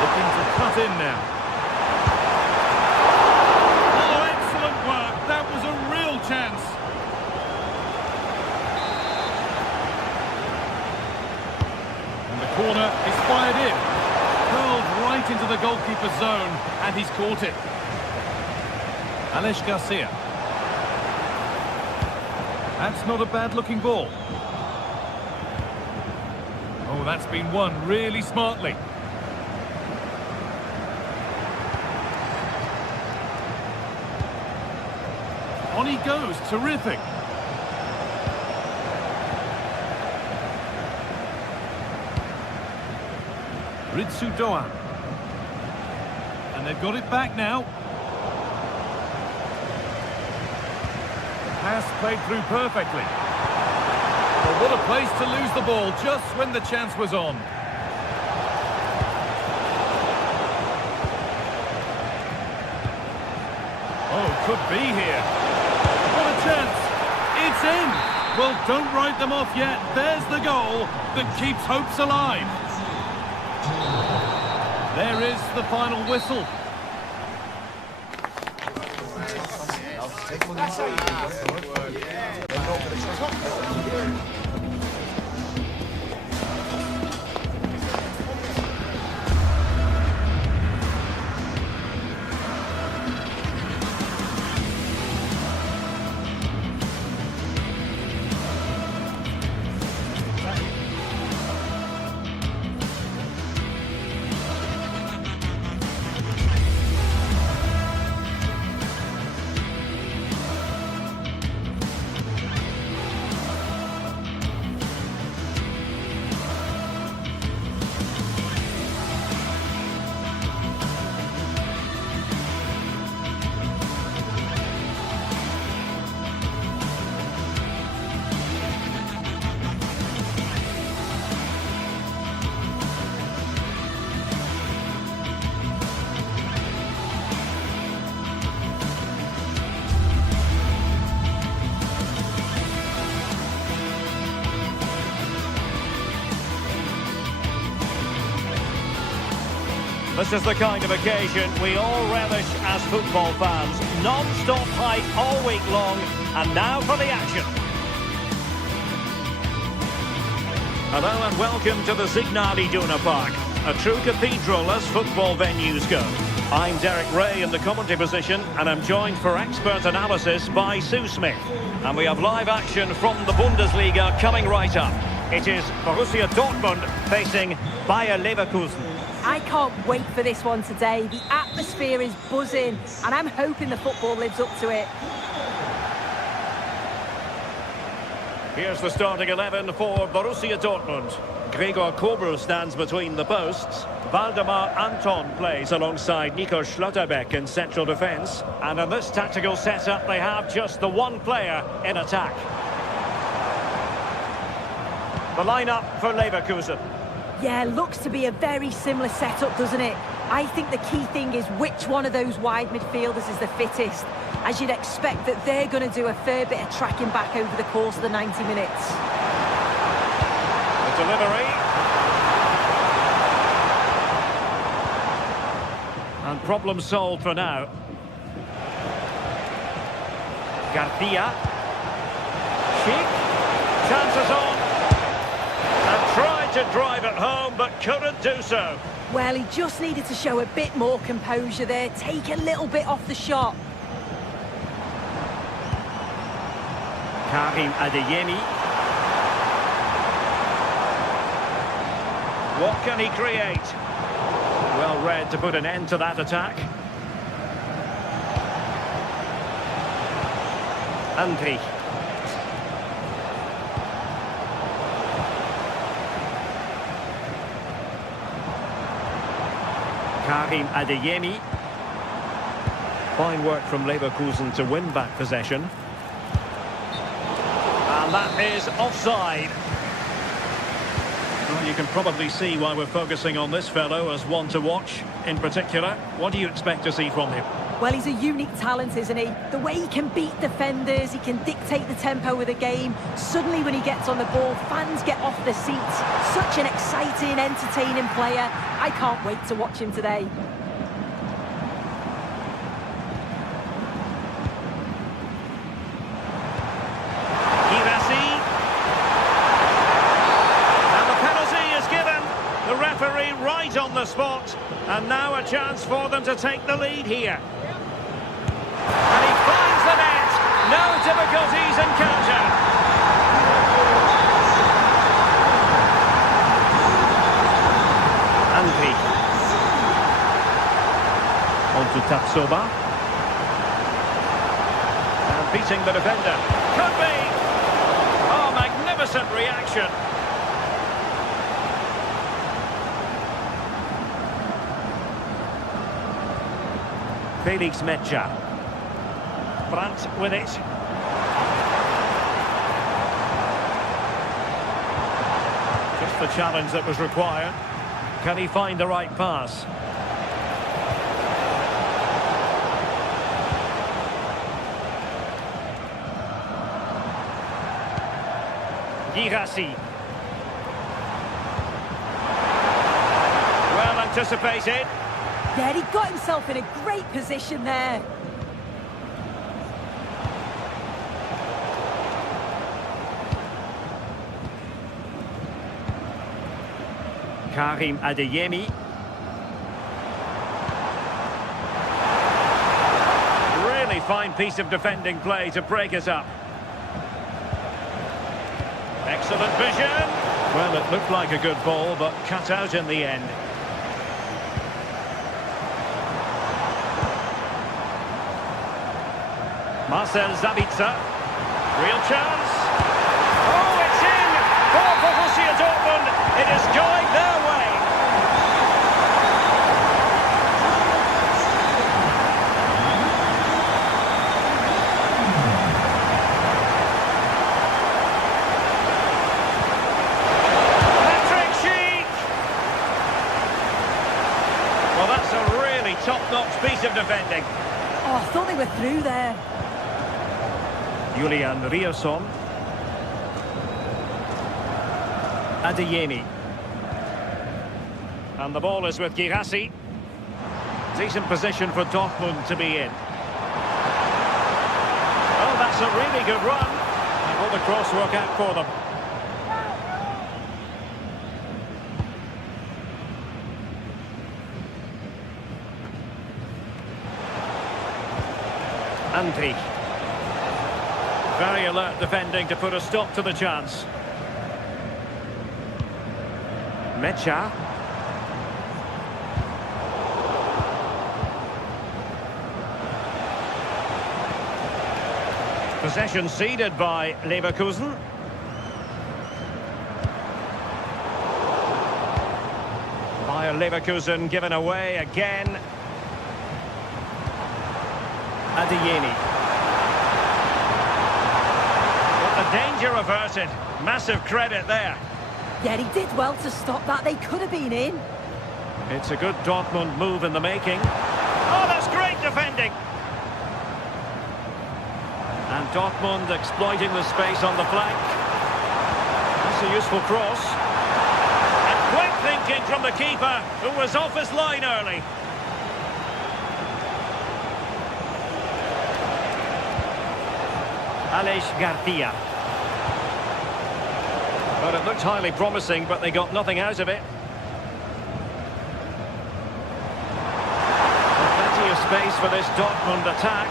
Looking to cut in now. Oh, excellent work. That was a real chance. And the corner is fired in. Curled right into the goalkeeper's zone, and he's caught it. Alex Garcia. That's not a bad-looking ball. Oh, that's been won really smartly. On he goes, terrific. Ritsu Doan. And they've got it back now. Pass played through perfectly. Well, what a place to lose the ball just when the chance was on. Oh, could be here. What a chance. It's in. Well, don't write them off yet. There's the goal that keeps hopes alive. There is the final whistle. This is the kind of occasion we all relish as football fans. Non-stop hype all week long, and now for the action. Hello and welcome to the Signal Iduna Park, a true cathedral as football venues go. I'm Derek Ray in the commentary position, and I'm joined for expert analysis by Sue Smith. And we have live action from the Bundesliga coming right up. It is Borussia Dortmund facing Bayer Leverkusen. I can't wait for this one today. The atmosphere is buzzing, and I'm hoping the football lives up to it. Here's the starting 11 for Borussia Dortmund. Gregor Kobel stands between the posts. Waldemar Anton plays alongside Nico Schlotterbeck in central defence. And in this tactical setup, they have just the one player in attack. The lineup for Leverkusen. Yeah, looks to be a very similar setup, doesn't it? I think the key thing is which one of those wide midfielders is the fittest, as you'd expect that they're going to do a fair bit of tracking back over the course of the 90 minutes. The delivery. And problem solved for now. Garcia. Sheik. Chances on. And tried to drive it home, but couldn't do so. Well, he just needed to show a bit more composure there, take a little bit off the shot. Karim Adeyemi. What can he create? Well read to put an end to that attack. Andri. Karim Adeyemi. Fine work from Leverkusen to win back possession. And that is offside. Well, you can probably see why we're focusing on this fellow as one to watch. In particular, what do you expect to see from him? Well, he's a unique talent, isn't he? The way he can beat defenders, he can dictate the tempo of the game. Suddenly when he gets on the ball, fans get off their seats. Such an exciting, entertaining player. I can't wait to watch him today. Right on the spot, and now a chance for them to take the lead here. And he finds the net. No difficulties in counter. Andri. On to Tapsoba. And beating the defender. Could be. Oh, magnificent reaction. Felix Mecha. Brandt with it. Just the challenge that was required. Can he find the right pass? Girassi. Well anticipated. Yeah, he got himself in a great position there. Karim Adeyemi. Really fine piece of defending play to break us up. Excellent vision. Well, it looked like a good ball, but cut out in the end. Marcel Sabitzer. Real chance. Oh, it's in! For Borussia Dortmund. It is going their way. Patrick Sheik. Well, that's a really top-notch piece of defending. Oh, I thought they were through there. Julian Rierson. Adeyemi. And the ball is with Girassi. Decent position for Dortmund to be in. Oh, that's a really good run. And will the cross work out for them? Andri. Very alert defending to put a stop to the chance. Mecha. Possession ceded by Leverkusen. Bayern Leverkusen given away again. Adeyemi. But the danger averted. Massive credit there. Yeah, he did well to stop that. They could have been in. It's a good Dortmund move in the making. Oh, that's great defending. And Dortmund exploiting the space on the flank. That's a useful cross. And quick thinking from the keeper, who was off his line early. Aleix Garcia. Well, it looked highly promising, but they got nothing out of it. Plenty of space for this Dortmund attack.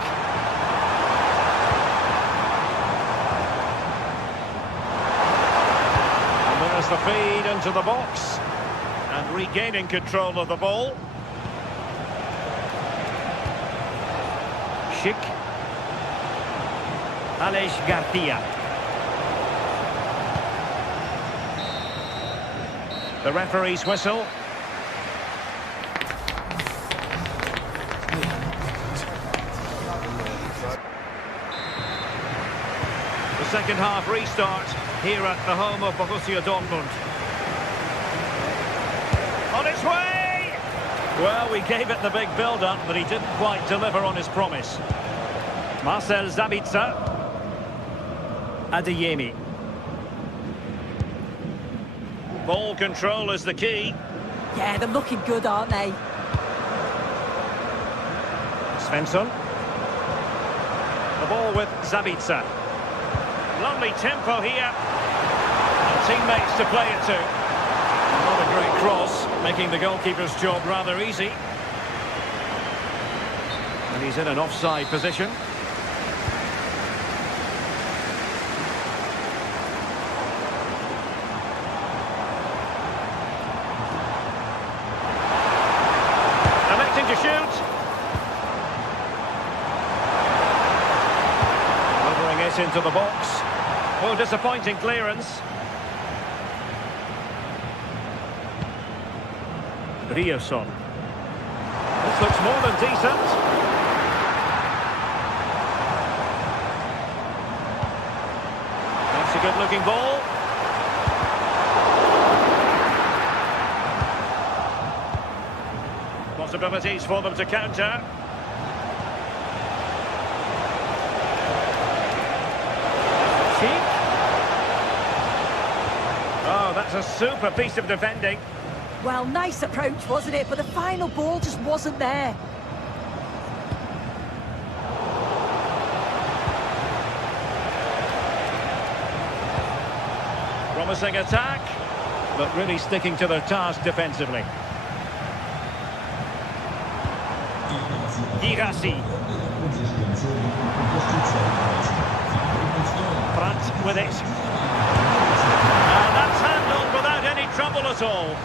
And there's the feed into the box. And regaining control of the ball. Schick. Aleix Garcia. The referee's whistle. The second half restart here at the home of Borussia Dortmund. On its way! Well, we gave it the big build-up, but he didn't quite deliver on his promise. Marcel Sabitzer. Adeyemi. Ball control is the key. Yeah, they're looking good, aren't they? Svensson. The ball with Sabitzer. Lovely tempo here. And teammates to play it to. Not a great cross, making the goalkeeper's job rather easy. And he's in an offside position. Electing to shoot. Delivering it into the box. Oh, disappointing clearance. Riosson. This looks more than decent. That's a good-looking ball. Possibilities for them to counter. Cheek. Oh, that's a super piece of defending. Well, nice approach, wasn't it? But the final ball just wasn't there. Promising attack, but really sticking to their task defensively. Girassi. Brandt with it. And that's handled without any trouble at all.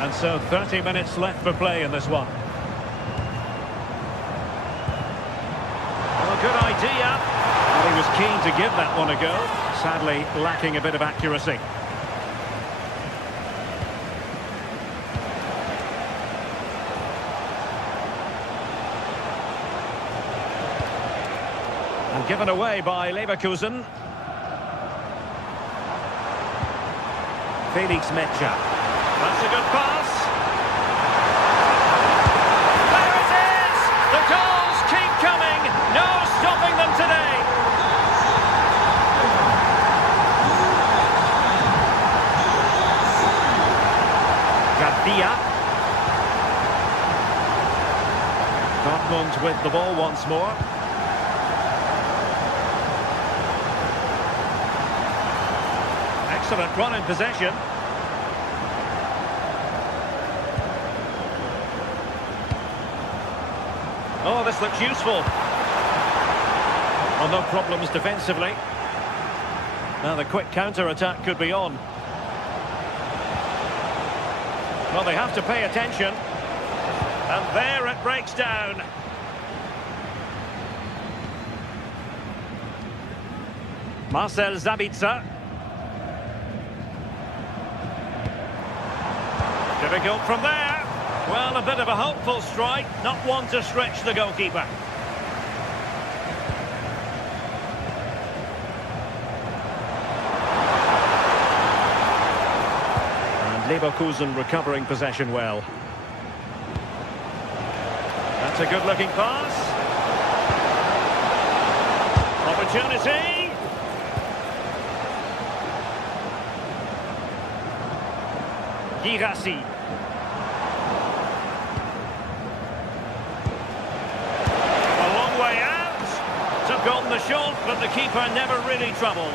And so 30 minutes left for play in this one. Well, good idea. Well, he was keen to give that one a go. Sadly, lacking a bit of accuracy. And given away by Leverkusen. Felix Metscher. That's a good pass. There it is! The goals keep coming. No stopping them today. Garcia. Dortmund with the ball once more. Excellent run in possession. Oh, this looks useful. Well, no problems defensively. Now the quick counter-attack could be on. Well, they have to pay attention. And there it breaks down. Marcel Sabitzer. Difficult from there. Well, a bit of a hopeful strike, not one to stretch the goalkeeper. And Leverkusen recovering possession well. That's a good-looking pass. Opportunity. Girassi. On the shot, but the keeper never really troubled.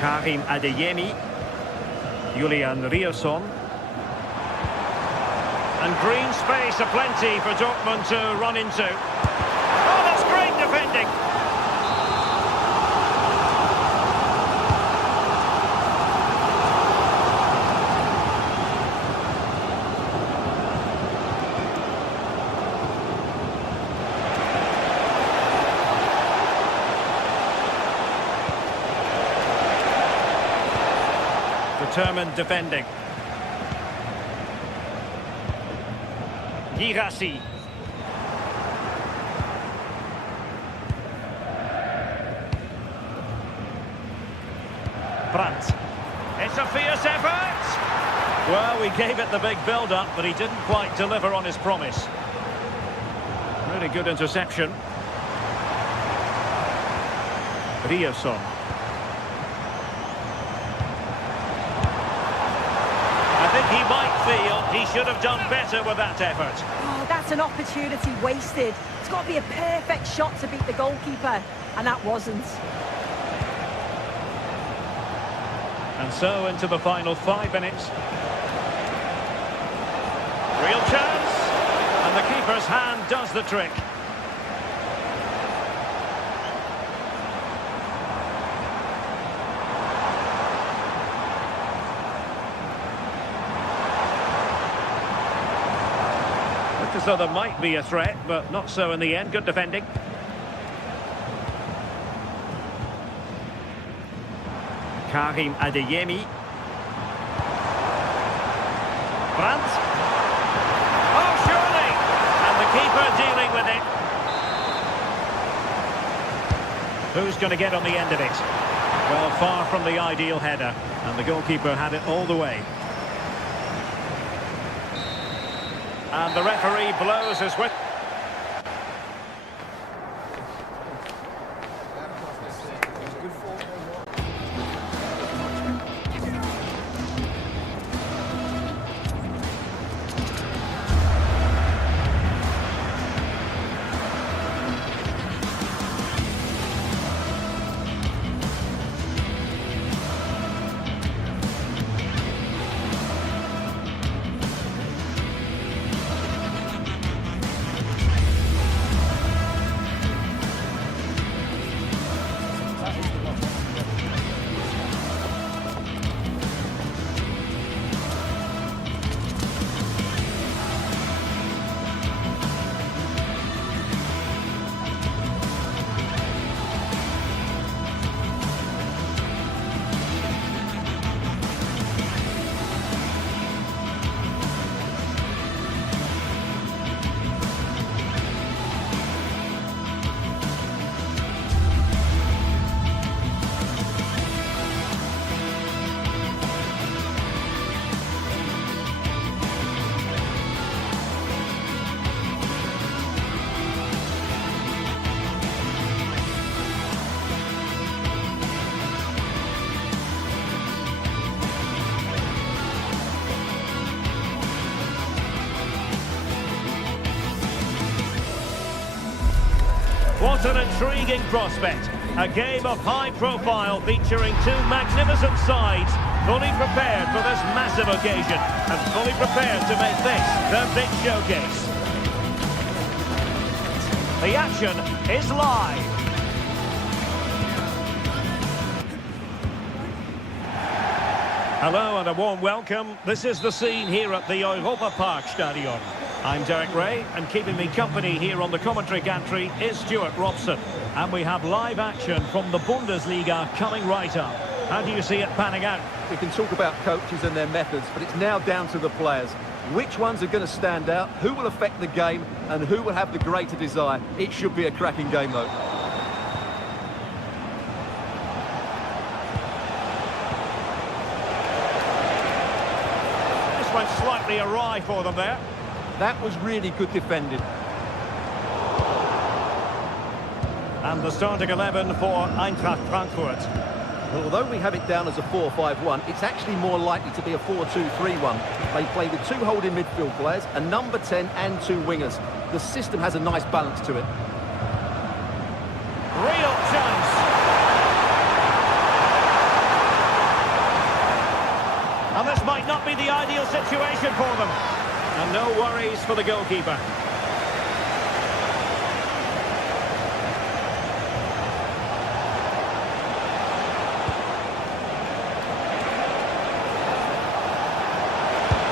Karim Adeyemi. Julian Rierson. And green space aplenty for Dortmund to run into. Oh, that's great defending. Determined defending. Girassi. Brandt. It's a fierce effort. Well, we gave it the big build-up, but he didn't quite deliver on his promise. Really good interception. Rierson. I think he might feel he should have done better with that effort. Oh, that's an opportunity wasted. It's got to be a perfect shot to beat the goalkeeper, and that wasn't. And so into the final 5 minutes. Real chance, and the keeper's hand does the trick. So there might be a threat, but not so in the end. Good defending. Karim Adeyemi. Brandt. Oh, surely! And the keeper dealing with it. Who's going to get on the end of it? Well, far from the ideal header, and the goalkeeper had it all the way. And the referee blows his whistle. What an intriguing prospect. A game of high profile featuring 2 magnificent sides, fully prepared for this massive occasion and fully prepared to make this their big showcase. The action is live. Hello and a warm welcome. This is the scene here at the Europa Park Stadion. I'm Derek Ray, and keeping me company here on the commentary gantry is Stuart Robson. And we have live action from the Bundesliga coming right up. How do you see it panning out? We can talk about coaches and their methods, but it's now down to the players. Which ones are going to stand out, who will affect the game, and who will have the greater desire? It should be a cracking game, though. This went slightly awry for them there. That was really good defending. And the starting 11 for Eintracht Frankfurt. Well, although we have it down as a 4-5-1, it's actually more likely to be a 4-2-3-1. They play with 2 holding midfield players, a number 10 and 2 wingers. The system has a nice balance to it. Real chance. not be the ideal situation for them. And no worries for the goalkeeper.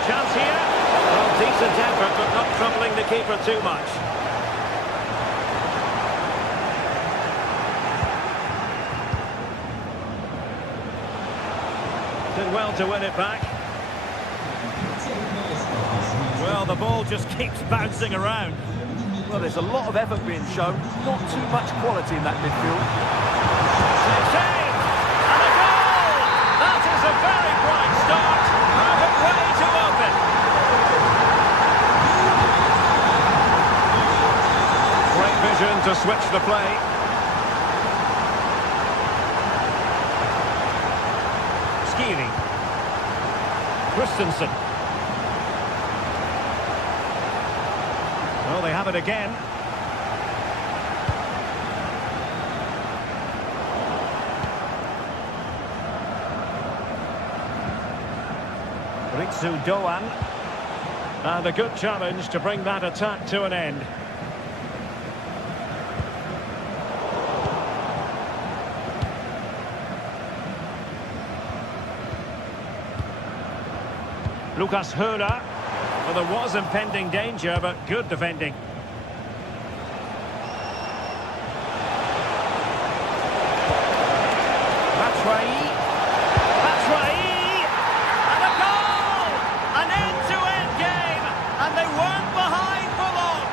Chance here. Well, decent effort, but not troubling the keeper too much. Did well to win it back. Well, the ball just keeps bouncing around. Well, there's a lot of effort being shown, not too much quality in that midfield. Save! And a goal! That is a very bright start. Perfect way to open. Great vision to switch the play. Skiri. Christensen. Well, they have it again. Ritsu Doan. And a good challenge to bring that attack to an end. Lucas Höler. Well, there was impending danger, but good defending. Batshuayi. And a goal! An end-to-end game, and they weren't behind for long.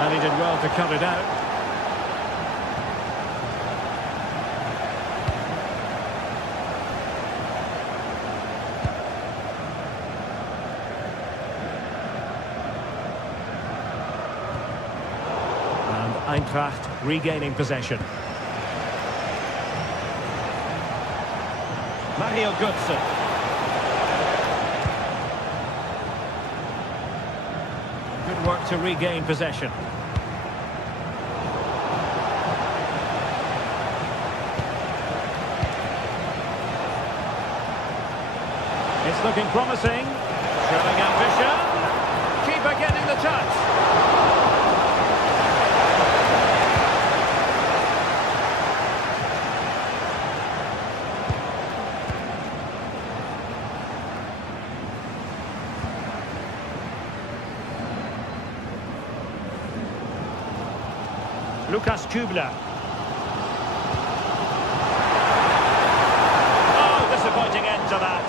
And he did well to cut it out. Eintracht regaining possession. Mario Götze. Good work to regain possession. It's looking promising. Showing ambition. Keeper getting the touch. Lukas Kübler. Oh, disappointing end to that.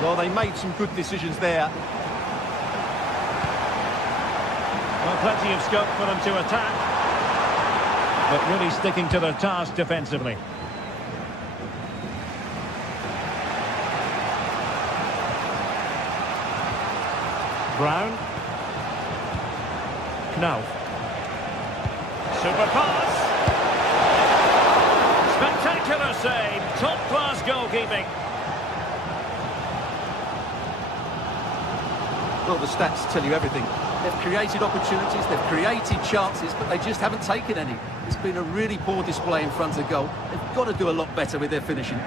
Well, they made some good decisions there. Well, plenty of scope for them to attack, but really sticking to their task defensively. Brown. Knauf. Super pass. Spectacular save. Top-class goalkeeping. Well, the stats tell you everything. They've created opportunities, they've created chances, but they just haven't taken any. It's been a really poor display in front of goal. They've got to do a lot better with their finishing.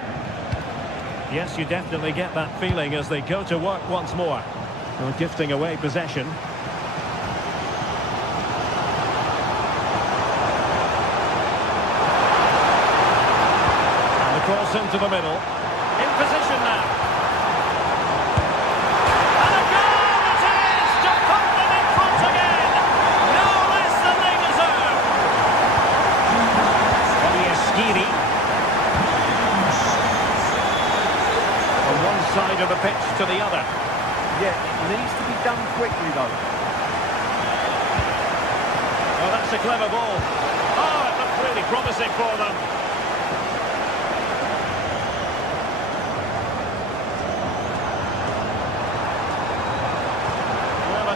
Yes, you definitely get that feeling as they go to work once more. Well, gifting away possession. Cross into the middle. In position now. And a goal it is to put them in front again. No less than they deserve. Skiri. From one side of the pitch to the other. Yeah, it needs to be done quickly though. Oh, that's a clever ball. Oh, it looked really promising for them.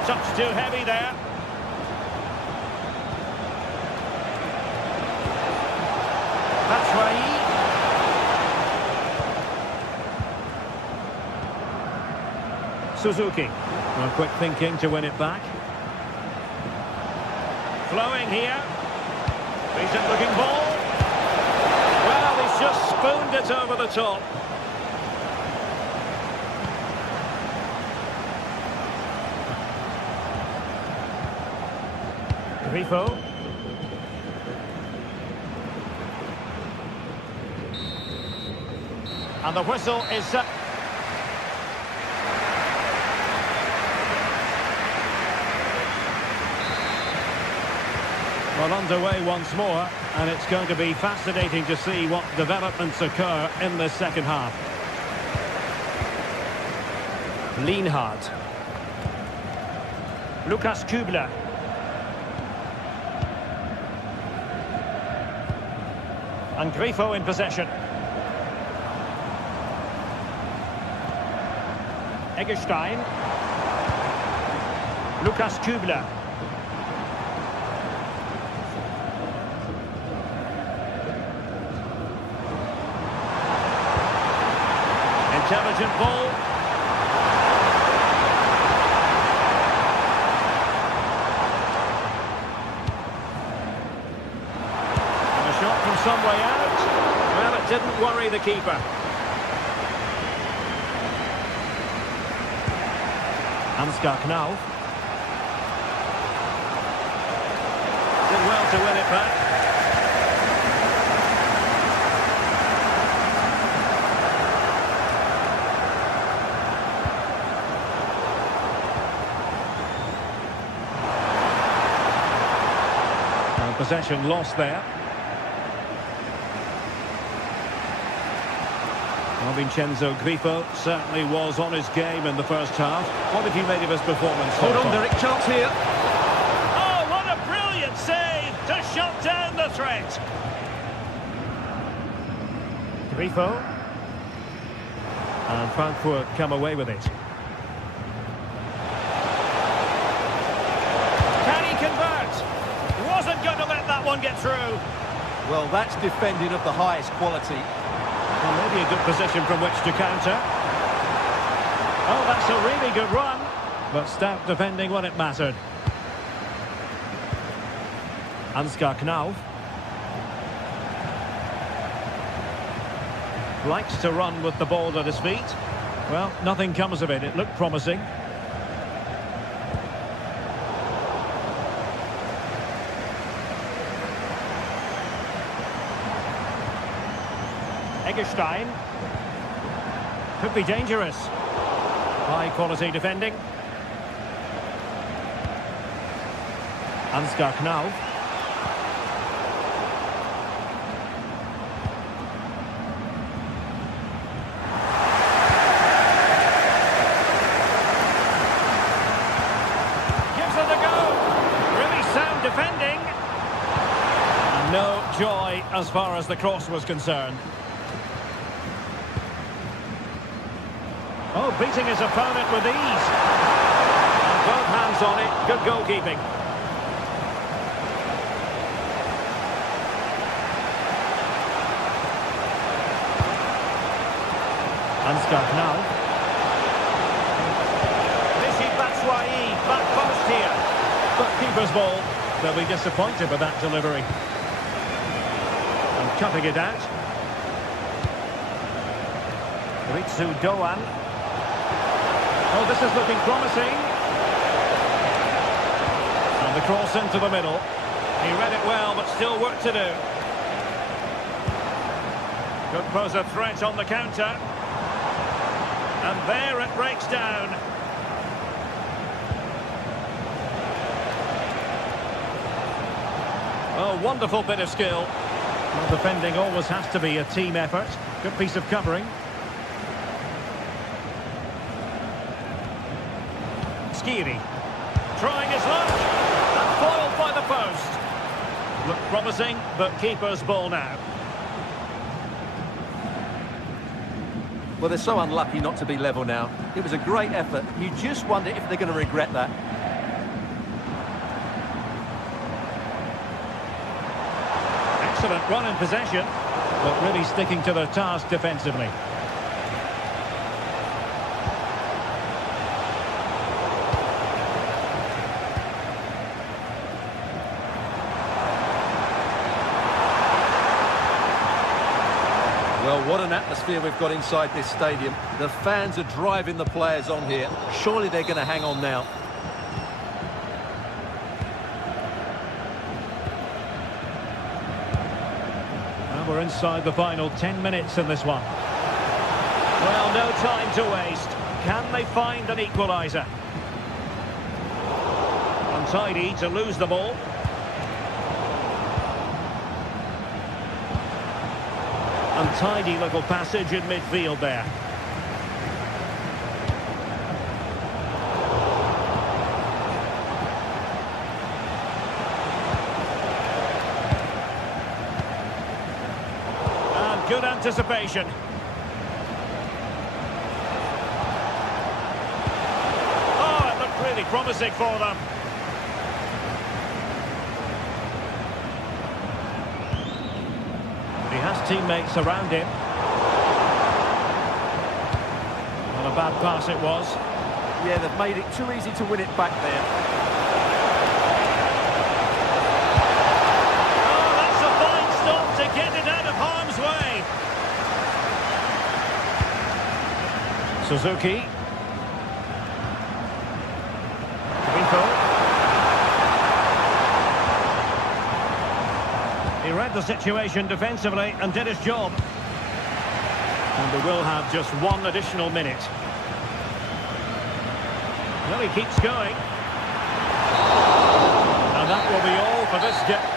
Touch too heavy there. Batshuayi. Suzuki. Well, quick thinking to win it back. Flowing here. Decent looking ball. Well, he He's just spooned it over the top. Grifo. And the whistle is set. Well, underway once more, and it's going to be fascinating to see what developments occur in the second half. Lienhard. Lukas Kübler. And Grifo in possession. Eggestein. Lukas Kübler. Intelligent ball. And a shot from some way out. Well, it didn't worry the keeper. Ansgar Knauf. Did well to win it back. And possession lost there. Well, Vincenzo Grifo certainly was on his game in the first half. What have you made of his performance? Hold on, Derek, chance here. Oh, what a brilliant save to shut down the threat. Grifo. And Frankfurt come away with it. Can he convert? Wasn't going to let that one get through. Well, that's defending of the highest quality. Well, maybe a good position from which to counter. Oh, that's a really good run. But stout defending when it mattered. Ansgar Knauf. Likes to run with the ball at his feet. Well, nothing comes of it. It looked promising. Eggestein. Could be dangerous. High quality defending. Ansgar Knauf. Gives it a go. Really sound defending. And no joy as far as the cross was concerned. Oh, beating his opponent with ease. And both hands on it. Good goalkeeping. Ansgar Knauf. Michy Batshuayi, back post here. But keeper's ball. They'll be disappointed with that delivery. And cutting it out. Ritsu Doan. Oh, this is looking promising. And the cross into the middle. He read it well, but still work to do. Could pose a threat on the counter. And there it breaks down. Oh, wonderful bit of skill. Well, defending always has to be a team effort. Good piece of covering. Skiri, trying his luck, and foiled by the post. Looked promising, but keeper's ball now. Well, they're so unlucky not to be level now. It was a great effort. You just wonder if they're going to regret that. Excellent run in possession, but really sticking to their task defensively. Well, what an atmosphere we've got inside this stadium. The fans are driving the players on here. Surely they're going to hang on now. And we're inside the final 10 minutes in this one. Well, no time to waste. Can they find an equaliser? Untidy to lose the ball. Untidy little passage in midfield there. And good anticipation. Oh, it looked really promising for them. He has teammates around him. Not a bad pass it was. Yeah, they've made it too easy to win it back there. Oh, that's a fine stop to get it out of harm's way. Suzuki. He read the situation defensively and did his job. And they will have just one additional minute. Well, he keeps going. And that will be all for this game.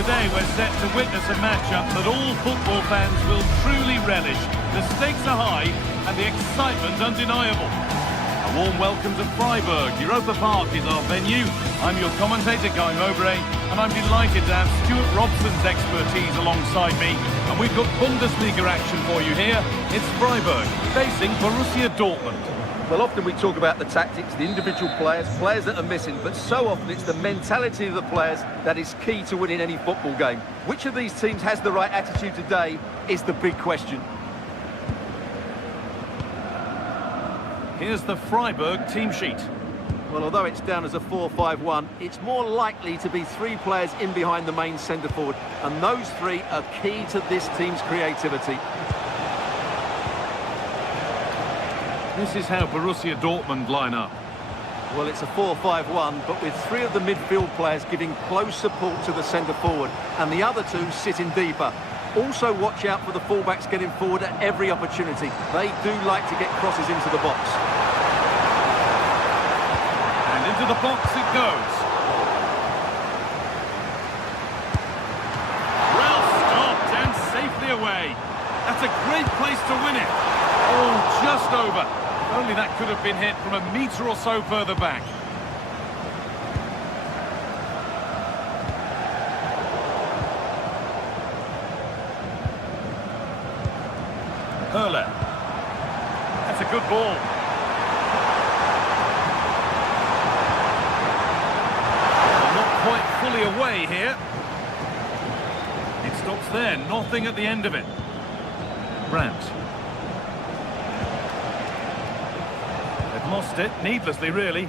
Today we're set to witness a matchup that all football fans will truly relish. The stakes are high and the excitement undeniable. A warm welcome to Freiburg. Europa Park is our venue. I'm your commentator, Guy Mowbray, and I'm delighted to have Stuart Robson's expertise alongside me. And we've got Bundesliga action for you here. It's Freiburg facing Borussia Dortmund. Well, often we talk about the tactics, the individual players that are missing, but so often it's the mentality of the players that is key to winning any football game. Which of these teams has the right attitude today is the big question. Here's the Freiburg team sheet. Well, although it's down as a 4-5-1, it's more likely to be three players in behind the main centre-forward, and those three are key to this team's creativity. This is how Borussia Dortmund line up. Well, it's a 4-5-1, but with three of the midfield players giving close support to the centre-forward, and the other two sitting deeper. Also watch out for the fullbacks getting forward at every opportunity. They do like to get crosses into the box. And into the box it goes. Well stopped and safely away. That's a great place to win it. Oh, just over. Only that could have been hit from a metre or so further back. Hurler. That's a good ball. Not quite fully away here. It stops there, nothing at the end of it. Brandt. They've lost it, needlessly really.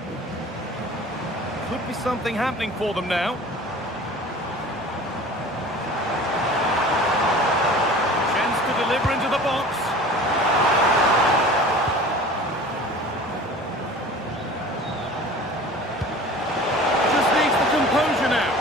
Could be something happening for them now. Chance to deliver into the box. Just needs the composure now.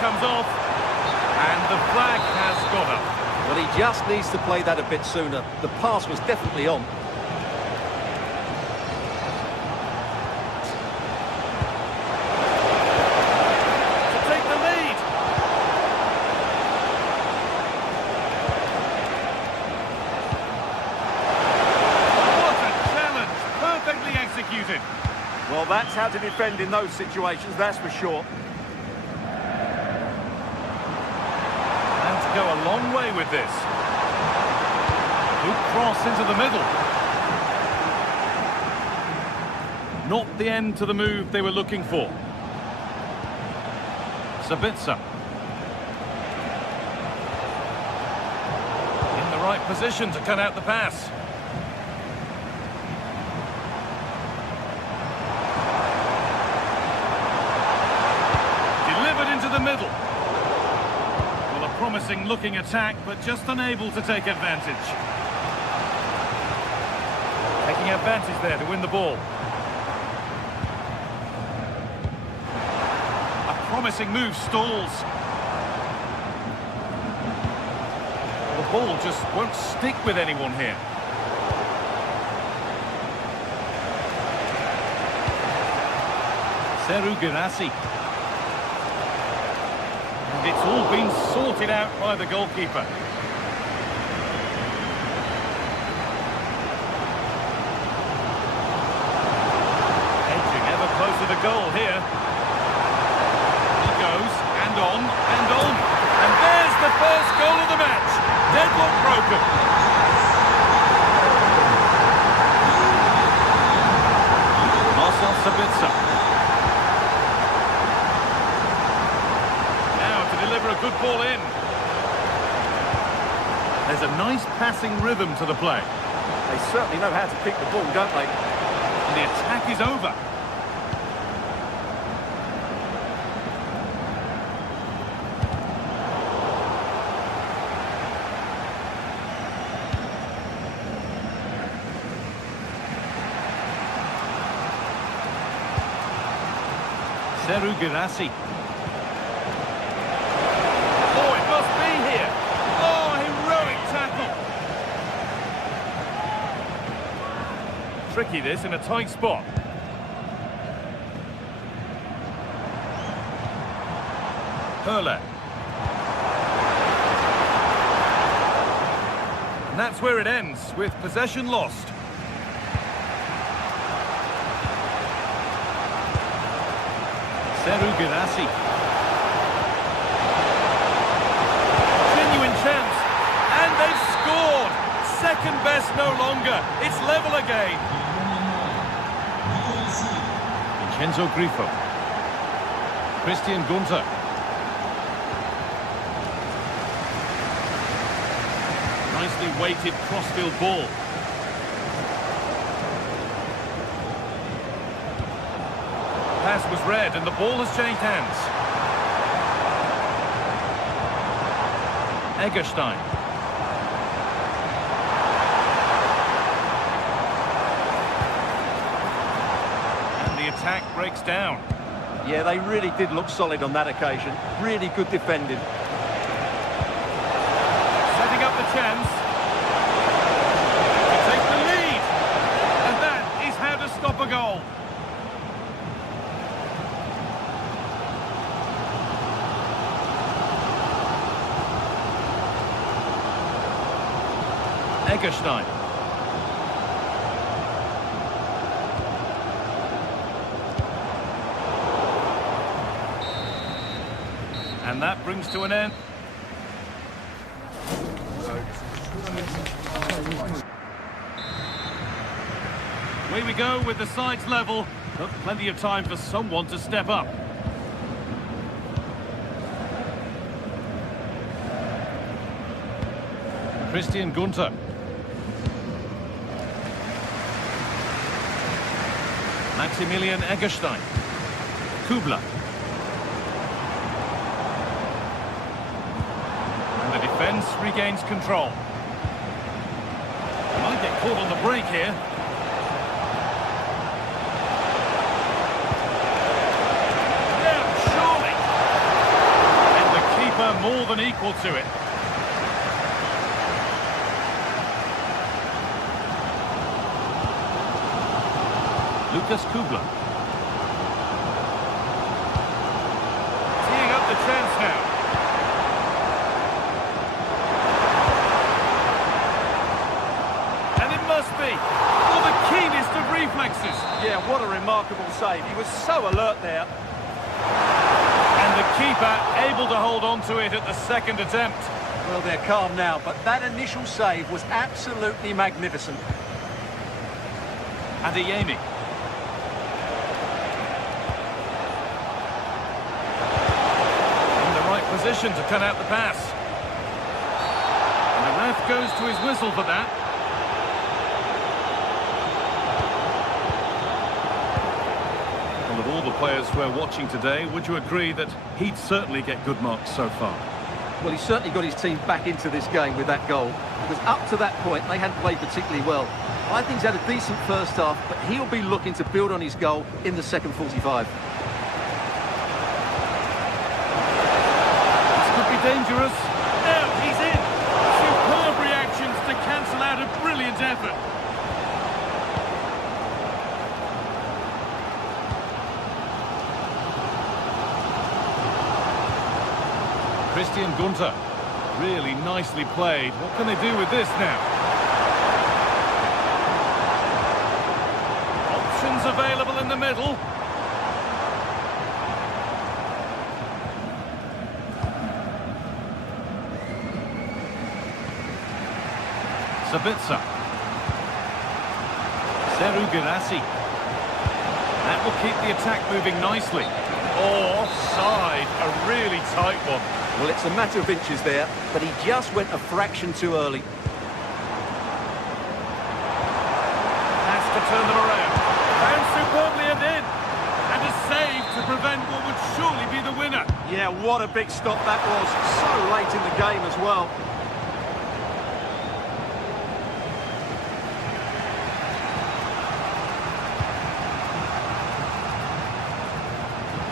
Comes off, and the flag has gone up. Well, he just needs to play that a bit sooner. The pass was definitely on. To take the lead. What a challenge, perfectly executed. Well, that's how to defend in those situations, that's for sure. Go a long way with this. Good cross into the middle. Not the end to the move they were looking for. Sabitzer. In the right position to cut out the pass. Delivered into the middle. Promising looking attack, but just unable to take advantage. Taking advantage there to win the ball. A promising move stalls. The ball just won't stick with anyone here. Seru Girassi. It's all been sorted out by the goalkeeper. Edging ever closer to goal here. He goes, and on, and on. And there's the first goal of the match. Deadlock broken. Marcel Sabitzer. Deliver a good ball in. There's a nice passing rhythm to the play. They certainly know how to pick the ball, don't they? And the attack is over. Seru Girassi. Tricky this in a tight spot. Hurler. And that's where it ends, with possession lost. Seru Girassi. Genuine chance. And they've scored! Second best no longer. It's level again. Vincenzo Grifo. Christian Gunther. Nicely weighted crossfield ball. Pass was read and the ball has changed hands. Egerstein. Attack breaks down. Yeah, they really did look solid on that occasion. Really good defending. Setting up the chance. To take the lead. And that is how to stop a goal. Eggestein. And that brings to an end. Away we go with the sides level, but plenty of time for someone to step up. Christian Gunter. Maximilian Eggestein. Kubler. And the defence regains control. Might get caught on the break here. More than equal to it. Lucas Kubler. Teeing up the chance now. And it must be. Oh, the keenest of reflexes. Yeah, what a remarkable save. He was so alert there. The keeper able to hold on to it at the second attempt. Well, they're calm now, but that initial save was absolutely magnificent. Adeyemi. In the right position to cut out the pass. And the ref goes to his whistle for that. Of all the players we're watching today, would you agree that he'd certainly get good marks so far? Well, he certainly got his team back into this game with that goal. Because up to that point, they hadn't played particularly well. I think he's had a decent first half, but he'll be looking to build on his goal in the second 45. This could be dangerous. Now he's in. Superb reactions to cancel out a brilliant effort. Christian Gunter, really nicely played. What can they do with this now? Options available in the middle. Sabitzer. Seru Girassi. That will keep the attack moving nicely. Oh, offside, a really tight one. Well, it's a matter of inches there, but he just went a fraction too early. Has to turn them around. Found superbly and in. And a save to prevent what would surely be the winner. Yeah, what a big stop that was. So late in the game as well.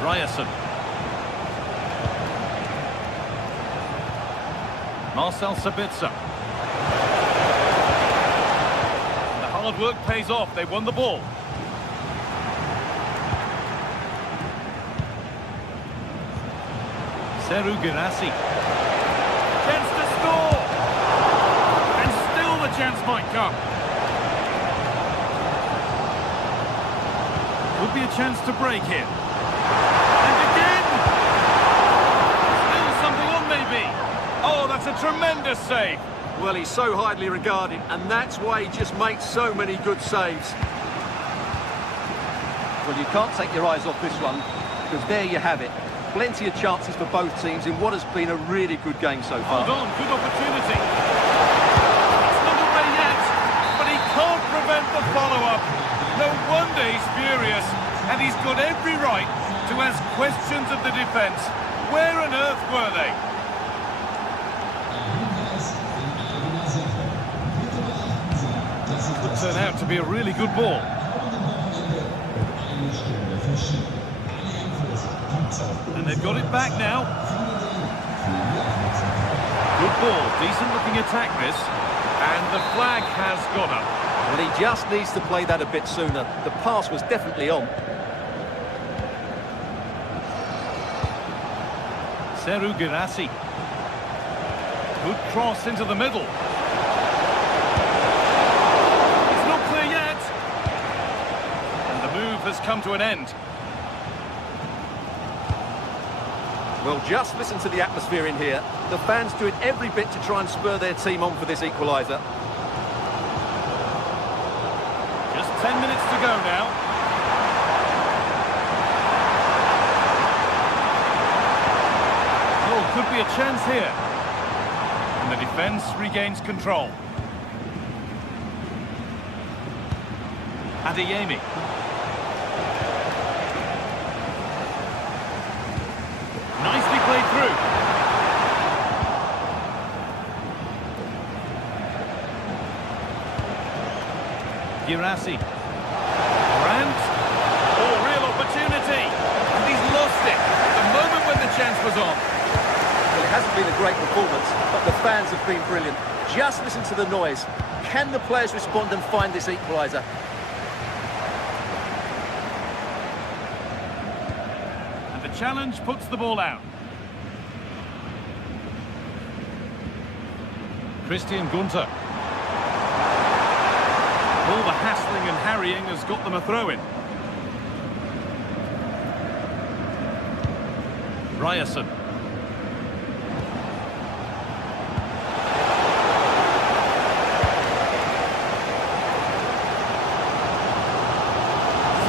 Ryerson. Marcel Sabitzer. The hard work pays off. They won the ball. Seru Girassi. Chance to score. And still the chance might come. Could be a chance to break here. And again! Still something on maybe. Oh, that's a tremendous save. Well, he's so highly regarded, and that's why he just makes so many good saves. Well, you can't take your eyes off this one, because there you have it. Plenty of chances for both teams in what has been a really good game so far. Hold on, good opportunity. It's not away yet, but he can't prevent the follow-up. No wonder he's furious, and he's got every right to ask questions of the defence. Where on earth were they? Could turn out to be a really good ball. And they've got it back now. Good ball, decent looking attack this. And the flag has gone up. Well, he just needs to play that a bit sooner. The pass was definitely on. Seru Girassi. Good cross into the middle. come to an end. Well, just listen to the atmosphere in here. The fans doing every bit to try and spur their team on for this equaliser. Just 10 minutes to go now. Oh, could be a chance here. And the defence regains control. Adeyemi. Nicely played through. Girassi. Grant. Oh, real opportunity. And he's lost it. The moment when the chance was on. Well, it hasn't been a great performance, but the fans have been brilliant. Just listen to the noise. Can the players respond and find this equaliser? And the challenge puts the ball out. Christian Gunter. All the hassling and harrying has got them a throw-in. Ryerson.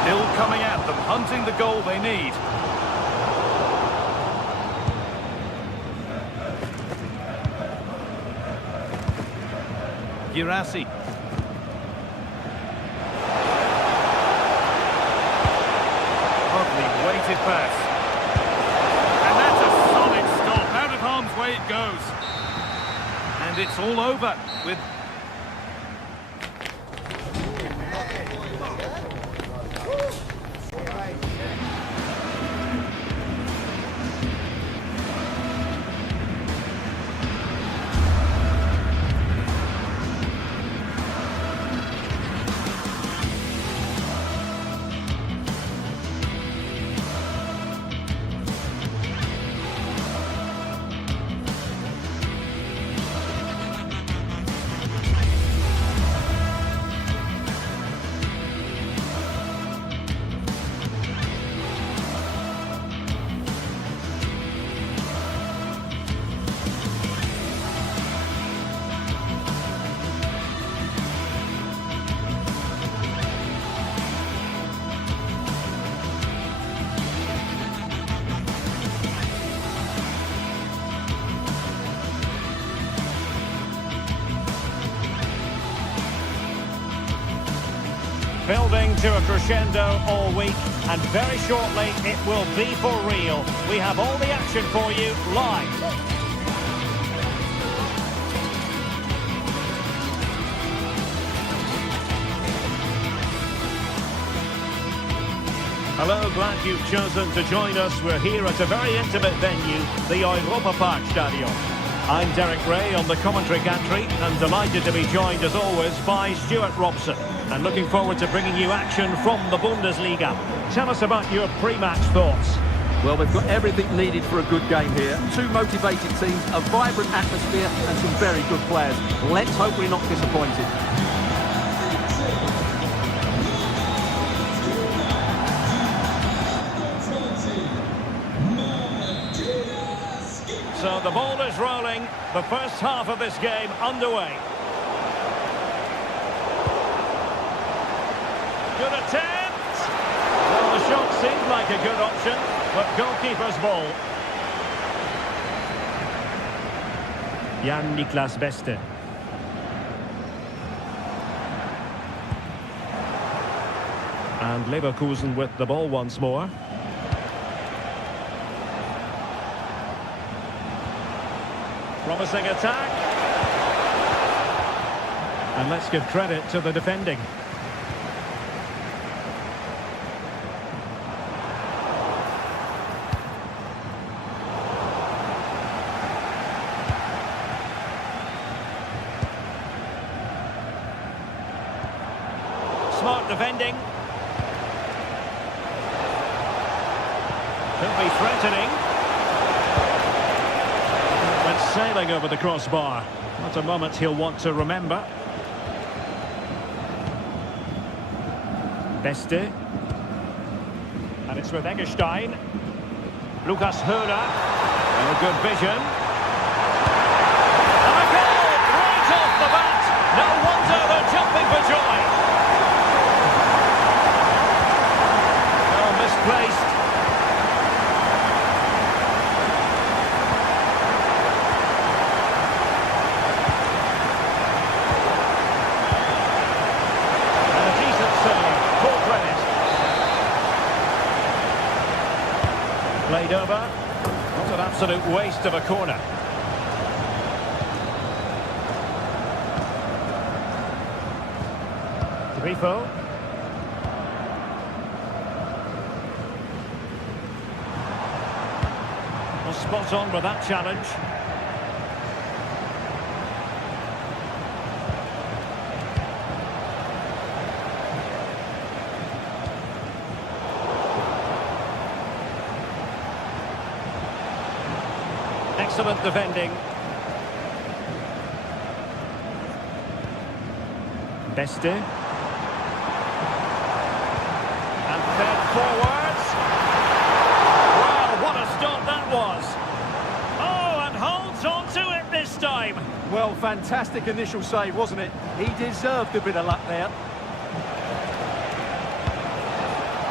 Still coming at them, hunting the goal they need. Girassi. Lovely weighted pass. And that's a solid stop. Out of harm's way it goes. And it's all over with... Building to a crescendo all week, and very shortly it will be for real. We have all the action for you live. Hello, glad you've chosen to join us. We're here at a very intimate venue, the Europa Park Stadium. I'm Derek Ray on the commentary gantry, and delighted to be joined as always by Stuart Robson. And looking forward to bringing you action from the Bundesliga. Tell us about your pre-match thoughts. Well, they've got everything needed for a good game here. Two motivated teams, a vibrant atmosphere and some very good players. Let's hope we're not disappointed. So the ball is rolling. The first half of this game underway. Good attempt! Well, the shot seemed like a good option, but goalkeeper's ball. Jan-Niklas Beste. And Leverkusen with the ball once more. Promising attack. And let's give credit to the defending. Smart defending. Could be threatening. Went sailing over the crossbar. Not a moment he'll want to remember. Beste. And it's with Eggestein. Lucas Höhler. Oh, good vision. And a goal right off the bat. No wonder they're jumping for joy. Oh, misplaced. And a decent save. Full credit. Played over. What an absolute waste of a corner. Grifo. Well, spot on with that challenge. Excellent defending. Beste. And fed forwards. Well, what a stop that was. Oh, and holds on to it this time. Well, fantastic initial save, wasn't it? He deserved a bit of luck there.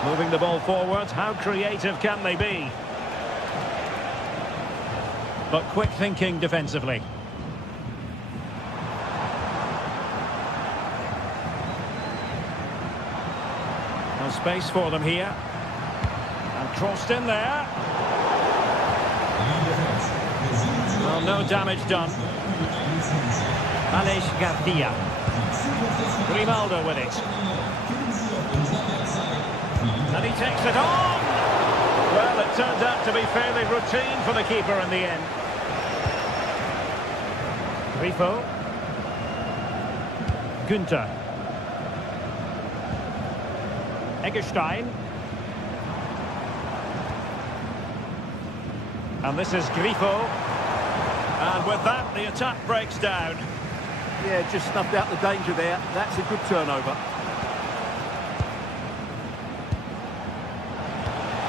Moving the ball forwards. How creative can they be? But quick thinking defensively. No space for them here. And crossed in there. Well, no damage done. Alex Garcia. Grimaldo with it. And he takes it on. Well, it turned out to be fairly routine for the keeper in the end. Grifo. Günther. Eggestein. And this is Grifo. And with that, the attack breaks down. Yeah, just snuffed out the danger there. That's a good turnover.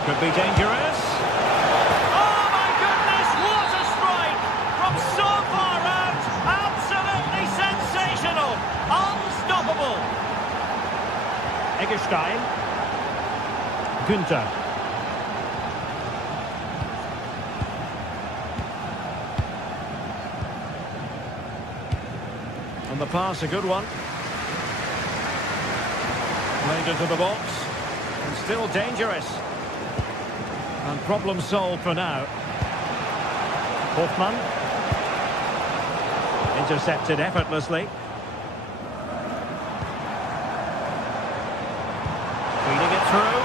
Could be dangerous. Oh, my goodness, what a strike! From so far out, absolutely sensational! Unstoppable! Eggestein. Günther. And the pass, a good one. Played into the box. And still dangerous. And problem solved for now. Hoffmann. Intercepted effortlessly. Feeding it through.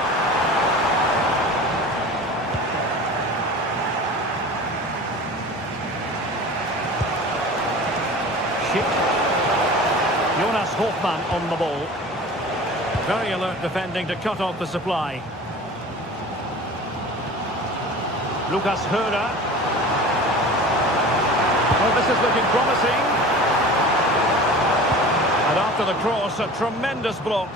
Schick. Jonas Hoffmann on the ball. Very alert defending to cut off the supply. Lucas Höhler. Well, this is looking promising. And after the cross, a tremendous block.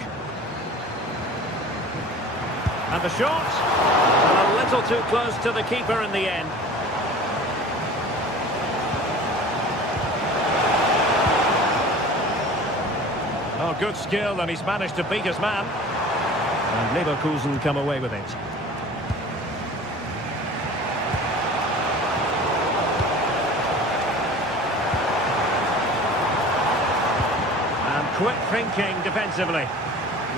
And the shot. And a little too close to the keeper in the end. Oh, good skill, and he's managed to beat his man. And Leverkusen come away with it. Quick thinking defensively.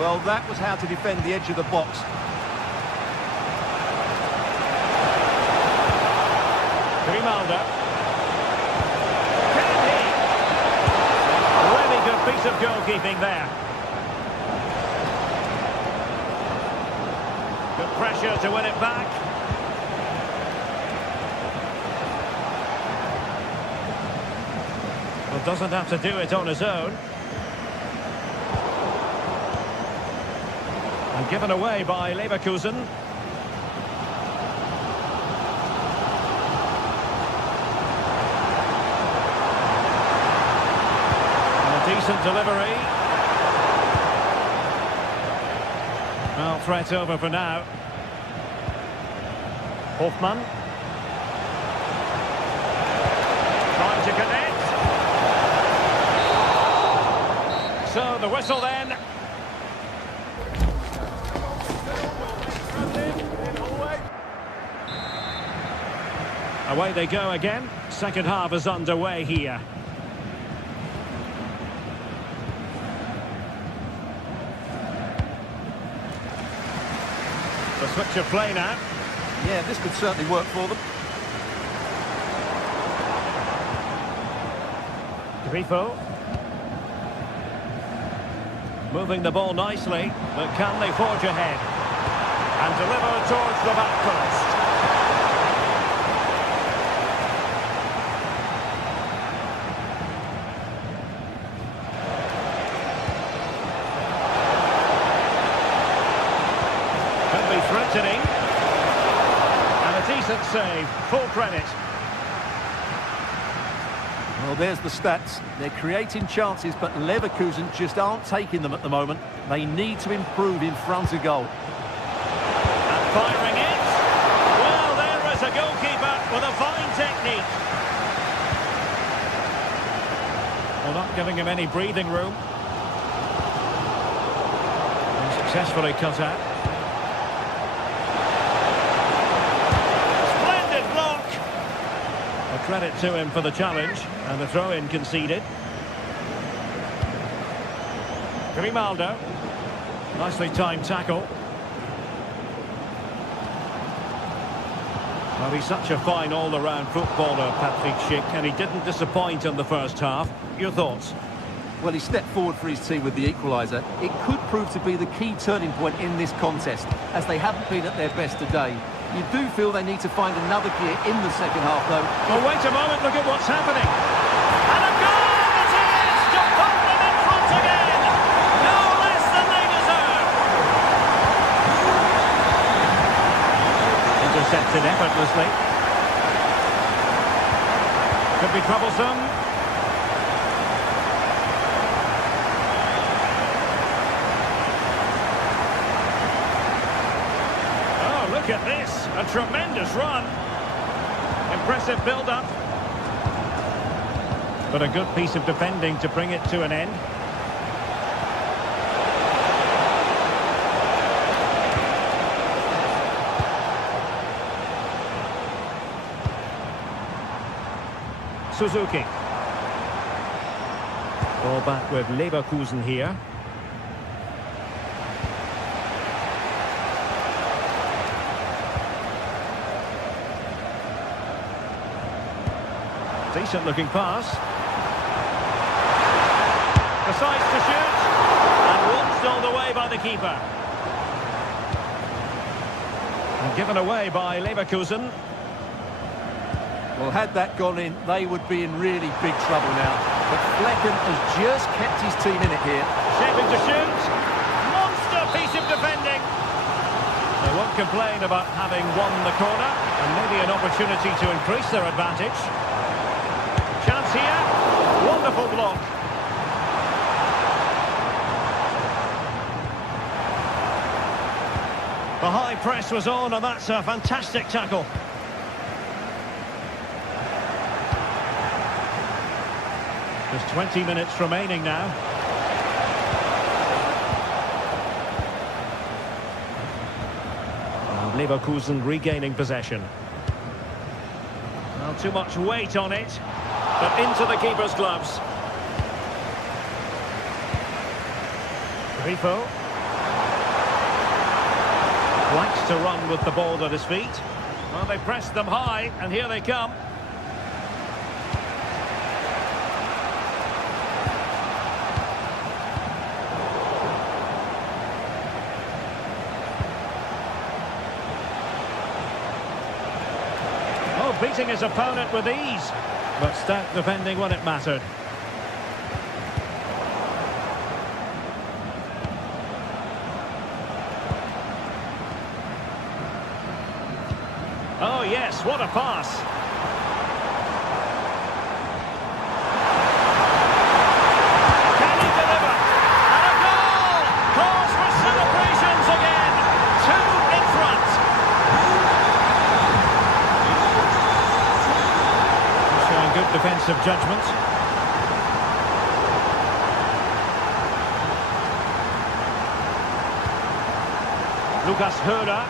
Well, that was how to defend the edge of the box. Grimaldo. Kennedy. Really good piece of goalkeeping there. Good pressure to win it back. Well, doesn't have to do it on his own. And given away by Leverkusen. And a decent delivery. Well, threat over for now. Hofmann. Trying to connect. So the whistle then. Away they go again. Second half is underway here. The switch of play now. Yeah, this could certainly work for them. Grifo. Moving the ball nicely, but can they forge ahead? And deliver towards the back post. Could be threatening. And a decent save, full credit. Well, there's the stats. They're creating chances, but Leverkusen just aren't taking them at the moment. They need to improve in front of goal. And firing it. Well, there is a goalkeeper with a fine technique. Well, not giving him any breathing room. And successfully cut out. Splendid block. A credit to him for the challenge. And the throw-in conceded. Grimaldo. Nicely timed tackle. Well, he's such a fine all-around footballer, Patrick Schick, and he didn't disappoint in the first half. Your thoughts? Well, he stepped forward for his team with the equaliser. It could prove to be the key turning point in this contest, as they haven't been at their best today. You do feel they need to find another gear in the second half, though. Well, wait a moment, look at what's happening. And a goal it is to put them in front again. No less than they deserve. Intercepted effortlessly. Could be troublesome. Oh, look at this. A tremendous run. Impressive build-up. But a good piece of defending to bring it to an end. Suzuki. Ball back with Leverkusen here. Decent looking pass. Decides to shoot. And one stole away by the keeper. And given away by Leverkusen. Well, had that gone in, they would be in really big trouble now. But Flecken has just kept his team in it here. Shaping to shoot. Monster piece of defending. They won't complain about having won the corner. And maybe an opportunity to increase their advantage. Chance here. Wonderful block. The high press was on, and that's a fantastic tackle. Just 20 minutes remaining now. And Leverkusen regaining possession. Well, too much weight on it, but into the keeper's gloves. Grifo. Likes to run with the ball at his feet. Well, they pressed them high, and here they come. Oh, beating his opponent with ease, but stout defending when it mattered. Oh yes, what a pass. Can he deliver? And a goal! Cause for celebrations again. 2 in front. lapse of judgment. Lucas Höra.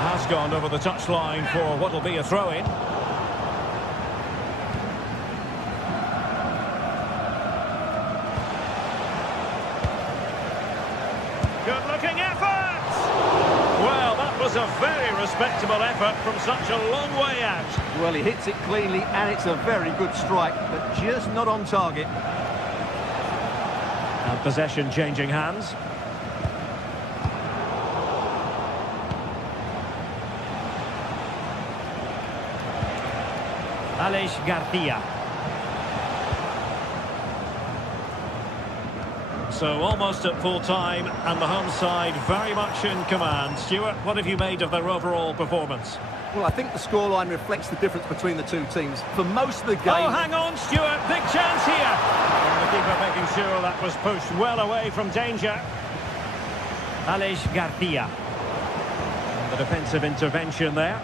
Has gone over the touchline for what will be a throw-in. Good-looking effort! Well, that was a very respectable effort from such a long way out. Well, he hits it cleanly, and it's a very good strike, but just not on target. And possession changing hands. Alex Garcia. So almost at full time, and the home side very much in command. Stuart, what have you made of their overall performance? Well, I think the scoreline reflects the difference between the two teams. For most of the game... Oh, hang on, Stuart, big chance here. And the keeper making sure that was pushed well away from danger. Alex Garcia. And the defensive intervention there.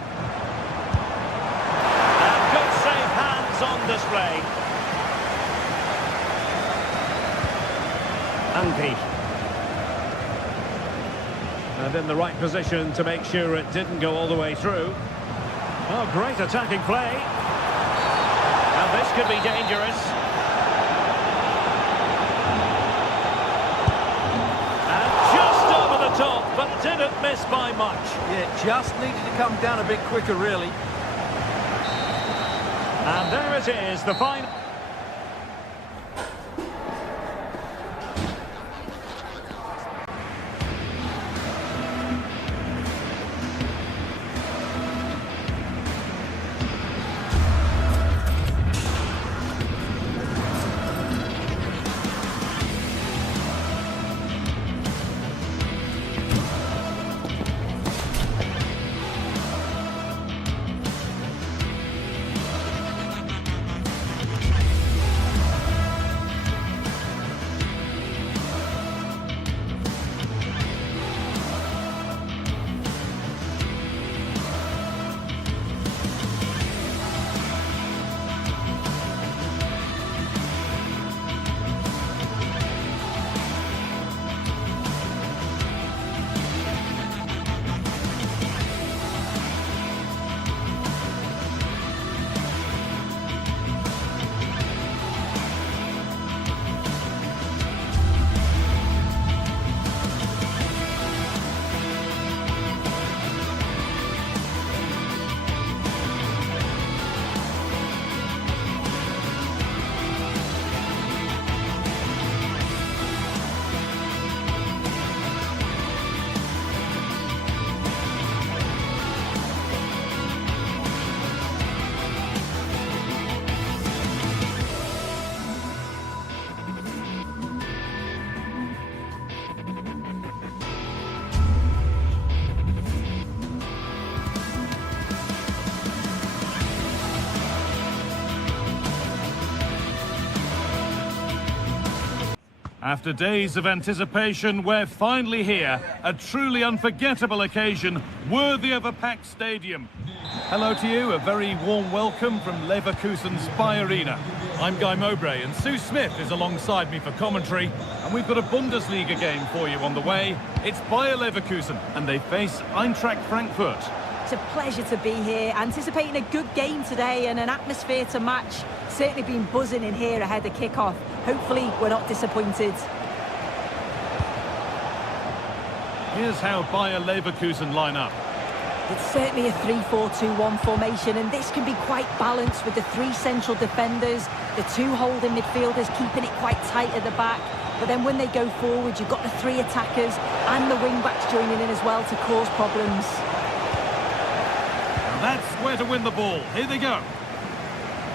And good safe hands on display. And in the right position to make sure it didn't go all the way through. Oh, great attacking play. And this could be dangerous. And just over the top, but didn't miss by much. Yeah, just needed to come down a bit quicker, really. And there it is, the final. After days of anticipation, we're finally here. A truly unforgettable occasion, worthy of a packed stadium. Hello to you, a very warm welcome from Leverkusen's Bayern. I'm Guy Mowbray, and Sue Smith is alongside me for commentary. And we've got a Bundesliga game for you on the way. It's Bayer Leverkusen, and they face Eintracht Frankfurt. It's a pleasure to be here, anticipating a good game today and an atmosphere to match. Certainly been buzzing in here ahead of kickoff. Hopefully we're not disappointed. Here's how Bayer Leverkusen line up. It's certainly a 3-4-2-1 formation, and this can be quite balanced with the three central defenders, the two holding midfielders keeping it quite tight at the back. But then when they go forward, you've got the three attackers and the wing-backs joining in as well to cause problems. And that's where to win the ball. Here they go.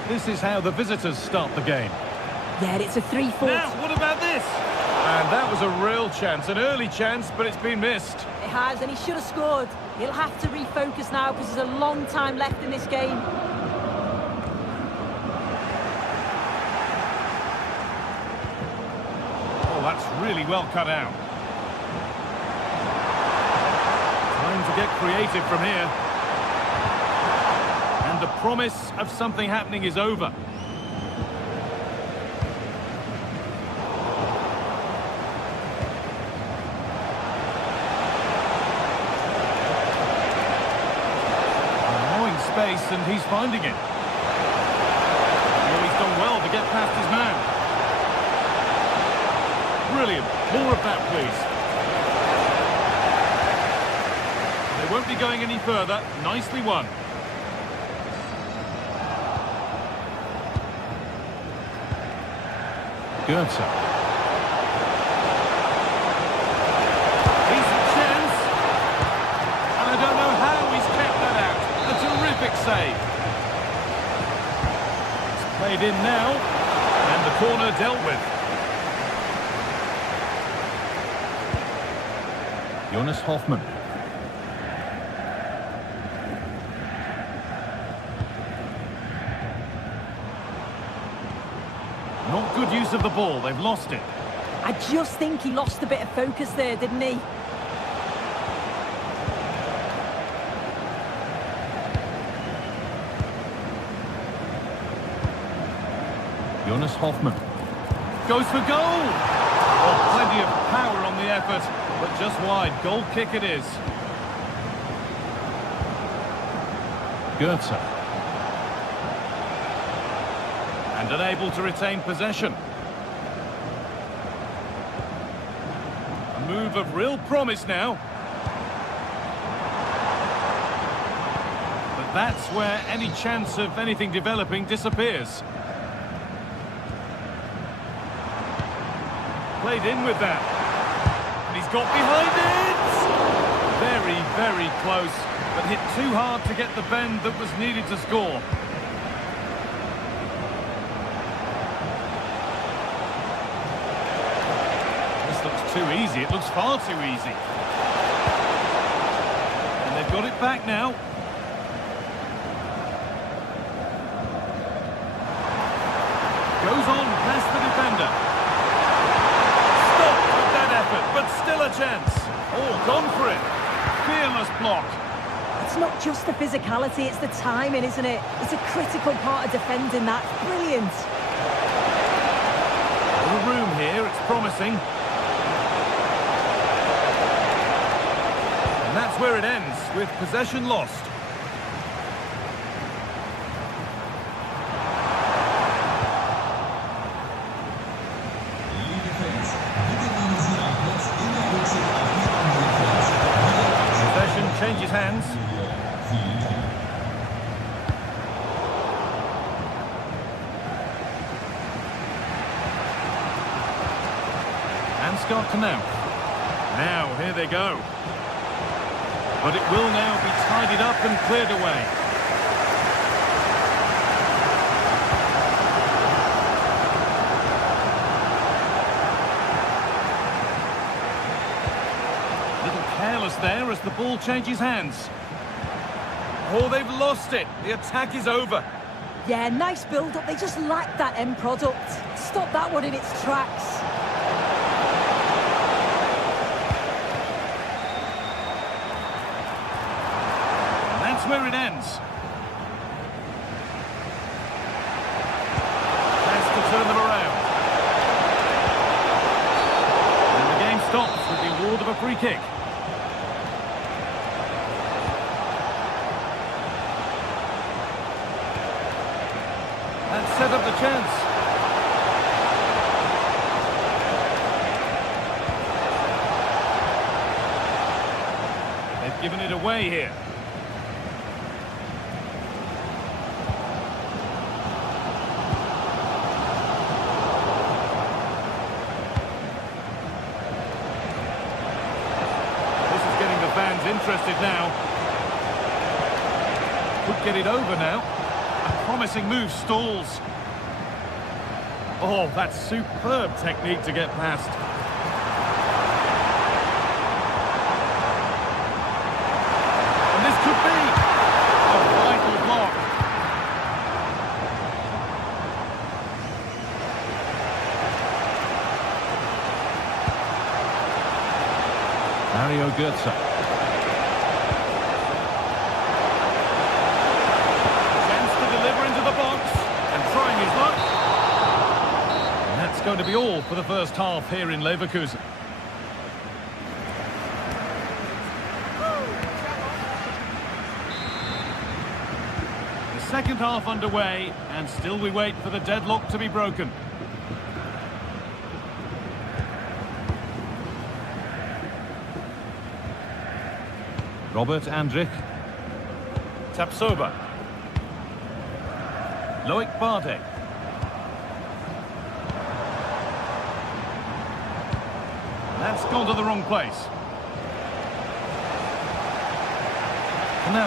This is how the visitors start the game. Yeah, it's a 3-4. Now, what about this? And that was a real chance, an early chance, but it's been missed. It has, and he should have scored. He'll have to refocus now because there's a long time left in this game. Oh, that's really well cut out. Time to get creative from here. And the promise of something happening is over. Allowing space, and he's finding it. Well, he's done well to get past his man. Brilliant. More of that, please. They won't be going any further. Nicely won. Goethe. Decent chance. And I don't know how he's kept that out. A terrific save. It's played in now. And the corner dealt with. Jonas Hoffmann. Not good use of the ball, they've lost it. I just think he lost a bit of focus there, didn't he? Jonas Hoffmann. Goes for goal! Oh, plenty of power on the effort, but just wide. Goal kick it is. Goethe. And unable to retain possession. A move of real promise now. But that's where any chance of anything developing disappears. Played in with that. And he's got behind it! Very, very close, but hit too hard to get the bend that was needed to score. Too easy. It looks far too easy. And they've got it back now. Goes on past the defender. Stopped with that effort, but still a chance. Oh, gone for it. Fearless block. It's not just the physicality, it's the timing, isn't it? It's a critical part of defending that. Brilliant. All the room here, it's promising. And that's where it ends, with possession lost. Possession changes hands. And start to now. Now, here they go. But it will now be tidied up and cleared away. A little careless there as the ball changes hands. Oh, they've lost it. The attack is over. Yeah, nice build-up. They just lacked that end product. Stop that one in its tracks. Where it ends. Has to turn them around. And the game stops with the award of a free kick. And set up the chance. They've given it away here. Fans interested now. Could get it over now. A promising move stalls. Oh, that's superb technique to get past. And this could be a vital block. Mario Götze. going to be all for the first half here in Leverkusen. The second half underway, and still we wait for the deadlock to be broken. Robert Andrich. Tapsoba. Loic Bardet. That's gone to the wrong place. Now.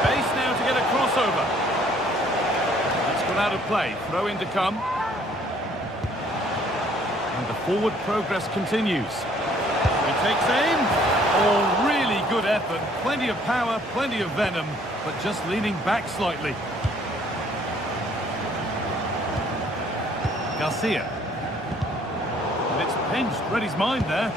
Space now to get a crossover. That's gone out of play. Throw in to come. And the forward progress continues. He takes aim. Oh, really good effort. Plenty of power, plenty of venom, but just leaning back slightly. Garcia. And it's pinched. Read his mind there.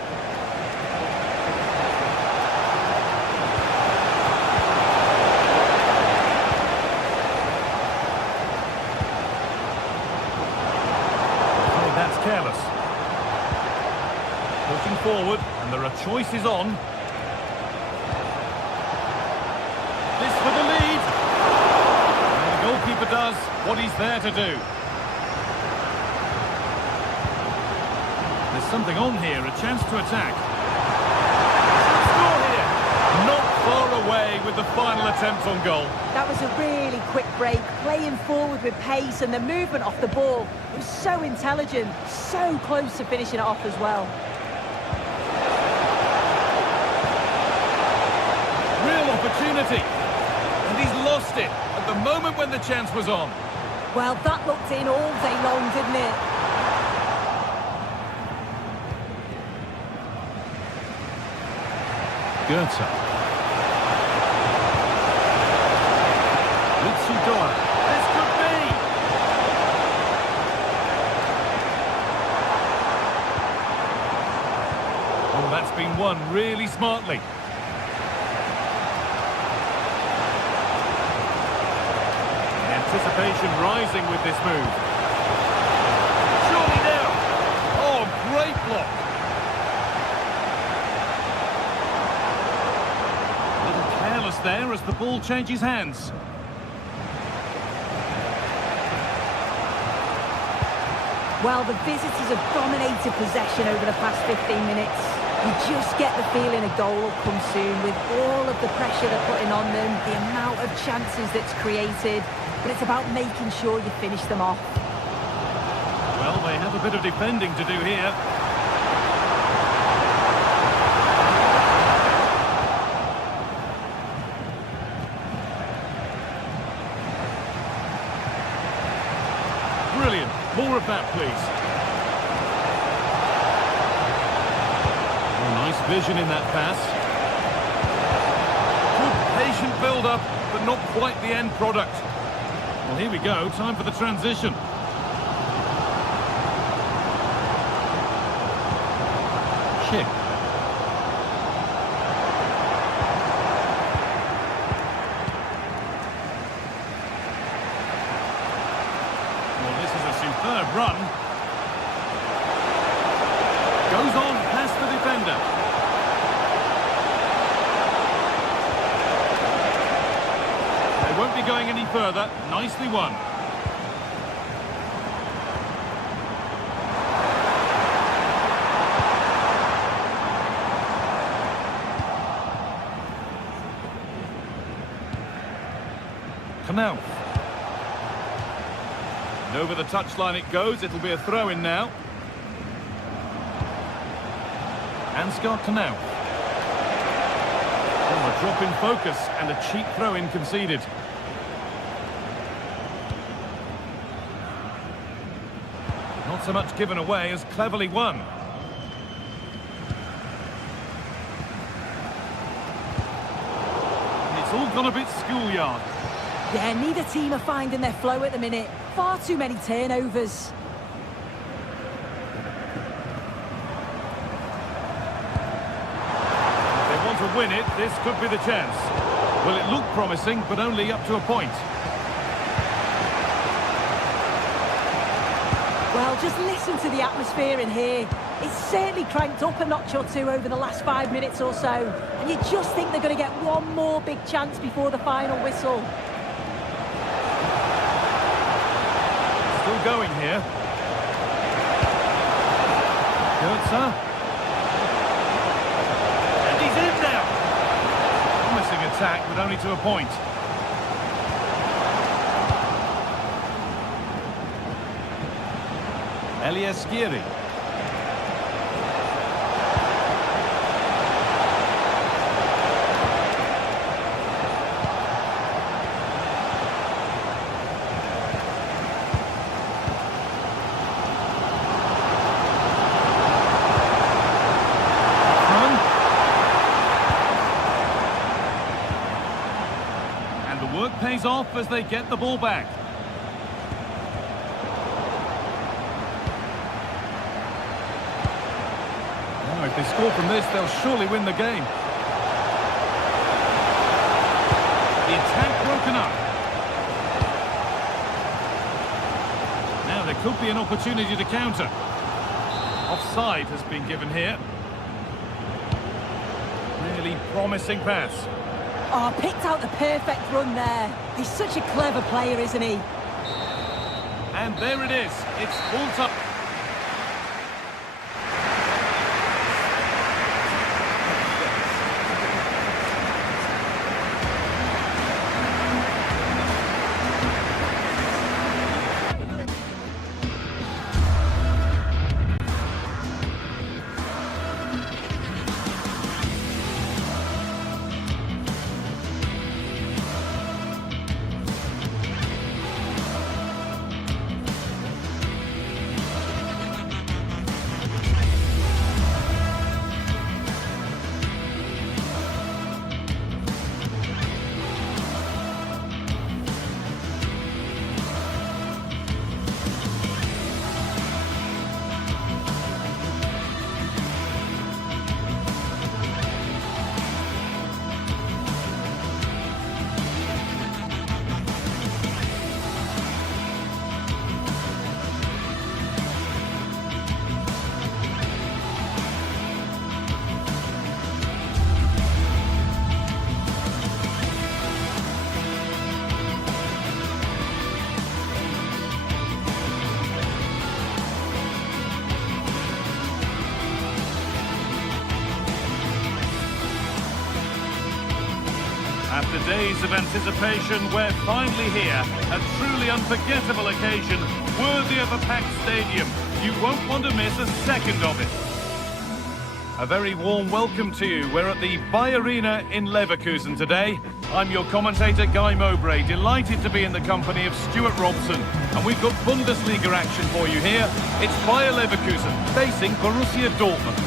Oh, that's careless. Pushing forward, and there are choices on. This for the lead. And the goalkeeper does what he's there to do. There's something on here, a chance to attack. Should score here. Not far away with the final attempt on goal. That was a really quick break, playing forward with pace, and the movement off the ball was so intelligent, so close to finishing it off as well. Real opportunity, and he's lost it at the moment when the chance was on. Well, that looked in all day long, didn't it? Goethe. Mitsudoa. This could be. Oh, that's been won really smartly. Anticipation rising with this move. Surely now. Oh, great block. There as the ball changes hands. Well, the visitors have dominated possession over the past 15 minutes. You just get the feeling a goal will come soon with all of the pressure they're putting on them, the amount of chances that's created, but it's about making sure you finish them off. Well, they have a bit of defending to do here. Brilliant. More of that, please. Oh, nice vision in that pass. Good patient build-up, but not quite the end product. Well, here we go. Time for the transition. Schick. Superb run. Goes on past the defender. They won't be going any further. Nicely won. Canal. Over the touchline it goes. It'll be a throw-in now. Ansgar Canal. Oh, a drop in focus and a cheap throw-in conceded. Not so much given away as cleverly won. And it's all gone a bit schoolyard. Yeah, neither team are finding their flow at the minute. Far too many turnovers. They want to win it, this could be the chance. Well, it looked promising, but only up to a point. Well, just listen to the atmosphere in here. It's certainly cranked up a notch or two over the last 5 minutes or so. And you just think they're going to get one more big chance before the final whistle. Still going here. Goetze. And he's in now. Promising attack, but only to a point. Eliaskiri. And the work pays off as they get the ball back. If they score from this, they'll surely win the game. The attack broken up. Now there could be an opportunity to counter. Offside has been given here. Really promising pass. Oh, picked out the perfect run there. He's such a clever player, isn't he? And there it is. It's full time. After days of anticipation, we're finally here. A truly unforgettable occasion, worthy of a packed stadium. You won't want to miss a second of it. A very warm welcome to you. We're at the Bayern in Leverkusen today. I'm your commentator, Guy Mowbray, delighted to be in the company of Stuart Robson. And we've got Bundesliga action for you here. It's Bayer Leverkusen facing Borussia Dortmund.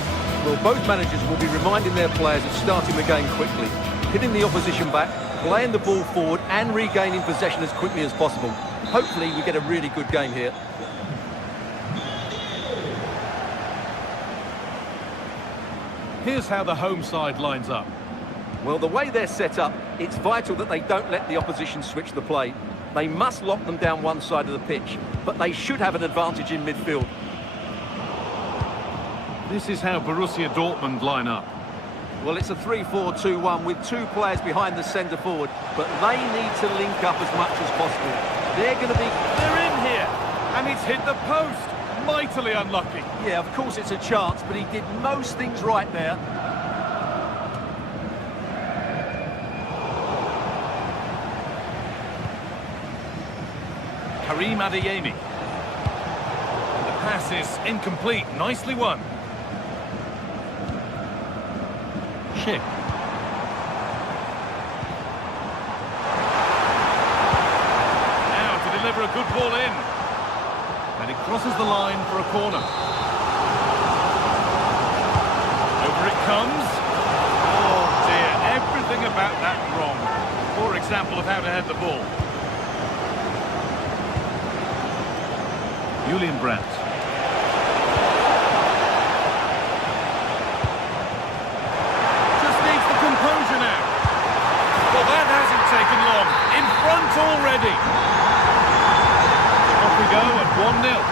Well, both managers will be reminding their players of starting the game quickly, hitting the opposition back, playing the ball forward and regaining possession as quickly as possible. Hopefully we get a really good game here. Here's how the home side lines up. Well, the way they're set up, it's vital that they don't let the opposition switch the play. They must lock them down one side of the pitch, but they should have an advantage in midfield. This is how Borussia Dortmund line up. Well, it's a 3-4-2-1 with two players behind the centre forward, but they need to link up as much as possible. They're going to be... They're in here, and it's hit the post. Mightily unlucky. Yeah, of course it's a chance, but he did most things right there. Karim Adeyemi. The pass is incomplete. Nicely won. Schick. Now to deliver a good ball in. And it crosses the line for a corner. Over it comes. Oh dear, everything about that wrong. Poor example of how to head the ball. Julian Brandt. 1-0.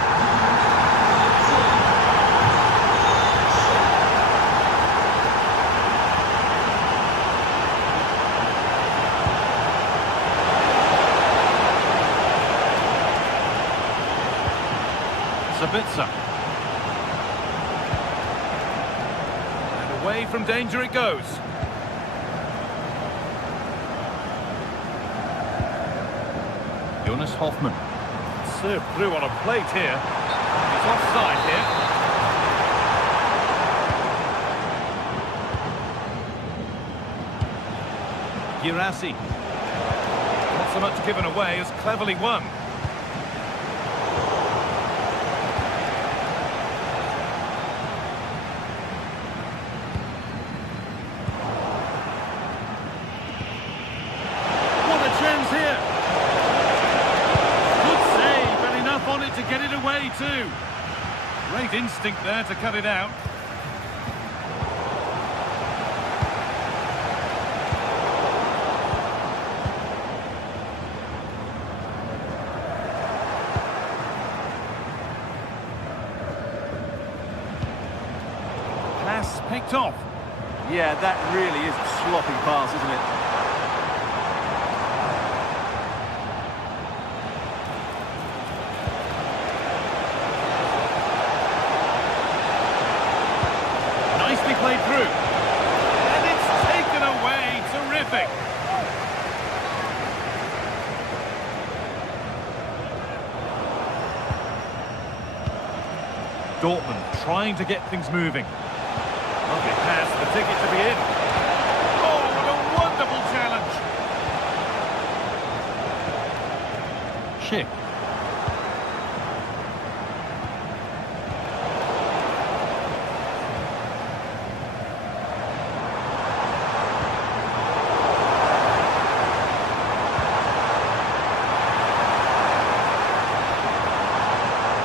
Sabitzer. And away from danger it goes. Jonas Hoffmann. Served through on a plate here. He's offside here. Girassi. Not so much given away as cleverly won. To get it away too. Great instinct there to cut it out. Pass picked off. Yeah, that really is a sloppy pass, isn't it? Played through, and it's taken away. Terrific. Dortmund trying to get things moving. Lovely pass, the ticket to be in. Oh, what a wonderful challenge. Schick.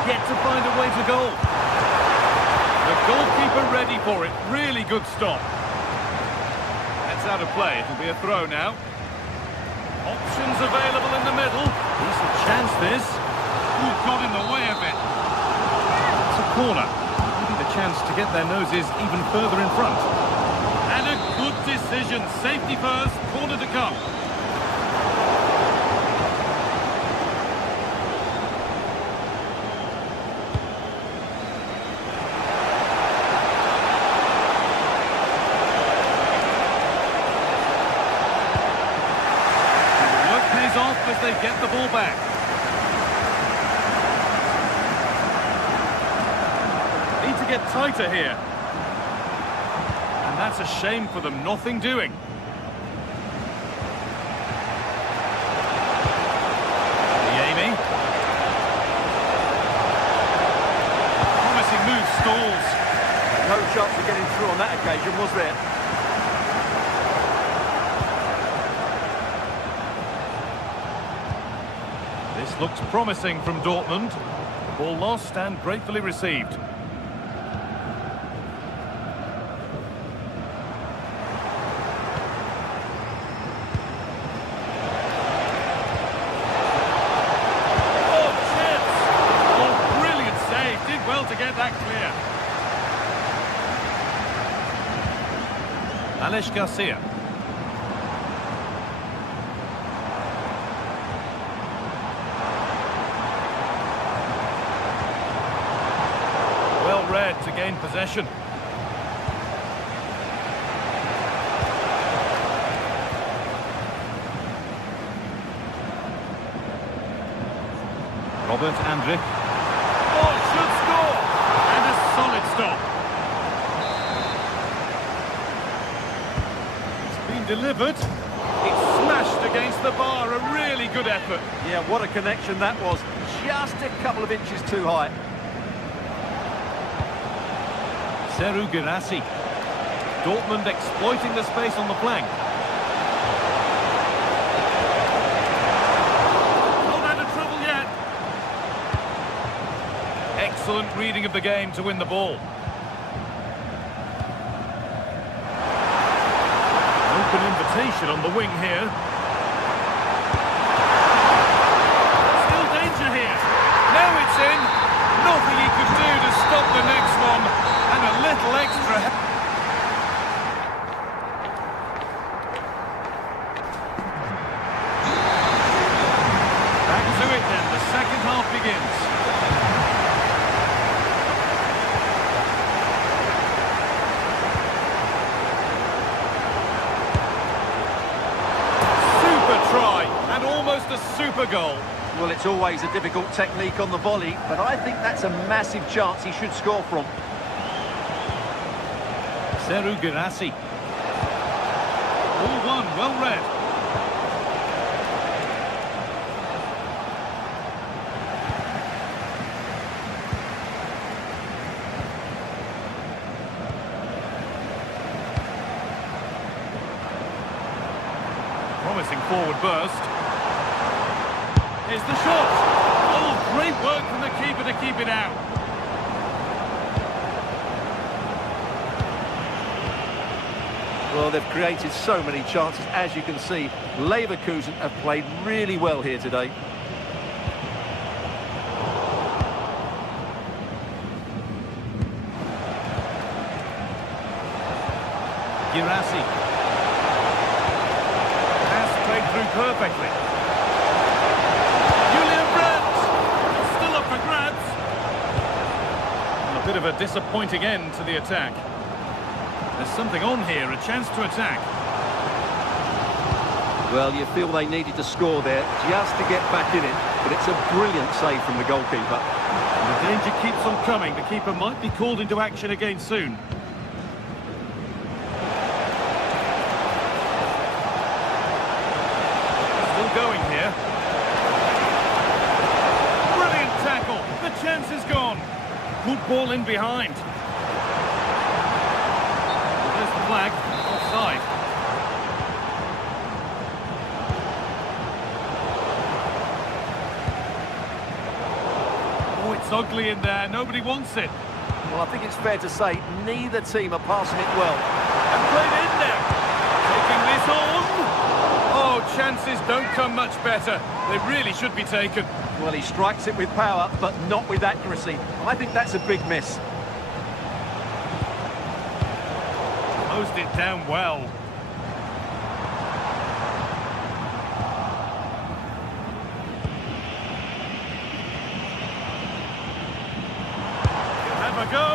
Yet to find a way to goal. The goalkeeper ready for it. Really good stop. That's out of play. It'll be a throw now. Options available in the middle. Decent chance this. Ooh, got in the way of it. It's a corner. Maybe the chance to get their noses even further in front. And a good decision. Safety first, corner to come. Off as they get the ball back. Need to get tighter here. And that's a shame for them, nothing doing. Amy. Promising move stalls. No chance of getting through on that occasion, was there? This looks promising from Dortmund. The ball lost and gratefully received. Oh, chance! Oh, brilliant save. Did well to get that clear. Alex Garcia. Well read to gain possession. Robert Andrich. Oh, should score! And a solid stop. It's been delivered. It's smashed against the bar. A really good effort. Yeah, what a connection that was. Just a couple of inches too high. Seru Girassi. Dortmund exploiting the space on the flank. Not out of trouble yet. Excellent reading of the game to win the ball. Open invitation on the wing here. Still danger here. Now it's in. a super goal. Well, it's always a difficult technique on the volley, but I think that's a massive chance he should score from. Seru Girassi. All one, well read. Promising forward burst. Here's the shot. Oh, great work from the keeper to keep it out. Well, they've created so many chances, as you can see. Leverkusen have played really well here today. Girassi. Pass played through perfectly. Julian Brandt. Still up for grabs. And a bit of a disappointing end to the attack. There's something on here, a chance to attack. Well, you feel they needed to score there just to get back in it, but it's a brilliant save from the goalkeeper. And the danger keeps on coming. The keeper might be called into action again soon. Still going here. Brilliant tackle. The chance is gone. Good ball in behind. Flag, offside. Oh, it's ugly in there. Nobody wants it. Well, I think it's fair to say neither team are passing it well. And played in there. Taking this on. Oh, chances don't come much better. They really should be taken. Well, he strikes it with power, but not with accuracy. I think that's a big miss. Closed it down well. He'll have a go.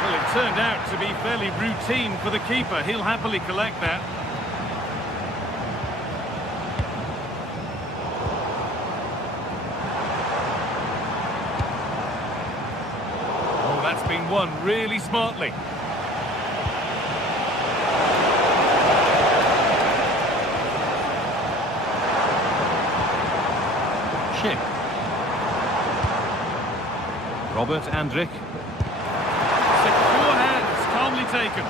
Well, it turned out to be fairly routine for the keeper. He'll happily collect that. Oh, that's been won really smartly. Robert Andrich. Secure hands, calmly taken.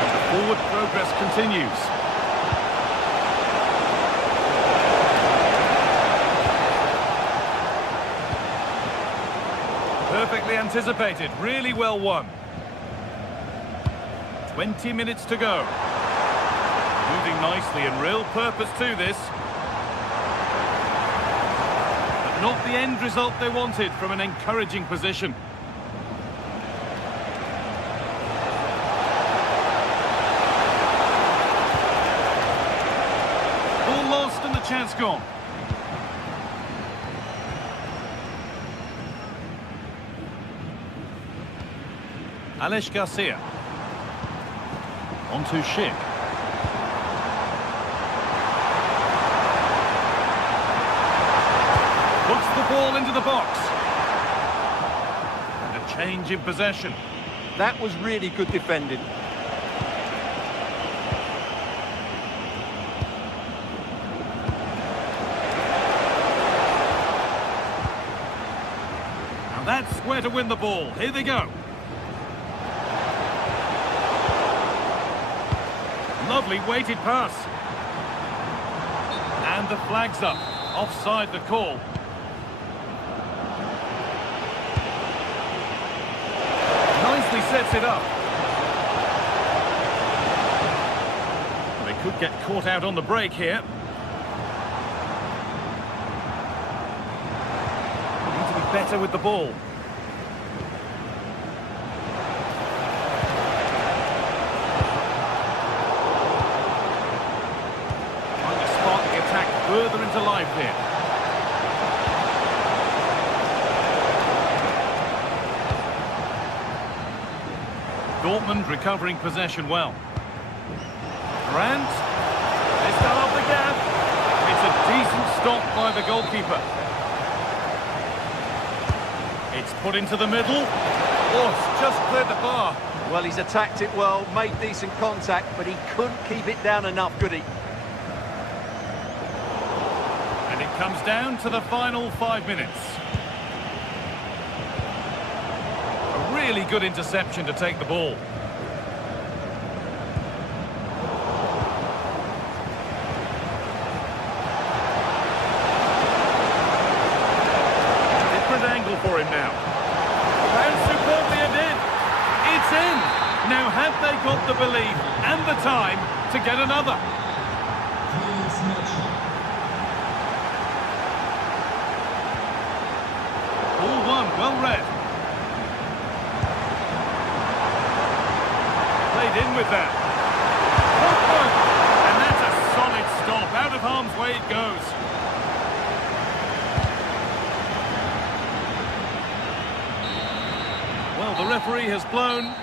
And the forward progress continues. Perfectly anticipated, really well won. 20 minutes to go. Moving nicely and real purpose to this. But not the end result they wanted from an encouraging position. All lost and the chance gone. Alex Garcia. On to Schick. Puts the ball into the box. And a change in possession. That was really good defending. Now that's where to win the ball. Here they go. Lovely weighted pass. And the flag's up. Offside the call. Nicely sets it up. They could get caught out on the break here. Need to be better with the ball. Further into life here. Dortmund recovering possession well. Brandt. They start off the gap. It's a decent stop by the goalkeeper. It's put into the middle. Oh, it's just cleared the bar. Well, he's attacked it well, made decent contact, but he couldn't keep it down enough, could he? And it comes down to the final 5 minutes. A really good interception to take the ball. Different angle for him now. And superbly it did. It's in. Now, have they got the belief and the time to get another? Ball one, well read. Played in with that. And that's a solid stop. Out of harm's way it goes. Well, the referee has blown.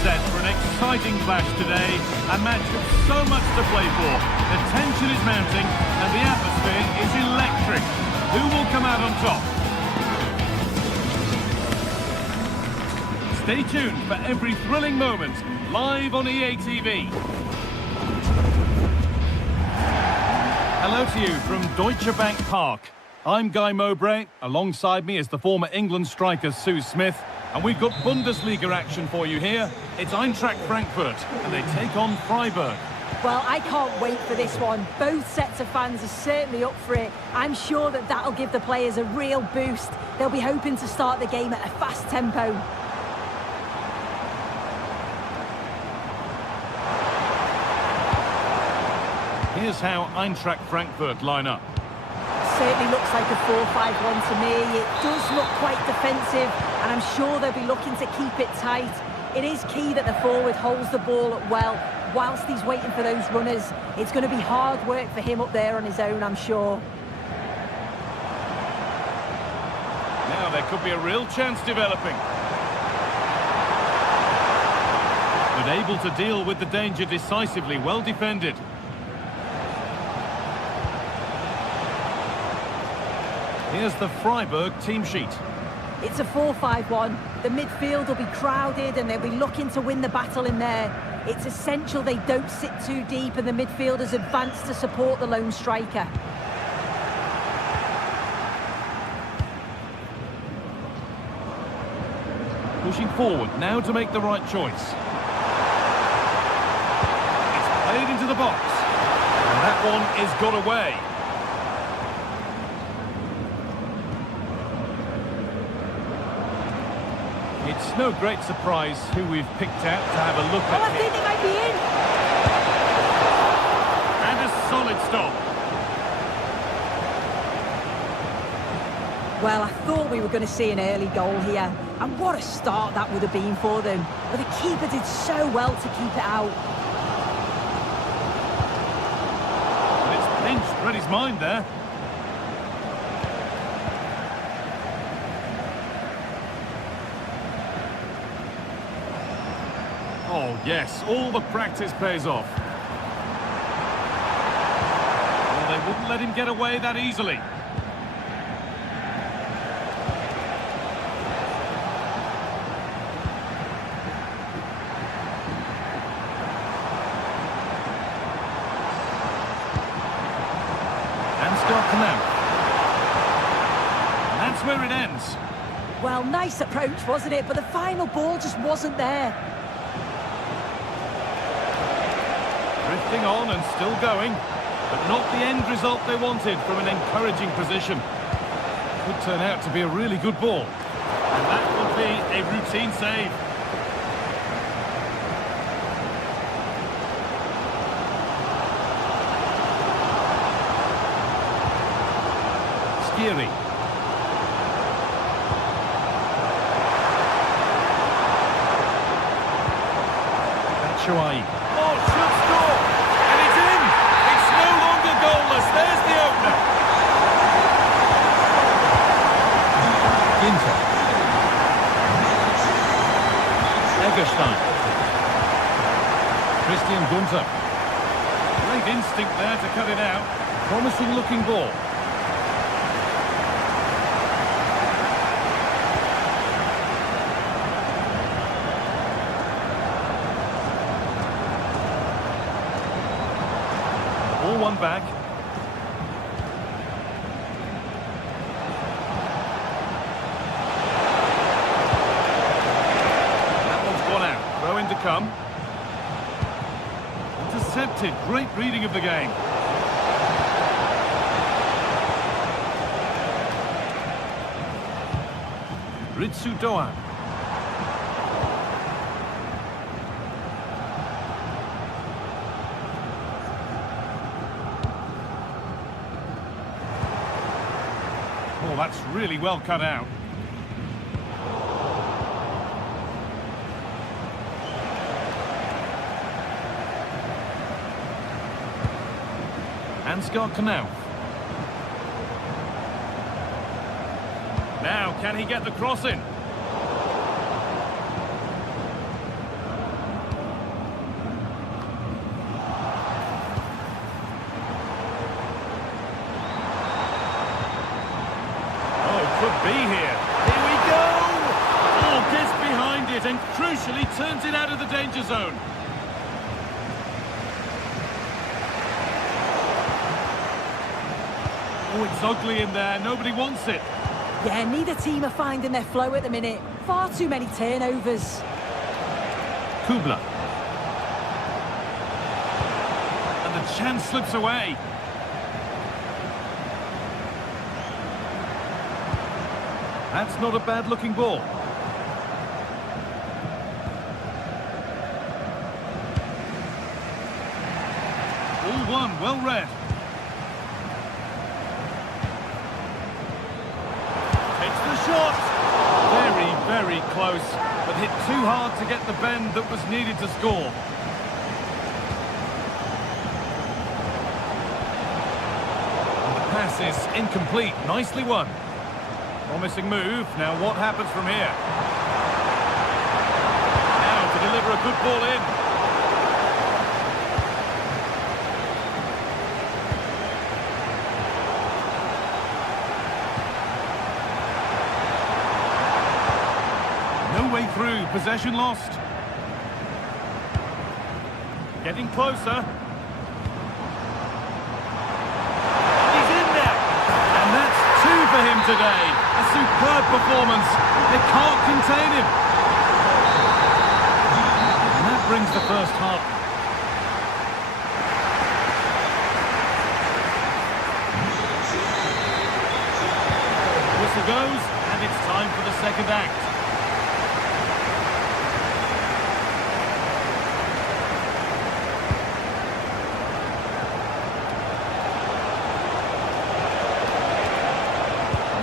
Set for an exciting clash today, a match with so much to play for. The tension is mounting and the atmosphere is electric. Who will come out on top? Stay tuned for every thrilling moment, live on EA TV. Hello to you from Deutsche Bank Park. I'm Guy Mowbray. Alongside me is the former England striker Sue Smith. And we've got Bundesliga action for you here. It's Eintracht Frankfurt, and they take on Freiburg. Well, I can't wait for this one. Both sets of fans are certainly up for it. I'm sure that that'll give the players a real boost. They'll be hoping to start the game at a fast tempo. Here's how Eintracht Frankfurt line up. Certainly looks like a 4-5-1 to me. It does look quite defensive, and I'm sure they'll be looking to keep it tight. It is key that the forward holds the ball up well whilst he's waiting for those runners. It's going to be hard work for him up there on his own, I'm sure. Now there could be a real chance developing. But able to deal with the danger decisively, well defended. Here's the Freiburg team sheet. It's a 4-5-1. The midfield will be crowded and they'll be looking to win the battle in there. It's essential they don't sit too deep and the midfielders advance to support the lone striker. Pushing forward now to make the right choice. It's played into the box. And that one is got away. It's no great surprise who we've picked out to have a look at. I think they might be in. And a solid stop. Well, I thought we were going to see an early goal here. And what a start that would have been for them. But the keeper did so well to keep it out. And it's pinched Reddy's mind there. Oh, yes, all the practice pays off. Well, they wouldn't let him get away that easily. And that's where it ends. Well, nice approach, wasn't it? But the final ball just wasn't there. Drifting on and still going, but not the end result they wanted from an encouraging position. Could turn out to be a really good ball. And that would be a routine save. Skiri. Batshuayi. Oh, should score! And it's in! It's no longer goalless. There's the opener. Ginter. Egerstein. Christian Gunter. Great instinct there to cut it out. Promising looking ball. One back. That one's gone out. Throw in to come. Intercepted. Great reading of the game. Ritsu Doan. Oh, that's really well cut out. Ansgar Knauf. Now, can he get the cross in? Could be here. Here we go! Oh, gets behind it and crucially turns it out of the danger zone. Oh, it's ugly in there. Nobody wants it. Yeah, neither team are finding their flow at the minute. Far too many turnovers. Kubler. And the chance slips away. That's not a bad-looking ball. All one, well read. Takes the shot. Very, very close, but hit too hard to get the bend that was needed to score. And the pass is incomplete. Nicely won. Promising move. Now what happens from here? Now to deliver a good ball in. No way through. Possession lost. Getting closer. He's in there. And that's two for him today. A superb performance. They can't contain him. And that brings the first half. Whistle goes, and it's time for the second act.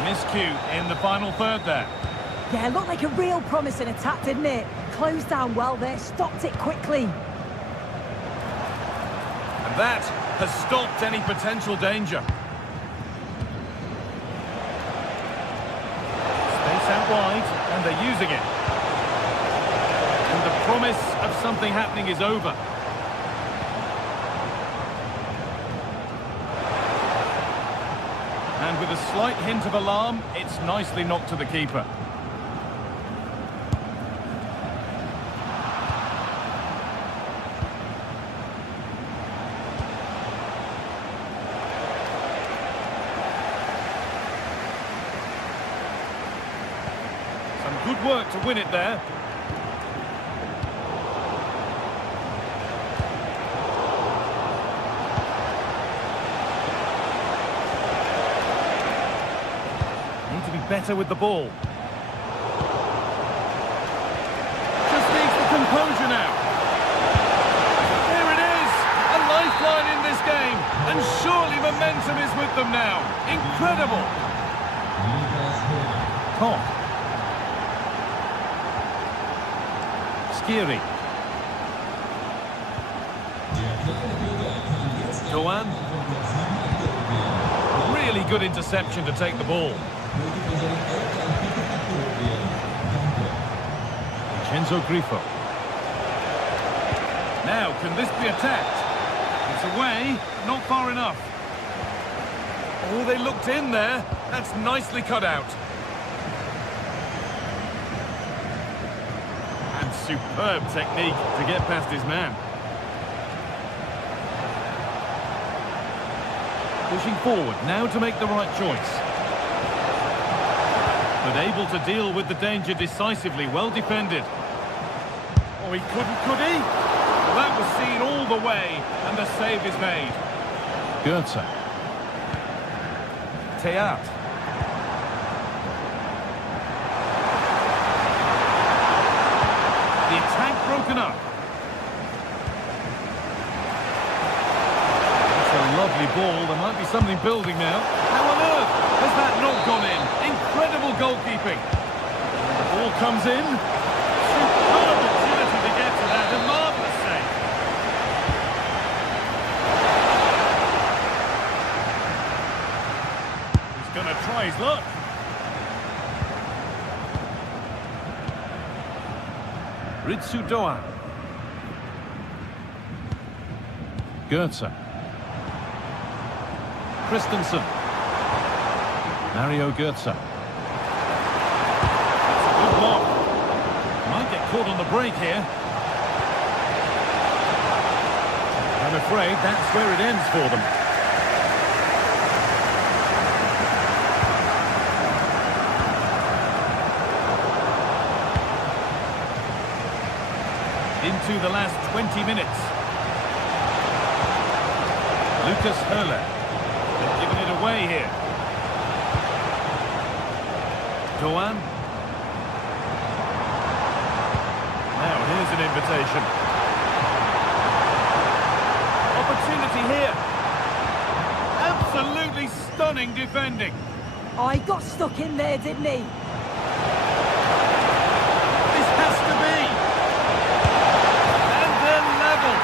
Miscue in the final third there. Yeah, looked like a real promising attack, didn't it? Closed down well there, stopped it quickly. And that has stopped any potential danger. Space out wide, and they're using it. And the promise of something happening is over. And with a slight hint of alarm, it's nicely knocked to the keeper. Some good work to win it there. Better with the ball. Just needs the composure now. Here it is, a lifeline in this game, and surely momentum is with them now. Incredible. Koch. Skiri. Doan. Really good interception to take the ball. Enzo Grifo. Now, can this be attacked? It's away, not far enough. Oh, they looked in there. That's nicely cut out. And superb technique to get past his man. Pushing forward, now to make the right choice. But able to deal with the danger decisively, well defended. Oh, he couldn't, could he? Well, that was seen all the way, and the save is made. Goetze. Teat. The attack broken up. It's a lovely ball. There might be something building now. How on earth has that not gone in? Incredible goalkeeping. The ball comes in. Superb agility to get to that. A marvellous save. He's going to try his luck. Ritsu Doan. Goetze. Christensen. Mario Goetze. That's a good block. Might get caught on the break here. I'm afraid that's where it ends for them. Into the last 20 minutes. Lucas Höhler. They've given it away here. Doan. Now here's an invitation. Opportunity here. Absolutely stunning defending. Oh, he got stuck in there, didn't he? This has to be. And they're level.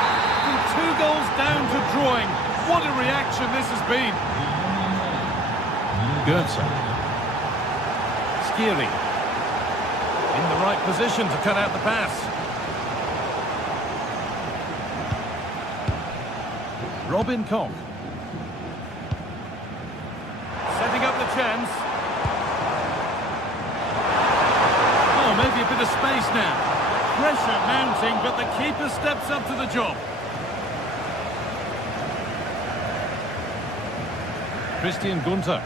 From 2 goals down to drawing. What a reaction this has been. Goetze. Skiri. In the right position to cut out the pass. Robin Koch. Setting up the chance. Oh, maybe a bit of space now. Pressure mounting, but the keeper steps up to the job. Christian Gunther.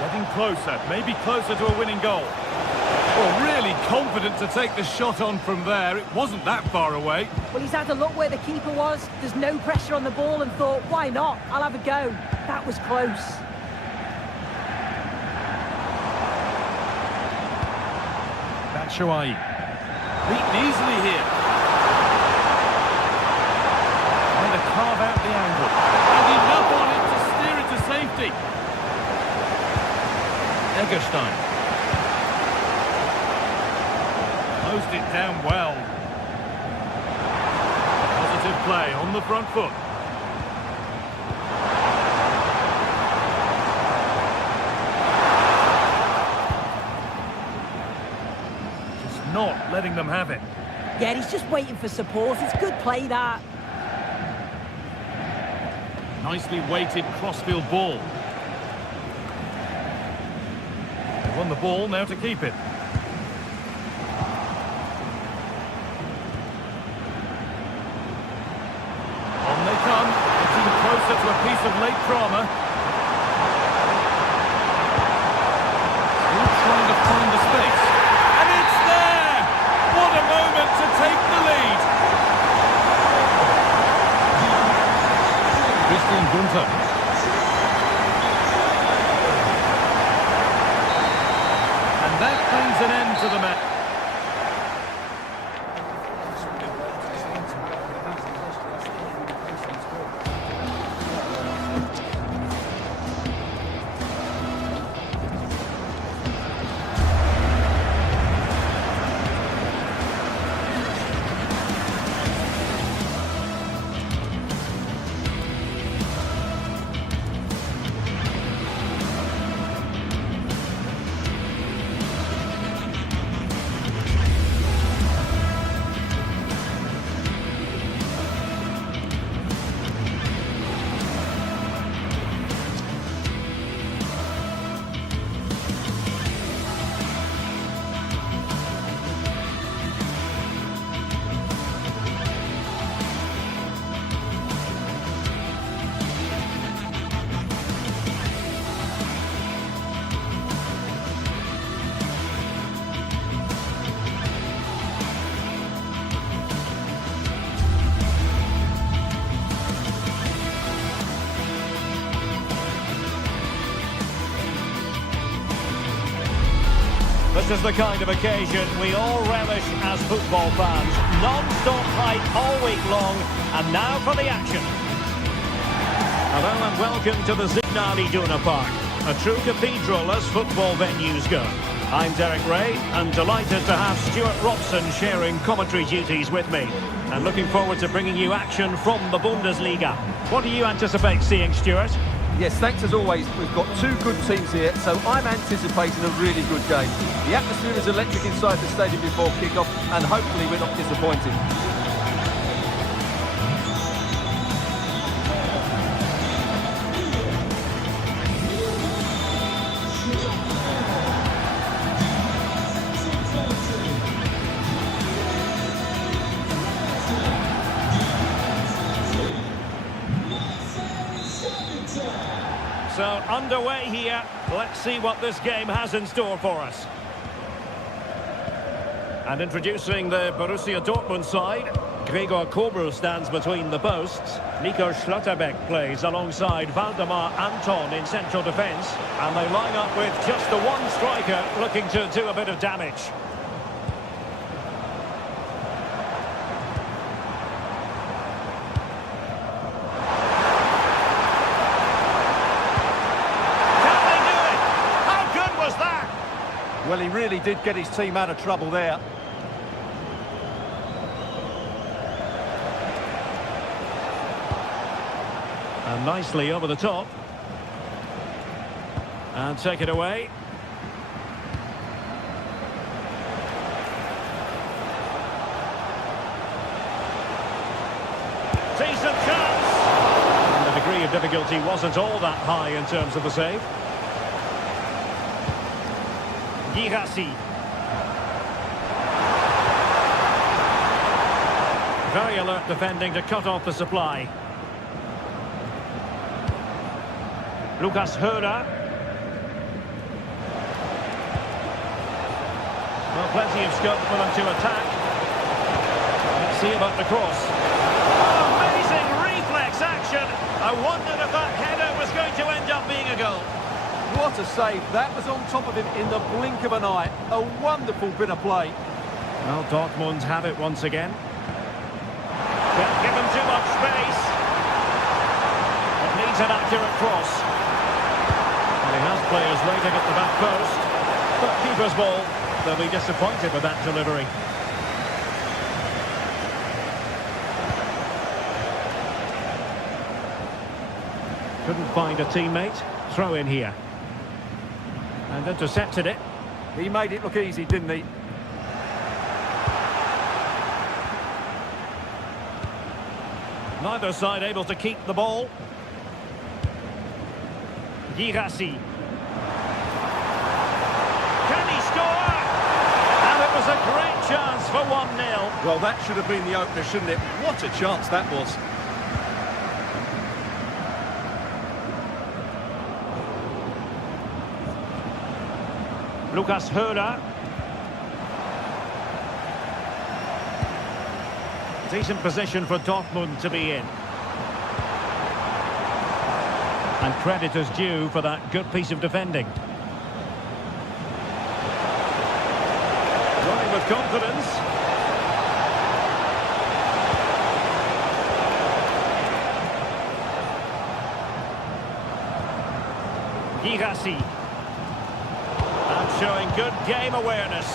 Getting closer, maybe closer to a winning goal. Well, really confident to take the shot on from there. It wasn't that far away. Well, he's had a look where the keeper was. There's no pressure on the ball and thought, why not? I'll have a go. That was close. Batshuayi. Beaten easily here. Trying to carve out the angle. And enough on it to steer it to safety. Egerstein. Closed it down well. Positive play on the front foot. not letting them have it. Yeah, he's just waiting for support. It's good play, that. Nicely weighted crossfield ball. They won the ball, now to keep it. On they come, getting closer to a piece of late drama. Still trying to find the space. And it's there! What a moment to take the lead! Buildup. And that brings an end to the match. This is the kind of occasion we all relish as football fans. Non-stop hype all week long, and now for the action. Hello and welcome to the Signal Iduna Park, a true cathedral as football venues go. I'm Derek Ray, and delighted to have Stuart Robson sharing commentary duties with me. And looking forward to bringing you action from the Bundesliga. What do you anticipate seeing, Stuart? Yes, thanks as always. We've got two good teams here, so I'm anticipating a really good game. The atmosphere is electric inside the stadium before kick-off, and hopefully we're not disappointed. So, underway here. Let's see what this game has in store for us. And introducing the Borussia Dortmund side, Gregor Kobel stands between the posts. Nico Schlotterbeck plays alongside Valdemar Anton in central defence. And they line up with just the one striker looking to do a bit of damage. Well, he really did get his team out of trouble there. And nicely over the top. And take it away. Decent chance. And the degree of difficulty wasn't all that high in terms of the save. Girassi. Very alert defending to cut off the supply. Lucas Hörer. Well, plenty of scope for them to attack. Let's see about the cross. Oh, amazing reflex action. I wondered if that header was going to end up being a goal. What a save. That was on top of him in the blink of an eye. A wonderful bit of play. Well, Dortmund have it once again. Don't give them too much space. It needs an accurate cross. And he has players waiting at the back post. But keeper's ball. They'll be disappointed with that delivery. Couldn't find a teammate. Throw in here. And intercepted it. He made it look easy, didn't he? Neither side able to keep the ball. Girassi. Can he score? And it was a great chance for 1-0. Well, that should have been the opener, shouldn't it? What a chance that was. Lucas Höhler. Decent position for Dortmund to be in. And credit is due for that good piece of defending. Running with confidence. Girassi. And showing good game awareness.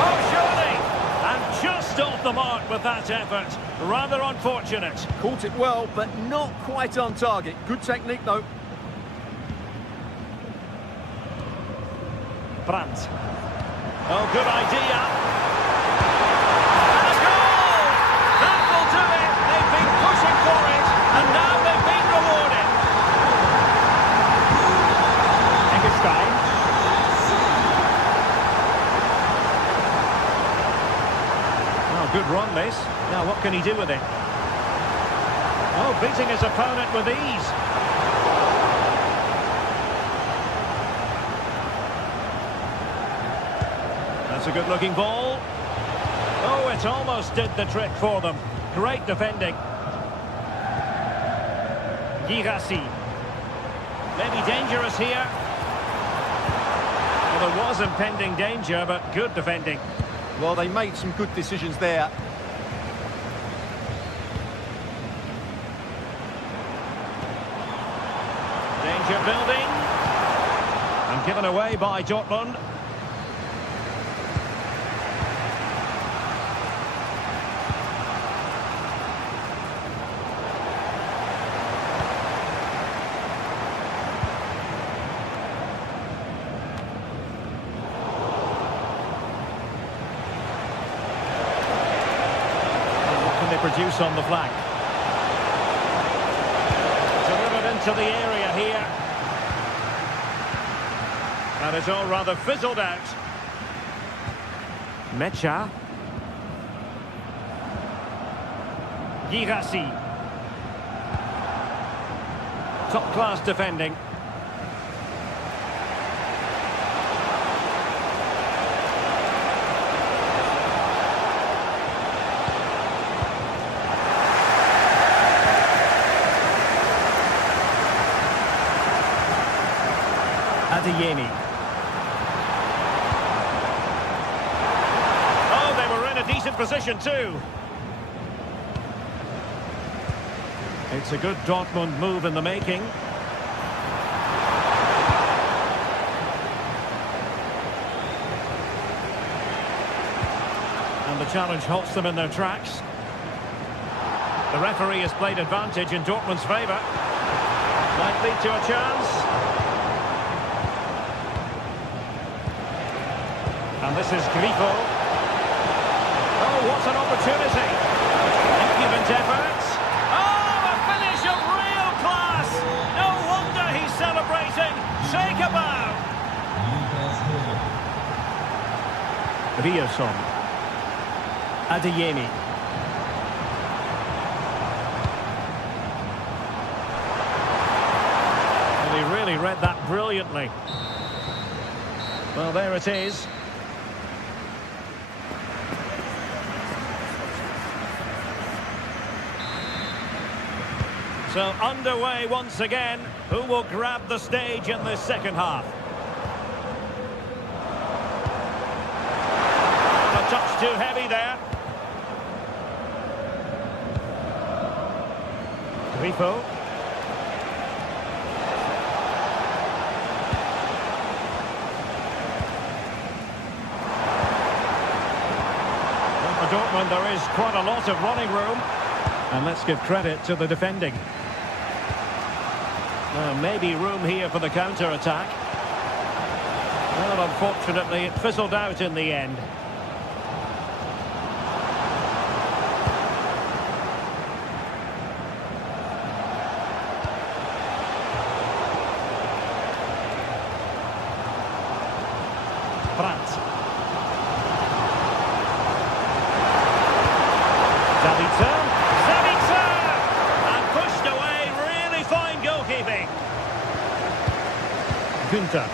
Oh, surely! And just off the mark with that effort. Rather unfortunate. Caught it well, but not quite on target. Good technique, though. Brandt. Oh, good idea. And a goal! That will do it. They've been pushing for it, and now they've been rewarded. Eggestein. Oh, good run, this. Now, what can he do with it? Oh, beating his opponent with ease. That's a good-looking ball. Oh, it almost did the trick for them. Great defending. Girassi. Maybe dangerous here. Well, there was impending danger, but good defending. Well, they made some good decisions there. Danger building. And given away by Dortmund. Produce on the flank. Delivered into the area here. And it's all rather fizzled out. Mecha. Girassi. Top-class defending. Adeyemi. Oh, they were in a decent position too. It's a good Dortmund move in the making. And the challenge halts them in their tracks. The referee has played advantage in Dortmund's favour. Might lead to a chance. And this is Grifo. Oh, what an opportunity. Impudent effort. Oh, a finish of real class. No wonder he's celebrating. Take a bow. Rioson. Adeyemi. And he really read that brilliantly. Well, there it is. So underway once again. Who will grab the stage in this second half? A touch too heavy there. Grifo. Well, for Dortmund there is quite a lot of running room. And let's give credit to the defending. Maybe room here for the counter-attack. Well, unfortunately, it fizzled out in the end. Brandt. Sabitzer! And pushed away, really fine goalkeeping. Günther.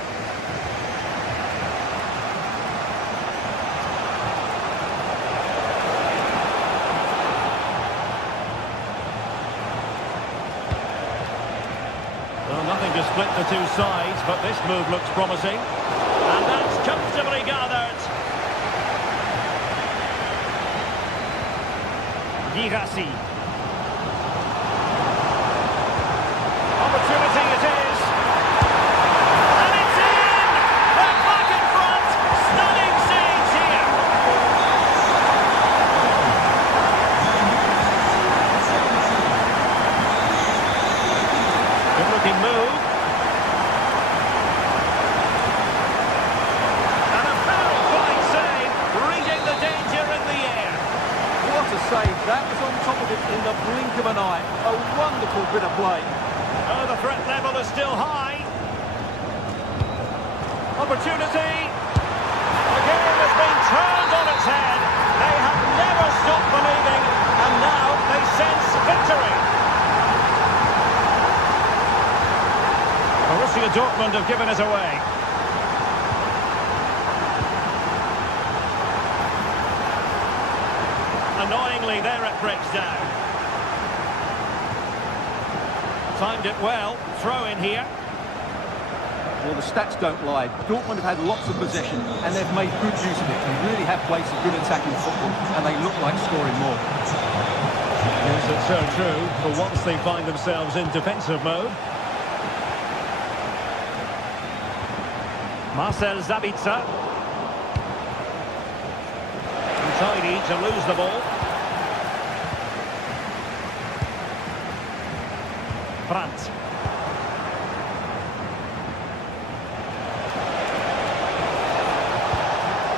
Well, nothing to split the two sides, but this move looks promising. And that's comfortably gathered. Girassi. Opportunity it is. And it's in! They're back in front. Stunning scenes here. Good looking move. And a very fine save, reading the danger in the air. What a save. That was on top of it in the blink of an eye. A wonderful bit of play. Oh, the threat level is still high. Opportunity. The game has been turned on its head. They have never stopped believing, and now they sense victory. Borussia Dortmund have given it away. Annoyingly, there it breaks down. Timed it well. Throw in here. Well, the stats don't lie. Dortmund have had lots of possession and they've made good use of it. They really have played some good attacking football and they look like scoring more. Yes, it's so true. For once they find themselves in defensive mode. Marcel Sabitzer. Untidy to lose the ball. Brandt.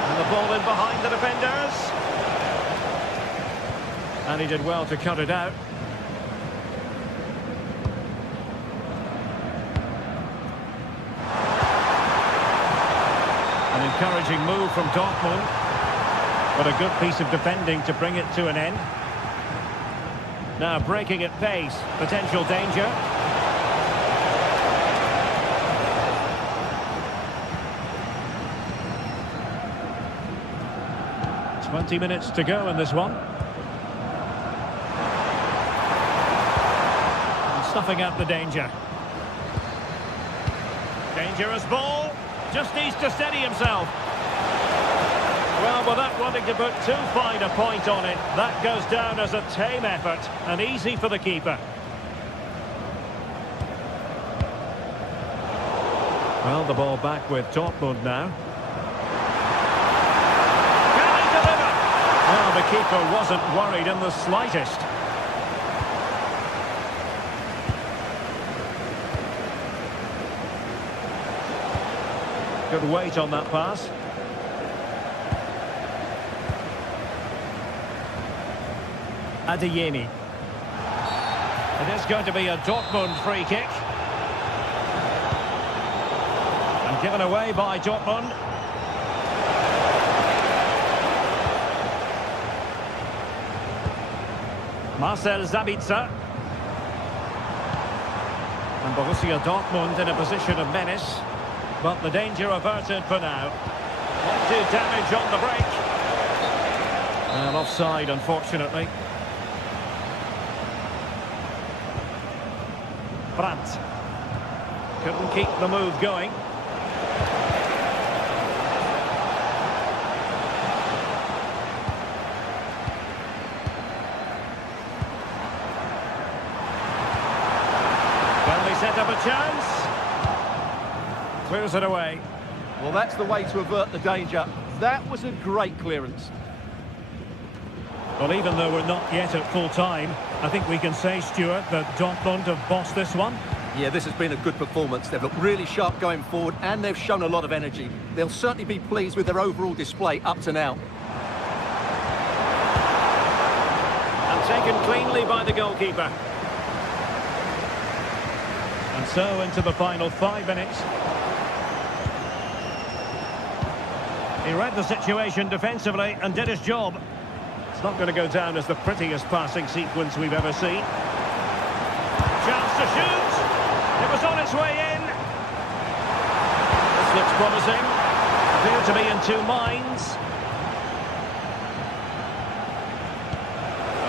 And the ball in behind the defenders. And he did well to cut it out. An encouraging move from Dortmund. But a good piece of defending to bring it to an end. Now breaking at pace, potential danger. "20 minutes to go in this one. And stuffing out the danger. Dangerous ball. Just needs to steady himself. Well, without wanting to put too fine a point on it, that goes down as a tame effort and easy for the keeper. Well, the ball back with Dortmund now. Can he deliver? Well, the keeper wasn't worried in the slightest. Good weight on that pass. Adeyemi. It is going to be a Dortmund free kick. And given away by Dortmund. Marcel Sabitzer. And Borussia Dortmund in a position of menace. But the danger averted for now. Won't do damage on the break. And offside, unfortunately. Brandt. Couldn't keep the move going. Can they set up a chance? Clears it away. Well, that's the way to avert the danger. That was a great clearance. Well, even though we're not yet at full time, I think we can say, Stuart, that Dortmund have bossed this one. Yeah, this has been a good performance. They've looked really sharp going forward and they've shown a lot of energy. They'll certainly be pleased with their overall display up to now. And taken cleanly by the goalkeeper. And so into the final 5 minutes. He read the situation defensively and did his job. It's not going to go down as the prettiest passing sequence we've ever seen. Chance to shoot. It was on its way in. This looks promising. Appear to be in two minds.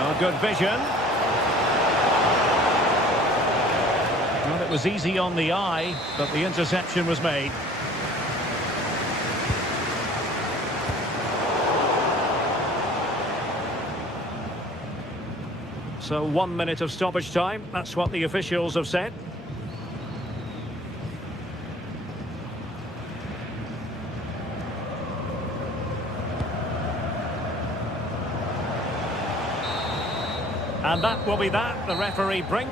Oh, good vision. Well, it was easy on the eye, but the interception was made. So 1 minute of stoppage time. That's what the officials have said. And that will be that. The referee brings...